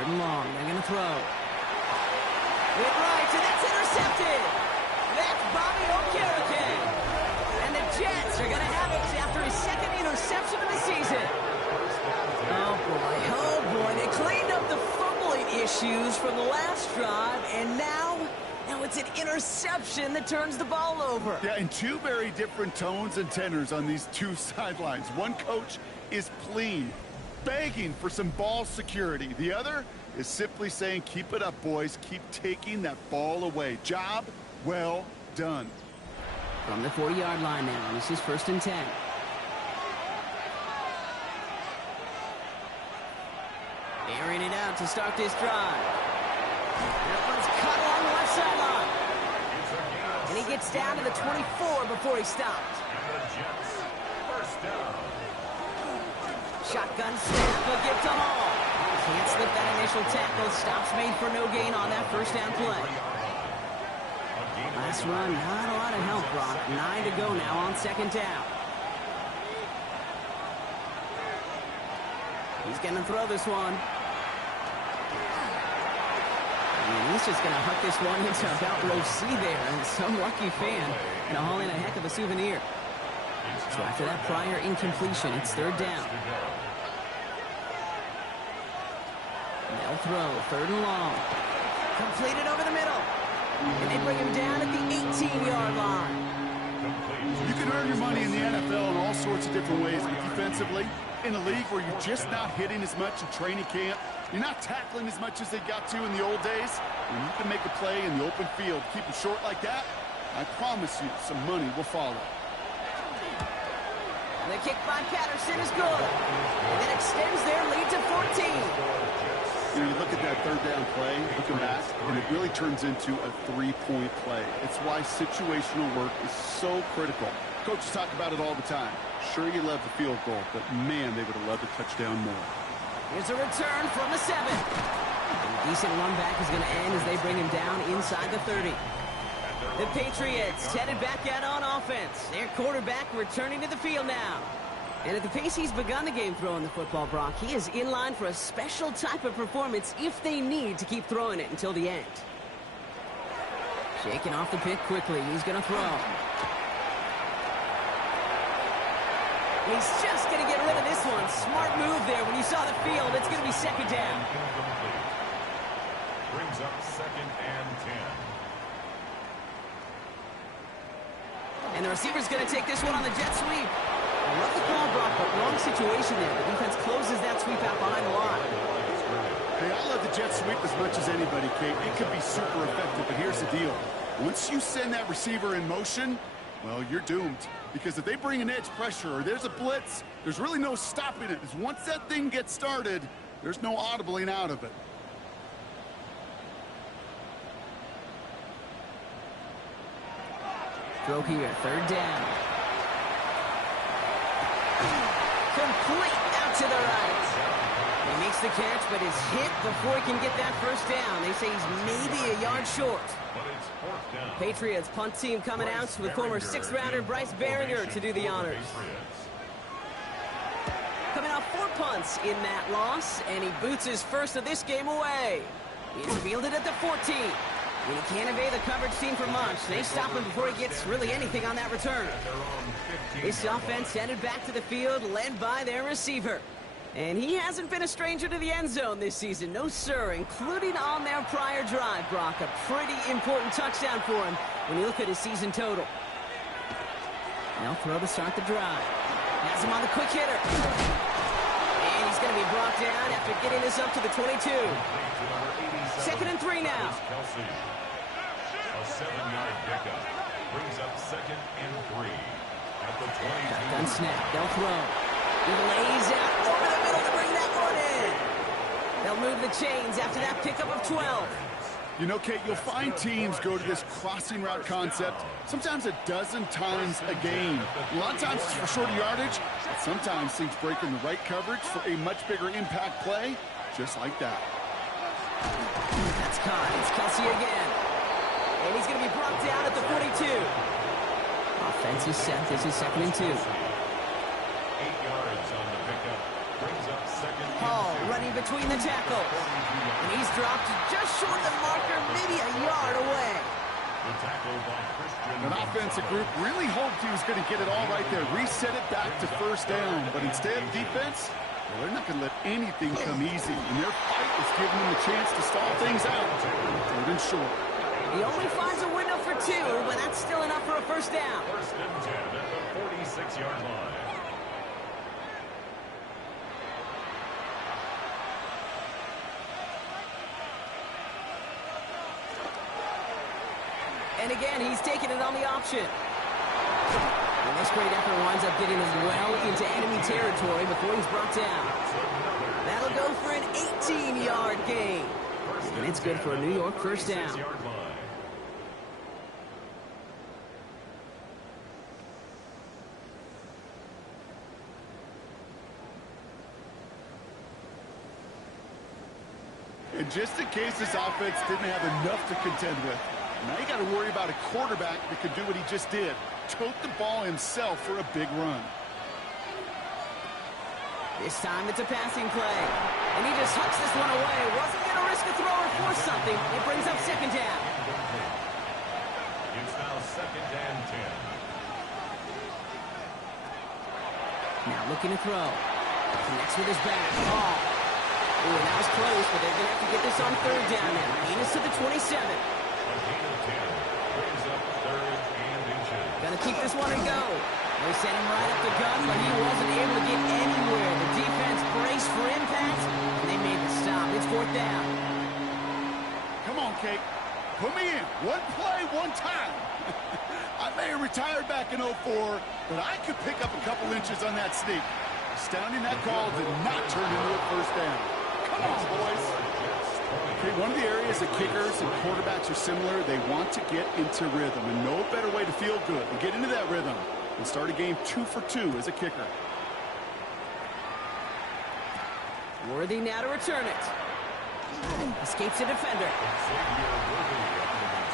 Third and long. They're going to throw. It right, and that's intercepted. That's Bobby Okereke. And the Jets are going to have it after his second interception of the season. Oh, boy. They cleaned up the fumbling issues from the last drive, and now it's an interception that turns the ball over. Yeah, and two very different tones and tenors on these two sidelines. One coach is pleading, begging for some ball security. The other is simply saying, keep it up, boys. Keep taking that ball away. Job well done. From the 40-yard line now, this is 1st and 10. Airing it out to start this drive. That one's cut along the left sideline. And he gets down to the 24 before he stopped. Shotgun snap, a give to Hall. Can't slip that initial tackle. Stops made for no gain on that first down play. Last run, not a lot of help, Brock. 9 to go now on 2nd down. He's going to throw this one. And he's just going to huck this one into about row C there. And some lucky fan and haul in a heck of a souvenir. So after that prior incompletion, it's 3rd down. They'll throw, 3rd and long. Completed over the middle. And they bring him down at the 18-yard line. You can earn your money in the NFL in all sorts of different ways, but defensively, in a league where you're just not hitting as much in training camp, you're not tackling as much as they got to in the old days, when you can make a play in the open field, keep it short like that, I promise you some money will follow. The kick by Patterson is good. And that extends their lead to 14. You know, you look at that 3rd down play, looking back, and it really turns into a 3-point play. It's why situational work is so critical. Coaches talk about it all the time. Sure, you love the field goal, but man, they would have loved a touchdown more. Here's a return from the 7. And a decent run back is going to end as they bring him down inside the 30. The Patriots headed back out on offense. Their quarterback returning to the field now. And at the pace he's begun the game throwing the football, Brock, he is in line for a special type of performance if they need to keep throwing it until the end. Shaking off the pick quickly. He's going to throw. He's just going to get rid of this one. Smart move there. When you saw the field, it's going to be 2nd down. Brings up 2nd and 10. And the receiver's going to take this one on the jet sweep. I love the call, Brock, but wrong situation there. The defense closes that sweep out behind the line. Hey, I love the jet sweep as much as anybody, Kate. It could be super effective, but here's the deal. Once you send that receiver in motion, well, you're doomed. Because if they bring an edge pressure or there's a blitz, there's really no stopping it. Because once that thing gets started, there's no audibling out of it. Throw here, 3rd down. Complete out to the right. He makes the catch, but is hit before he can get that first down. They say he's maybe a yard short. Patriots punt team coming out with former 6th-rounder Bryce Baringer to do the honors. Coming off 4 punts in that loss, and he boots his first of this game away. He's fielded at the 14. And he can't evade the coverage team for much. They stop him before he gets really anything on that return. This offense headed back to the field, led by their receiver. And he hasn't been a stranger to the end zone this season. No, sir, including on their prior drive, Brock. A pretty important touchdown for him when you look at his season total. Now throw to start the drive. Has him on the quick hitter. And he's going to be brought down after getting this up to the 22. 2nd and 3 now. A 7-yard pickup brings up 2nd and 3 at the 22. Shotgun snap. They'll throw. He lays out over the middle to bring that one in. They'll move the chains after that pickup of 12. You know, Kate, you'll find teams go to this crossing route concept sometimes a dozen times a game. A lot of times it's for shorter yardage, but sometimes teams break in the right coverage for a much bigger impact play, just like that. That's caught. It's Kelsey again. And he's going to be brought down at the 42. Offense is set. This is 2nd and 2. 8 yards on the pickup. Brings up 2nd and 2. Hall running between the tackles. And he's dropped just short of the marker, maybe a yard away. The tackle by Christian. An offensive group really hoped he was going to get it all right there, reset it back to first down. But instead, defense, well, they're not going to let anything come easy. And their fight is giving them a chance to stall things out. Third and short. He only finds a window for 2, but that's still enough for a first down. First and 10 at the 46-yard line. And again, he's taking it on the option. And this great effort winds up getting him well into enemy territory before he's brought down. That'll go for an 18-yard gain. And it's good for a New York first down. And just in case this offense didn't have enough to contend with, now you got to worry about a quarterback that could do what he just did. Tote the ball himself for a big run. This time it's a passing play. And he just hucks this one away. Wasn't going to risk a throw or force something. It brings up second down. It's now second and 10. Now looking to throw. Connects with his back. Ball. Ooh, that was close, but they're going to have to get this on third down now. Gain is to the 27. A gain of 10 brings up third and inches. Got to keep this one and go. They sent him right up the gut, but he wasn't able to get anywhere. The defense braced for impact, and they made the stop. It's fourth down. Come on, Kate. Put me in. One play, one time. I may have retired back in 04, but I could pick up a couple inches on that sneak. Astounding that call did not turn into a first down. Come on, boys. Okay, one of the areas that kickers and quarterbacks are similar, they want to get into rhythm, and no better way to feel good than get into that rhythm and start a game 2 for 2 as a kicker. Worthy now to return it. Escapes a defender.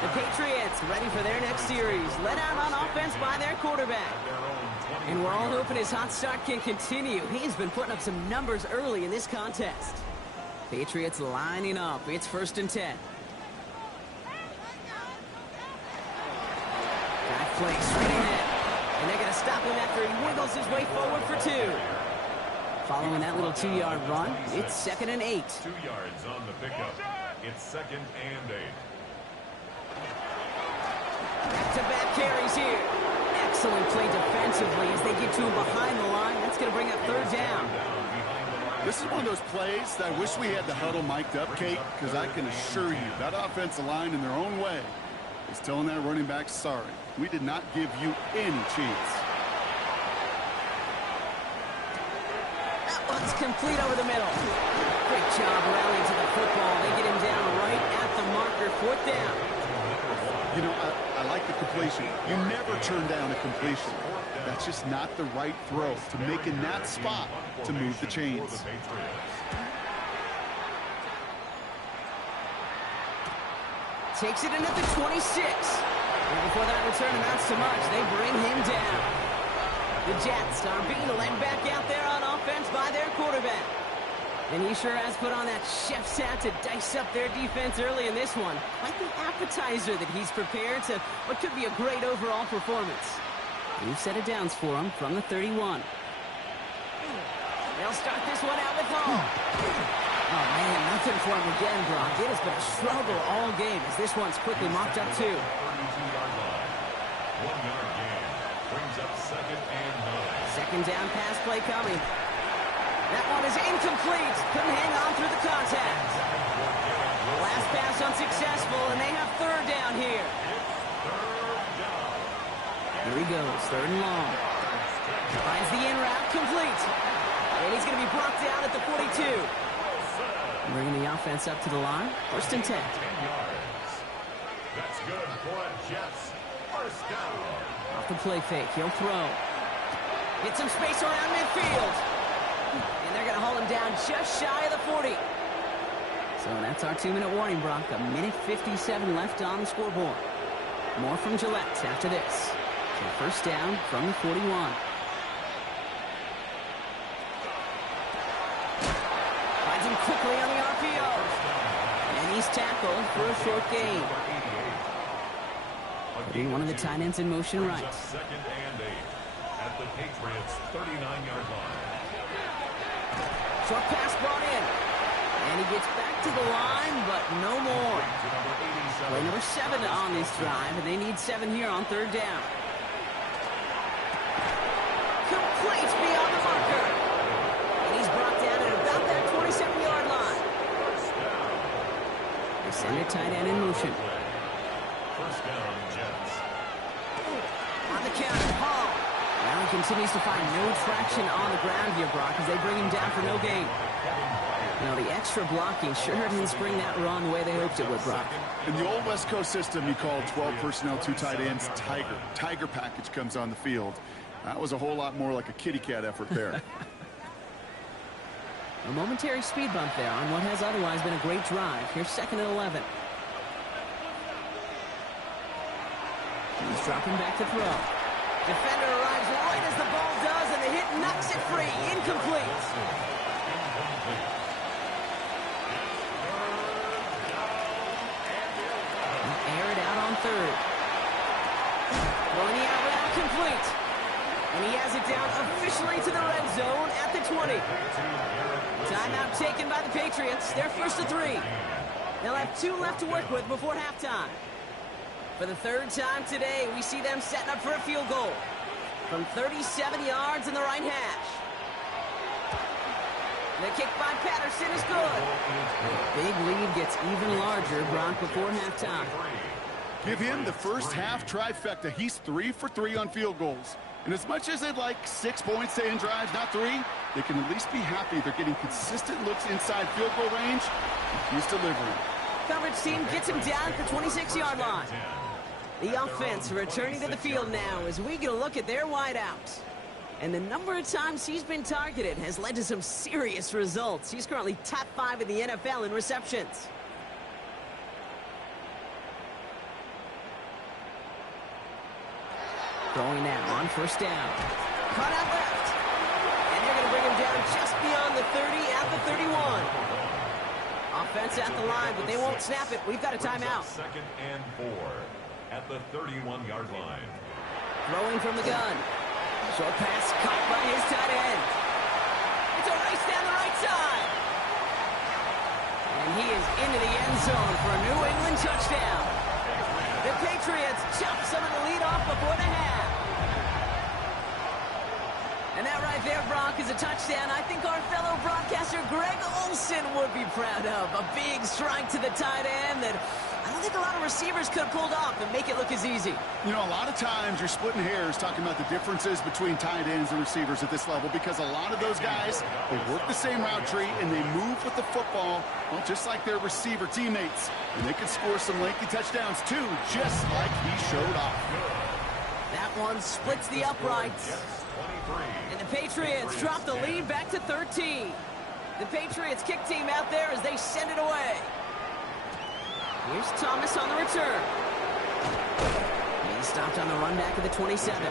The Patriots ready for their next series. Led out on offense by their quarterback. And we're all hoping his hot start can continue. He's been putting up some numbers early in this contest. Patriots lining up. It's first and 10. Back play straight ahead. And they're going to stop him after he wiggles his way forward for 2. Following that little 2-yard run, it's second and 8. 2 yards on the pickup. It's second and 8. Back-to-back carries here. Excellent play defensively as they get to him behind the line. That's going to bring up third down. This is one of those plays that I wish we had the huddle mic'd up, Kate, because I can assure you that offensive line in their own way is telling that running back, sorry, we did not give you any chance. That one's complete over the middle. Great job rallying to the football. They get him down right at the marker, fourth down. You know, I like the completion. You never turn down a completion. That's just not the right throw to make in that spot to move the chains. Takes it in at the 26. And before that return amounts to much, they bring him down. The Jets are being led back out there on offense by their quarterback. And he sure has put on that chef's hat to dice up their defense early in this one. Quite the appetizer that he's prepared to what could be a great overall performance. We've set it down for him from the 31. They'll start this one out with Hall. Oh, man, nothing for him again, Brock. It has been a struggle all game as this one's quickly mopped up, too. 32-yard line. 1-yard gain. Brings up second and 9. Second down pass play coming. That one is incomplete. Couldn't hang on through the contact. Last pass unsuccessful, and they have third down here. Here he goes, third and long. Finds the in route, complete. And he's going to be brought down at the 42. Bringing the offense up to the line, first and 10. 10 yards. That's good for a Jets first down. Off the play fake, he'll throw. Get some space around midfield. And they're going to hold him down just shy of the 40. So that's our 2-minute warning, Brock. 1:57 left on the scoreboard. More from Gillette after this. So first down from the 41. Finds him quickly on the RPO. And he's tackled for a short gain. Putting one of the tight ends in motion right. Second and 8 at the Patriots' 39-yard line. Short pass brought in. And he gets back to the line, but no more. Play number 7 on this drive, and they need 7 here on third down. Complete beyond the marker. And he's brought down at about that 27-yard line. They send a tight end in motion. First down, Jets. On the counter, Hall. Now he continues to find no traction on the ground here, Brock, as they bring him down for no gain. Now, the extra blocking sure didn't spring that run the way they hoped it would, Brock. In the old West Coast system, you call 12 personnel, 2 tight ends, Tiger. Tiger package comes on the field. That was a whole lot more like a kitty cat effort there. A momentary speed bump there on what has otherwise been a great drive. Here's 2nd and 11. He's dropping back to throw. Defender arrives right as the ball does, and the hit knocks it free. Incomplete. Air it out on third. Throwing the out route complete. And he has it down officially to the red zone at the 20. Timeout taken by the Patriots. They're first to 3. They'll have 2 left to work with before halftime. For the 3rd time today, we see them setting up for a field goal from 37 yards in the right hash. The kick by Patterson is good. The big lead gets even larger, Brock, before halftime. Give him the first half trifecta. He's 3 for 3 on field goals. And as much as they'd like 6 points to end drives, not 3, they can at least be happy they're getting consistent looks inside field goal range. He's delivering. Coverage team gets him down at the 26-yard line. The offense returning to the field now as we get a look at their wideouts. And the number of times he's been targeted has led to some serious results. He's currently top 5 in the NFL in receptions. Throwing now on first down. Cut out left. And they're going to bring him down just beyond the 30 at the 31. Offense at the line, but they won't snap it. We've got a timeout. 2nd and 4 at the 31-yard line. Throwing from the gun. Short pass caught by his tight end. It's a race down the right side. And he is into the end zone for a New England touchdown. The Patriots chop some of the lead off before the half. And that right there, Brock, is a touchdown I think our fellow broadcaster Greg Olsen would be proud of. A big strike to the tight end that I don't think a lot of receivers could have pulled off and make it look as easy. You know, a lot of times you're splitting hairs talking about the differences between tight ends and receivers at this level because a lot of those guys, they work the same route tree and they move with the football, well, just like their receiver teammates. And they can score some lengthy touchdowns too, just like he showed off. That one splits the uprights. And the Patriots drop the lead back to 13. The Patriots kick team out there as they send it away. Here's Thomas on the return. He's stopped on the run back of the 27.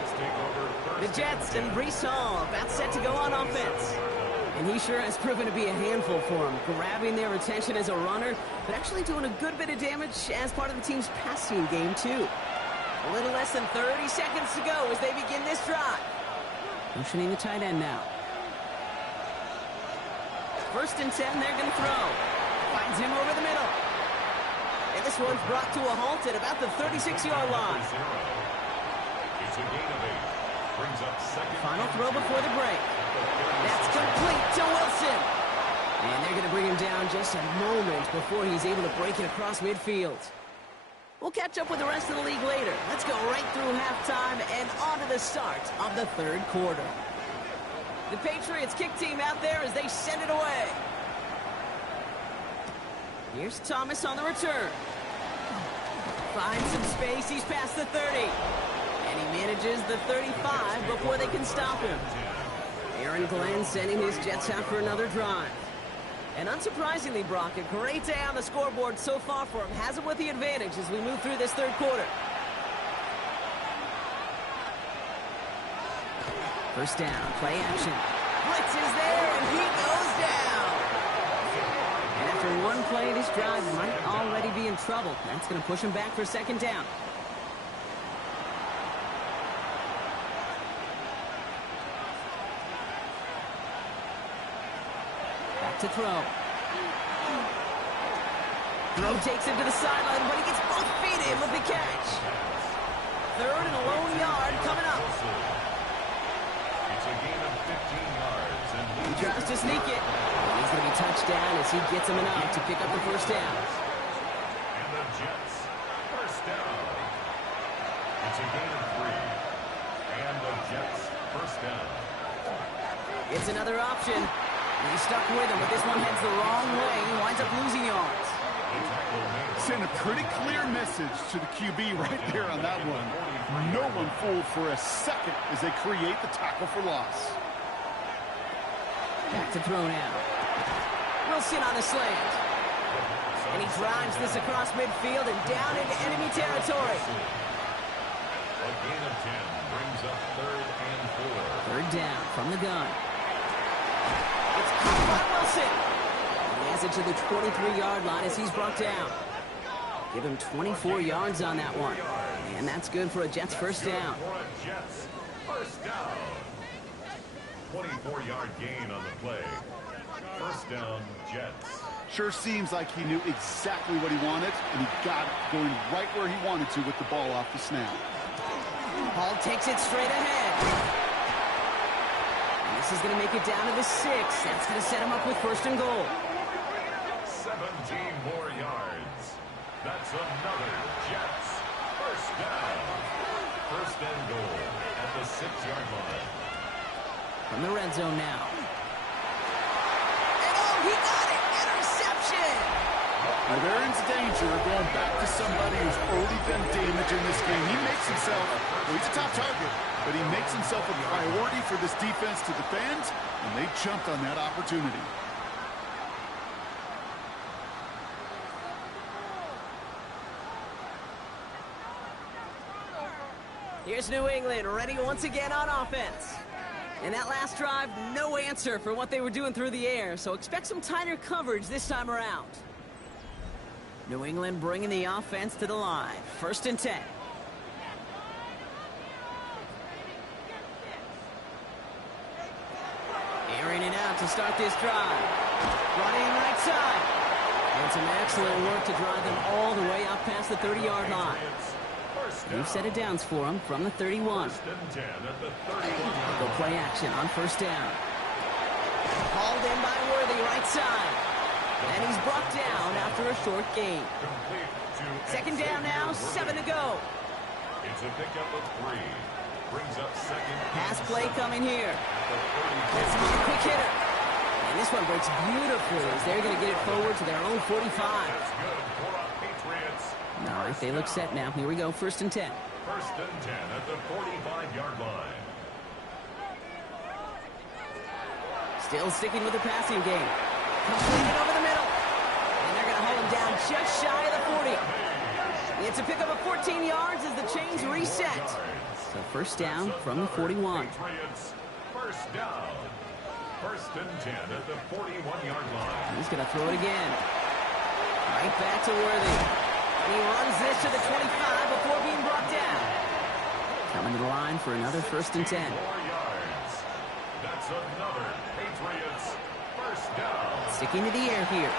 The Jets and Breece Hall about set to go on offense. And he sure has proven to be a handful for him, grabbing their attention as a runner, but actually doing a good bit of damage as part of the team's passing game, too. A little less than 30 seconds to go as they begin this drive. Motioning the tight end now. 1st and 10, they're going to throw. Finds him over the middle. And this one's brought to a halt at about the 36-yard line. It's a gain of 8. Brings up 2nd. Final throw before the break. That's complete to Wilson. And they're going to bring him down just a moment before he's able to break it across midfield. We'll catch up with the rest of the league later. Let's go right through halftime and on to the start of the 3rd quarter. The Patriots kick team out there as they send it away. Here's Thomas on the return. Finds some space. He's past the 30. And he manages the 35 before they can stop him. Aaron Glenn sending his Jets out for another drive. And unsurprisingly, Brock, a great day on the scoreboard so far for him. Has him with the advantage as we move through this 3rd quarter. First down, play action. Blitz is there, and he goes down. After one play, this drive might already be in trouble. That's going to push him back for second down. Back to throw. Throw takes him to the sideline, but he gets both feet in with the catch. Third and a lone yard coming up. It's a gain of 15 yards. And he tries to sneak it. And he's going to be touched down as he gets him enough to pick up the first down. And the Jets, first down. It's a gain of 3. And the Jets, first down. It's another option. He's stuck with him, but this one heads the wrong way. He winds up losing yards. Send a pretty clear message to the QB right there on that one. No one fooled for a second as they create the tackle for loss. Back to throw now. Wilson on the slant. And he drives this across midfield and down into enemy territory. A gain of 10 brings up 3rd and 4. Third down from the gun. It's caught by Wilson. He has it to the 23-yard line as he's brought down. Give him 24 yards on that one. And that's good for a Jets first down. For a Jets first down. 24-yard gain on the play. First down, Jets. Sure seems like he knew exactly what he wanted, and he got it going right where he wanted to with the ball off the snap. Hall takes it straight ahead. And this is going to make it down to the 6. That's going to set him up with first and goal. 17 more yards. That's another Jets first down. First and goal at the 6-yard line. From the red zone now. And oh, he got it! Interception! Now they're in danger of going back to somebody who's already been damaged in this game. He makes himself, well, he's a top target, but he makes himself a priority for this defense to defend, and they jumped on that opportunity. Here's New England, ready once again on offense. In that last drive, no answer for what they were doing through the air, so expect some tighter coverage this time around. New England bringing the offense to the line. First and 10. Airing it out to start this drive. Brought in right side. And some excellent work to drive them all the way up past the 30-yard line. New set of downs for him from the 31. Go play action on first down. Hauled in by Worthy, right side. And he's brought down after a short gain. Second down now, 7 to go. It's a pickup of 3. Brings up second. Pass play coming here. That's a quick hitter. And this one breaks beautifully as they're going to get it forward to their own 45. That's good for a Patriots. All right, they look set now. Here we go, first and 10. First and 10 at the 45-yard line. Still sticking with the passing game. Completed over the middle. And they're going to hold him down just shy of the 40. It's a pickup of 14 yards as the chains reset. So first down from the 41. Patriots, first down. First and 10 at the 41-yard line. He's going to throw it again. Right back to Worthy. And he runs this to the 25 before being brought down. Coming to the line for another first and 10. 4 yards. That's another Patriots first down. Sticking to the air here.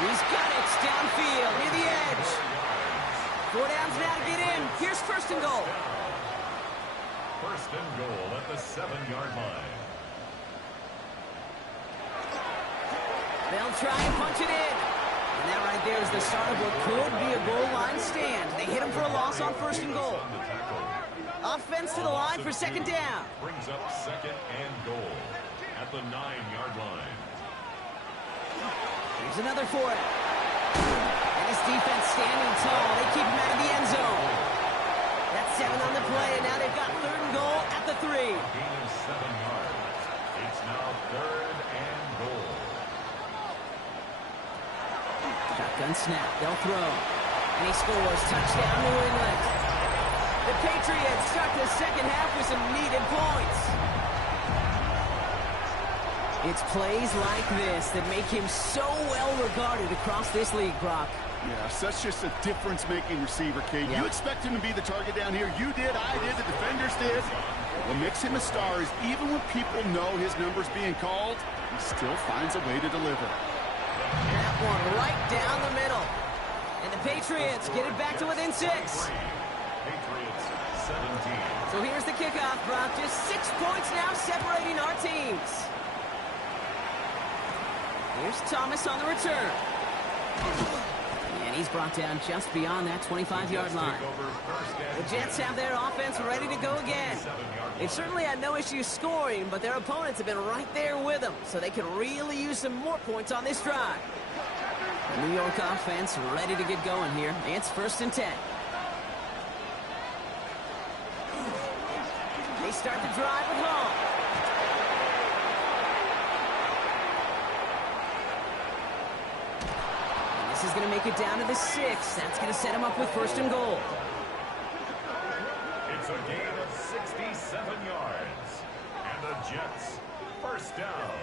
He's got it downfield near the edge. 4 downs now to get in. Here's first and goal. First and goal at the 7-yard line. They'll try and punch it in. And that right there is the start of what could be a goal line stand. They hit him for a loss on first and goal. Offense to the line for second down. Brings up second and goal at the 9-yard line. Here's another for it. And his defense standing tall. They keep him out of the end zone. That's 7 on the play, and now they've got third and goal at the 3. Gain of 7 yards. It's now third and goal. Shotgun snap. They'll throw. And he scores. Touchdown, New England. The Patriots start the second half with some needed points. It's plays like this that make him so well regarded across this league, Brock. Yeah, such just a difference-making receiver, Kate. Yep. You expect him to be the target down here. You did, I did, the defenders did. What makes him a star is even when people know his number's being called, he still finds a way to deliver. That one right down the middle. And the Patriots get it back to within 6. Patriots 17. So here's the kickoff, Brock. Just 6 points now separating our teams. Here's Thomas on the return. And he's brought down just beyond that 25-yard line. The Jets have their offense ready to go again. They've certainly had no issue scoring, but their opponents have been right there with them, so they could really use some more points on this drive. The New York offense ready to get going here. It's 1st and 10. They start the drive with Hall. This is going to make it down to the 6. That's going to set him up with 1st and goal. It's a gain of 67 yards. And the Jets, 1st down.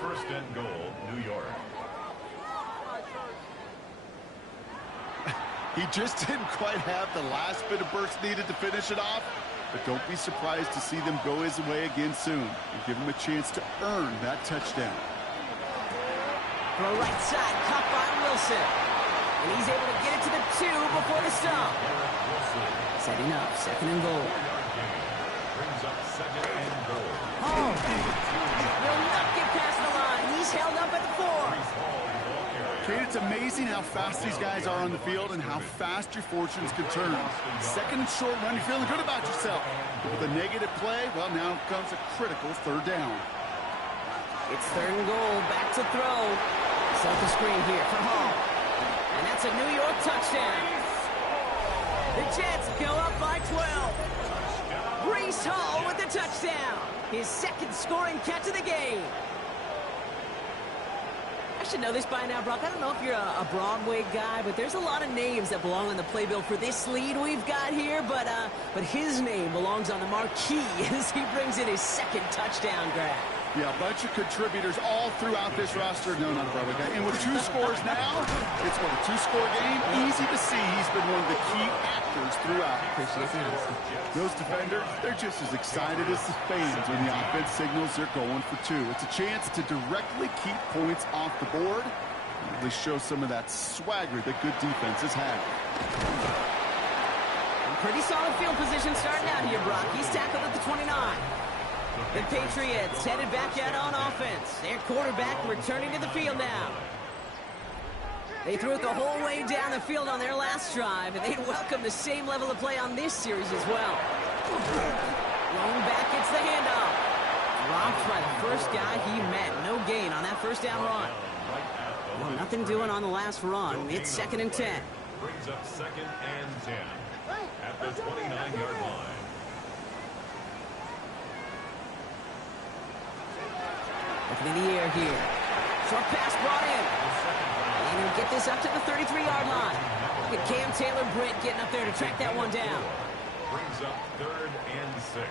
1st and goal, New York. He just didn't quite have the last bit of burst needed to finish it off, but don't be surprised to see them go his way again soon and give him a chance to earn that touchdown. Throw right side, caught by Wilson. And he's able to get it to the 2 before the stop. Setting up, 2nd and goal. Brings up 2nd and goal. Oh, will not get past the line. He's held up at the 4. Kate, it's amazing how fast these guys are on the field and how fast your fortunes can turn. 2nd and short run, you're feeling good about yourself. With a negative play, well, now comes a critical 3rd down. It's 3rd and goal, back to throw. Set the screen here for Hall. And that's a New York touchdown. The Jets go up by 12. Breece Hall with the touchdown. His 2nd scoring catch of the game. I should know this by now, Brock. I don't know if you're a Broadway guy, but there's a lot of names that belong on the playbill for this lead we've got here. But his name belongs on the marquee as he brings in his 2nd touchdown grab. Yeah, a bunch of contributors all throughout this roster. No, not a Broadway guy. And with 2 scores now, it's what, a 2-score game? Easy to see he's been one of the key actors throughout. Those defenders, they're just as excited as the fans when the offense signals they're going for 2. It's a chance to directly keep points off the board and at least show some of that swagger that good defenses have. Pretty solid field position starting out here, Brock. He's tackled at the 29. The Patriots headed back out on offense. Their quarterback returning to the field now. They threw it the whole way down the field on their last drive, and they'd welcome the same level of play on this series as well. Long back gets the handoff. Dropped by the first guy he met. No gain on that 1st down run. Well, nothing doing on the last run. It's 2nd and 10. Brings up 2nd and 10 at the 29-yard line. Looking in the air here. Short pass brought in. And he'll get this up to the 33-yard line. Look at Cam Taylor-Britt getting up there to track that one down. Brings up 3rd and 6.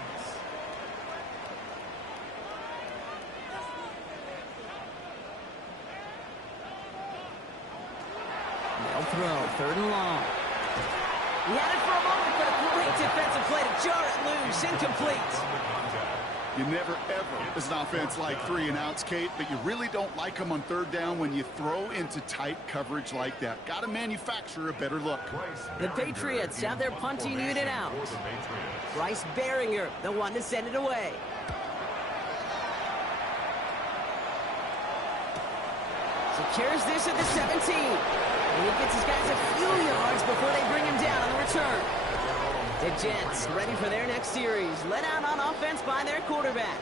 They'll throw, 3rd and long. He had it for a moment, but a great defensive play to jar it loose, incomplete. You never, ever, as an offense, like 3 and outs, Kate, but you really don't like them on 3rd down when you throw into tight coverage like that. Got to manufacture a better look. The Patriots have their punting unit out. Bryce Baringer, the one to send it away. Secures this at the 17. And he gets his guys a few yards before they bring him down on the return. The Jets ready for their next series. Let out on offense by their quarterback.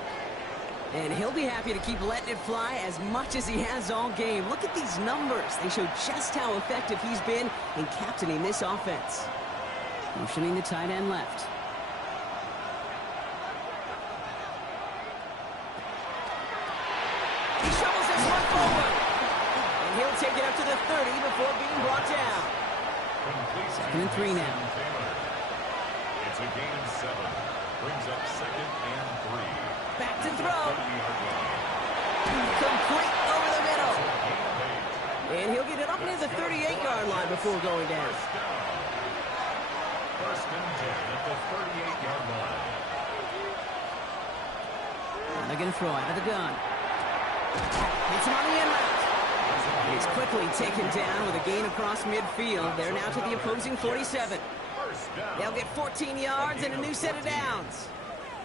And he'll be happy to keep letting it fly as much as he has all game. Look at these numbers. They show just how effective he's been in captaining this offense. Motioning the tight end left. He shovels this one forward. And he'll take it up to the 30 before being brought down. 2nd and 3 now. It's a gain of 7. Brings up 2nd and 3. Back to throw. Complete over the middle. And he'll get it up near the 38-yard line before going down. First and 10 at the 38-yard line. Now they're going to throw out of the gun. Hits him on the end route. He's quickly taken down with a gain across midfield. They're now to the opposing 47. They'll get 14 yards and a new set of downs.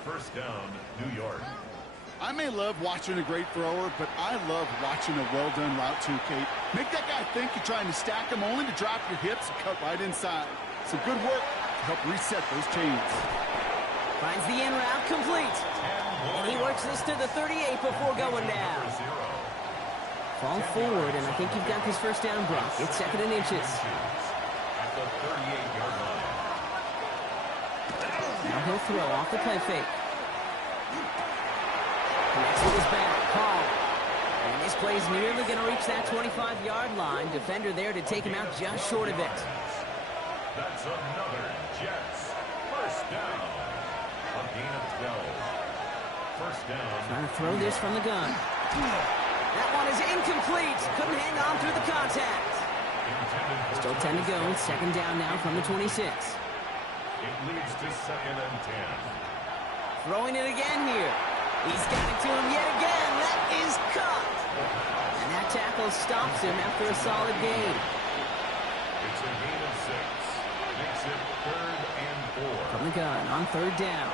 First down, New York. I may love watching a great thrower, but I love watching a well-done route too, Kate. Make that guy think you're trying to stack him only to drop your hips and cut right inside. So good work to help reset those chains. Finds the in route complete. And he works this to the 38 before going down. Fall forward, and I think you've got this first down, Brock. It's 2nd and inches. At the 38-yard line. Now he'll throw off the play fake. Connects with his back. Paul. And this play's nearly going to reach that 25-yard line. Defender there to take him out just short of it. That's another Jets first down. A gain of 12. First down. Trying to throw this from the gun. That one is incomplete. Couldn't hang on through the contact. Still 10 to go. 2nd down now from the 26. It leads to 2nd and 10. Throwing it again here. He's got it to him yet again. That is caught. And that tackle stops him after a solid gain. It's a gain of 6. Makes it 3rd and 4. From the gun on 3rd down.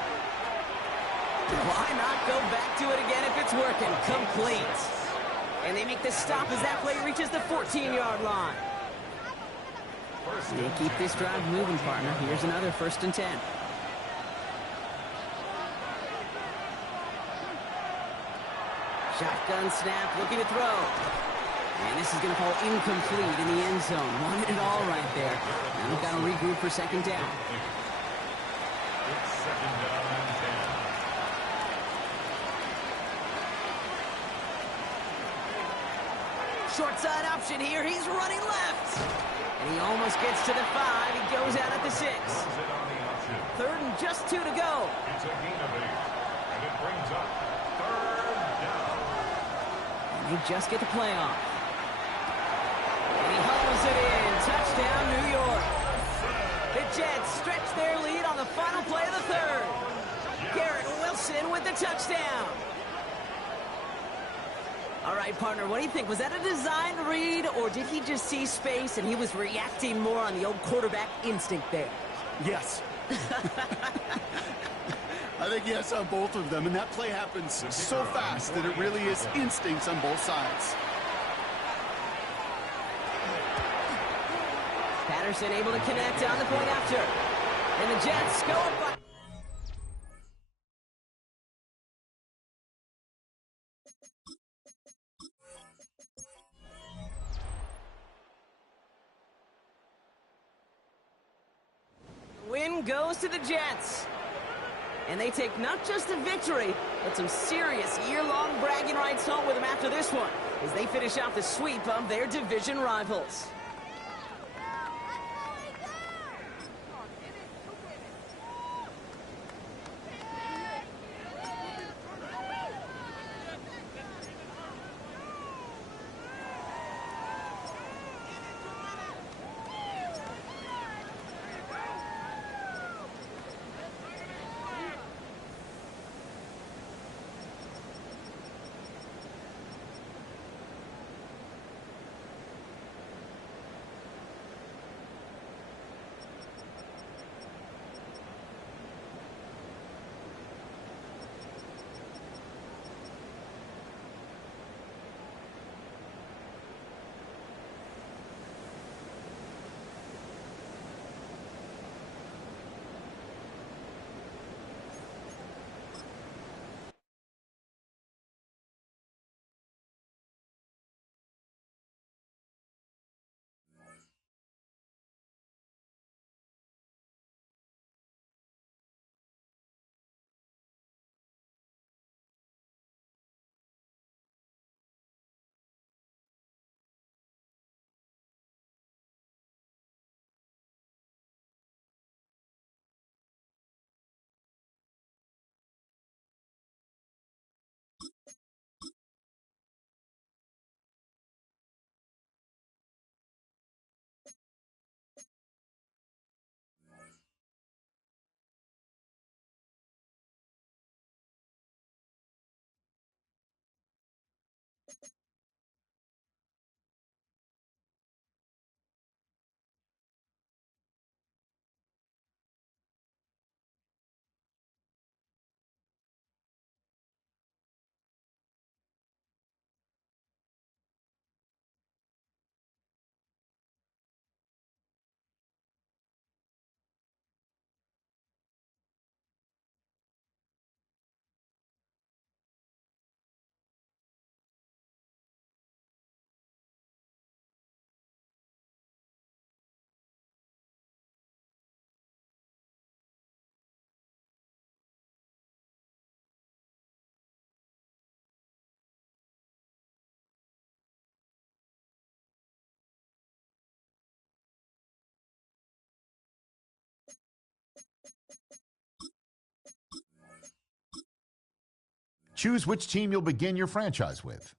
Why not go back to it again if it's working? Complete. And they make the stop as that play reaches the 14-yard line. They keep this drive moving, partner. Here's another 1st and 10. Shotgun snap, looking to throw. And this is going to fall incomplete in the end zone. Wanted it all right there. Now they've got to regroup for 2nd down. It's 2nd down and 10. Short side option here. He's running left. And he almost gets to the 5. He goes out at the 6. 3rd and just 2 to go. It's a gain of 8. And it brings up 3rd down. And they just get the play off. And he hauls it in. Touchdown, New York. The Jets stretch their lead on the final play of the 3rd. Garrett Wilson with the touchdown. All right, partner, what do you think? Was that a designed read, or did he just see space and he was reacting more on the old quarterback instinct there? Yes. I think yes on both of them, and that play happens so fast that it really is instincts on both sides. Patterson able to connect on the point after. And the Jets go up by... Win goes to the Jets. And they take not just a victory, but some serious year-long bragging rights home with them after this one, as they finish out the sweep of their division rivals. Choose which team you'll begin your franchise with.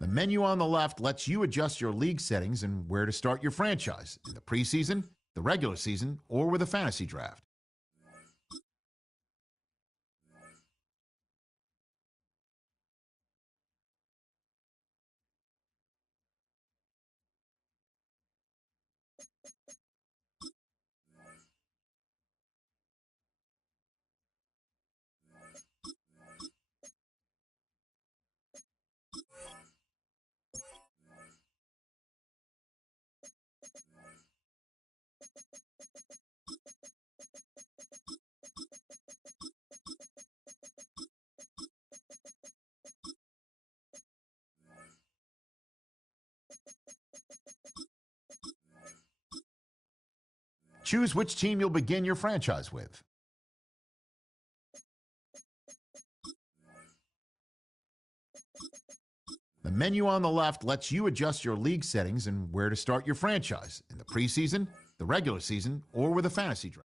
The menu on the left lets you adjust your league settings and where to start your franchise in the preseason, the regular season, or with a fantasy draft. Choose which team you'll begin your franchise with. The menu on the left lets you adjust your league settings and where to start your franchise in the preseason, the regular season, or with a fantasy draft.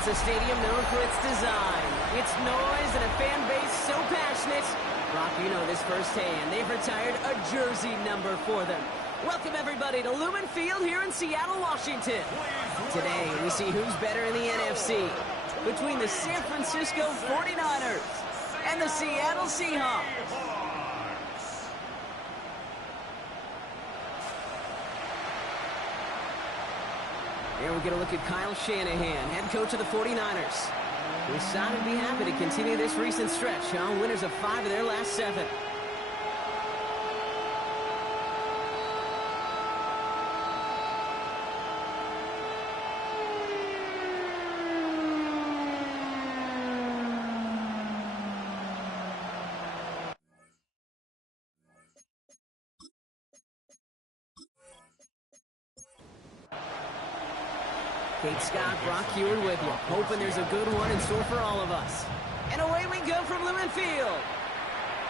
It's a stadium known for its design, its noise, and a fan base so passionate. Brock, you know this firsthand. They've retired a jersey number for them. Welcome, everybody, to Lumen Field here in Seattle, Washington. Today, we see who's better in the NFC between the San Francisco 49ers and the Seattle Seahawks. Here we get a look at Kyle Shanahan, head coach of the 49ers. His side would be happy to continue this recent stretch, huh? Winners of 5 of their last 7. Kate Scott, Brock Huard with you, hoping there's a good one in store for all of us. And away we go from Lumen Field.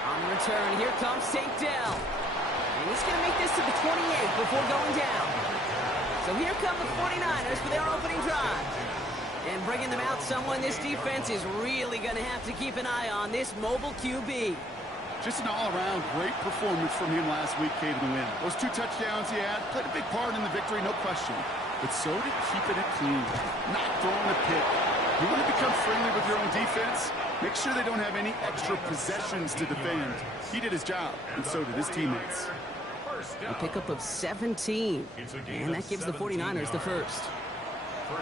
On the return, here comes Tank Dell. And he's going to make this to the 28 before going down. So here come the 49ers for their opening drive. And bringing them out, someone this defense is really going to have to keep an eye on, this mobile QB. Just an all-around great performance from him last week, Kate, in the win. Those 2 touchdowns he had played a big part in the victory, no question. But so did keeping it clean, not throwing a pick. You want to become friendly with your own defense? Make sure they don't have any extra possessions to defend. He did his job, and so did his teammates. A pickup of 17, and that gives the 49ers the first.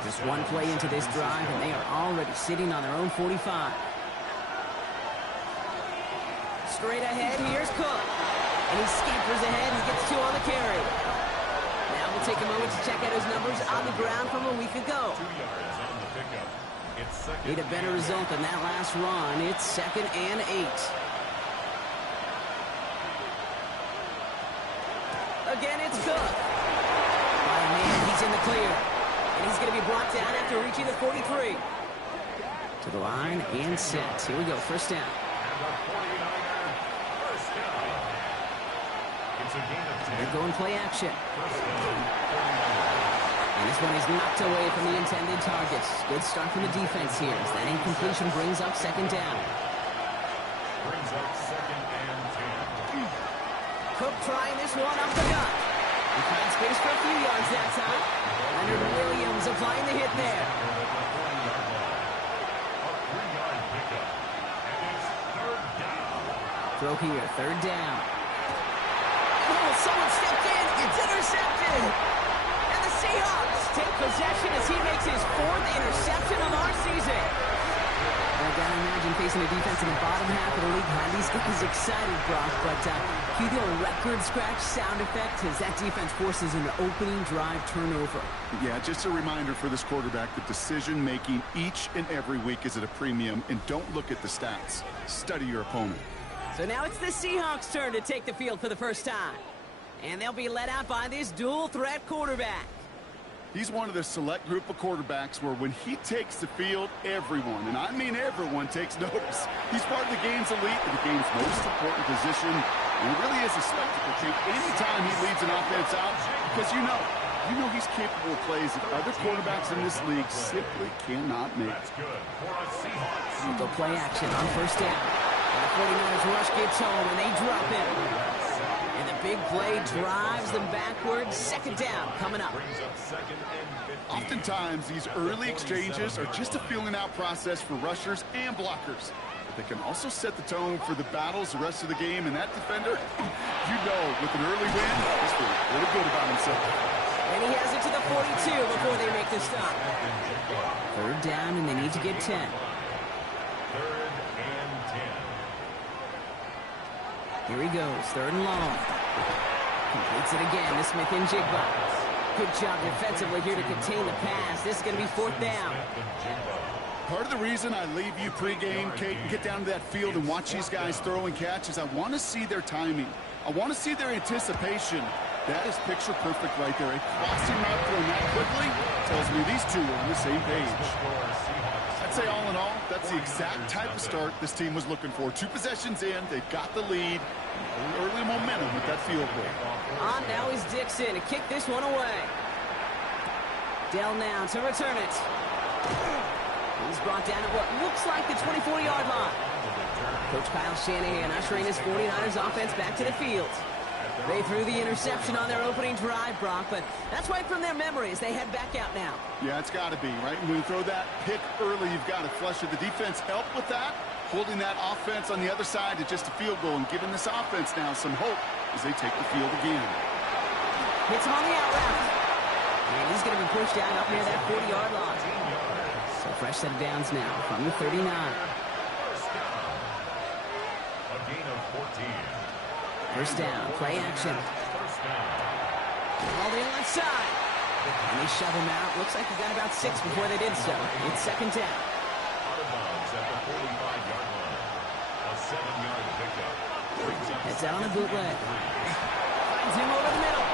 Just one play into this drive, and they are already sitting on their own 45. Straight ahead, here's Cook. And he scampers ahead and gets 2 on the carry. Now we'll take a moment to check out his numbers on the ground from a week ago. 2 yards on the pickup. It's second. Need a better result than that last run. It's 2nd and 8. Again, it's Cook. Oh, man, he's in the clear. And he's going to be brought down after reaching the 43. To the line and set. Here we go, first down. They're going play action. And this one is knocked away from the intended targets. Good start from the defense here as that incompletion brings up 2nd down. Brings up 2nd and 10. Cook trying this one up the gut. He finds space for a few yards that time. Leonard Williams applying the hit there. A 3-yard pickup. And it's 3rd down. Throw here, 3rd down. Oh, someone stepped in. It's intercepted. And the Seahawks take possession as he makes his 4th interception of our season. I gotta imagine facing a defense in the bottom half of the league. These guys excited, Brock, but you get a record scratch sound effect as that defense forces an opening drive turnover. Yeah, just a reminder for this quarterback that decision-making each and every week is at a premium, and don't look at the stats. Study your opponent. So now it's the Seahawks' turn to take the field for the first time. And they'll be led out by this dual-threat quarterback. He's one of the select group of quarterbacks where when he takes the field, everyone, and I mean everyone, takes notice. He's part of the game's elite and the game's most important position. And it really is a spectacle, Kate, anytime he leads an offense out, because you know he's capable of plays that other quarterbacks in this league simply cannot make. That's good for a Seahawks. We'll go play action on first down. And the 49ers rush gets home, and they drop him. And the big play drives them backwards. 2nd down coming up. Brings up 2nd and 15. Oftentimes, these early exchanges are just a feeling-out process for rushers and blockers. But they can also set the tone for the battles the rest of the game, and that defender, you know, with an early win, he's feeling really good about himself. And he has it to the 42 before they make the stop. 3rd down, and they need to get 10. 3rd and 10. Here he goes, 3rd and long. Completes it again to Smith and Jigba. Good job defensively here to contain the pass. This is going to be 4th down. Part of the reason I leave you pregame, Kate, and get down to that field and watch these guys throw and catch is I want to see their timing. I want to see their anticipation. That is picture perfect right there. A crossing route thrown that quickly tells me these two are on the same page. I'd say all in all, that's the exact type of start this team was looking for. 2 possessions in, they've got the lead. Early momentum with that field goal. On now is Dixon to kick this one away. Dell now to return it. He's brought down at what looks like the 24-yard line. Coach Kyle Shanahan ushering his 49ers offense back to the field. They threw the interception on their opening drive, Brock, but that's right from their memory as they head back out now. Yeah, it's got to be, right? When you throw that pick early, you've got to flush it. The defense helped with that, holding that offense on the other side to just a field goal and giving this offense now some hope as they take the field again. Hits him on the out route. And he's going to be pushed out up near that 40-yard line. So fresh set of downs now from the 39. A gain of 14. First down, play action. All the left side. And they shove him out. Looks like he got about 6 before they did so. It's second down. Out of bounds at the 45-yard line. A 7-yard pickup. It's out on a bootleg. Finds him over the middle.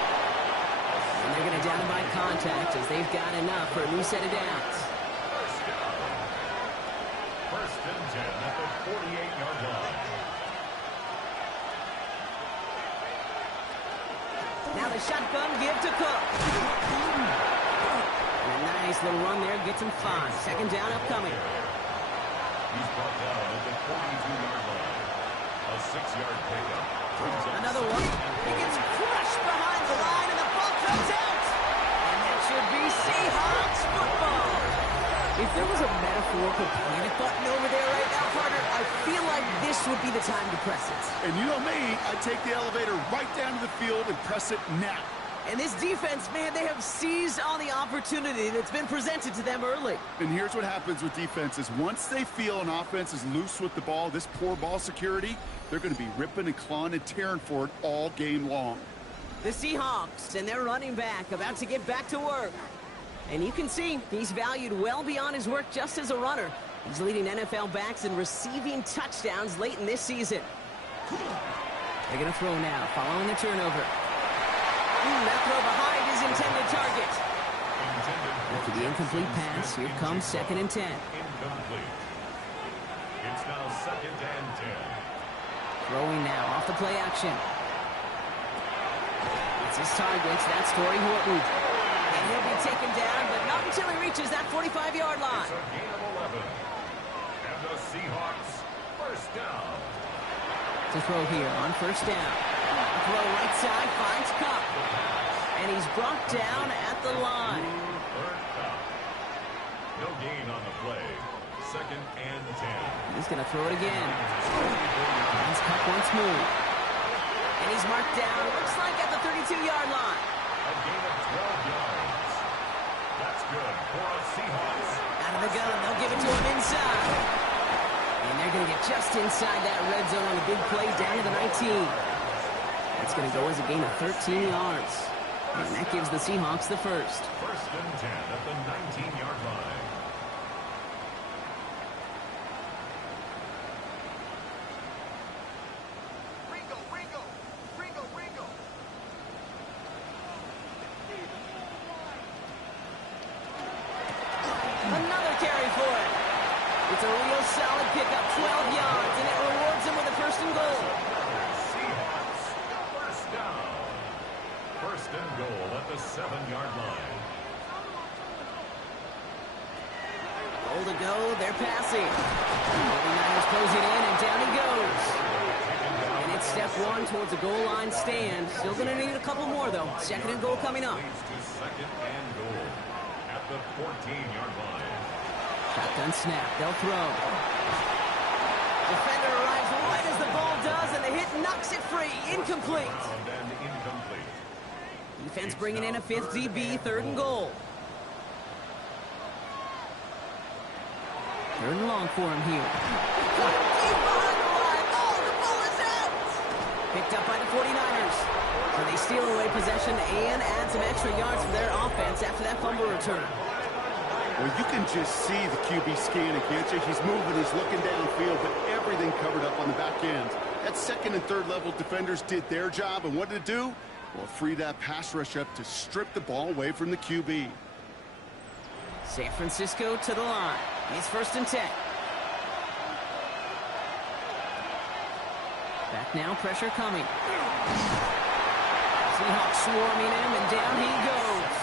And they're going to down him by contact as they've got enough for a new set of downs. First and 10 at the 48-yard line. Now the shotgun give to Cook. And a nice little run there gets him 5. Second down upcoming. He's brought down at the 42-yard line. A 6-yard pickup. Another one. He gets crushed behind the line and the ball comes out. And that should be Seahawks football. If there was a metaphorical panic button over there right now, partner, I feel like this would be the time to press it. And you know me, I take the elevator right down to the field and press it now. And this defense, man, they have seized on the opportunity that's been presented to them early. And here's what happens with defenses. Once they feel an offense is loose with the ball, this poor ball security, they're going to be ripping and clawing and tearing for it all game long. The Seahawks and their running back about to get back to work. And you can see he's valued well beyond his work just as a runner. He's leading NFL backs in receiving touchdowns late in this season. They're going to throw now, following the turnover. That throw behind his intended target. After the incomplete pass, here comes second and 10. Incomplete. It's now second and 10. Throwing now off the play action. It's his target. That's Torrey Horton. And he'll be taken down, but not until he reaches that 45-yard line. It's a gain of 11. And the Seahawks first down. To throw here on first down. Throw right side, finds Cup. And he's brought down at the line. No gain on the play. Second and 10. He's going to throw it again. Finds Cup once more. And he's marked down, looks like at the 32-yard line. A gain of 12 yards. That's good for a Seahawks. Out of the gun, they'll give it to him inside. And they're going to get just inside that red zone on a big play down to the 19. That's going to go as a gain of 13 yards. And that gives the Seahawks the first. First and 10 at the 19-yard line. Another carry for it. It's a real solid pickup, 12 yards, and it rewards him with a first and goal. Seahawks first down. First and goal at the 7-yard line. Goal to go, they're passing. 49ers closing in, and down he goes. And it's step one towards a goal line stand. Still going to need a couple more, though. Second and goal coming up. Leads to second and goal at the 14-yard line. Shotgun snap, they'll throw. Defender arrives right as the ball does, and the hit knocks it free. Incomplete. And incomplete. Defense bringing in a fifth DB, third and goal. Third and long for him here. Deep behind the line. Oh, the ball is out. Picked up by the 49ers. So they steal away possession and add some extra yards for their offense after that fumble return. Well, you can just see the QB scanning, can't you? He's moving, he's looking downfield, but everything covered up on the back end. That second and third level defenders did their job, and what did it do? Well, free that pass rush up to strip the ball away from the QB. San Francisco to the line. It's first and 10. Back now, pressure coming. Seahawks swarming him, and down he goes.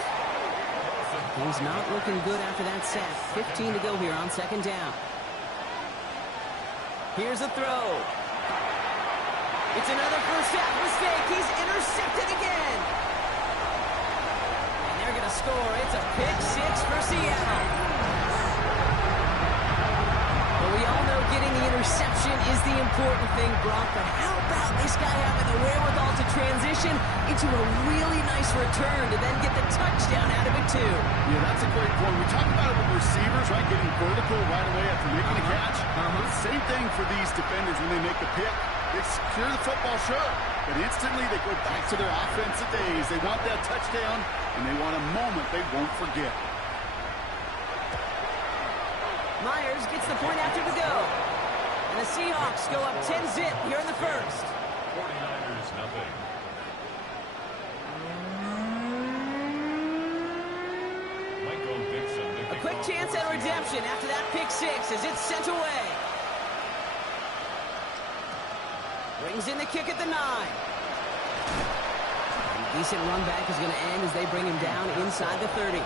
Things not looking good after that sack. 15 to go here on second down. Here's a throw. It's another first half mistake. He's intercepted again. And they're going to score. It's a pick six for Seattle. Well, we all know getting the interception is the important thing, Brock, but how about this guy having the wherewithal to transition into a really nice return to then get the touchdown out of it, too? Yeah, that's a great point. We talk about it with receivers, right, getting vertical right away after making a catch. Same thing for these defenders when they make a pick. They secure the football, sure, but instantly they go back to their offensive days. They want that touchdown, and they want a moment they won't forget. Myers gets the point after to go. And the Seahawks go up 10-zip here in the first. 49ers nothing. Michael Dixon. A quick chance at redemption after that pick six as it's sent away. Brings in the kick at the 9. A decent run back is going to end as they bring him down inside the 30.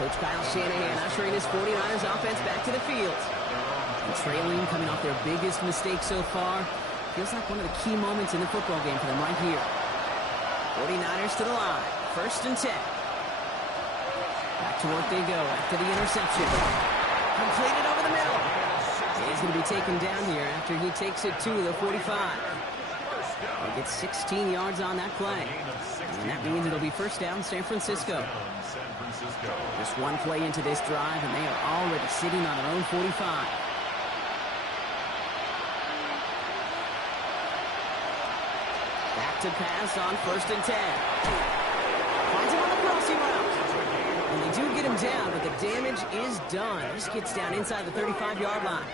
Coach Kyle Shanahan ushering his 49ers offense back to the field. And trailing, coming off their biggest mistake so far. Feels like one of the key moments in the football game for them right here. 49ers to the line. First and 10. Back to work they go after the interception. Completed over the middle. He's going to be taken down here after he takes it to the 45. He gets 16 yards on that play. And that means it'll be first down San Francisco. Just one play into this drive, and they are already sitting on their own 45. Back to pass on first and 10. Finds him on the crossing route. And they do get him down, but the damage is done. Just gets down inside the 35-yard line.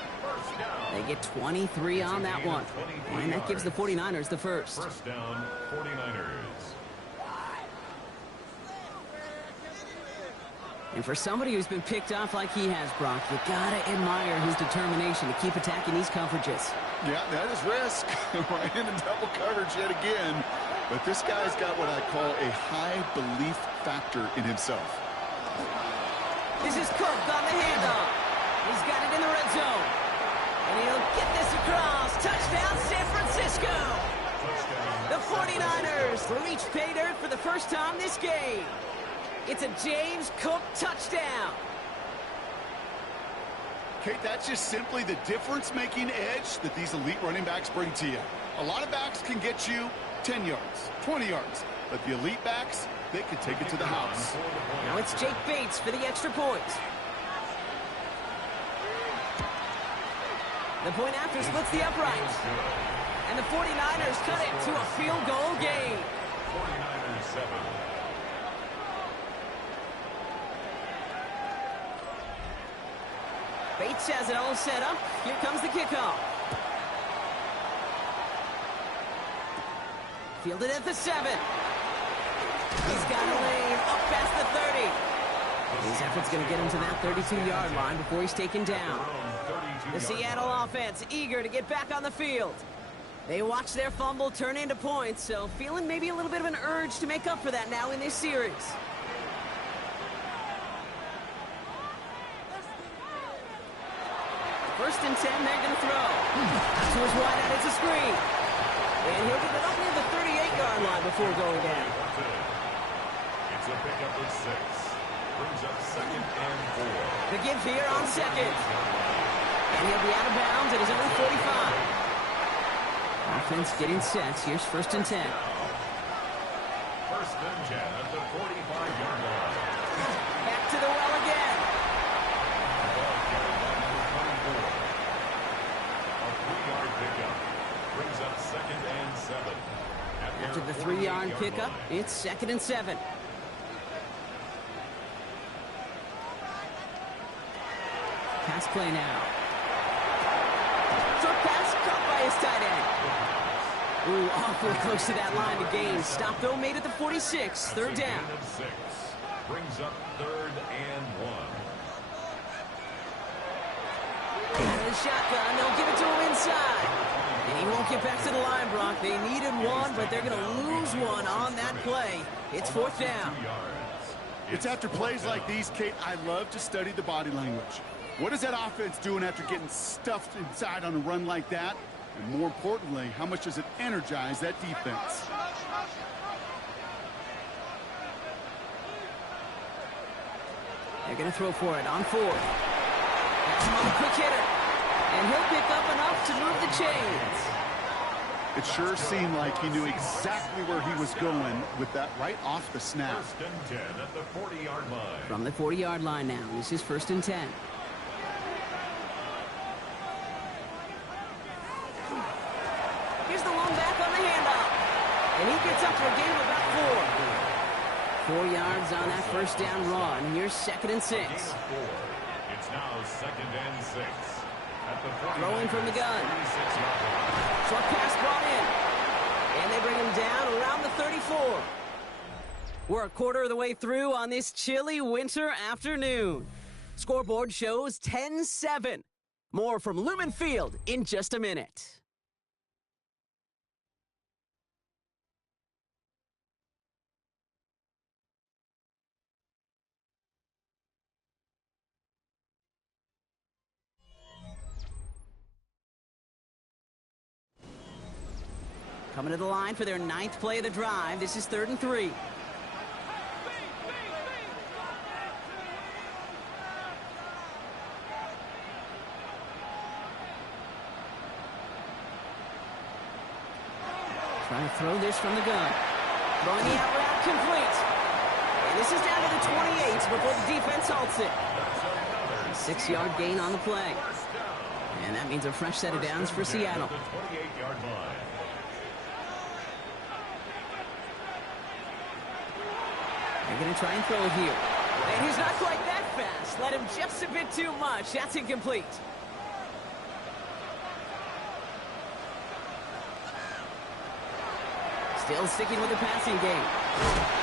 They get 23 on that one. And that gives the 49ers the first. First down, 49ers. And for somebody who's been picked off like he has, Brock, you gotta admire his determination to keep attacking these coverages. Yeah, that is risk. Right into double coverage yet again. But this guy's got what I call a high belief factor in himself. This is Cook on the handoff. He's got it in the red zone. And he'll get this across. Touchdown, San Francisco. The 49ers reach pay dirt for the first time this game. It's a James Cook touchdown. Kate, that's just simply the difference-making edge that these elite running backs bring to you. A lot of backs can get you 10 yards, 20 yards. But the elite backs, they can take it to the house. Now it's Jake Bates for the extra point. The point after splits the upright. And the 49ers cut it to a field goal game. 49ers 7. Bates has it all set up. Here comes the kickoff. Fielded at the 7. He's got a lane up past the 30. His effort's going to get him to that 32-yard line before he's taken down. The Seattle offense eager to get back on the field. They watch their fumble turn into points, so feeling maybe a little bit of an urge to make up for that now in this series. First and 10, they're going to throw. To his wide out, it's a screen. And he'll get it up near the 38-yard line before going down. It's a pickup of 6. Brings up second and 4. The give here on second. And he'll be out of bounds at his own 45. Offense getting set. Here's first and 10. First and 10 at the 45-yard line. Back to the well again. A 3-yard pickup. Brings up second and 7. After the 3-yard pickup, it's second and 7. Pass play now. Short pass caught by his tight end. Ooh, awfully close to that line to gain. Stop though, made it to 46. Third down. Brings up third and 1. Out of the shotgun, they'll give it to him inside. And he won't get back to the line, Brock. They needed one, but they're going to lose one on that play. It's fourth down. It's after plays like these, Kate, I love to study the body language. What is that offense doing after getting stuffed inside on a run like that? And more importantly, how much does it energize that defense? They're going to throw for it on 4. That's him on the quick hitter. And he'll pick up enough to move the chains. It sure seemed like he knew exactly where he was going with that right off the snap. First and 10 at the 40-yard line. From the 40-yard line now, this is 1st and 10. Here's the long back on the handoff. And he gets up for a gain of about 4. 4 yards on that first down run. Here's 2nd and 6. It's now 2nd and 6. At the Throwing from the gun. Short pass brought in. And they bring him down around the 34. We're a quarter of the way through on this chilly winter afternoon. Scoreboard shows 10-7. More from Lumen Field in just a minute. Coming to the line for their 9th play of the drive. This is 3rd and 3. Trying to throw this from the gun. Throwing the out route complete. And this is down to the 28 before the defense halts it. 6-yard gain on the play. And that means a fresh set of downs for Seattle. They're going to try and throw it here. And he's not quite that fast. Let him just a bit too much. That's incomplete. Still sticking with the passing game.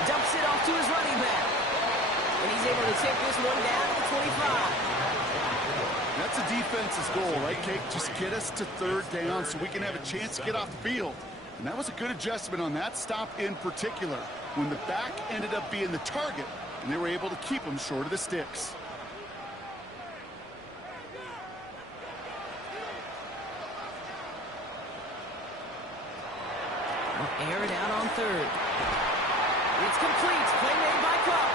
Dumps it off to his running back. And he's able to take this one down to the 25. That's a defense's goal, right, Kate? Just get us to 3rd down so we can have a chance to get off the field. And that was a good adjustment on that stop in particular, when the back ended up being the target, and they were able to keep him short of the sticks. They'll air it out on 3rd. It's complete. Play made by Cup.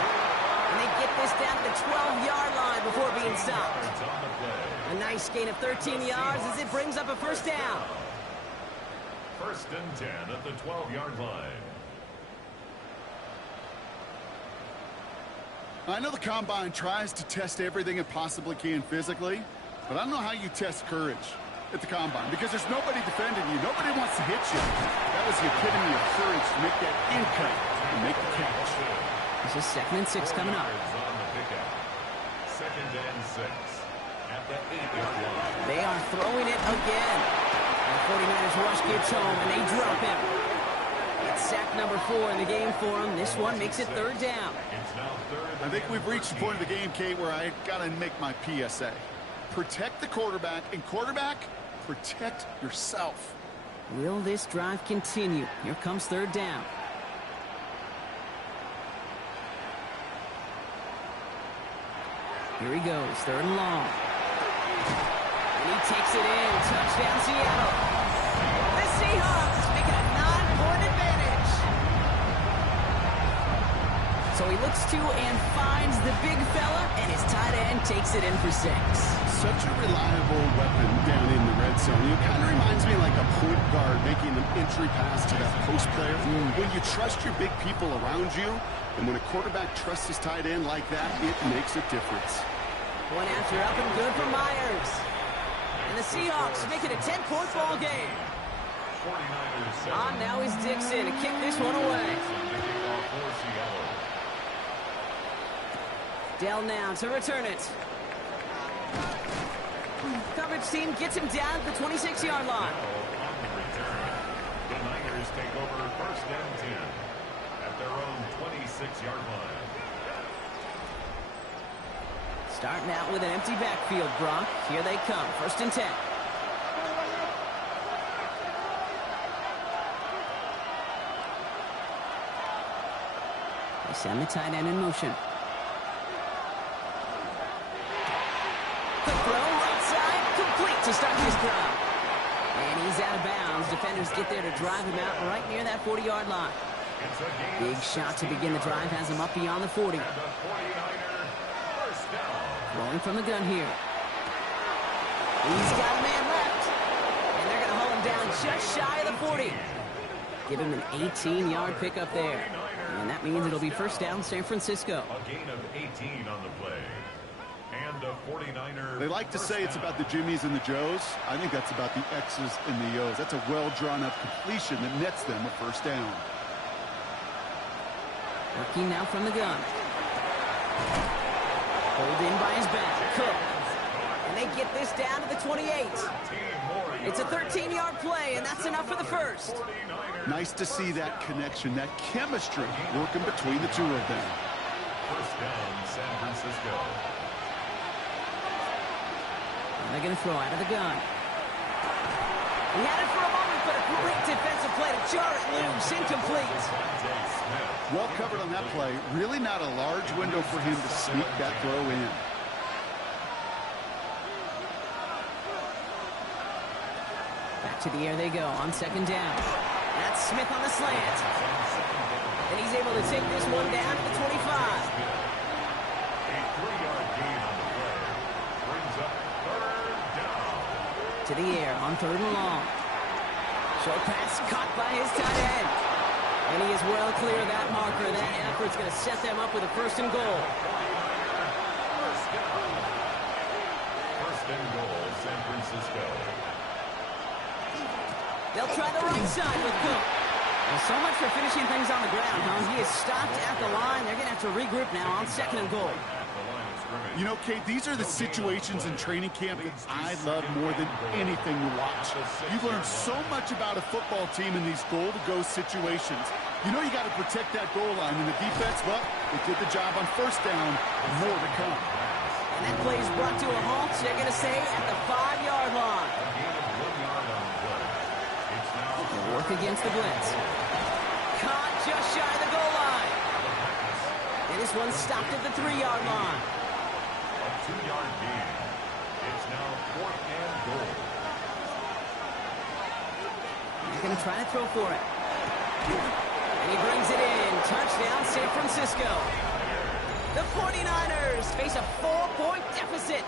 And they get this down to the 12-yard line before being stopped. A nice gain of 13 yards as it brings up a 1st down. 1st and 10 at the 12-yard line. I know the Combine tries to test everything it possibly can physically, but I don't know how you test courage at the Combine, because there's nobody defending you. Nobody wants to hit you. That was the epitome of courage to make that in cut and make the catch. This is 2nd and 6 coming up. 2nd and 6 at the 8-yard line. They are throwing it again. The 49ers rush gets home, and they drop him. It's sack number 4 in the game for him. This one makes it 3rd down. I think we've reached the point of the game, Kate, where I got to make my PSA. Protect the quarterback, and quarterback, protect yourself. Will this drive continue? Here comes 3rd down. Here he goes, 3rd and long. And he takes it in. Touchdown, Seattle. The Seahawks make it a 9-point advantage. So he looks to and finds the big fella, and his tight end takes it in for 6. Such a reliable weapon down in the red zone. It kind of reminds me like a point guard making an entry pass to that post player. When you trust your big people around you, and when a quarterback trusts his tight end like that, it makes a difference. One after up and good for Myers. And the Seahawks make it a 10-point ball game. On now is Dixon to kick this one away. Dell now to return it. Coverage team gets him down at the 26-yard line. The Niners take over 1st and 10 at their own 26-yard line. Starting out with an empty backfield, Brock. Here they come. 1st and 10. They send the tight end in motion. to start this drive. And he's out of bounds. Defenders get there to drive him out right near that 40-yard line. Big shot to begin the drive has him up beyond the 40. Rolling from the gun here. He's got a man left. And they're going to haul him down just shy of the 40. Give him an 18-yard pickup there. And that means it'll be first down San Francisco. A gain of 18 on the play. And a 49er. They like to say it's about the Jimmies and the Joes. I think that's about the X's and the O's. That's a well-drawn-up completion that nets them a first down. Working now from the gun. Hold in by his back. Cook. And they get this down to the 28. It's a 13-yard play, and that's enough for the first. Nice to see that connection, that chemistry working between the two of them. First down, San Francisco. And they're going to throw out of the gun. He had it for a moment, but a great defensive play to jar it loose. Incomplete. Well covered on that play. Really not a large window for him to sneak that throw in. Back to the air they go on second down. That's Smith on the slant. And he's able to take this one down to the 25. A 3-yard gain on the play. Brings up third down. To the air on third and long. Short pass caught by his tight end. And he is well clear of that marker. That effort's going to set them up with a first and goal. First and goal, San Francisco. They'll try the right side with Cook. Well, so much for finishing things on the ground, huh? He is stopped at the line. They're going to have to regroup now on second and goal. You know, Kate, these are the situations in training camp that I love more than anything to watch. You learn so much about a football team in these goal-to-go situations. You know you got to protect that goal line, and the defense, well, they did the job on first down, and more to come. And that play is brought to a halt, they're going to say, at the 5-yard line. They'll work against the blitz. Caught just shy of the goal line. And this one stopped at the 3-yard line. A 2-yard gain. It's now fourth and goal. They're going to try to throw for it. And he brings it in. Touchdown, San Francisco. The 49ers face a 4-point deficit.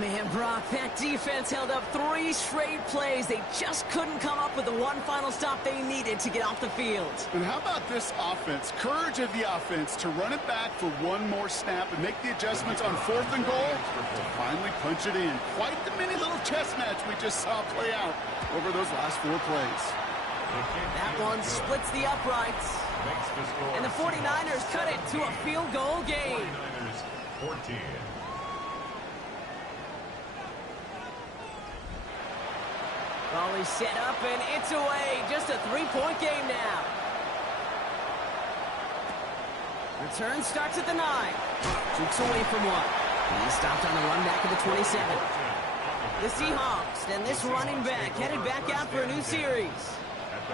Man, Brock, that defense held up 3 straight plays. They just couldn't come up with the one final stop they needed to get off the field. And how about this offense? Courage of the offense to run it back for one more snap and make the adjustments on fourth and goal to finally punch it in. Quite the mini little chess match we just saw play out over those last 4 plays. That one splits the uprights. And the 49ers cut it to a field goal game. 49ers 14. Ball is set up, and it's away. Just a 3-point game now. Return starts at the 9. Jukes away from one. He's stopped on the run back at the 27. The Seahawks and this running back headed back out for a new series.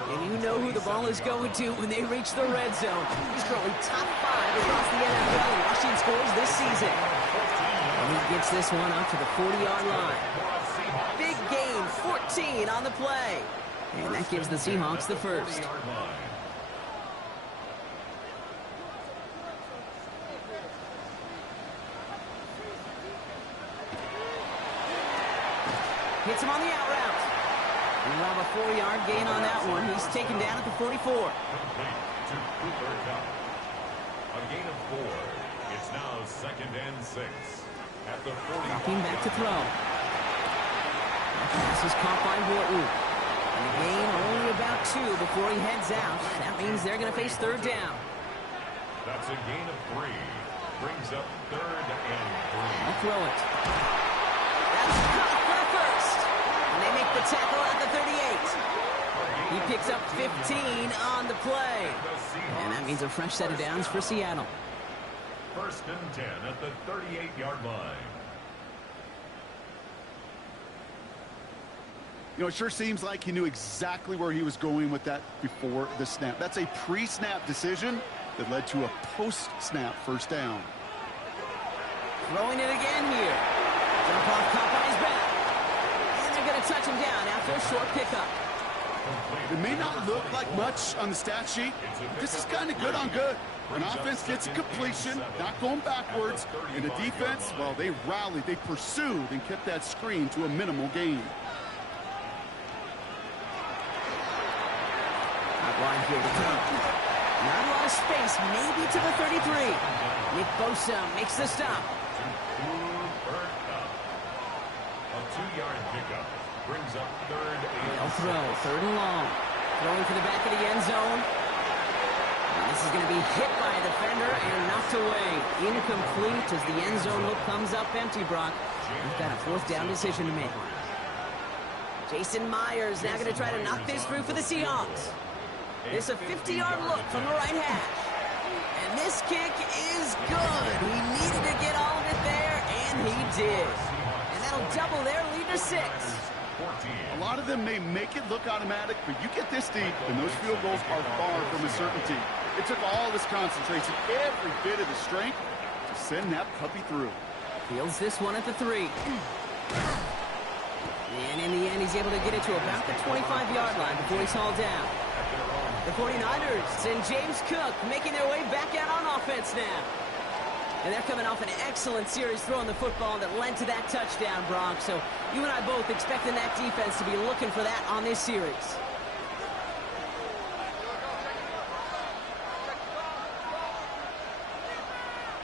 And you know who the ball is going to when they reach the red zone. He's currently top 5 across the NFL in rushing scores this season. And he gets this one up to the 40-yard line. Big gain, 14 on the play. And that gives the Seahawks the first. Hits him on the out route. And we'll have a 4-yard gain on that one. He's taken down at the 44. A gain of 4. It's now second and 6 at the 40. Dropping back to throw. That pass is caught by Wharton. And the gain only about 2 before he heads out. That means they're going to face third down. That's a gain of 3. Brings up third and 3. I'll throw it. That's caught for the first. And they make the tackle at the 38. He picks up 15 on the play. And that means a fresh set of downs for Seattle. First and 10 at the 38-yard line. You know, it sure seems like he knew exactly where he was going with that before the snap. That's a pre-snap decision that led to a post-snap first down. Throwing it again here. Drop-off caught by his back. And they're going to touch him down after a short pickup. It may not look like much on the stat sheet. This is kind of good on good. An offense gets a completion, not going backwards. And the defense, well, they rallied, they pursued, and kept that screen to a minimal gain. Line here to come. Not a lot of space, maybe to the 33. Nick Bosa makes the stop. A 2-yard pickup brings up third and They'll throw, third and long. Throwing to the back of the end zone. And this is going to be hit by a defender and knocked away. Incomplete as the end zone look comes up empty, Brock. We've got a fourth down decision to make. Jason Myers now going to try to knock this through for the Seahawks. It's a 50-yard look from the right hash. And this kick is good. He needed to get all of it there, and he did. And that'll double their lead to 6. A lot of them may make it look automatic, but you get this deep, and those field goals are far from a certainty. It took all this concentration, every bit of the strength, to send that puppy through. Fields this one at the 3. And in the end, he's able to get it to about the 25-yard line before he's hauled down. The 49ers and James Cook making their way back out on offense now. And they're coming off an excellent series throwing the football that led to that touchdown, Brock. So you and I both expecting that defense to be looking for that on this series.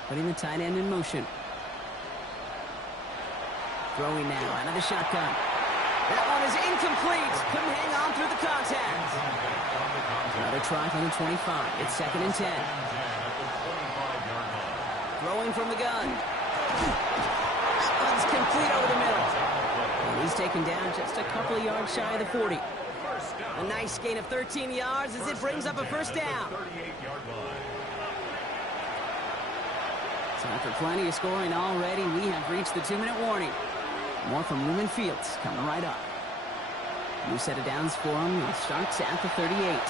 Putting the tight end in motion. Throwing now out of the shotgun. That one is incomplete. Couldn't hang on through the contact. Another try from the 25. It's 2nd and 10. Throwing from the gun. That one's complete over the middle. And he's taken down just a couple of yards shy of the 40. A nice gain of 13 yards as it brings up a first down. So after plenty of scoring already, we have reached the 2-minute warning. More from Lumen Fields coming right up. New set of downs for him. It starts at the 38.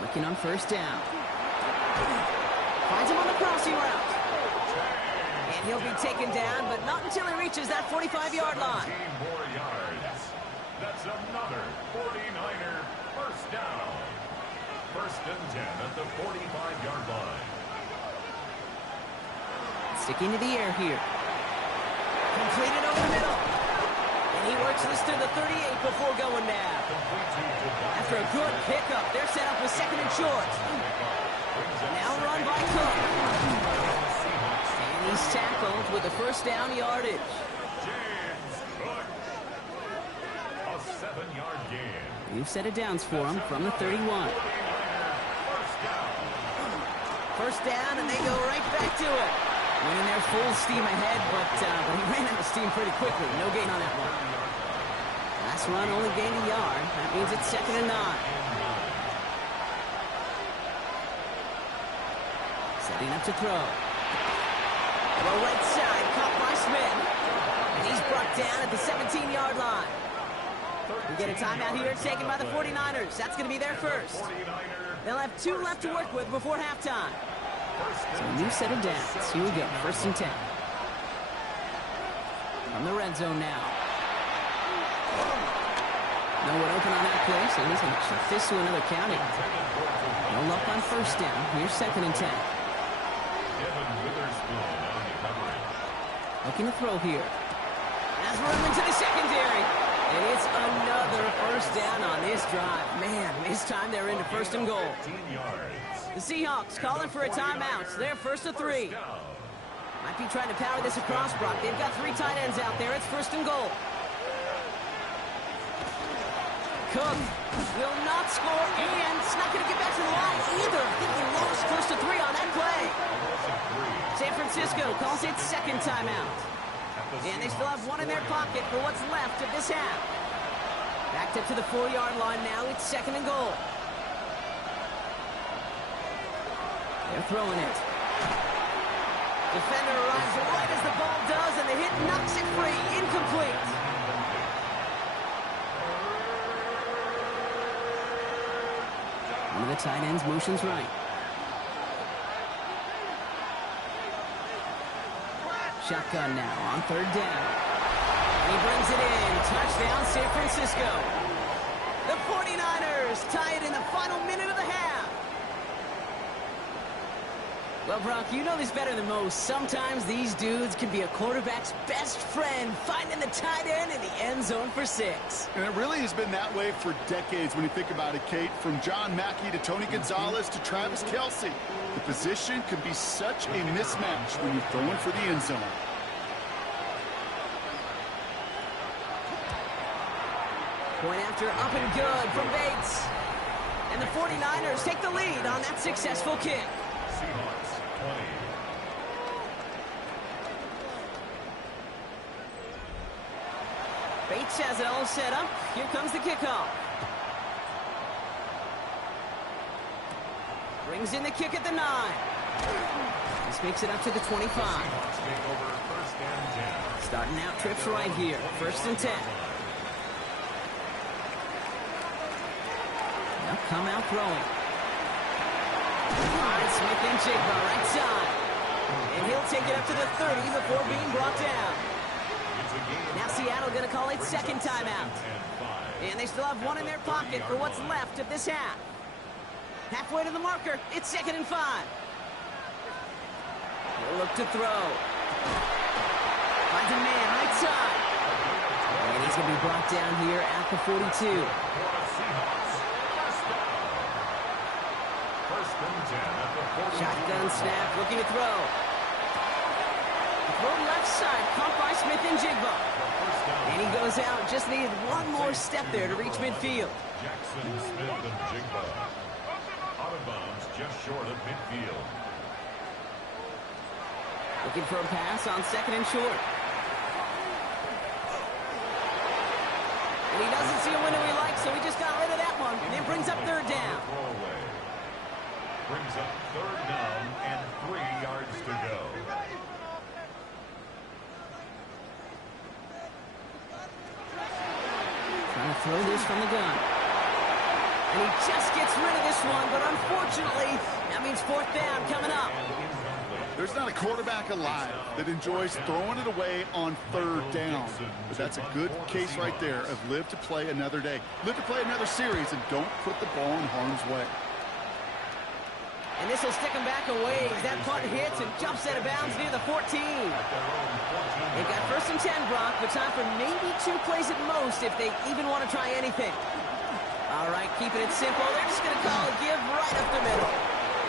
Working on first down. Finds him on the crossing route. And he'll be taken down, but not until he reaches that 45-yard line. 15 more yards. That's another 49er first down. 1st and 10 at the 45-yard line. Sticking to the air here. Completed over the middle. And he works this to the 38 before going down. After a good pickup, they're set up with 2nd and short. Now run by Cook. And he's tackled with a first down yardage. James Cook. A 7-yard gain. New set of downs for him from the 31. First down, and they go right back to it. Went in there full steam ahead, but he ran out of steam pretty quickly. No gain on that one. Last run only gained a yard. That means it's 2nd and 9. Setting up to throw. Throw right side, caught by Smith. And he's brought down at the 17-yard line. We get a timeout here taken by the 49ers. That's going to be their first. They'll have 2 left to work with before halftime. So a new set of downs. Here we go, 1st and 10. From the red zone now. No one open on that play, so he's going to shift this to another county. No luck on first down. Here's 2nd and 10. Looking to throw here. As room into the secondary. And it's another first down on this drive. Man, this time they're into 1st and goal. The Seahawks calling for a timeout. They're 1st and 3. Might be trying to power this across, Brock. They've got 3 tight ends out there. It's 1st and goal. Cook will not score, and it's not going to get back to the line either. I think he lost close to 3 on that play. San Francisco calls it 2nd timeout. And they still have 1 in their pocket for what's left of this half. Backed up to the 4-yard line now. It's 2nd and goal. They're throwing it. Defender arrives right as the ball does, and the hit knocks it free. Incomplete. One of the tight ends motions right. Shotgun now on 3rd down. And he brings it in. Touchdown, San Francisco. The 49ers tie it in the final minute of the half. Well, Brock, you know this better than most. Sometimes these dudes can be a quarterback's best friend, finding the tight end in the end zone for 6. And it really has been that way for decades when you think about it, Kate. From John Mackey to Tony Gonzalez to Travis Kelce. The position can be such a mismatch when you're throwing for the end zone. Point after up and good from Bates. And the 49ers take the lead on that successful kick. Seahawks 20. Bates has it all set up. Here comes the kickoff. Brings in the kick at the 9. This makes it up to the 25. Seahawks take over 1st and 10. Starting out trips right here. 1st and 10. They'll come out throwing. Smith-Njigba right side. And he'll take it up to the 30 before being brought down. Now Seattle going to call it 2nd timeout. And they still have one in their pocket for what's left of this half. Halfway to the marker, it's 2nd and 5. He'll look to throw. Finds a man right side. And he's going to be brought down here at the 42. Shotgun snap, looking to throw. Throw left side, caught by Smith-Njigba. And he goes out, just needed one more step there to reach midfield. Jackson Smith-Njigba. Out of bounds, just short of midfield. Looking for a pass on 2nd and short. And he doesn't see a window he likes, so he just got rid of that one. And it brings up 3rd down. Brings up 3rd down and 3 yards to go. Trying to throw this from the gun. And he just gets rid of this one, but unfortunately, that means 4th down coming up. There's not a quarterback alive that enjoys throwing it away on 3rd down. But that's a good case right there of live to play another day. Live to play another series and don't put the ball in harm's way. And this will stick him back a ways. That punt hits and jumps out of bounds near the 14. They've got 1st and 10, Brock, but time for maybe 2 plays at most if they even want to try anything. All right, keeping it simple. They're just going to call a give right up the middle.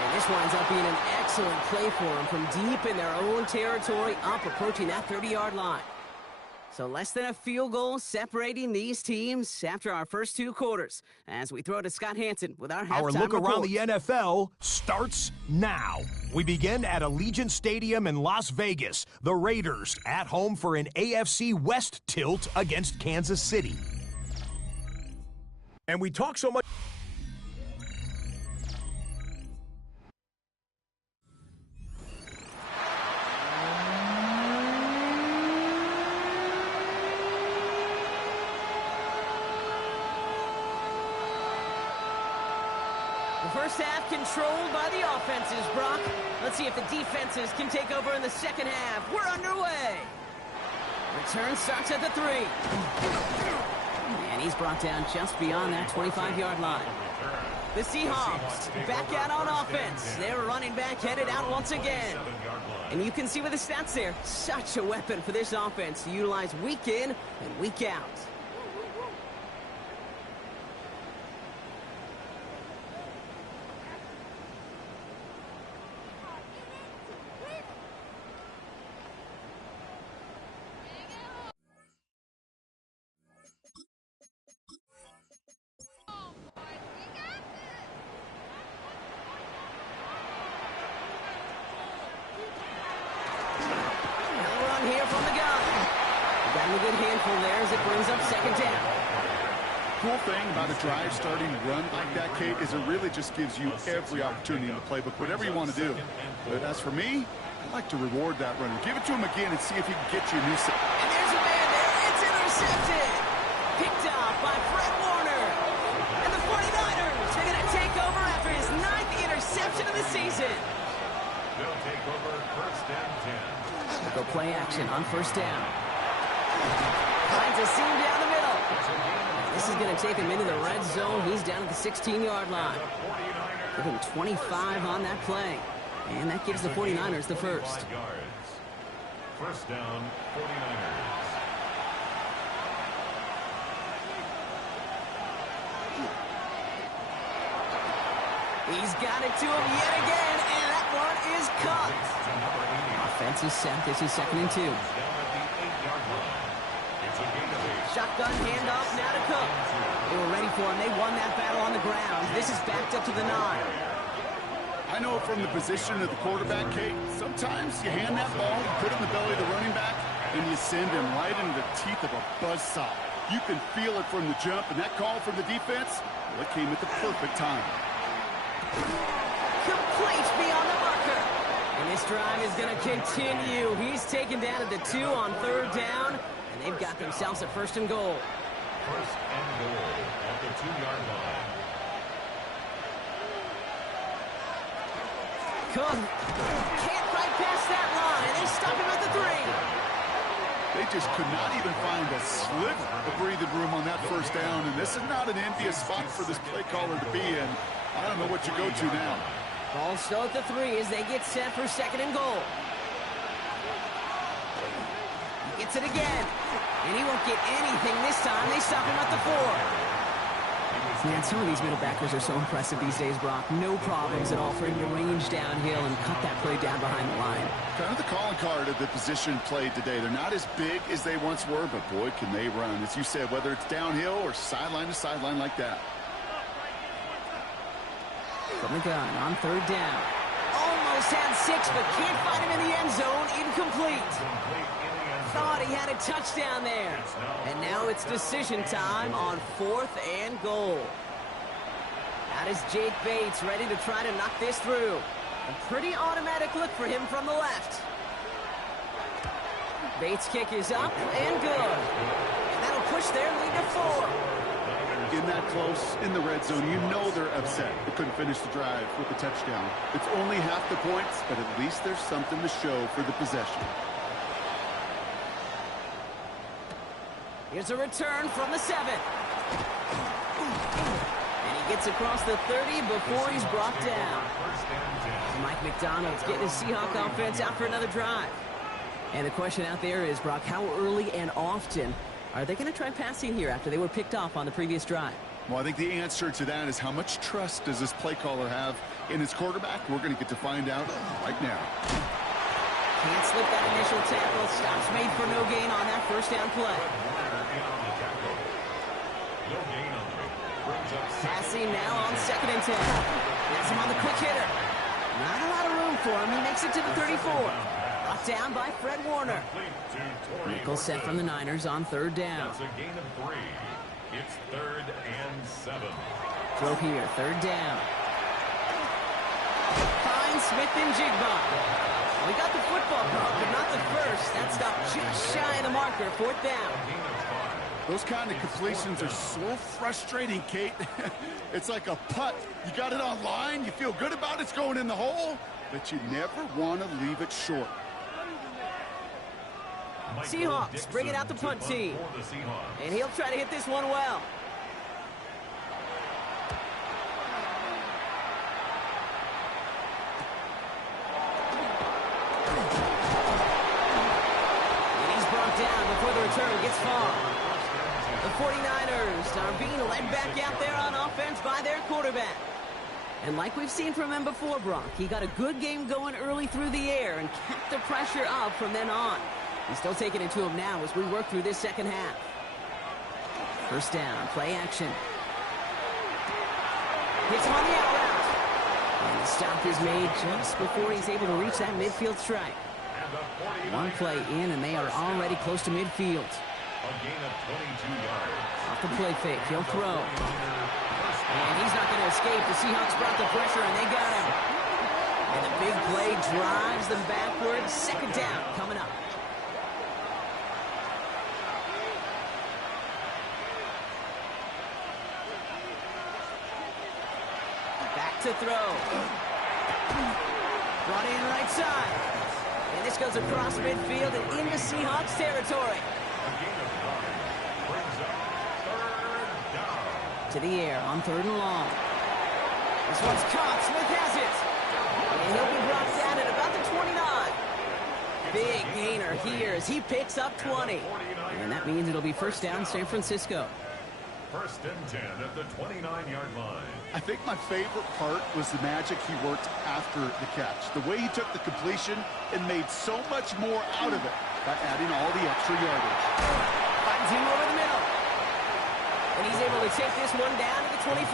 And this winds up being an excellent play for them from deep in their own territory, up approaching that 30-yard line. So less than a field goal separating these teams after our first 2 quarters. As we throw to Scott Hanson with our halftime Our look around report. the NFL starts now. We begin at Allegiant Stadium in Las Vegas. The Raiders at home for an AFC West tilt against Kansas City. And we talk so much. The first half controlled by the offenses, Brock. Let's see if the defenses can take over in the second half. We're underway. Return starts at the 3. And he's brought down just beyond that 25-yard line. The Seahawks back out on offense. Their running back headed out once again. And you can see with the stats there, such a weapon for this offense to utilize week in and week out. A good handful there as it brings up 2nd down. Cool thing about a drive starting run like that, Kate, is it really just gives you every opportunity in the playbook, whatever you want to do. But as for me, I like to reward that runner. Give it to him again and see if he can get you a new set. And there's a man there. It's intercepted. Picked off by Fred Warner. And the 49ers are going to take over after his 9th interception of the season. They'll take over 1st and 10. Go play action on first down. Finds a seam down the middle. This is going to take him into the red zone. He's down at the 16-yard line. Give him 25 on that play. And that gives the 49ers the first. First down, 49ers. He's got it to him yet again, and that one is caught. Offense is set. This is 2nd and 2. Shotgun handoff now to Cook. They were ready for him. They won that battle on the ground. This is backed up to the 9. I know from the position of the quarterback, Kate, sometimes you hand that ball, you put it in the belly of the running back, and you send him right into the teeth of a buzzsaw. You can feel it from the jump, and that call from the defense, well, it came at the perfect time. Complete beyond the marker. And this drive is going to continue. He's taken down at the 2 on 3rd down, and they've got themselves a 1st and goal. 1st and goal at the 2-yard line. Cook can't right past that line, and they stop him at the 3. They just could not even find a sliver of breathing room on that 1st down, and this is not an envious spot for this play caller to be in. I don't know what you go to now. Ball still at the 3 as they get set for 2nd and goal. He gets it again, and he won't get anything this time. They stop him at the 4. Man, some of these middle backers are so impressive these days, Brock. No problems at all for him to range downhill and cut that play down behind the line. Kind of the calling card of the position played today. They're not as big as they once were, but boy, can they run. As you said, whether it's downhill or sideline to sideline like that. From the gun on 3rd down. Almost had 6, but can't find him in the end zone. Incomplete. Thought he had a touchdown there. And now it's decision time on 4th and goal. That is Jake Bates ready to try to knock this through. A pretty automatic look for him from the left. Bates' kick is up and good. And that'll push their lead to 4. In that close, in the red zone, you know they're upset. They couldn't finish the drive with the touchdown. It's only half the points, but at least there's something to show for the possession. Here's a return from the 7. And he gets across the 30 before he's brought down. Mike McDonald's getting his Seahawk offense out for another drive. And the question out there is, Brock, how early and often are they going to try passing here after they were picked off on the previous drive? Well, I think the answer to that is how much trust does this play caller have in his quarterback? We're going to get to find out right now. Can't slip that initial tackle. Stops made for no gain on that 1st down play. Passing now on 2nd and 10. Gets him on the quick hitter. Not a lot of room for him. He makes it to the 34. Brought down by Fred Warner. Nickel set from the Niners on 3rd down. That's a gain of 3. It's 3rd and 7. Throw here, 3rd down. Finds Smith and Jigba. We got the football, but not the first. That stopped just shy of the marker, 4th down. Those kind of completions are so frustrating, Kate. It's like a putt. You got it on line, you feel good about it's going in the hole, but you never want to leave it short. Seahawks bring it out the punt team. And he'll try to hit this one well. And he's brought down before the return gets far. The 49ers are being led back out there on offense by their quarterback. And like we've seen from him before, Brock, he got a good game going early through the air and kept the pressure up from then on. He's still taking it to him now as we work through this second half. 1st down, play action. Hits him on the out route. And the stop is made just before he's able to reach that midfield strike. One play in, and they are already close to midfield. A gain of 22 yards. Off the play fake, he'll throw. And he's not going to escape. The Seahawks brought the pressure, and they got him. And the big play drives them backwards. 2nd down coming up. Back to throw. Brought in right side. And this goes across midfield and into Seahawks territory. To the air on 3rd and long. This one's caught. Smith has it. And he'll be brought down at about the 29. Big gainer here as he picks up 20. And that means it'll be first down San Francisco. 1st and 10 at the 29-yard line. I think my favorite part was the magic he worked after the catch. The way he took the completion and made so much more out of it by adding all the extra yardage. Finds him over the middle. And he's able to take this one down to the 25.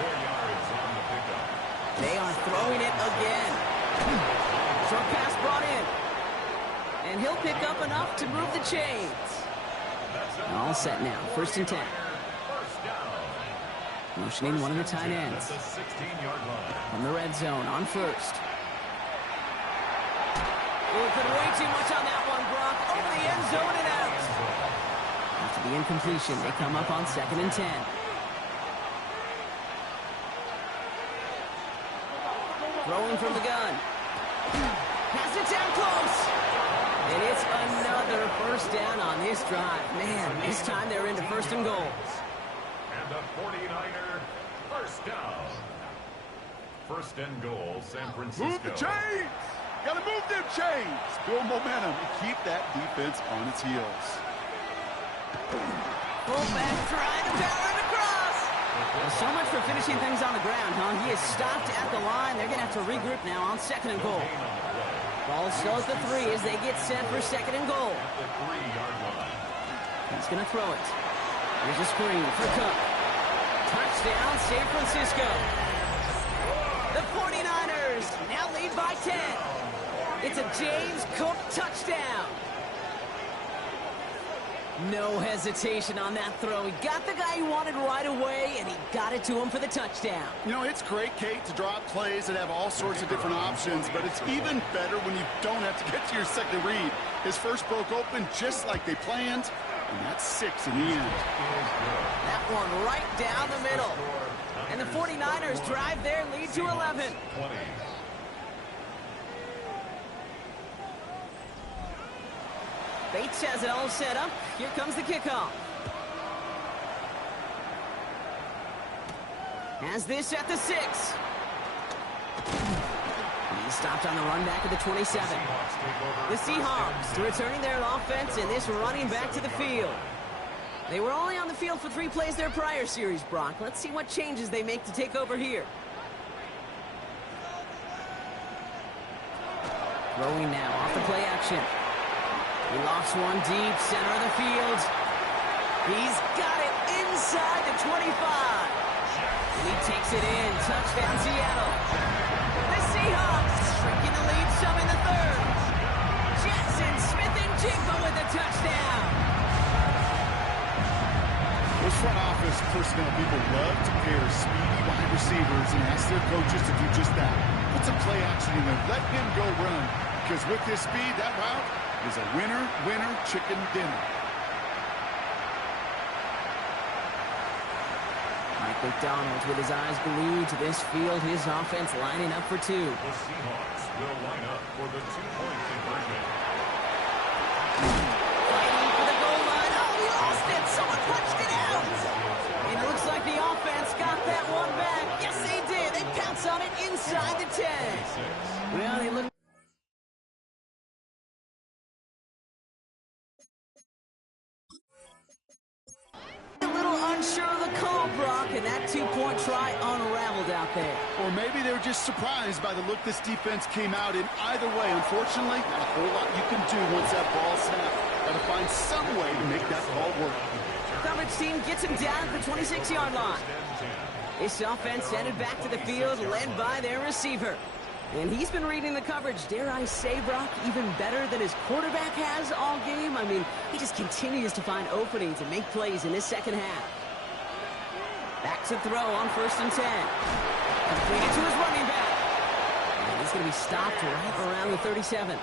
4 yards on the pickup. They are throwing it again. Short pass brought in. And he'll pick up enough to move the chains. All set now. 1st and 10. Motioning one of the tight ends. From the red zone on 1st. Oh, put way too much on that one, Brock. Over the end zone and out. After the incompletion, they come up on 2nd and 10. Throwing from the gun. Pass it down close. And it's another first down on this drive. Man, this time they're into 1st and goal. And the 49er first down. 1st and goal, San Francisco. Move the chains! Got to move them chains! Build momentum and keep that defense on its heels. Fullback trying to power it across. Well, so much for finishing things on the ground, huh? He is stopped at the line. They're going to have to regroup now on 2nd and goal. Ball still at the 3 as they get set for 2nd and goal. He's going to throw it. Here's a screen for Cook. Touchdown, San Francisco. The 49ers now lead by 10. It's a James Cook touchdown. No hesitation on that throw. He got the guy he wanted right away, and he got it to him for the touchdown. You know, it's great, Kate, to draw up plays and have all sorts of different options, but it's even better when you don't have to get to your second read. His first broke open just like they planned, and that's 6 in the end. That one right down the middle. And the 49ers drive their lead to 11. Bates has it all set up. Here comes the kickoff. Has this at the 6. He's stopped on the run back at the 27. The Seahawks returning their offense and this running back to the field. They were only on the field for 3 plays their prior series, Brock. Let's see what changes they make to take over here. Throwing now off the play action. He lofts one deep, center of the field. He's got it inside the 25. And he takes it in. Touchdown, Seattle. The Seahawks shrinking the lead some in the 3rd. Jackson Smith-Njigba with the touchdown. Those front office personnel people love to pair speedy wide receivers and ask their coaches to do just that. Put some play action in there. Let him go run. Because with his speed, that route is a winner, chicken dinner. Mike McDonald with his eyes glued to this field. His offense lining up for 2. The Seahawks will line up for the 2-point conversion. Fighting for the goal line. Oh, he lost it. Someone punched it out. And it looks like the offense got that one back. Yes, they did. They pounce on it inside the 10. Well, they look unsure of the call, Brock, and that 2-point try unraveled out there. Or maybe they were just surprised by the look this defense came out in. Either way, unfortunately, not a whole lot you can do once that ball snapped. Got to find some way to make that ball work. Coverage team gets him down at the 26-yard line. This offense headed back to the field, led by their receiver. And he's been reading the coverage, dare I say, Brock, even better than his quarterback has all game. I mean, he just continues to find openings and make plays in this second half. Back to throw on 1st and 10. Completed to his running back. And he's going to be stopped right around the 37.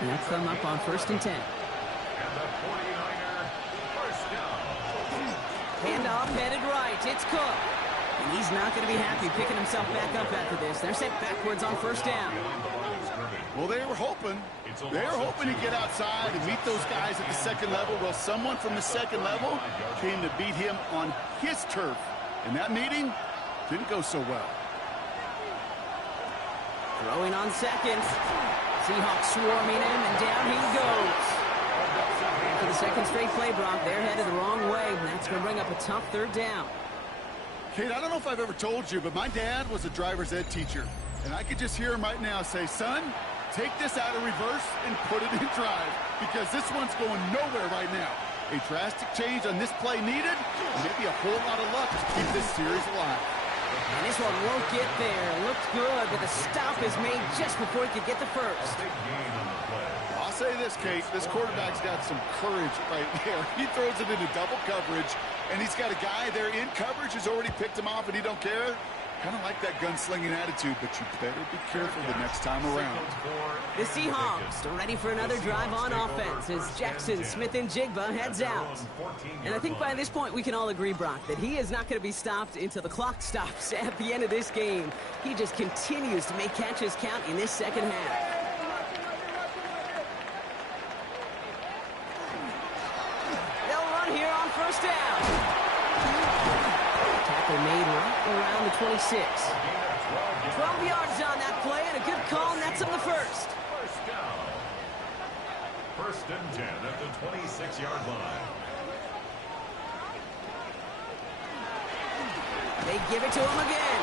And that's come up on 1st and 10. And the 49er first down. Handoff headed right. It's Cook. And he's not going to be happy picking himself back up after this. They're sent backwards on first down. Well, they were hoping. They were hoping to get outside and meet those guys at the second level. Well, someone from the second level came to beat him on his turf. And that meeting didn't go so well. Throwing on second. Seahawks swarming him, and down he goes. And for the second straight play, Brock, they're headed the wrong way, and that's going to bring up a tough third down. Kate, I don't know if I've ever told you, but my dad was a driver's ed teacher. And I could just hear him right now say, son, take this out of reverse and put it in drive, because this one's going nowhere right now. A drastic change on this play needed, and maybe a whole lot of luck to keep this series alive. And this one won't get there. Looked good, but the stop is made just before he could get the first. I'll say this, Kate. This quarterback's got some courage right there. He throws it into double coverage, and he's got a guy there in coverage who's already picked him off, and he don't care. Kind of like that gunslinging attitude, but you better be careful the next time around. The Seahawks are ready for another drive on offense as Jackson Smith-Njigba heads out. And I think by this point we can all agree, Brock, that he is not going to be stopped until the clock stops at the end of this game. He just continues to make catches count in this second half. They'll run here on first down. Tackle made right around the 26. 12 yards on that play, and a good call, and that's on the first. First down. First and 10 at the 26-yard line. They give it to him again.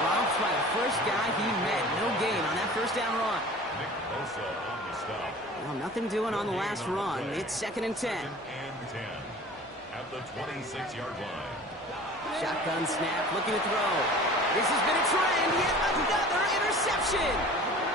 Dropped by the first guy he met. No gain on that first down run. Nick Bosa on the stop. Well, nothing doing on the last run. It's second and 10. Second and 10 at the 26-yard line. Shotgun snap, looking to throw. This has been a trend, yet another interception.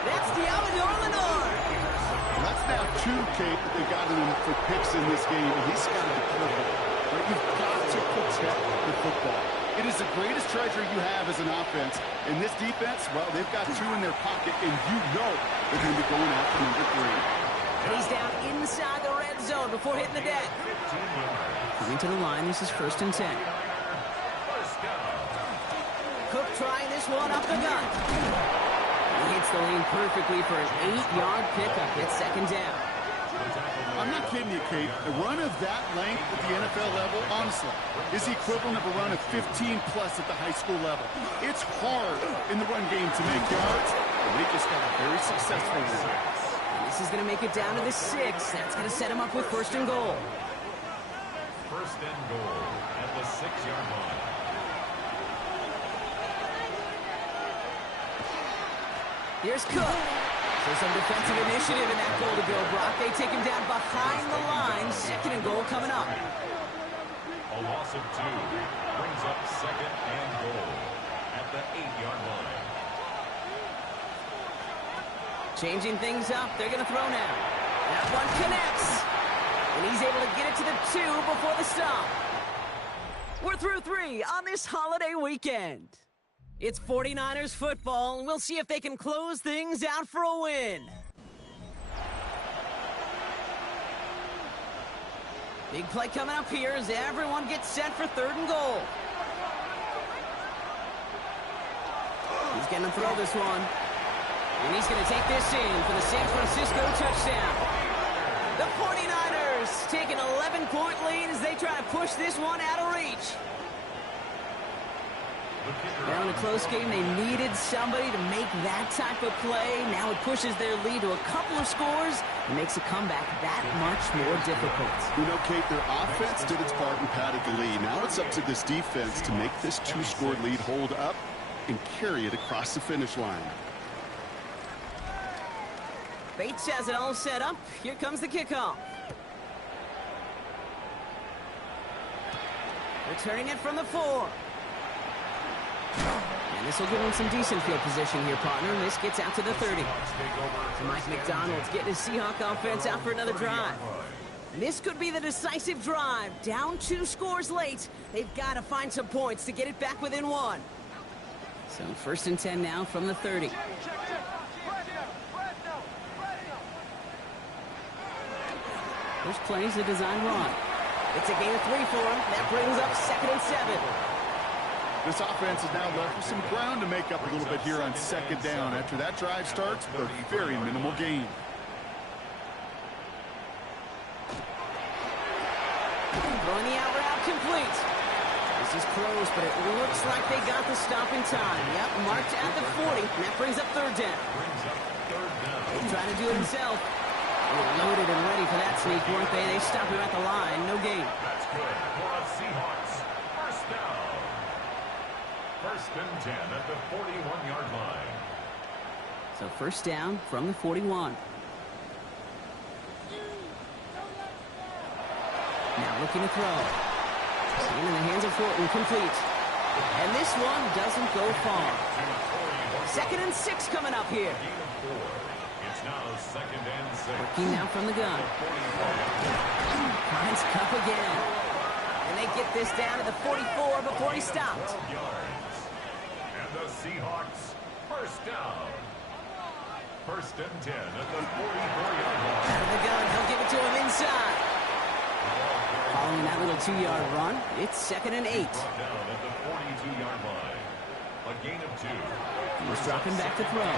That's Deommodore Lenoir. Well, that's now two, Kate, that they got him for picks in this game, and he's got to be careful. Right? You've got to protect the football. It is the greatest treasure you have as an offense. In this defense, well, they've got two in their pocket, and you know they're going to be going after number 3. And he's down inside the red zone before hitting the deck. Moving to the line, this is first and 10. Cook trying this one up the gut. He hits the lane perfectly for an 8-yard pickup. It's second down. I'm not kidding you, Kate. A run of that length at the NFL level, honestly, is the equivalent of a run of 15-plus at the high school level. It's hard in the run game to make yards, and they just got a very successful one. And this is going to make it down to the 6. That's going to set him up with first and goal. First and goal at the 6-yard line. Here's Cook. So some defensive initiative in that goal to go, Brock. They take him down behind the line. Second and goal coming up. A loss of 2 brings up second and goal at the 8-yard line. Changing things up. They're going to throw now. That one connects. And he's able to get it to the 2 before the stop. We're through 3 on this holiday weekend. It's 49ers football, and we'll see if they can close things out for a win. Big play coming up here as everyone gets set for third and goal. He's going to throw this one. And he's going to take this in for the San Francisco touchdown. The 49ers take an 11-point lead as they try to push this one out of reach. Now in a close game, they needed somebody to make that type of play. Now it pushes their lead to a couple of scores and makes a comeback that much more difficult. You know, Kate, their offense did its part and padded the lead. Now it's up to this defense to make this 2-score lead hold up and carry it across the finish line. Bates has it all set up. Here comes the kickoff. Returning it from the 4. And this will give him some decent field position here, partner. And this gets out to the 30. So Mike McDonald's getting his Seahawk offense out for another drive. This could be the decisive drive. Down 2 scores late. They've got to find some points to get it back within 1. So first and 10 now from the 30. There's plays to design run. It's a gain of 3 for him. That brings up second and 7. This offense is now left with some ground to make up a little bit here on second down. After that drive starts, a very minimal gain. Throwing the out route complete. This is close, but it looks like they got the stop in time. Yep, marked at the 40, and that brings up third down. He's trying to do it himself. They were loaded and ready for that sneak, weren't they? They stopped him at the line. No gain. That's good for the Seahawks. First down. First and 10 at the 41-yard line. So first down from the 41. Now looking to throw. Seen in the hands of Thornton, complete. And this one doesn't go far. 2nd and 6 coming up here. It's now 2nd and 6. Working now from the gun. Finds Kupp again. And they get this down to the 44 before he stopped. And the Seahawks, first down. First and 10 at the 44-yard line. Out of the gun, he'll give it to him inside. Following that little 2-yard run, it's 2nd and 8. Down at the 42-yard line. A gain of 2. He's dropping back to throw.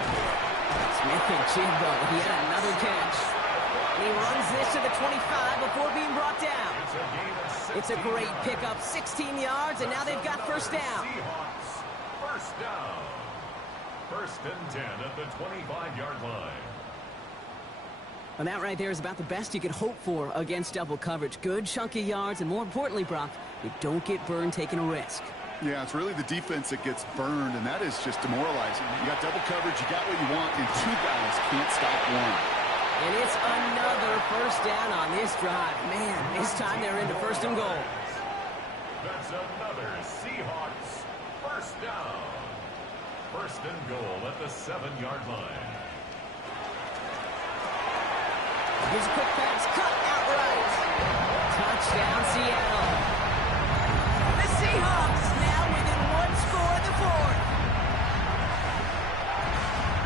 Smith and Jimbo, he had another catch. And he runs this to the 25 before being brought down. It's a great pickup, 16 yards, and now they've got first down. Seahawks, first down. First and 10 at the 25-yard line. And that right there is about the best you could hope for against double coverage. Good chunky yards, and more importantly, Brock, you don't get burned taking a risk. Yeah, it's really the defense that gets burned, and that is just demoralizing. You got double coverage, you got what you want, and 2 guys can't stop one. And it's another first down on this drive. Man, this time they're into first and goal. That's another Seahawks first down. First and goal at the 7-yard line. Here's a quick pass, cut outright. Touchdown, Seattle. The Seahawks now within 1 score in the 4th.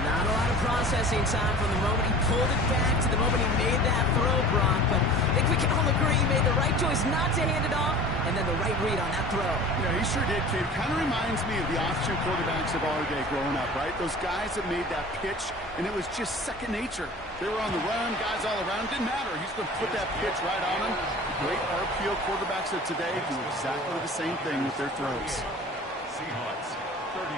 Not a lot of processing time from the moment he pulled it back to the moment he made that throw, Brock. But I think we can all agree he made the right choice not to hand it off, and then the right read on that throw. Yeah, he sure did, kid. Kind of reminds me of the option quarterbacks of our day growing up, right? Those guys that made that pitch, and it was just second nature. They were on the run, guys all around. Didn't matter. He's going to put that pitch right on them. Great RPO quarterbacks of today do exactly the same thing with their throws. Seahawks, 33.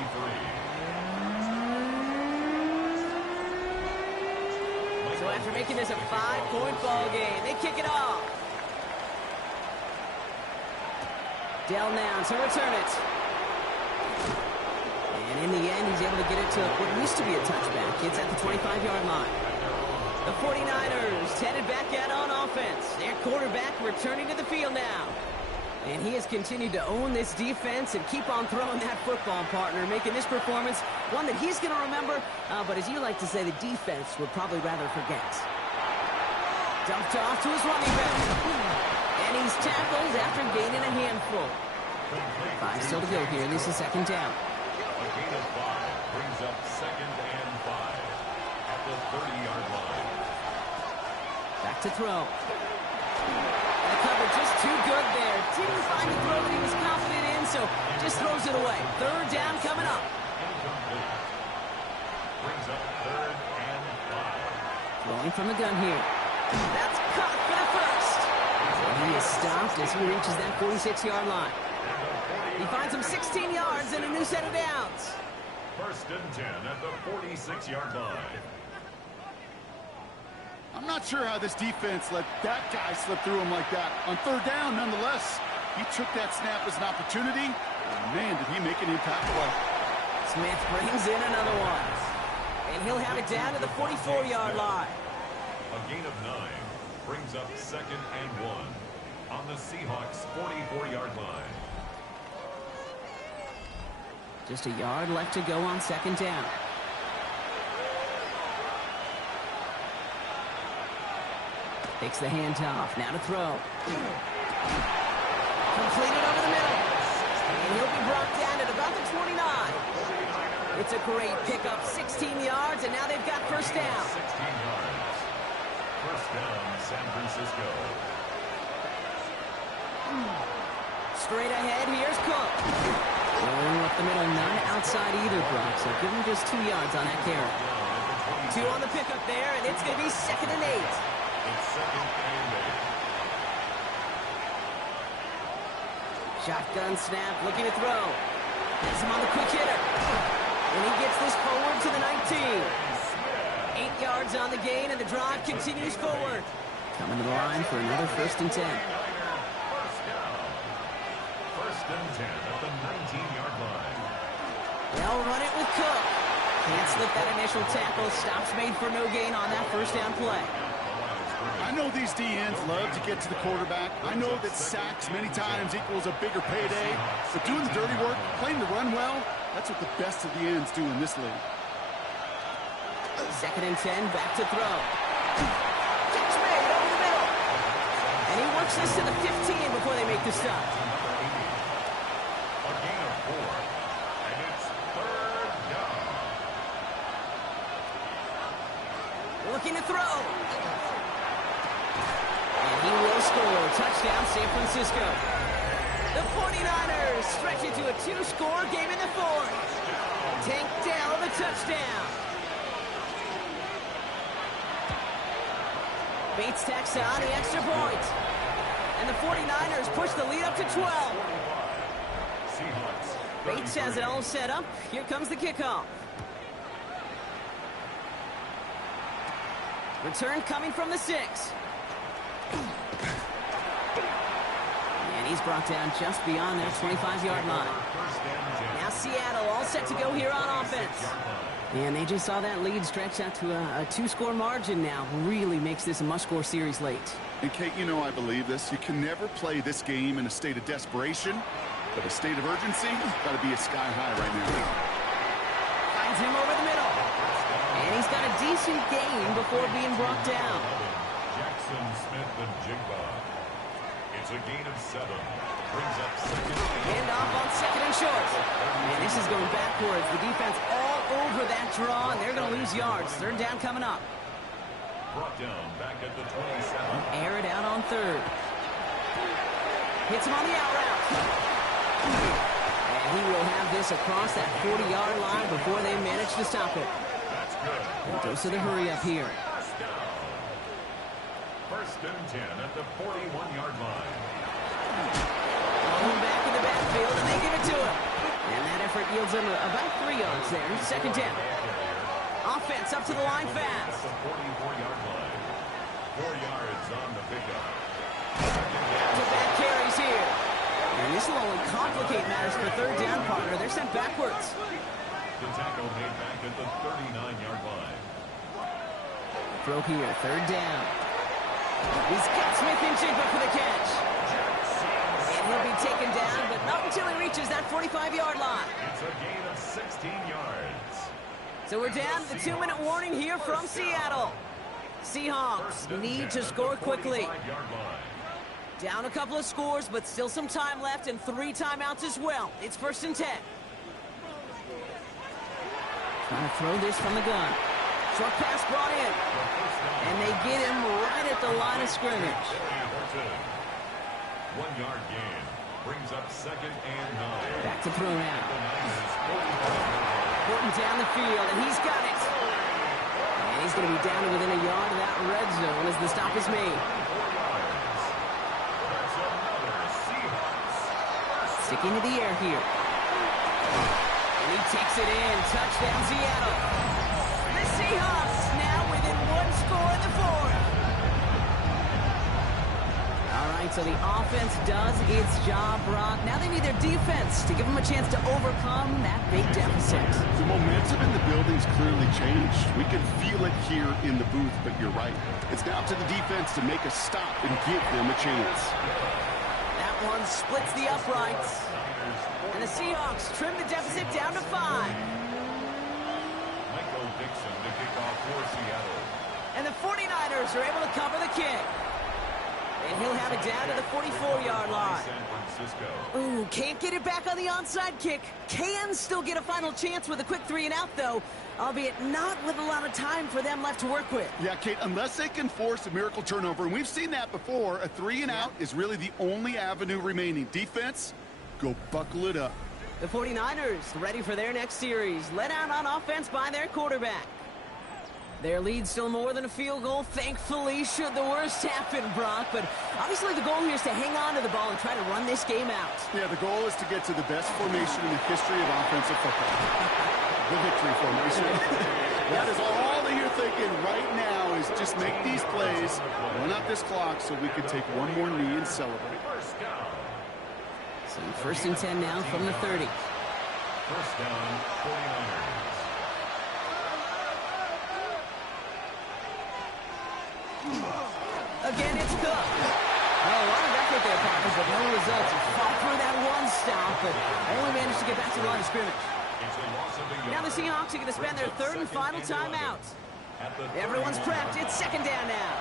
So after making this a 5-point ball game, they kick it off. Dell now to return it. And in the end, he's able to get it to what used to be a touchback. It's at the 25-yard line. The 49ers headed back out on offense. Their quarterback returning to the field now. And he has continued to own this defense and keep on throwing that football, partner, making this performance one that he's going to remember, but as you like to say, the defense would probably rather forget. Dumped off to his running back. And he's tackled after gaining a handful. 5 still to go here. This is second down. A gain of 5 brings up 2nd and 5 at the 30-yard line. Back to throw. And the cover just too good there. Didn't find the throw that he was confident in, so just throws it away. Third down coming up. Incomplete. Brings up 3rd and 5. Throwing from the gun here. That's caught for the first. And he is stopped as he reaches that 46-yard line. He finds him 16 yards and a new set of downs. First and 10 at the 46-yard line. I'm not sure how this defense let that guy slip through him like that. On third down, nonetheless, he took that snap as an opportunity. And man, did he make an impact play. Smith brings in another one. And he'll have it down to the 44-yard line. A gain of 9 brings up 2nd and 1 on the Seahawks 44-yard line. Just a yard left to go on second down. Takes the handoff. Now to throw. Completed over the middle. And he'll be brought down at about the 29. It's a great pickup. 16 yards, and now they've got first down. 16 yards. First down, San Francisco. Straight ahead, here's Cook. Going up the middle, none outside either, Brock. So give him just 2 yards on that carry. 2 on the pickup there, and it's going to be 2nd and 8. It's 2nd and 8. Shotgun snap, looking to throw. Has him on the quick hitter. And he gets this forward to the 19. 8 yards on the gain, and the drive continues forward. Coming to the line for another 1st and 10. First and 10 at the 19-yard line. They'll run it with Cook. Can't slip that initial tackle. Stops made for no gain on that 1st down play. I know these DNs love to get to the quarterback. I know that sacks many times equals a bigger payday. But doing the dirty work, playing the run well, that's what the best of the ends do in this league. 2nd and 10, back to throw. Catch made over the middle. And he works this to the 15 before they make the stop. A gain of 4. And it's 3rd down. Looking to throw. And he will score. Touchdown, San Francisco. The 49ers stretch it to a 2-score game in the 4th. Tank Dell the touchdown. Bates tacks on the extra point. And the 49ers push the lead up to 12. Bates has it all set up. Here comes the kickoff. Return coming from the 6. And he's brought down just beyond their 25-yard line. Now Seattle all set to go here on offense. And they just saw that lead stretch out to a 2-score margin now. Really makes this a must-score series late. And Kate, you know I believe this. You can never play this game in a state of desperation, but a state of urgency got to be a sky high right now. Finds him over the middle. And he's got a decent gain before being brought down. Jackson Smith and Jigba. It's a gain of 7. Brings up 2nd. Hand off on 2nd and short. And this is going backwards. The defense all over that draw, and they're going to lose yards. 3rd down coming up. Brought down back at the 27. Air it out on 3rd. Hits him on the out route. And he will have this across that 40-yard line before they manage to stop it. That's good. Dose of the hurry up here. 1st and 10 at the 41-yard line. Going back in the backfield, and they give it to him. And that effort yields them about 3 yards there. 2nd down. Offense up to the line fast. The 44-yard line. 4 yards on the pickup. Back-to-back carries here. And this will only complicate matters for 3rd down, partner. They're sent backwards. The tackle made back at the 39-yard line. Throw here, 3rd down. He's got Smith and Jigba for the catch. And he'll be taken down, but not until he reaches that 45-yard line. It's a gain of 16 yards. So we're down to the 2-minute warning here from Seattle. Seahawks need to score quickly. Down a couple of scores, but still some time left and 3 timeouts as well. It's 1st and 10. Trying to throw this from the gun. Short pass brought in. And they get him right at the line of scrimmage. 1-yard gain. Brings up 2nd and 9. Back to throw now. Horton down the field, and he's got it. And he's going to be down to within a yard of that red zone as the stop is made. Sticking to the air here. And he takes it in. Touchdown, Seattle. The Seahawks now within 1 score in the 4th. All right, so the offense does its job, Brock. Now they need their defense to give them a chance to overcome that big deficit. The momentum in the building's clearly changed. We can feel it here in the booth, but you're right. It's now to the defense to make a stop and give them a chance. That one splits the uprights. And the Seahawks trim the deficit down to 5. Michael Dixon to kick off for Seattle. And the 49ers are able to cover the kick. And he'll have it down to the 44-yard line. San Francisco. Ooh, can't get it back on the onside kick. Can still get a final chance with a quick 3-and-out, though, albeit not with a lot of time for them left to work with. Yeah, Kate, unless they can force a miracle turnover, and we've seen that before, a 3-and-out is really the only avenue remaining. Defense, go buckle it up. The 49ers ready for their next series, led out on offense by their quarterback. Their lead still more than a field goal, thankfully, should the worst happen, Brock. But obviously the goal here is to hang on to the ball and try to run this game out. Yeah, the goal is to get to the best formation in the history of offensive football. The victory formation. That is all that you're thinking right now is just make these plays, run out this clock so we can take one more knee and celebrate. So first and 10 now from the 30. First down, 49ers. Again, it's Cook. Oh, a lot of effort there, Parker, but no results. He fought through that one stop, but only managed to get back to the line of scrimmage. Now the Seahawks are going to spend their third and final timeout. Everyone's prepped. It's second down now.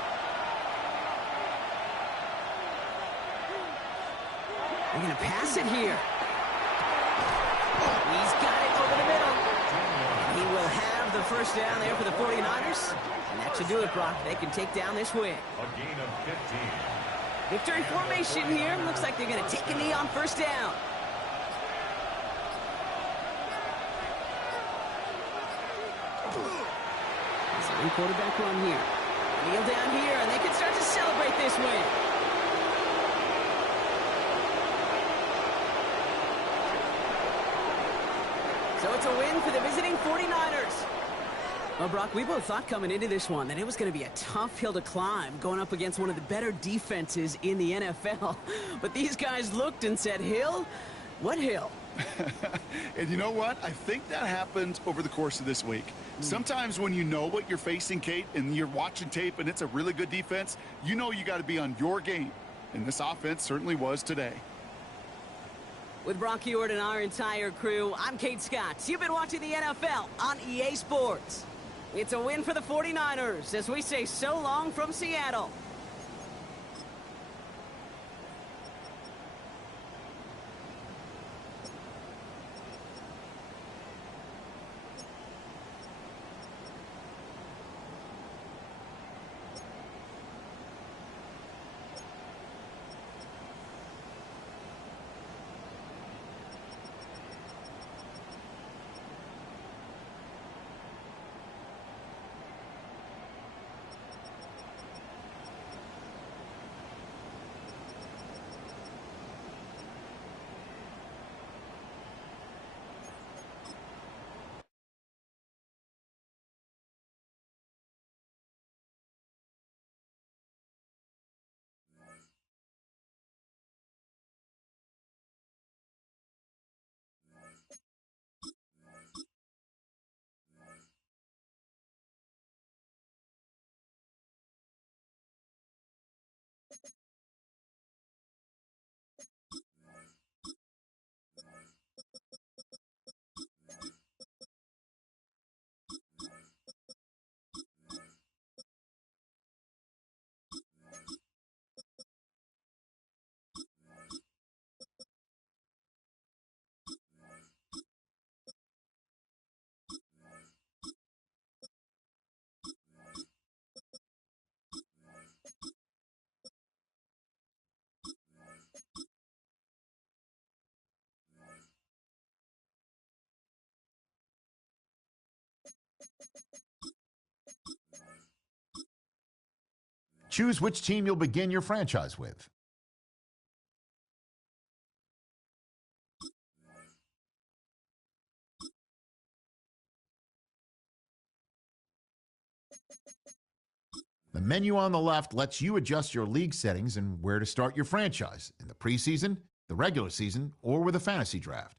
They're going to pass it here. He's got it over the middle. He will have the first down there for the 49ers. And that should do it, Brock. They can take down this win. A gain of 15. Victory formation here. Looks like they're going to take a knee on first down. Zone quarterback run here. Kneel down here, and they can start to celebrate this win. So it's a win for the visiting 49ers. Well, Brock, we both thought coming into this one that it was going to be a tough hill to climb going up against one of the better defenses in the NFL. But these guys looked and said, Hill? What hill? And you know what? I think that happened over the course of this week. Sometimes when you know what you're facing, Kate, and you're watching tape and it's a really good defense, you know you got to be on your game. And this offense certainly was today. With Brock Huard and our entire crew, I'm Kate Scott. You've been watching the NFL on EA Sports. It's a win for the 49ers as we say so long from Seattle. Choose which team you'll begin your franchise with. The menu on the left lets you adjust your league settings and where to start your franchise in the preseason, the regular season, or with a fantasy draft.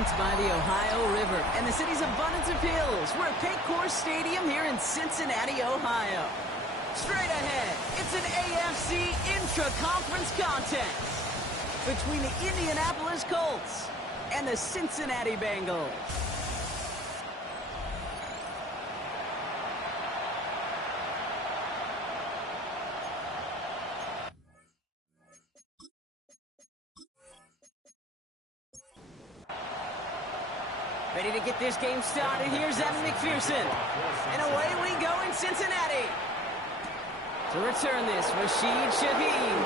Banked by the Ohio River and the city's abundance of hills. We're at Paycor Stadium here in Cincinnati, Ohio. Straight ahead, it's an AFC intra-conference contest between the Indianapolis Colts and the Cincinnati Bengals. Ready to get this game started. Here's Evan McPherson. And away we go in Cincinnati. To return this, Rashid Shaheed.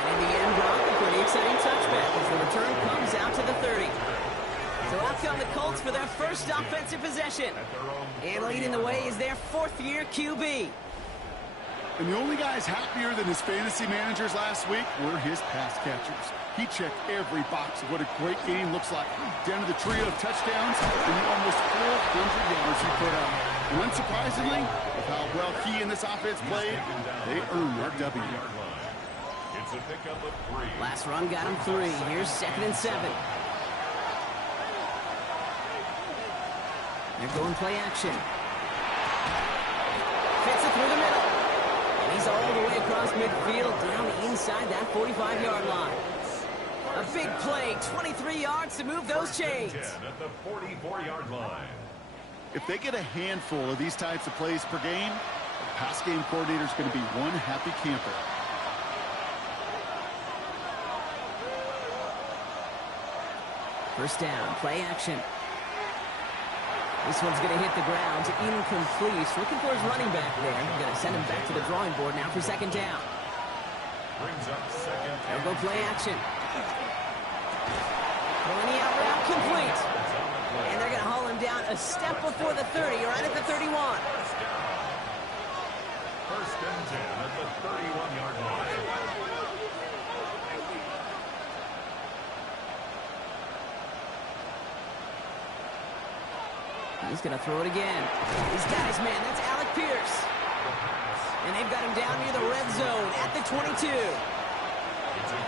And in the end, Brock, a pretty exciting touchback as the return comes out to the 30. So out come the Colts for their first offensive possession. And leading the way is their fourth-year QB. And the only guys happier than his fantasy managers last week were his pass catchers. He checked every box of what a great game looks like. Down to the trio of touchdowns and the almost 400 yards he put up. And unsurprisingly, with how well he and this offense played, they earned their W. It's a pickup of 3. Last run got him 3. Here's 2nd and 7. They're going play action. Fits it through the middle. And he's all the way across midfield, down inside that 45-yard line. A big play, 23 yards to move those chains. At the 44-yard line. If they get a handful of these types of plays per game, the pass game coordinator is going to be one happy camper. First down, play action. This one's going to hit the ground, incomplete. Looking for his running back there. Going to send him back to the drawing board now for 2nd down. Brings up 2nd. They'll go play action. Pulling the out route complete. And they're going to haul him down a step before the 30, right at the 31. First and 10 at the 31-yard line. He's going to throw it again. He's got his man. That's Alec Pierce. And they've got him down near the red zone at the 22. It's a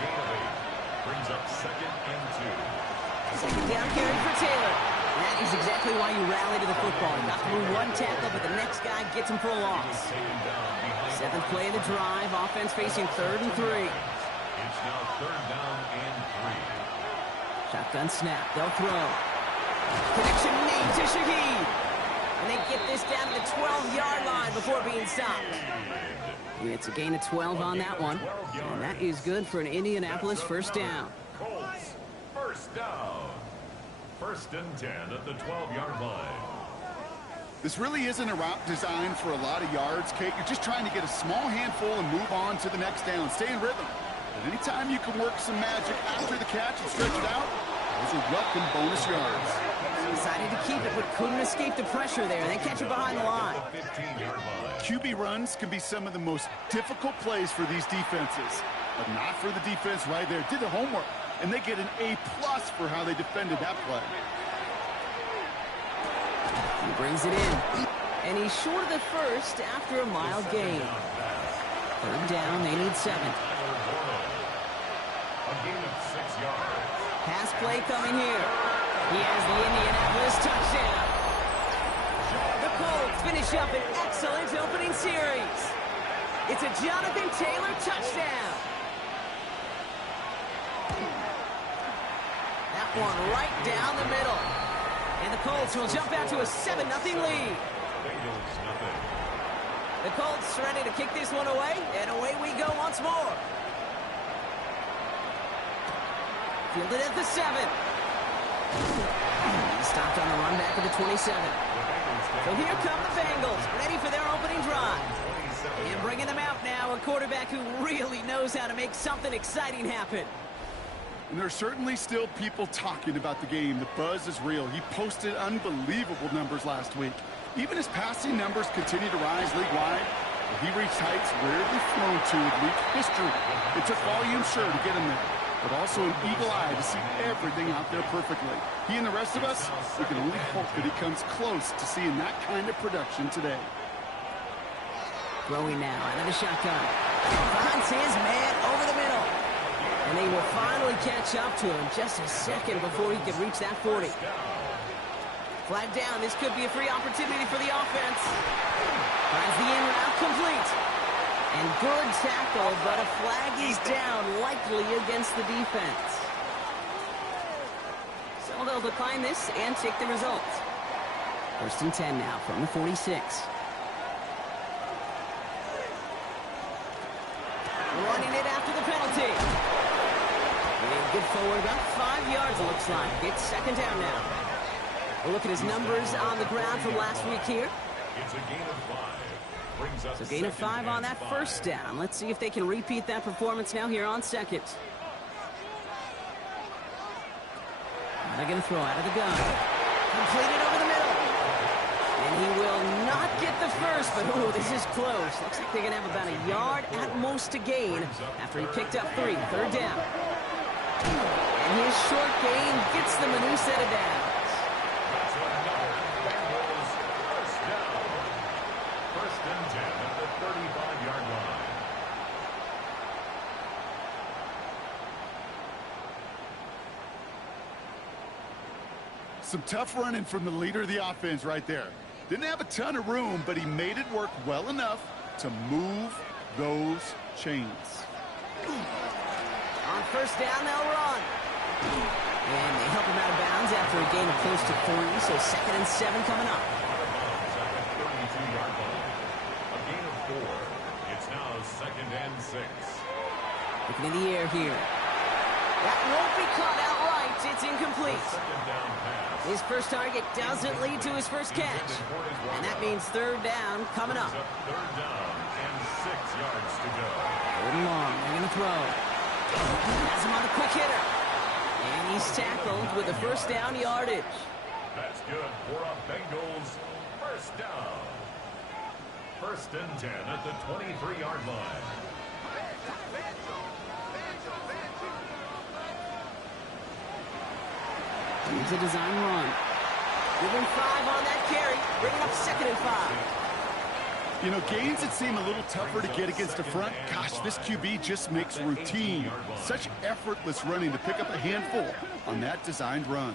gain of 8. Brings up 2nd and 2. 2nd down carry for Taylor. And that is exactly why you rally to the football. You got through one tackle, but the next guy gets him for a loss. 7th play of the drive. Offense facing 3rd and 3. It's now 3rd down and 3. Shotgun snap. They'll throw. Connection made to Shaheed. And they get this down to the 12-yard line before being stopped. And it's a gain of 12 on that one. And that is good for an Indianapolis first down. Colts, first down. 1st and 10 at the 12-yard line. This really isn't a route designed for a lot of yards, Kate. You're just trying to get a small handful and move on to the next down. Stay in rhythm. And anytime you can work some magic after the catch and stretch it out, those are welcome bonus yards. Decided to keep it, but couldn't escape the pressure there. They catch it behind the line. QB runs can be some of the most difficult plays for these defenses, but not for the defense right there. Did the homework, and they get an A+ for how they defended that play. He brings it in, and he's short of the first after a mile gain. 3rd down, they need 7. A gain of 6 yards. Pass play coming here. He has the Indianapolis touchdown. The Colts finish up an excellent opening series. It's a Jonathan Taylor touchdown. That one right down the middle. And the Colts will jump out to a 7-0 lead. The Colts ready to kick this one away, and away we go once more. Fielded at the 7. Stopped on the run back of the 27. So here come the Bengals, ready for their opening drive. And bringing them out now, a quarterback who really knows how to make something exciting happen. And there's certainly still people talking about the game. The buzz is real. He posted unbelievable numbers last week. Even his passing numbers continue to rise league-wide. He reached heights rarely flown to in league history. It took volume, sure, to get him there, but also an eagle eye to see everything out there perfectly. He and the rest of us, we can only hope that he comes close to seeing that kind of production today. Throwing now out of the shotgun. Finds his man over the middle. And And they will finally catch up to him just a second before he could reach that 40. Flag down. This could be a free opportunity for the offense. Finds the in route complete. And good tackle, but a flag is down, likely against the defense. So they'll decline this and take the result. 1st and 10 now from the 46. Running it after the penalty. And good forward, about 5 yards it looks like. It's 2nd down now. We'll look at his numbers on the ground from last week here. It's a gain of 5. Brings up So gain of 5 on that 1st down. Let's see if they can repeat that performance now here on 2nd. They're going to throw out of the gun. Completed over the middle. And he will not get the 1st, but ooh, this is close. Looks like they're going to have about a yard at most to gain after he picked up 3. 3rd down. And his short gain gets them a new set of downs. Some tough running from the leader of the offense right there. Didn't have a ton of room, but he made it work well enough to move those chains. On 1st down, they'll run. And they help him out of bounds after a gain of close to 3, so 2nd and 7 coming up. A gain of 4. It's now 2nd and 6. Looking in the air here. That won't be caught outright. It's incomplete. His first target doesn't lead to his first catch. And that means 3rd down coming up. 3rd down and 6 yards to go. 3rd and long. They're going to throw. Has him on a quick hitter. And he's tackled with the 1st down yardage. That's good for a Bengals 1st down. 1st and 10 at the 23-yard line. Here's a design run. Give him 5 on that carry. Bring it up 2nd and 5. You know, gains that seem a little tougher to get against the front. Gosh, this QB just makes routine. Such effortless running to pick up a handful on that designed run.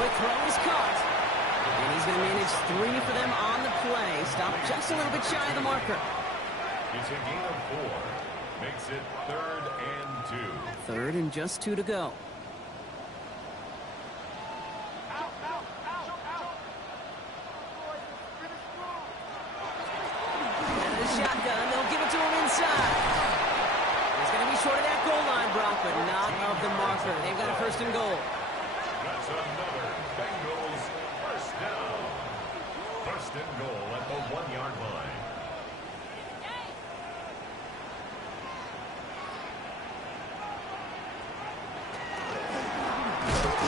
Quick throw is caught. And he's going to manage 3 for them on the play. Stop just a little bit shy of the marker. It's a gain of 4. Makes it 3rd and 2. 3rd and just 2 to go. And a shotgun. They'll give it to him inside. He's going to be short of that goal line, Brock, but not of the marker. They've got a 1st and goal. That's another Bengals 1st down. 1st and goal at the 1-yard line.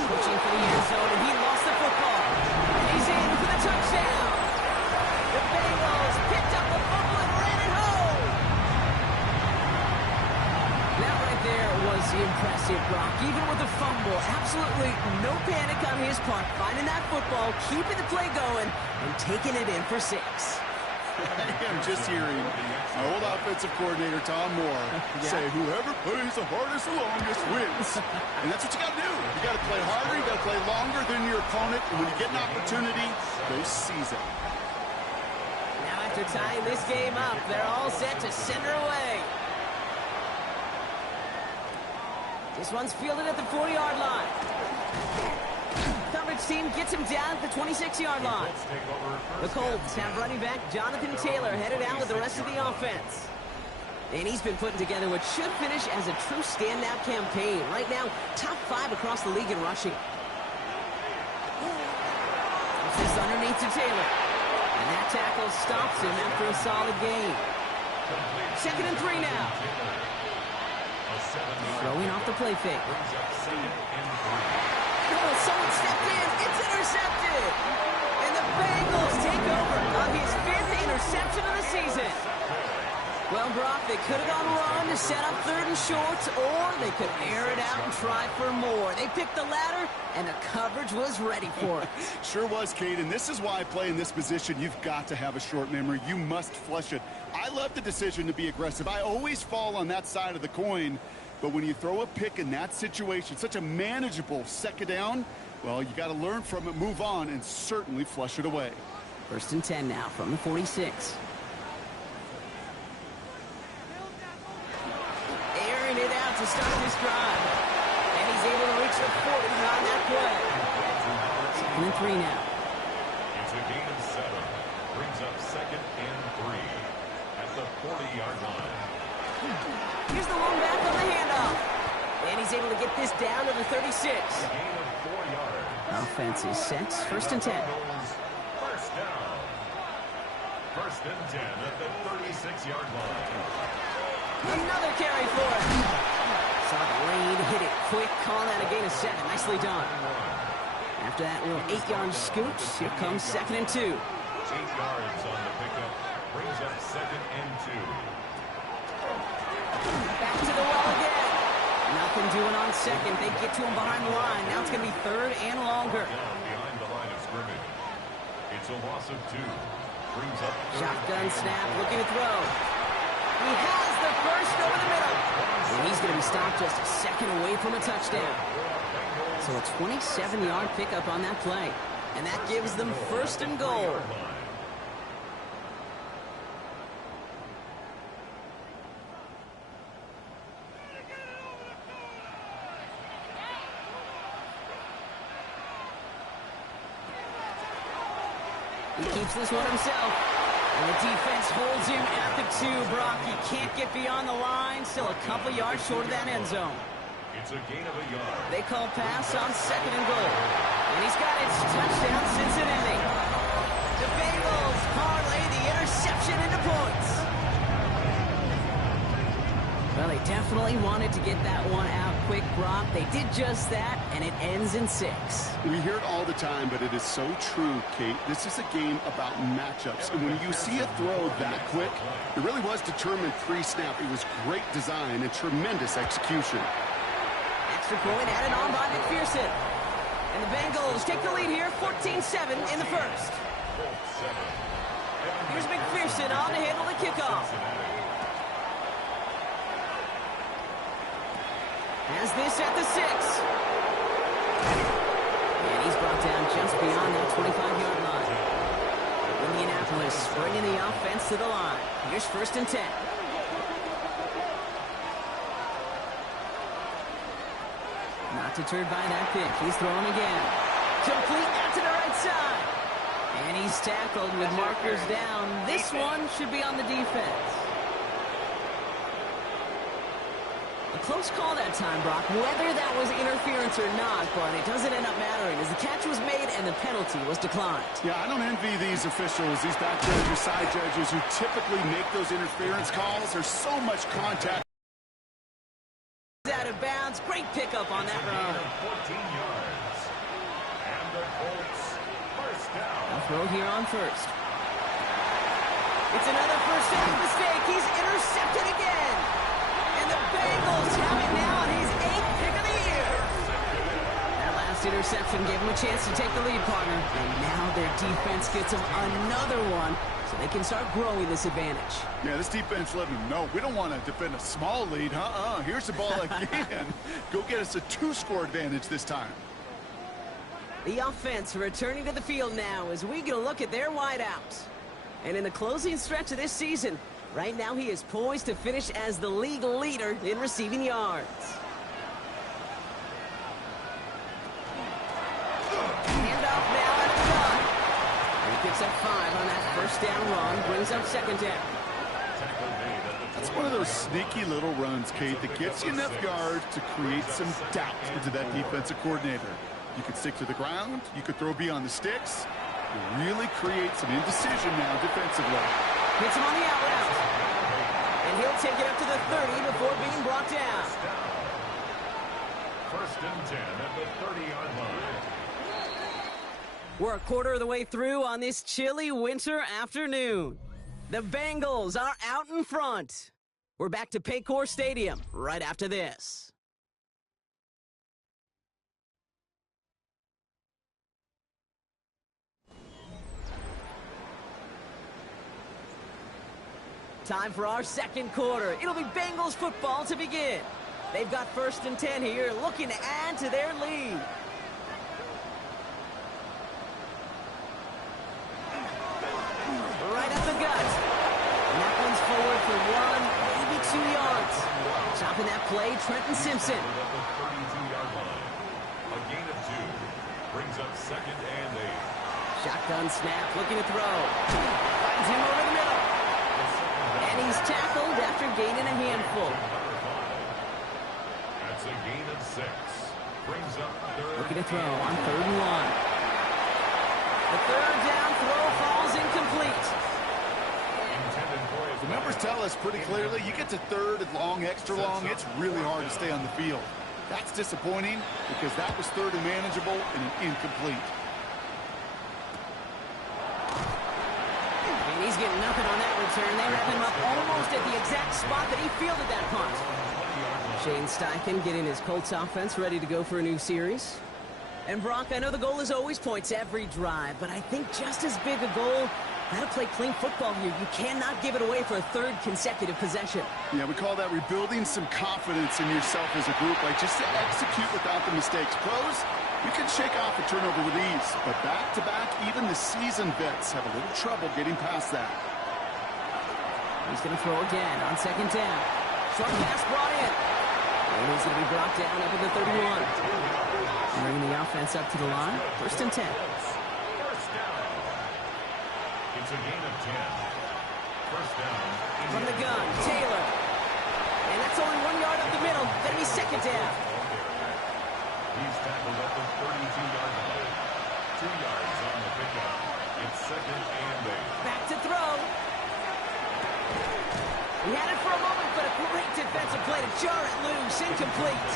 Pushing for the end zone, and he lost the football. He's in for the touchdown. The Bengals picked up the fumble and ran it home. That right there was impressive, Brock. Even with the fumble, absolutely no panic on his part. Finding that football, keeping the play going, and taking it in for 6. I'm just hearing my old offensive coordinator, Tom Moore, say, whoever plays the hardest the longest wins. And that's what you got to do. You got to play harder, you got to play longer than your opponent, and when you get an opportunity, go seize it. Now after tying this game up, they're all set to send her away. This one's fielded at the 40-yard line. Coverage team gets him down at the 26-yard line. The Colts have running back Jonathan Taylor headed out with the rest of the offense. And he's been putting together what should finish as a true standout campaign. Right now, top 5 across the league in rushing. Puts this underneath to Taylor. And that tackle stops him after a solid gain. 2nd and 3 now. Throwing off the play fake. Oh, someone stepped in. It's intercepted. And the Bengals take over on his 5th interception of the season. Well, Brock, they could have gone run, either set up 3rd and short, or they could air it out and try for more. They picked the latter, and the coverage was ready for it. Sure was, Kate, and this is why I play in this position. You've got to have a short memory. You must flush it. I love the decision to be aggressive. I always fall on that side of the coin, but when you throw a pick in that situation, such a manageable 2nd down, well, you got to learn from it, move on, and certainly flush it away. 1st and 10 now from the 46. Airing it out to start this drive. And he's able to reach the 40 on that play. 2nd and 3 now. It's a gain of 7. Brings up 2nd and 3 at the 40-yard line. Here's the long back on the handoff. And he's able to get this down to the 36. A gain of 4 yards. Offense is set. 1st and 10. First down. 1st and 10 at the 36-yard line. Another carry for it. Saw the lane, hit it quick, call that a gain of 7. Nicely done. After that little 8-yard scoot, here comes 2nd and 2. 8 yards on the pickup. Brings up 2nd and 2. Back to the well again. Nothing doing on 2nd. They get to him behind the line. Now it's going to be 3rd and longer. Down behind the line of scrimmage. It's a loss of 2. Brings up shotgun snap, looking to throw. He has the first over the middle. And he's going to be stopped just a 2nd away from a touchdown. So a 27-yard pickup on that play. And that gives them 1st and goal. He keeps this one himself. And the defense holds him at the 2. Brock, he can't get beyond the line. Still a couple yards short of that end zone. It's a gain of a yard. They call pass on 2nd and goal. And he's got it. Touchdown, Cincinnati. The Bengals parlay the interception into points. Well, they definitely wanted to get that one out quick, Brock. They did just that, and it ends in 6. We hear it all the time, but it is so true, Kate. This is a game about matchups. And when you see a throw that quick, it really was determined pre-snap. It was great design and tremendous execution. Extra point added on by McPherson. And the Bengals take the lead here, 14-7 in the first. Here's McPherson on to handle the kickoff. Has this at the 6. And he's brought down just beyond that 25-yard line. Indianapolis bringing the offense to the line. Here's 1st and 10. Not deterred by that pick. He's throwing again. Complete out to the right side. And he's tackled with markers down. This one should be on the defense. A close call that time, Brock, whether that was interference or not, but it doesn't end up mattering as the catch was made and the penalty was declined. Yeah, I don't envy these officials, these back judges, side judges who typically make those interference calls. There's so much contact. Out of bounds, great pickup on that run. 14 yards. And the Colts first down. A throw here on 1st. It's another 1st down mistake. He's intercepted again. And the Bengals have it now on his 8th pick of the year. That last interception gave him a chance to take the lead, partner. And now their defense gets them another one, so they can start growing this advantage. Yeah, this defense let them know we don't want to defend a small lead. Here's the ball again. Go get us a 2-score advantage this time. The offense returning to the field now as we get a look at their wideouts. And in the closing stretch of this season, right now he is poised to finish as the league leader in receiving yards. Handoff now at the gun. And he picks up 5 on that 1st down run, brings up 2nd down. That's one of those sneaky little runs, Kate, that gets you enough yards to create some doubt into that defensive coordinator. You could stick to the ground. You could throw beyond the sticks. You really create some indecision now defensively. Hits him on the out route. And he'll take it up to the 30 before being brought down. 1st and 10 at the 30-yard line. We're a quarter of the way through on this chilly winter afternoon. The Bengals are out in front. We're back to Paycor Stadium right after this. Time for our second quarter. It'll be Bengals football to begin. They've got 1st and 10 here, looking to add to their lead. Right up the gut. And that one's forward for 1, maybe 2 yards. Chopping that play, Trenton Simpson. A gain of 2. Brings up 2nd and 8. Shotgun snap, looking to throw. Finds him over the middle. And he's tackled after gaining a handful. That's a gain of 6. Brings up 3rd. Looking to throw on 3rd and 1. The 3rd down throw falls incomplete. The numbers tell us pretty clearly, you get to 3rd and long, extra long, it's really hard to stay on the field. That's disappointing because that was 3rd and manageable and an incomplete. And he's getting nothing on that return. They wrap him up almost at the exact spot that he fielded that punt. Shane Steichen getting his Colts offense ready to go for a new series. And Brock, I know the goal is always points every drive, but I think just as big a goal, gotta play clean football here. You cannot give it away for a 3rd consecutive possession. Yeah, we call that rebuilding some confidence in yourself as a group, like just to execute without the mistakes. Pros, you can shake off a turnover with ease, but back-to-back, even the seasoned vets have a little trouble getting past that. He's gonna throw again on 2nd down. Short pass brought in. And he's gonna be brought down up at the 31. Bringing the offense up to the line. 1st and 10. First down. It's a gain of 10. First down. From the gun, Taylor. And that's only 1 yard up the middle. Gonna be 2nd down. He's tackled at the 32-yard line. 2 yards on the pickup. It's 2nd and 8. Back to throw. He had it for a moment, but a great defensive play to jar it loose. Incomplete.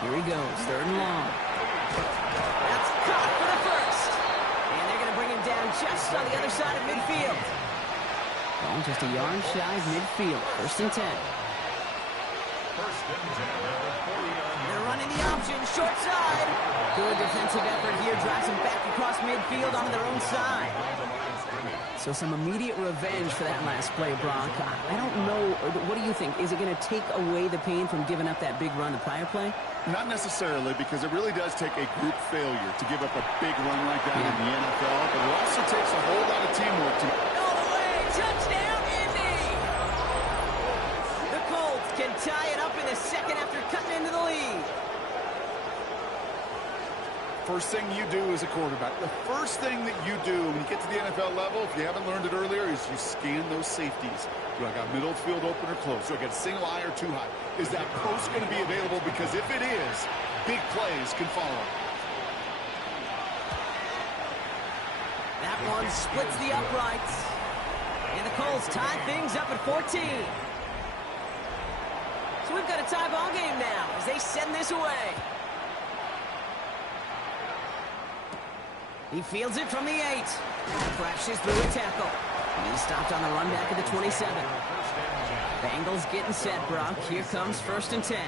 Here he goes, 3rd and long. That's caught for the 1st. And they're going to bring him down just on the other side of midfield. Going just a yard shy of midfield. 1st and 10. First and 10 at the 40-yard line. They're running the option, short side. Good defensive effort here, drives them back across midfield onto their own side. So some immediate revenge for that last play, Brock. I don't know, what do you think? Is it going to take away the pain from giving up that big run the prior play? Not necessarily, because it really does take a group failure to give up a big run like that in the NFL, but it also takes a whole lot of teamwork to... All the way, touchdown, Indy! The Colts can tie it up in the 2nd after cutting into the lead. First thing you do as a quarterback, the first thing that you do when you get to the NFL level, if you haven't learned it earlier, is you scan those safeties. Do I got middle field open or close? Do I got a single high or 2 high? Is that post going to be available? Because if it is, big plays can follow. That one splits the uprights. And the Colts tie things up at 14. So we've got a tie ball game now as they send this away. He fields it from the 8. Crashes through a tackle. He's stopped on the run back at the 27. Bengals getting set, Brock. Here comes 1st and 10.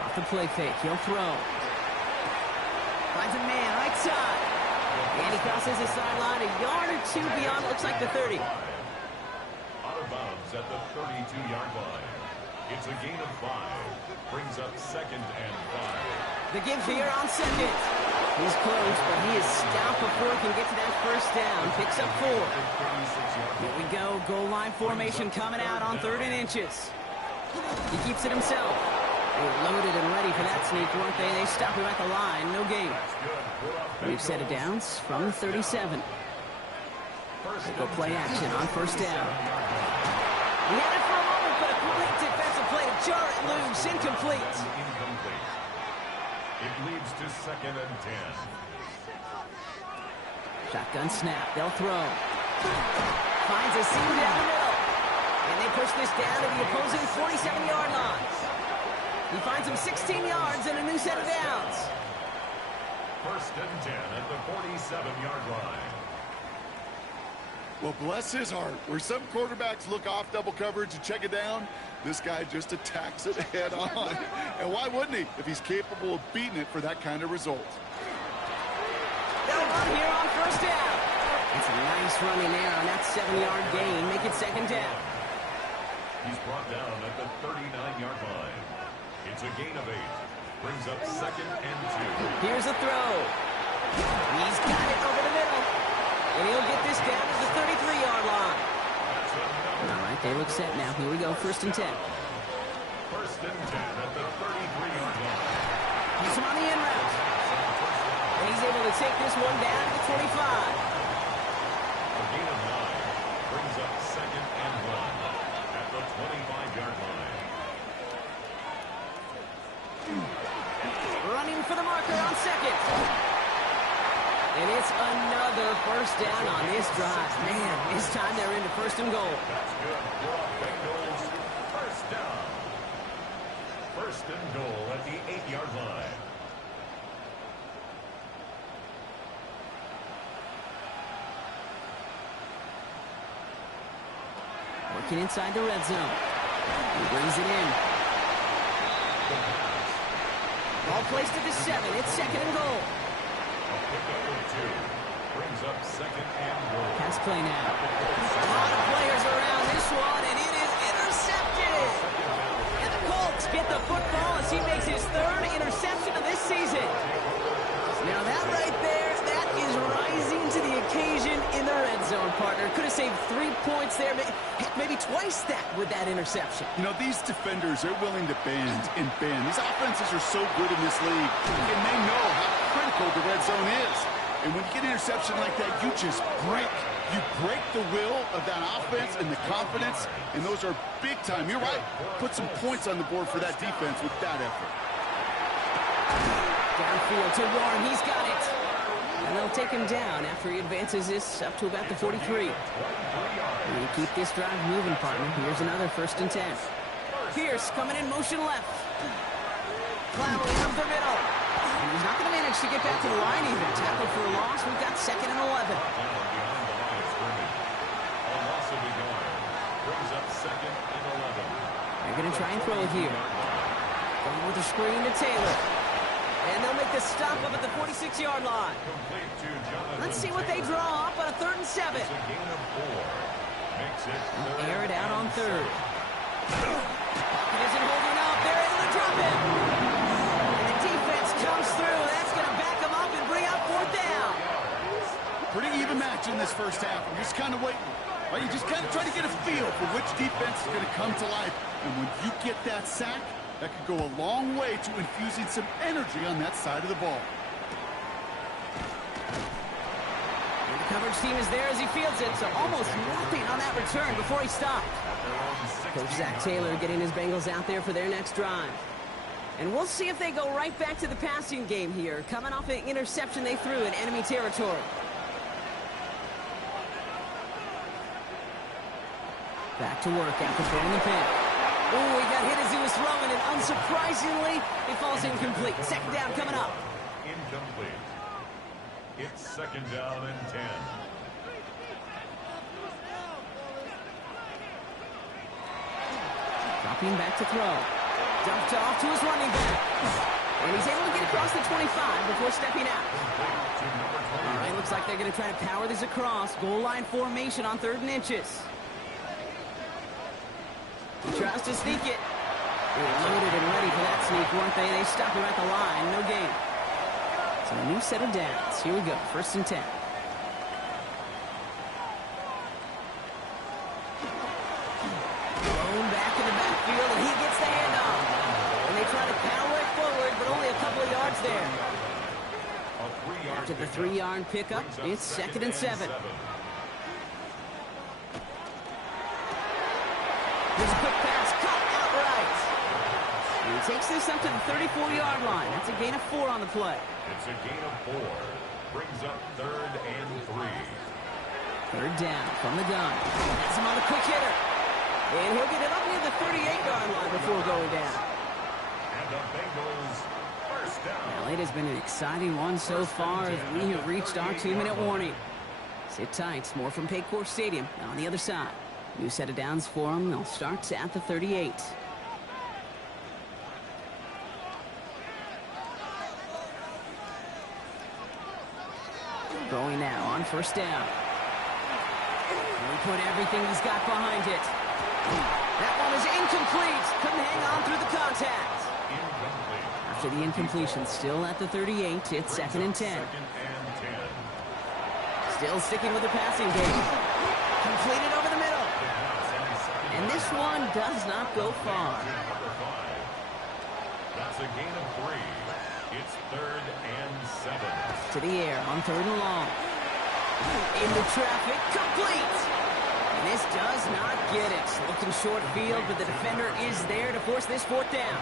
Off the play fake. He'll throw. Finds a man right side. And he crosses the sideline a yard or 2 beyond, looks like the 30. Out of bounds at the 32-yard line. It's a gain of 5. Brings up 2nd and 5. The give here on 2nd. He's close, but he is stopped before he can get to that 1st down. Picks up 4. Here we go. Goal line formation coming out on 3rd and inches. He keeps it himself. They were loaded and ready for that sneak, weren't they? They stop him at the line. No gain. We've set it downs from the 37. They go play action on 1st down. He had it for a moment, but a great defensive play to jar it loose. Incomplete. It leads to 2nd and 10. Shotgun snap. They'll throw. Finds a seam down the middle. And they push this down to the opposing 47-yard line. He finds him 16 yards and a new set of downs. First and 10 at the 47-yard line. Well, bless his heart. Where some quarterbacks look off double coverage and check it down, this guy just attacks it head on. And why wouldn't he if he's capable of beating it for that kind of result? They'll run here on first down. It's a nice running there on that 7-yard gain. Make it second down. He's brought down at the 39-yard line. It's a gain of 8. Brings up second and 2. Here's a throw. He's got it over the middle. And he'll get this down to the 33-yard line. All right, they look set now. Here we go, first and 10. First and 10 at the 33-yard line. He's on the in route. And he's able to take this one down to the 25. A gain of 9 brings up second and 1 at the 25-yard line. Running for the marker on second. And it's another first down on this drive. Man, this time they're into first and goal. That's good for Bengals. First down. First and goal at the 8-yard line. Working inside the red zone. He brings it in. Ball placed at the 7. It's second and goal. A pickup of 2. Brings up second and goal. Pass play now. A lot of players around this one, and it is intercepted. And the Colts get the football as he makes his 3rd interception of this season. Now that right there, that is rising to the occasion in the red zone, partner. Could have saved 3 points there, maybe twice that with that interception. You know, these defenders are willing to bend and bend. These offenses are so good in this league, and they know how critical the red zone is. And when you get an interception like that, you just break. You break the will of that offense and the confidence, and those are big time. You're right. Put some points on the board for that defense with that effort. Downfield to Warren. He's got it. And they'll take him down after he advances this up to about the 43. You keep this drive moving, partner. Here's another first and 10. Pierce coming in motion left. Plowing up the middle. And he's not going to manage to get back to the line even. Tackle for a loss. We've got second and 11. They're going to try and throw it here. Going with the screen to Taylor. And they'll make the stop up at the 46-yard line. Let's see what they draw up on a 3rd and 7. Air it out on 3rd. Pocket isn't holding up. They're able to drop it. And the defense comes through. That's going to back them up and bring up 4th down. Pretty even match in this first half. I'm just kind of waiting. Right? You just kind of try to get a feel for which defense is going to come to life. And when you get that sack, that could go a long way to infusing some energy on that side of the ball. And the coverage team is there as he fields it, so almost nothing on that return before he stopped. Coach Zach Taylor getting his Bengals out there for their next drive. And we'll see if they go right back to the passing game here, coming off an interception they threw in enemy territory. Back to work after throwing the pick. Oh, he got hit as he was throwing, and unsurprisingly, it falls incomplete. Second down coming up. Incomplete. It's second down and 10. Dropping back to throw. Dumped off to his running back. And he's able to get across the 25 before stepping out. All right, looks like they're going to try to power this across. Goal line formation on 3rd and inches. He tries to sneak it. They were loaded and ready for that sneak, weren't they? They stop him at the line. No gain. So a new set of downs. Here we go. First and 10. Thrown back in the backfield, and he gets the handoff. And they try to power it forward, but only a couple of yards there. After the 3-yard pickup, it's second and 7. Here's a quick pass, cut outright. And he takes this up to the 34-yard line. That's a gain of 4 on the play. It's a gain of 4. Brings up 3rd and 3. 3rd down from the gun. That's him on a quick hitter. And he'll get it up near the 38-yard line before going down. And the Bengals first Well, it has been an exciting one so far as we have reached our 2-minute warning. Sit tight. More from Paycor Stadium on the other side. New set of downs for them. They'll start at the 38. Going now on first down. He put everything he's got behind it. That one is incomplete. Couldn't hang on through the contact. After the incompletion, still at the 38, it's 2nd and 10. Still sticking with the passing game. Completed over the middle. And this one does not go far. That's a gain of 3. It's 3rd and 7. To the air on 3rd and long. Into traffic, complete. And this does not get it. Looking short field, but the defender is there to force this 4th down.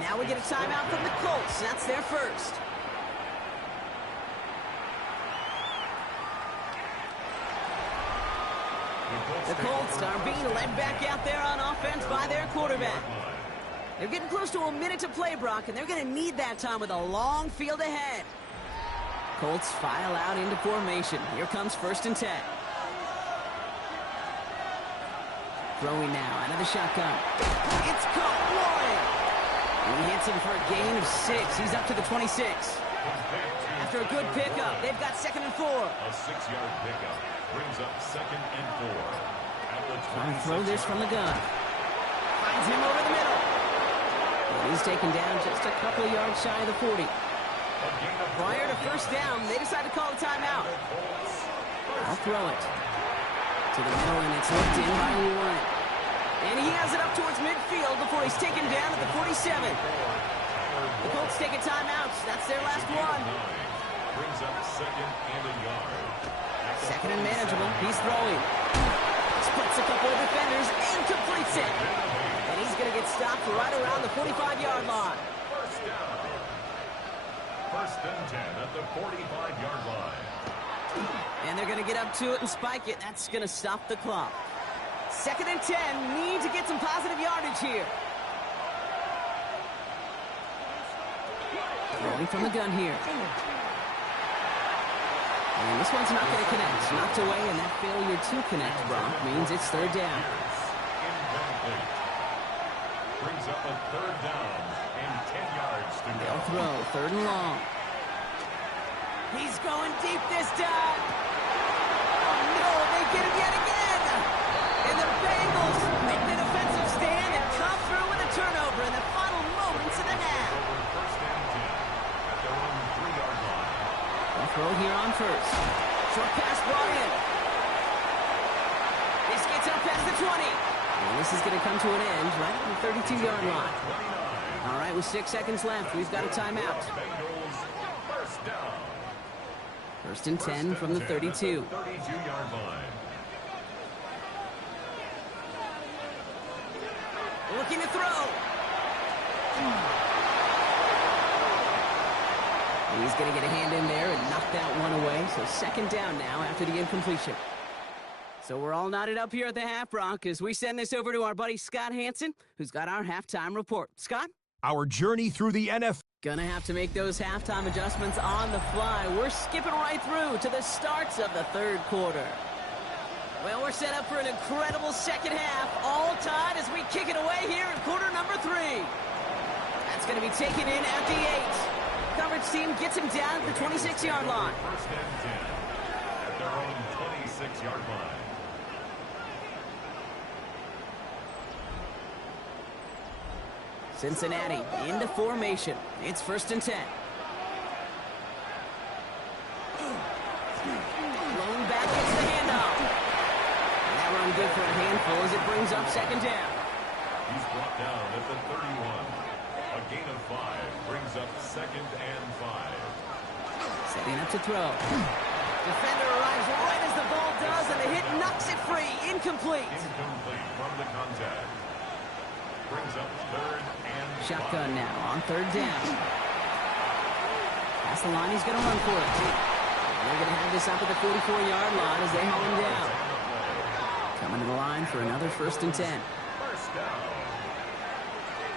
Now we get a timeout from the Colts. That's their first. The Colts are being led back out there on offense by their quarterback. They're getting close to a minute to play, Brock, and they're going to need that time with a long field ahead. Colts file out into formation. Here comes 1st and 10. Throwing now out of the shotgun. It's caught. Warren. He hits him for a gain of 6. He's up to the 26. After a good pickup, they've got 2nd and 4. A 6-yard pickup brings up 2nd and 4. Trying to throw this from the gun. Finds him over the middle. And he's taken down just a couple of yards shy of the 40. Prior to 1st down, they decide to call a timeout. I'll throw it to the middle, and it's hooked in by Warren. And he has it up towards midfield before he's taken down at the 47. The Colts take a timeout. That's their last one. Brings up 2nd and a yard. 2nd and manageable. He's throwing. Splits a couple of defenders and completes it. And he's going to get stopped right around the 45-yard line. 1st and 10 at the 45-yard line. And they're going to get up to it and spike it. That's going to stop the clock. 2nd and 10. Need to get some positive yardage here. Throwing from the gun here. And this one's not going to connect. Knocked away, and that failure to connect, Brock, means it's 3rd down. Incomplete. Brings up a 3rd down and 10 yards to go. They'll throw 3rd and long. He's going deep this time. Oh, no, they get him yet again. And the Bengals make the defensive stand and come through with a turnover in the final moments of the half. 1st and 10 at their own 3-yard line. They'll throw here on 1st. Short pass brought in. This gets up past the 20. And this is going to come to an end right at the 32-yard line. All right, with 6 seconds left, we've got a timeout. Bengals 1st down. 1st and 10 from the 32. 32-yard line. Looking to throw. He's going to get a hand in there and knock that one away. So 2nd down now after the incompletion. So we're all knotted up here at the half, Brock, as we send this over to our buddy Scott Hanson, who's got our halftime report. Scott? Our journey through the NFL. Gonna have to make those halftime adjustments on the fly. We're skipping right through to the starts of the 3rd quarter. Well, we're set up for an incredible 2nd half, all tied as we kick it away here in quarter number 3. That's going to be taken in at the 8. Coverage team gets him down at the 26-yard line. 1st and 10 at their own 26-yard line. Cincinnati into formation. It's 1st and 10. Blown back gets the handoff. And that run good for a handful as it brings up 2nd down. He's brought down at the 31. A gain of 5 brings up 2nd and 5. Setting up to throw. Defender arrives right as the ball does, and the hit knocks it free. Incomplete. Incomplete from the contact. Brings up 3rd and 5. Shotgun now on 3rd down. Past the line, he's going to run for it. They're going to have this up at the 44-yard line as they haul him down. Coming to the line for another 1st and 10. 1st down.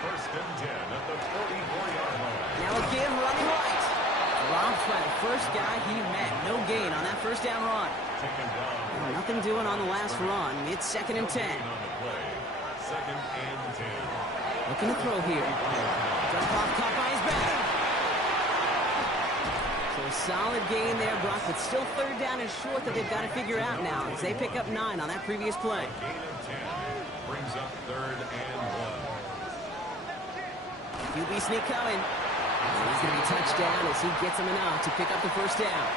1st and 10 at the 44-yard line. Now That'll give running right. Dropped by the first guy he met. No gain on that first down run. Nothing doing on the last run. It's 2nd and 10. Second and 10. Looking to throw here. Drop off, caught by his back. So a solid gain there, Brock, but still 3rd down and short that they've got to figure out now as they pick up 9 on that previous play. Gain of 10 brings up 3rd and 1. QB sneak coming. And he's going to be touchdown as he gets him enough to pick up the first down.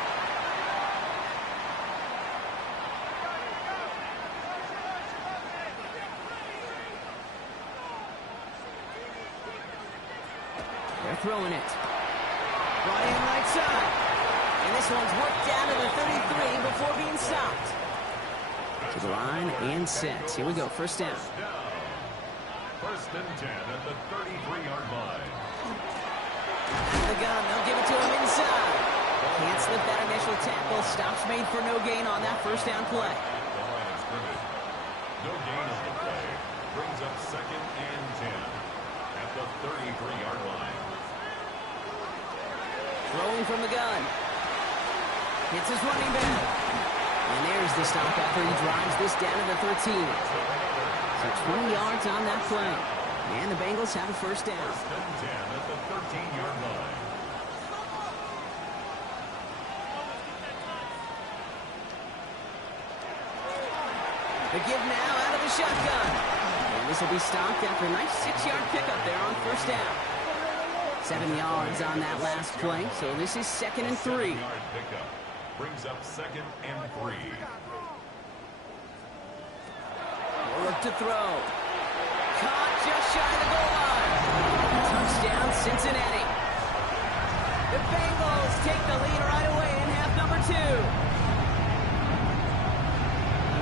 They're throwing it. Brought in right side. And this one's worked down to the 33 before being stopped. To the line and set. Here we go, first down. First and 10 at the 33-yard line. The gun, they'll give it to him inside. Can't slip that initial tackle. Stops made for no gain on that first down play. The line of scrimmage. No gain on the play. Brings up 2nd and 10 at the 33-yard line. Throwing from the gun. Hits his running back. And there's the stop after he drives this down to the 13. So 20 yards on that play. And the Bengals have a first down. First and 10 at the 13-yard line. The give now out of the shotgun. And this will be stopped after a nice 6-yard pickup there on first down. 7 yards on that last play, so this is 2nd and 3. 7-yard pickup brings up 2nd and 3. Look to throw. Caught just shy of the goal line. Touchdown, Cincinnati. The Bengals take the lead right away in half number 2.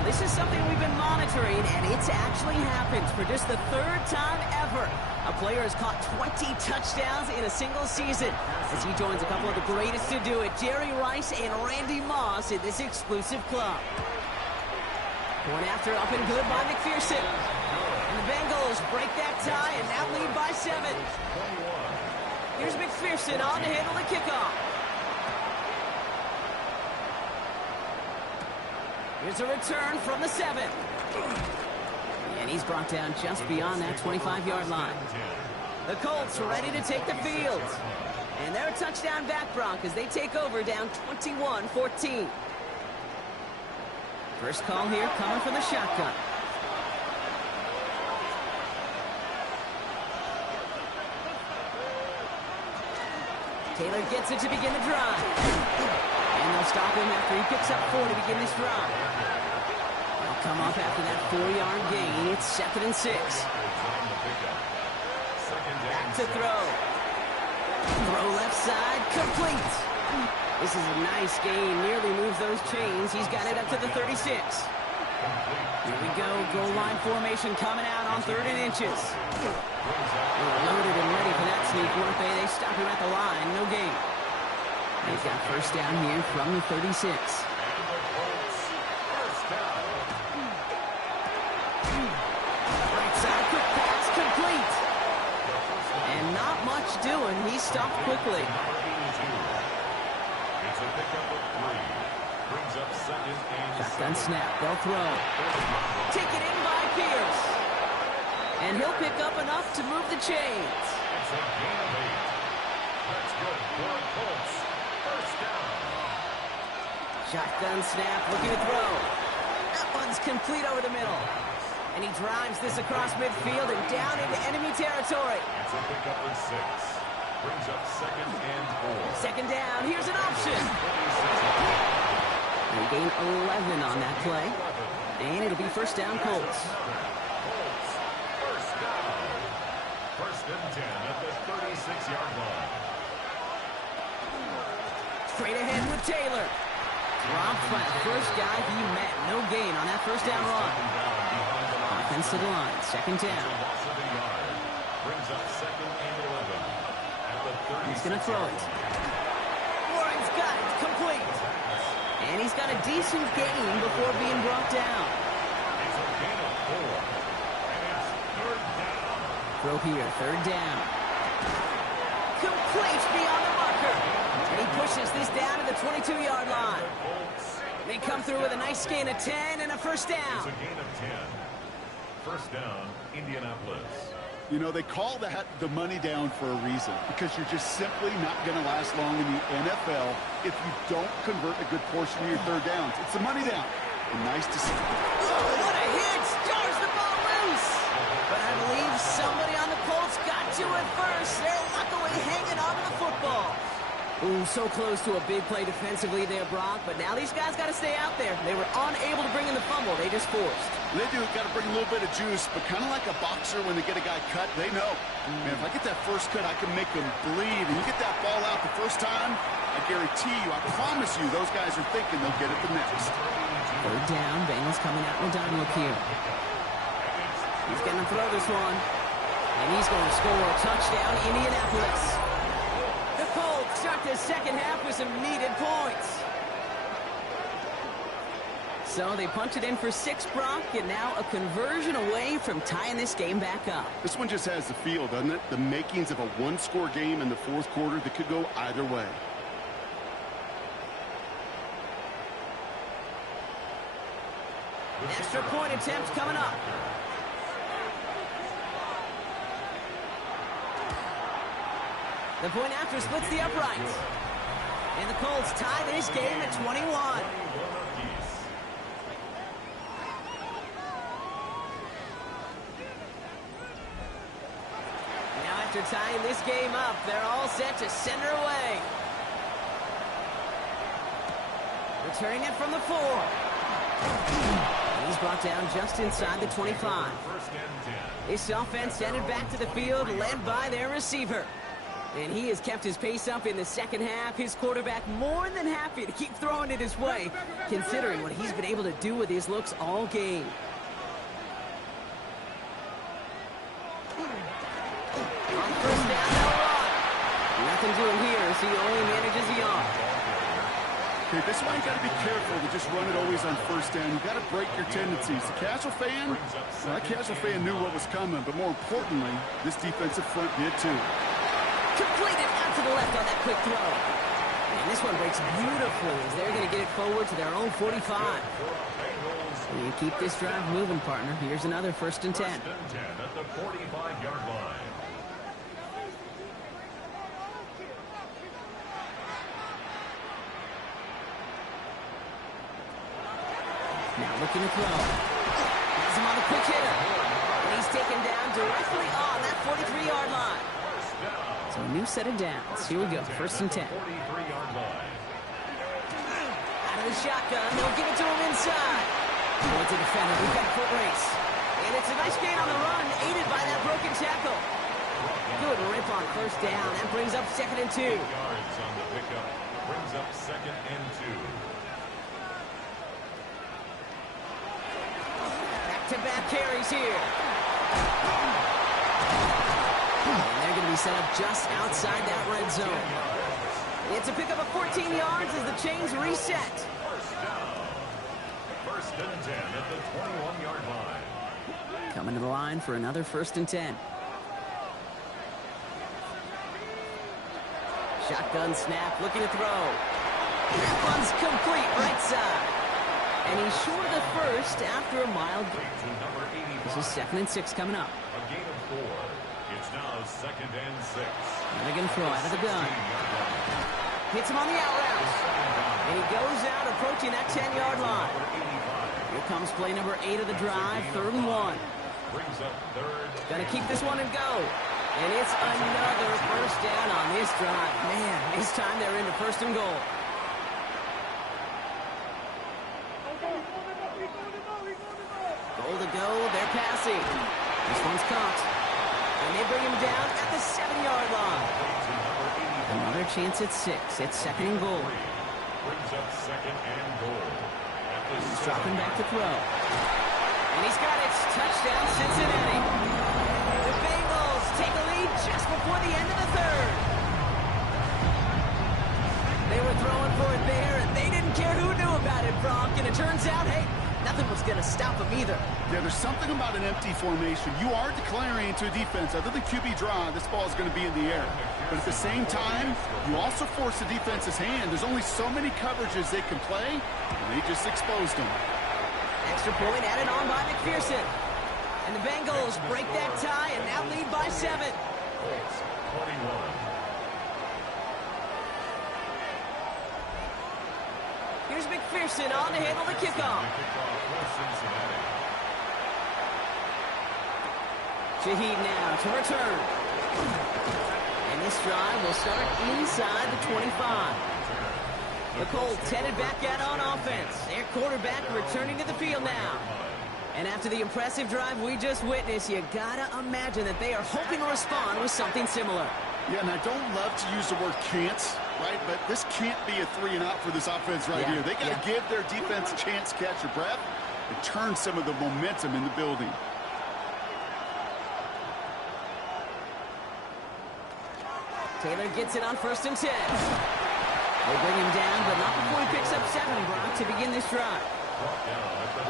This is something we've been monitoring, and it's actually happened for just the 3rd time ever. A player has caught 20 touchdowns in a single season as he joins a couple of the greatest to do it, Jerry Rice and Randy Moss, in this exclusive club. Going after up and good by McPherson. And the Bengals break that tie and now lead by 7. Here's McPherson on to handle the kickoff. Here's a return from the 7. And he's brought down just beyond that 25-yard line. The Colts ready to take the field. And they're a touchdown back, Brock, as they take over down 21-14. First call here coming from the shotgun. Taylor gets it to begin the drive. And they'll stop him after he picks up 4 to begin this drive. They'll come up after that 4-yard gain. It's 2nd and 6. Back to throw. Throw left side, complete. This is a nice gain, nearly moves those chains. He's got it up to the 36. Here we go, goal line formation coming out on 3rd and inches. They're loaded and ready for that sneak, weren't they? They stop him at the line, no gain. They've got first down here from the 36. Right side, quick pass, complete. And not much doing, he stopped quickly. Shotgun snap, they'll throw. Taken in by Pierce. And he'll pick up enough to move the chains. It's a gain of 8. That's good for the Colts. First down. Shotgun snap, looking to throw. That one's complete over the middle. And he drives this across midfield and down into enemy territory. It's a pickup with 6. Brings up 2nd and 4. Second down, here's an option. They gain 11 on that play. And it'll be first down, Colts. First down. First and 10 at the 36-yard line. Straight ahead with Taylor. Dropped by the first guy he met. No gain on that first down run. Offense to the line. Second down. Brings up 2nd and 11. He's going to throw it. Warren's got it. Complete. And he's got a decent gain before being brought down. It's a gain of 4. And it's 3rd down. Throw here. 3rd down. Complete just beyond the marker. And he pushes this down to the 22-yard line. They come through with a nice gain of 10 and a first down. It's a gain of 10. First down, Indianapolis. You know, they call that the money down for a reason, because you're just simply not going to last long in the NFL if you don't convert a good portion of your third downs. It's the money down. And nice to see. Oh, what a hit! Jars the ball loose. But I believe somebody on the Colts got to it first. They're luckily hanging on to the football. Ooh, so close to a big play defensively there, Brock. But now these guys got to stay out there. They were unable to bring in the fumble. They just forced. They do got to bring a little bit of juice, but kind of like a boxer when they get a guy cut, they know. Man, if I get that first cut, I can make them bleed. And you get that ball out the first time, I guarantee you, I promise you, those guys are thinking they'll get it the next. Third down, Bengals coming out in a dime look here. He's going to throw this one. And he's going to score a touchdown, Indianapolis. The Colts start the second half with some needed points. So they punched it in for 6, Brock, and now a conversion away from tying this game back up. This one just has the feel, doesn't it? The makings of a one-score game in the fourth quarter that could go either way. Extra point attempt coming up. The point after splits the uprights. And the Colts tie this game at 21. Now after tying this game up, they're all set to send her away. Returning it from the 4. He's brought down just inside the 25. This offense sent it back to the field, led by their receiver. And he has kept his pace up in the second half. His quarterback more than happy to keep throwing it his way, considering what he's been able to do with his looks all game. On first down, they'll run. Nothing to him here as he only manages a yard. Okay, this is why you got to be careful to just run it always on first down. You got to break your tendencies. The casual fan, well, that casual fan knew what was coming, but more importantly, this defensive front did too. Completed out to the left on that quick throw. And this one breaks beautifully as they're going to get it forward to their own 45. And you keep this drive moving, partner. Here's another 1st and 10. First and 10 at the 45-yard line. Now looking to throw. Has him on the quick hitter. And he's taken down directly on that 43-yard line. So a new set of downs. Here we go. 1st and 10. Out of the shotgun. They'll give it to him inside. Towards the defender. We've got a foot race. And it's a nice gain on the run, aided by that broken tackle. Good rip on first down. That brings up 2nd and 2. Yards on the pickup. Brings up 2nd and 2. Back-to-back carries here. And they're going to be set up just outside that red zone. It's a pickup of 14 yards as the chains reset. First and 10 at the 21-yard line. Coming to the line for another 1st and 10. Shotgun snap, looking to throw. That one's complete, right side. And he's short of the first after a mild gain. This is 2nd and 6 coming up. A gain of 4. It's now 2nd and 6. And they're going to throw out of the gun. Hits him on the out route. And he goes out approaching that 10-yard line. Here comes play number 8 of the drive, 3rd and 1. Brings up 3rd. Gonna keep this one and go. And it's another first down on this drive. Man, this time they're into 1st and goal. Goal to go, they're passing. This one's caught. And they bring him down at the 7-yard line. Another chance at 6. It's 2nd and goal. Brings up 2nd and goal. He's dropping back to throw. And he's got it. Touchdown, Cincinnati. The Bengals take a lead just before the end of the 3rd. They were throwing for it there, and they didn't care who knew about it, Brock. And it turns out, hey, nothing was going to stop him either. Yeah, there's something about an empty formation. You are declaring to a defense, other than QB draw, this ball is going to be in the air. But at the same time, you also force the defense's hand. There's only so many coverages they can play, and they just exposed them. Extra point added on by McPherson. And the Bengals break that tie and now lead by 7. Colts 21. Here's McPherson on to handle the kickoff. Shaheed now to return. And this drive will start inside the 25. The Colts headed back out on offense. Their quarterback returning to the field now. And after the impressive drive we just witnessed, you gotta imagine that they are hoping to respond with something similar. Yeah, and I don't love to use the word can't, right? But this can't be a 3-and-out for this offense right here. They got to give their defense a chance to catch their breath and turn some of the momentum in the building. Taylor gets it on 1st and 10. They bring him down, but not before he picks up 7, Brock, to begin this drive.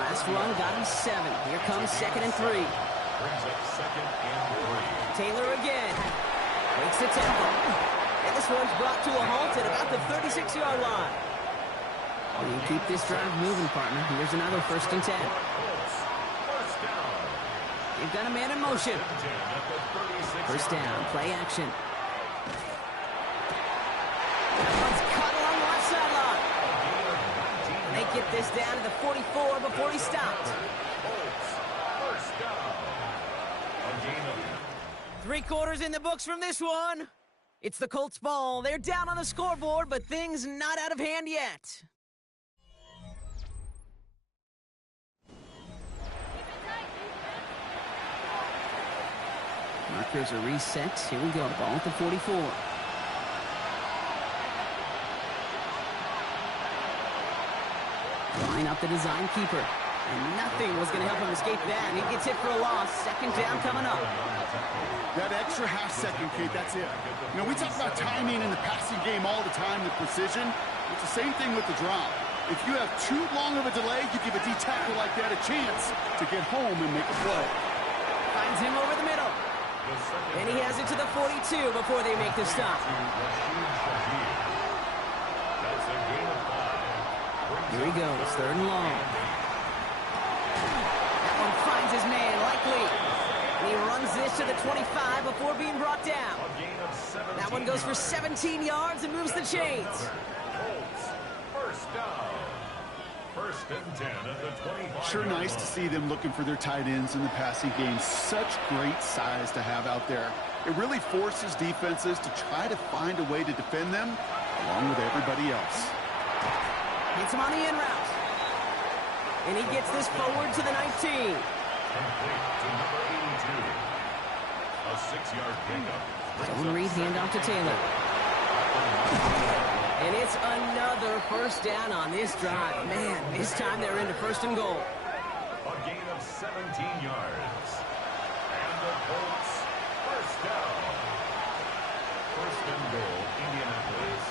Last run got him 7. Here comes 2nd and 3. Brings up 2nd and 3. Taylor again. Makes the tackle. And this one's brought to a halt at about the 36-yard line. You keep this drive moving, partner. Here's another 1st and 10. You've got a man in motion. 1st down, play action. That one's cut along the left sideline. And they get this down to the 44 before he stopped. 3 quarters in the books from this one. It's the Colts ball. They're down on the scoreboard, but things not out of hand yet. Markers are reset. Here we go. Ball at the 44. Line up the design keeper. And nothing was going to help him escape that. He gets hit for a loss. 2nd down coming up. That extra half-second, Kate, that's it. You know, we talk about timing in the passing game all the time, the precision. It's the same thing with the drop. If you have too long of a delay, you give a D-tackle like that a chance to get home and make a play. Finds him over the middle. And he has it to the 42 before they make the stop. Here he goes, 3rd and long. That one finds his man, likely. And he runs this to the 25 before being brought down. That one goes for 17 yards and moves the chains. First down. 1st and 10 at the 25. Sure nice to see them looking for their tight ends in the passing game. Such great size to have out there. It really forces defenses to try to find a way to defend them along with everybody else. Hits him on the in route. And he gets this forward to the 19. Complete to number 82. A 6-yard pickup. Zone read handoff to Taylor. And it's another 1st down on this drive. Man, this time they're into 1st and goal. A gain of 17 yards. And the Colts 1st down. 1st and goal, Indianapolis.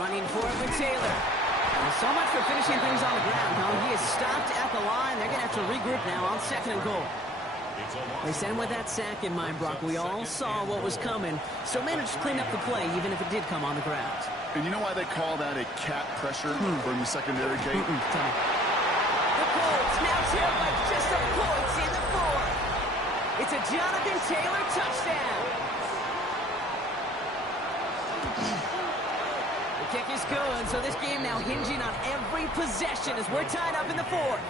Running for it with Taylor. And so much for finishing things on the ground, huh? He is stopped at the line. They're going to have to regroup now on 2nd and goal. They send with that sack in mind, Brock. We all saw what was coming, so managed to clean up the play, even if it did come on the ground. And you know why they call that a cat pressure from the secondary, Kate? The Colts now trail by just a point in the 4th. It's a Jonathan Taylor touchdown. The kick is good, so this game now hinging on every possession as we're tied up in the 4th.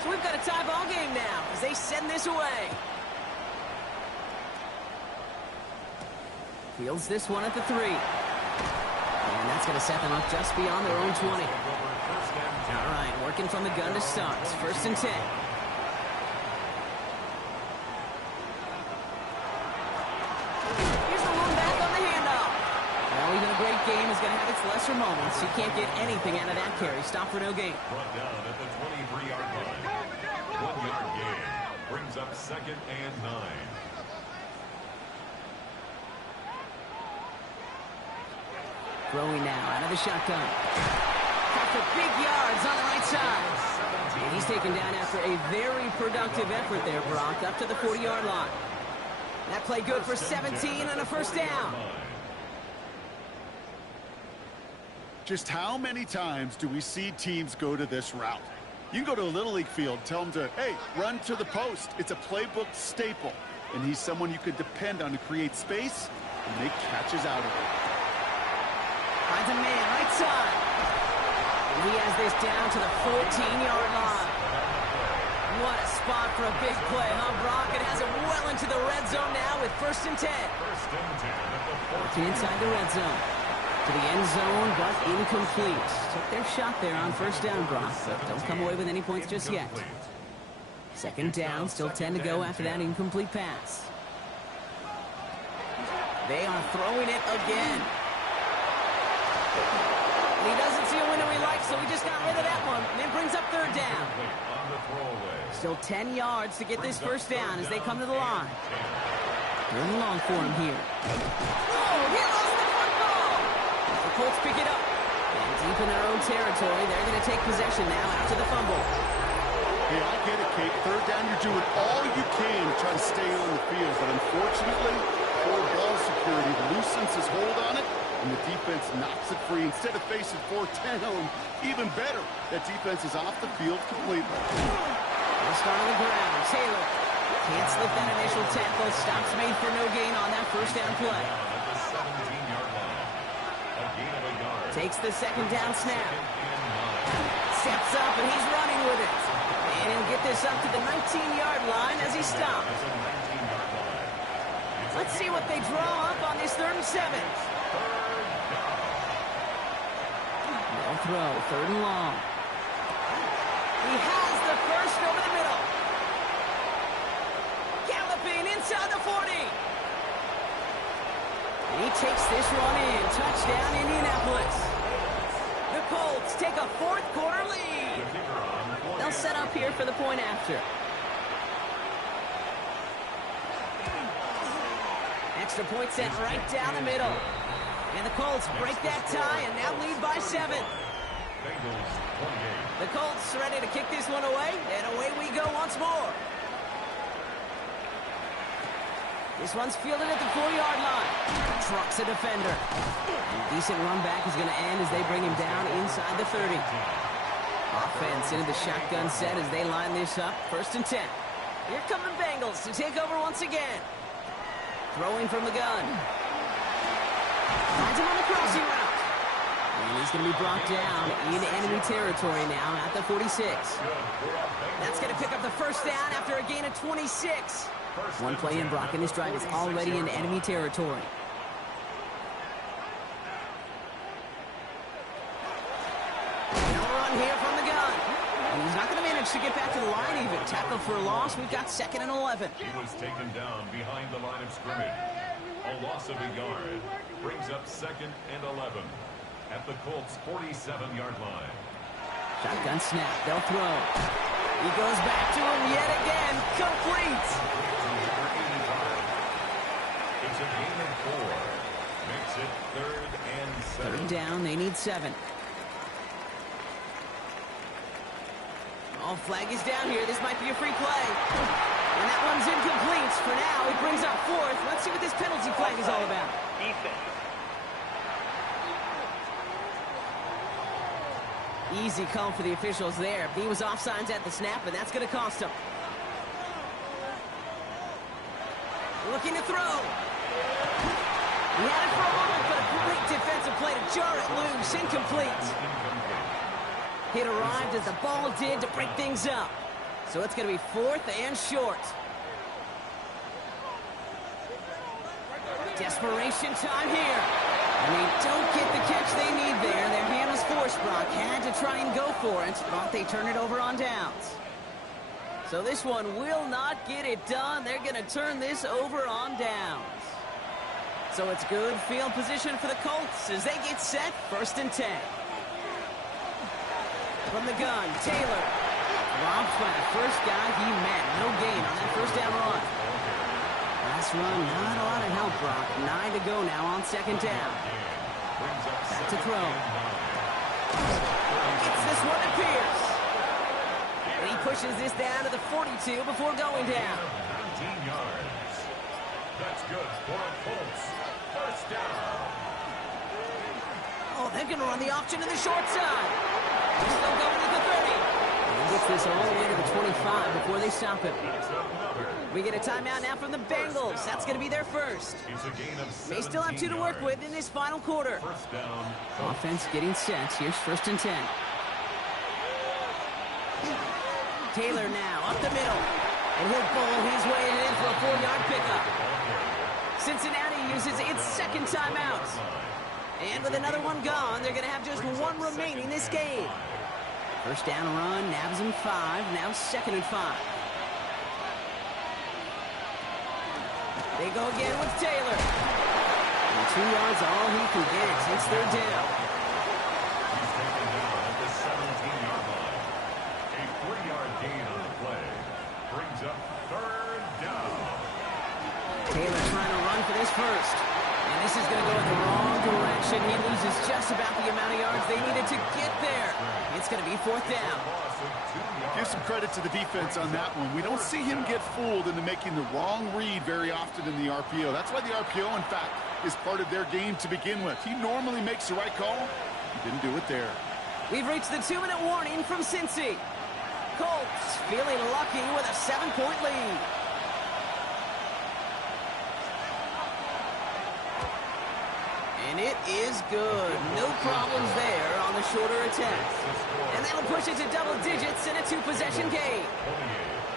So we've got a tie ball game now as they send this away. Fields this one at the 3. And that's going to set them up just beyond their own 20. All right, working from the gun to start. 1st and 10. Here's the one back on the handoff. Well, even a great game is going to have its lesser moments. You can't get anything out of that carry. Stop for no gain. Brought down at the 23-yard line. 1-yard gain. Brings up 2nd and 9. Throwing now out of the shotgun. Got for big yards on the right side. And he's taken down after a very productive effort there, Brock, up to the 40-yard line. That play good for 17 and a first down. Just how many times do we see teams go to this route? You can go to a Little League field, tell them to, hey, run to the post. It's a playbook staple. And he's someone you could depend on to create space and make catches out of it. Finds a man, right side. And he has this down to the 14-yard line. What a spot for a big play, huh, Brock? It has it well into the red zone now with 1st and 10. Working inside the red zone. To the end zone, but incomplete. Took their shot there on 1st down, Brock, but don't come away with any points just yet. 2nd down, still 10 to go after that incomplete pass. They are throwing it again. He doesn't see a window he likes, so he just got rid of that one. And it brings up 3rd down. Still 10 yards to get this 1st down as they come to the line. 3rd and long for him here. Oh, he lost the football! The Colts pick it up. And deep in their own territory, they're going to take possession now after the fumble. Yeah, I get it, Kate. 3rd down, you're doing all you can to try to stay on the field. But unfortunately, poor ball security loosens his hold on it, and the defense knocks it free. Instead of facing 4th down, even better, that defense is off the field completely. They'll start on the ground. Taylor can't slip that initial tackle. Stops made for no gain on that 1st down play. Takes the 2nd down snap. Steps up, and he's running with it. And he'll get this up to the 19-yard line as he stops. Let's see what they draw up on this 3rd and 7. They'll throw, 3rd and long. He has the first over the middle. Galloping inside the 40. And he takes this one in. Touchdown, Indianapolis. The Colts take a 4th quarter lead. They'll set up here for the point after. Extra point set right down the middle. And the Colts break that tie and now lead by 7. The Colts ready to kick this one away, and away we go once more. This one's fielded at the 4-yard line. Trucks a defender. And decent run back is going to end as they bring him down inside the 30. Offense into the shotgun set as they line this up. 1st and 10. Here come the Bengals to take over once again. Throwing from the gun. Finds him on the crossing route. And he's going to be brought down in enemy territory now at the 46. That's going to pick up the 1st down after a gain of 26. One play in, Brock, and this drive is already in enemy territory. No run here from the gun. And he's not going to manage to get back to the line even. Tackle for a loss. We've got 2nd and 11. He was taken down behind the line of scrimmage. A loss of a yard brings up 2nd and 11 at the Colts' 47-yard line. Shotgun snap. They'll throw. He goes back to him yet again. Complete. It's a gain of 4. Makes it 3rd and 7. 3rd down. They need 7. Oh, flag is down here. This might be a free play. And that one's incomplete. For now, it brings up 4th. Let's see what this penalty flag is all about. Defense. Easy call for the officials there. He was offsides at the snap, and that's going to cost him. Looking to throw. He had it for a moment, but a great defensive play to jar it loose. Incomplete. Hit arrived as the ball did to break things up. So it's going to be 4th and short. Desperation time here. And they don't get the catch they need there. Their hand was forced, Brock. Had to try and go for it, but they turn it over on downs. So this one will not get it done. They're going to turn this over on downs. So it's good field position for the Colts as they get set. 1st and 10. From the gun, Taylor. Robbed by the first guy he met. No gain on that 1st down run. Last run, not a lot of help, Brock. 9 to go now on 2nd down. Back to throw. Gets this one to Pierce. And he pushes this down to the 42 before going down. 19 yards. That's good for Colts. First down. Oh, they're going to run the option to the short side. He's still going to the 30. And he gets this all the way to the 25 before they stop him. We get a timeout now from the Bengals. That's going to be their first. They still have 2 to work with in this final quarter. First down. Offense getting set. Here's 1st and 10. Taylor now up the middle. And he'll bowl his way in for a 4-yard pickup. Cincinnati uses its second timeout. And with another one gone, they're going to have just 1 remaining this game. First down run, nabs him 5. Now 2nd and 5. They go again with Taylor. And 2 yards all he can get. It's 3rd down. He's taken down at the 17-yard line. A 3-yard gain on the play. Brings up 3rd down. Taylor trying to run for this first. And this is going to go in the wrong direction. He loses just about the amount of yards they needed to get there. It's going to be 4th down. Give some credit to the defense on that one. We don't see him get fooled into making the wrong read very often in the RPO. That's why the RPO, in fact, is part of their game to begin with. He normally makes the right call. He didn't do it there. We've reached the 2-minute warning from Cincy. Colts feeling lucky with a 7-point lead. And it is good. No problems there on the shorter attempt. And that'll push it to double digits in a 2-possession game.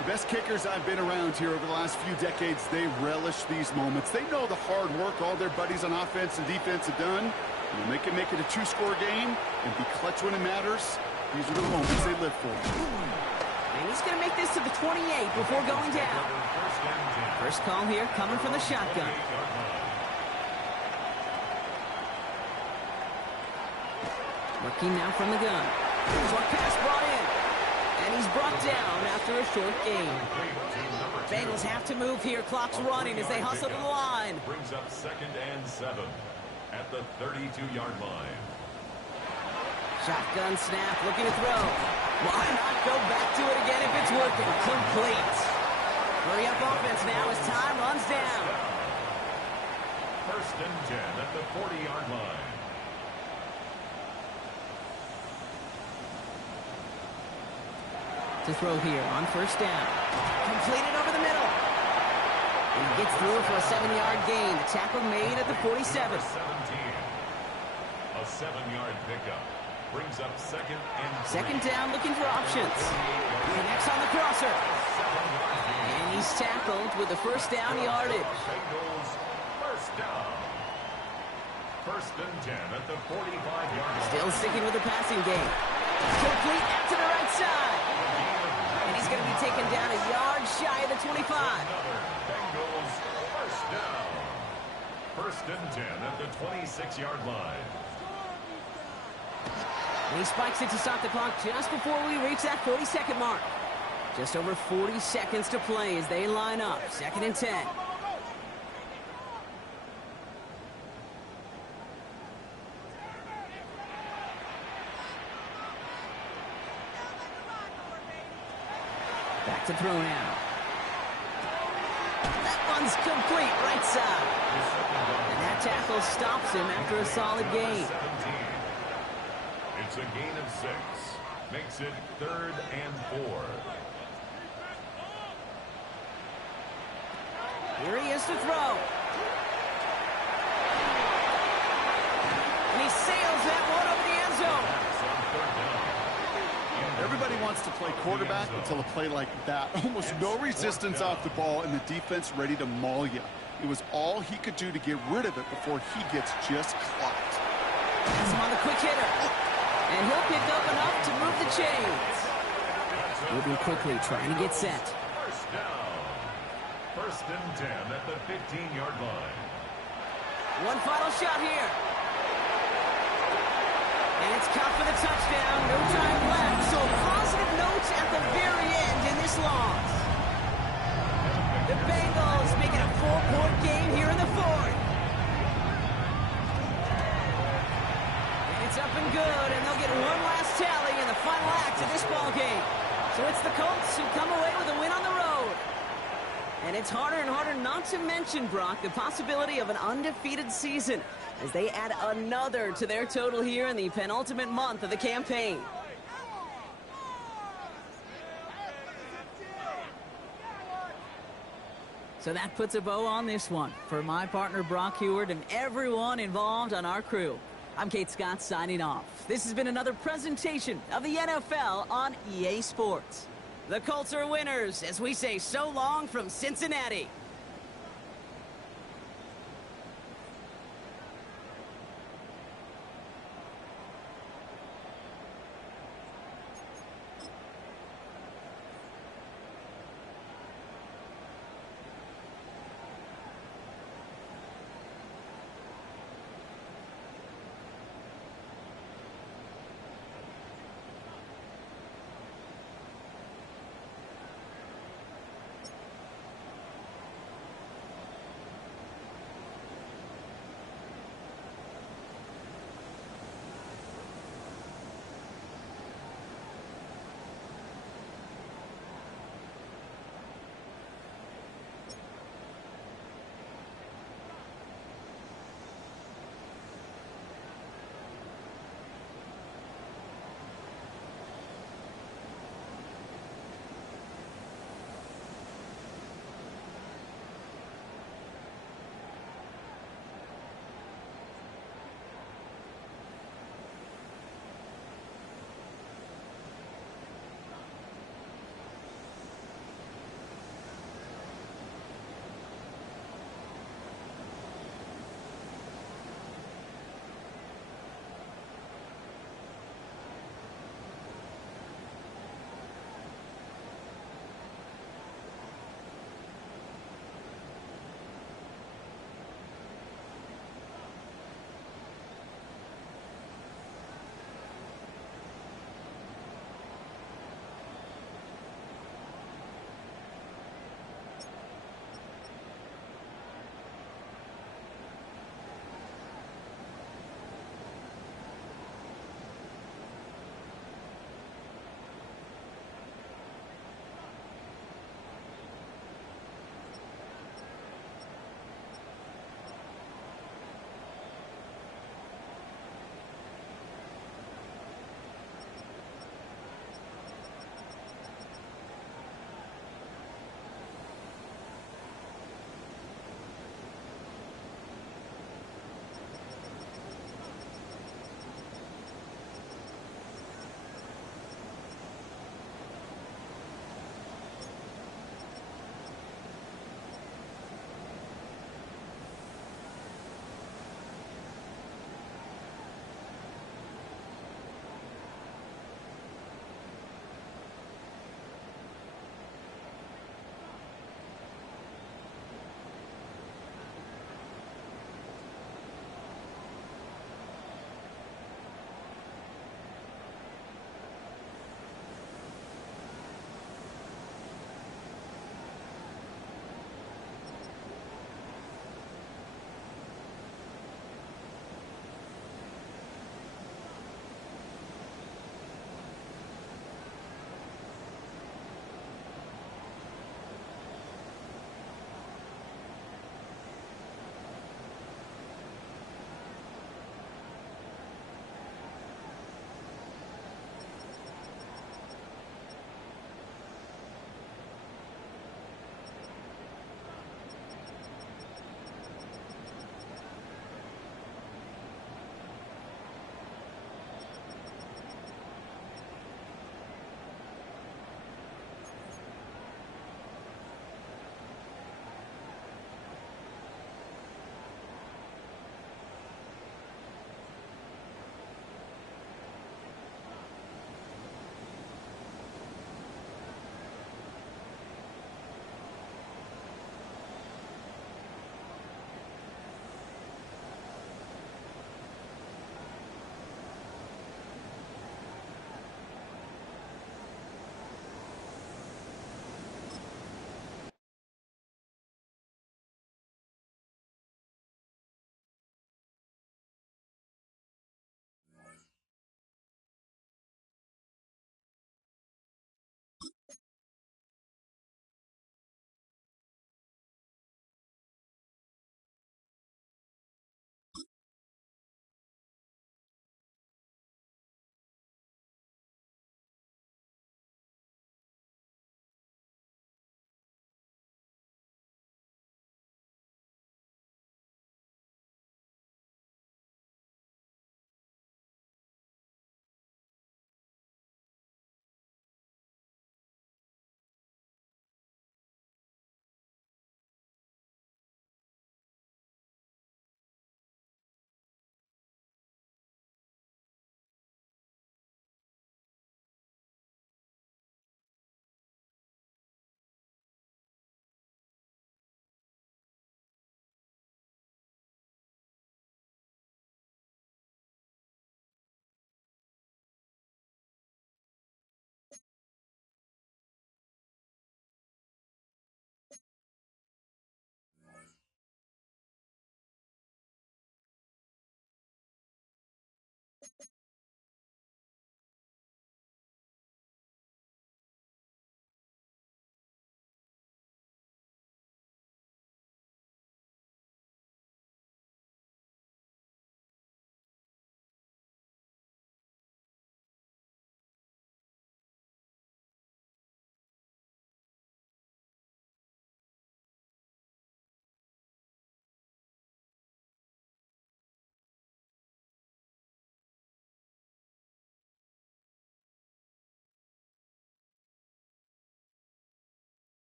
The best kickers I've been around here over the last few decades, they relish these moments. They know the hard work all their buddies on offense and defense have done. When they can make it a 2-score game and be clutch when it matters, these are the moments they live for. And he's going to make this to the 28 before going down. First call here coming from the shotgun. Working now from the gun. Short pass brought in. And he's brought down after a short gain. Bengals have to move here. Clock's running as they hustle to the line. Brings up 2nd and 7 at the 32-yard line. Shotgun snap, looking to throw. Why not go back to it again if it's working? Complete. Hurry up offense now as time runs down. 1st and 10 at the 40-yard line. To throw here on 1st down. Completed over the middle. And he gets through for a 7-yard gain. The tackle made at the 47. 17. A 7-yard pickup. Brings up 2nd and 3. 2nd down, looking for options. Connects on the crosser. And he's tackled with the 1st down yardage. Bengals first down. 1st and 10 at the 45-yard line. Still sticking with the passing game. Complete out to the right side. And he's going to be taken down a yard shy of the 25. Bengals first down. 1st and 10 at the 26-yard line. And he spikes it to stop the clock just before we reach that 40-second mark. Just over 40 seconds to play as they line up. 2nd and 10. Back to throw now. That one's complete, right side. And that tackle stops him after a solid gain. 17. It's a gain of 6. Makes it 3rd and 4. Here he is to throw. And he sails that one over the end zone. Everybody wants to play quarterback until a play like that. Almost no resistance off the ball and the defense ready to maul you. It was all he could do to get rid of it before he gets just clocked. Has him on the quick hitter. And he'll pick up enough to move the chains. Moving quickly, trying to get set. First down. 1st and 10 at the 15-yard line. One final shot here. And it's caught for the touchdown. No time left. So a positive note at the very end in this loss. The Bengals making a 4-point game here in the 4th. up and good, and they'll get one last tally in the final act of this ball game. So it's the Colts who come away with a win on the road. And it's harder and harder not to mention, Brock, the possibility of an undefeated season as they add another to their total here in the penultimate month of the campaign. So that puts a bow on this one. For my partner, Brock Huard, and everyone involved on our crew, I'm Kate Scott signing off. This has been another presentation of the NFL on EA Sports. The Colts are winners as we say so long from Cincinnati.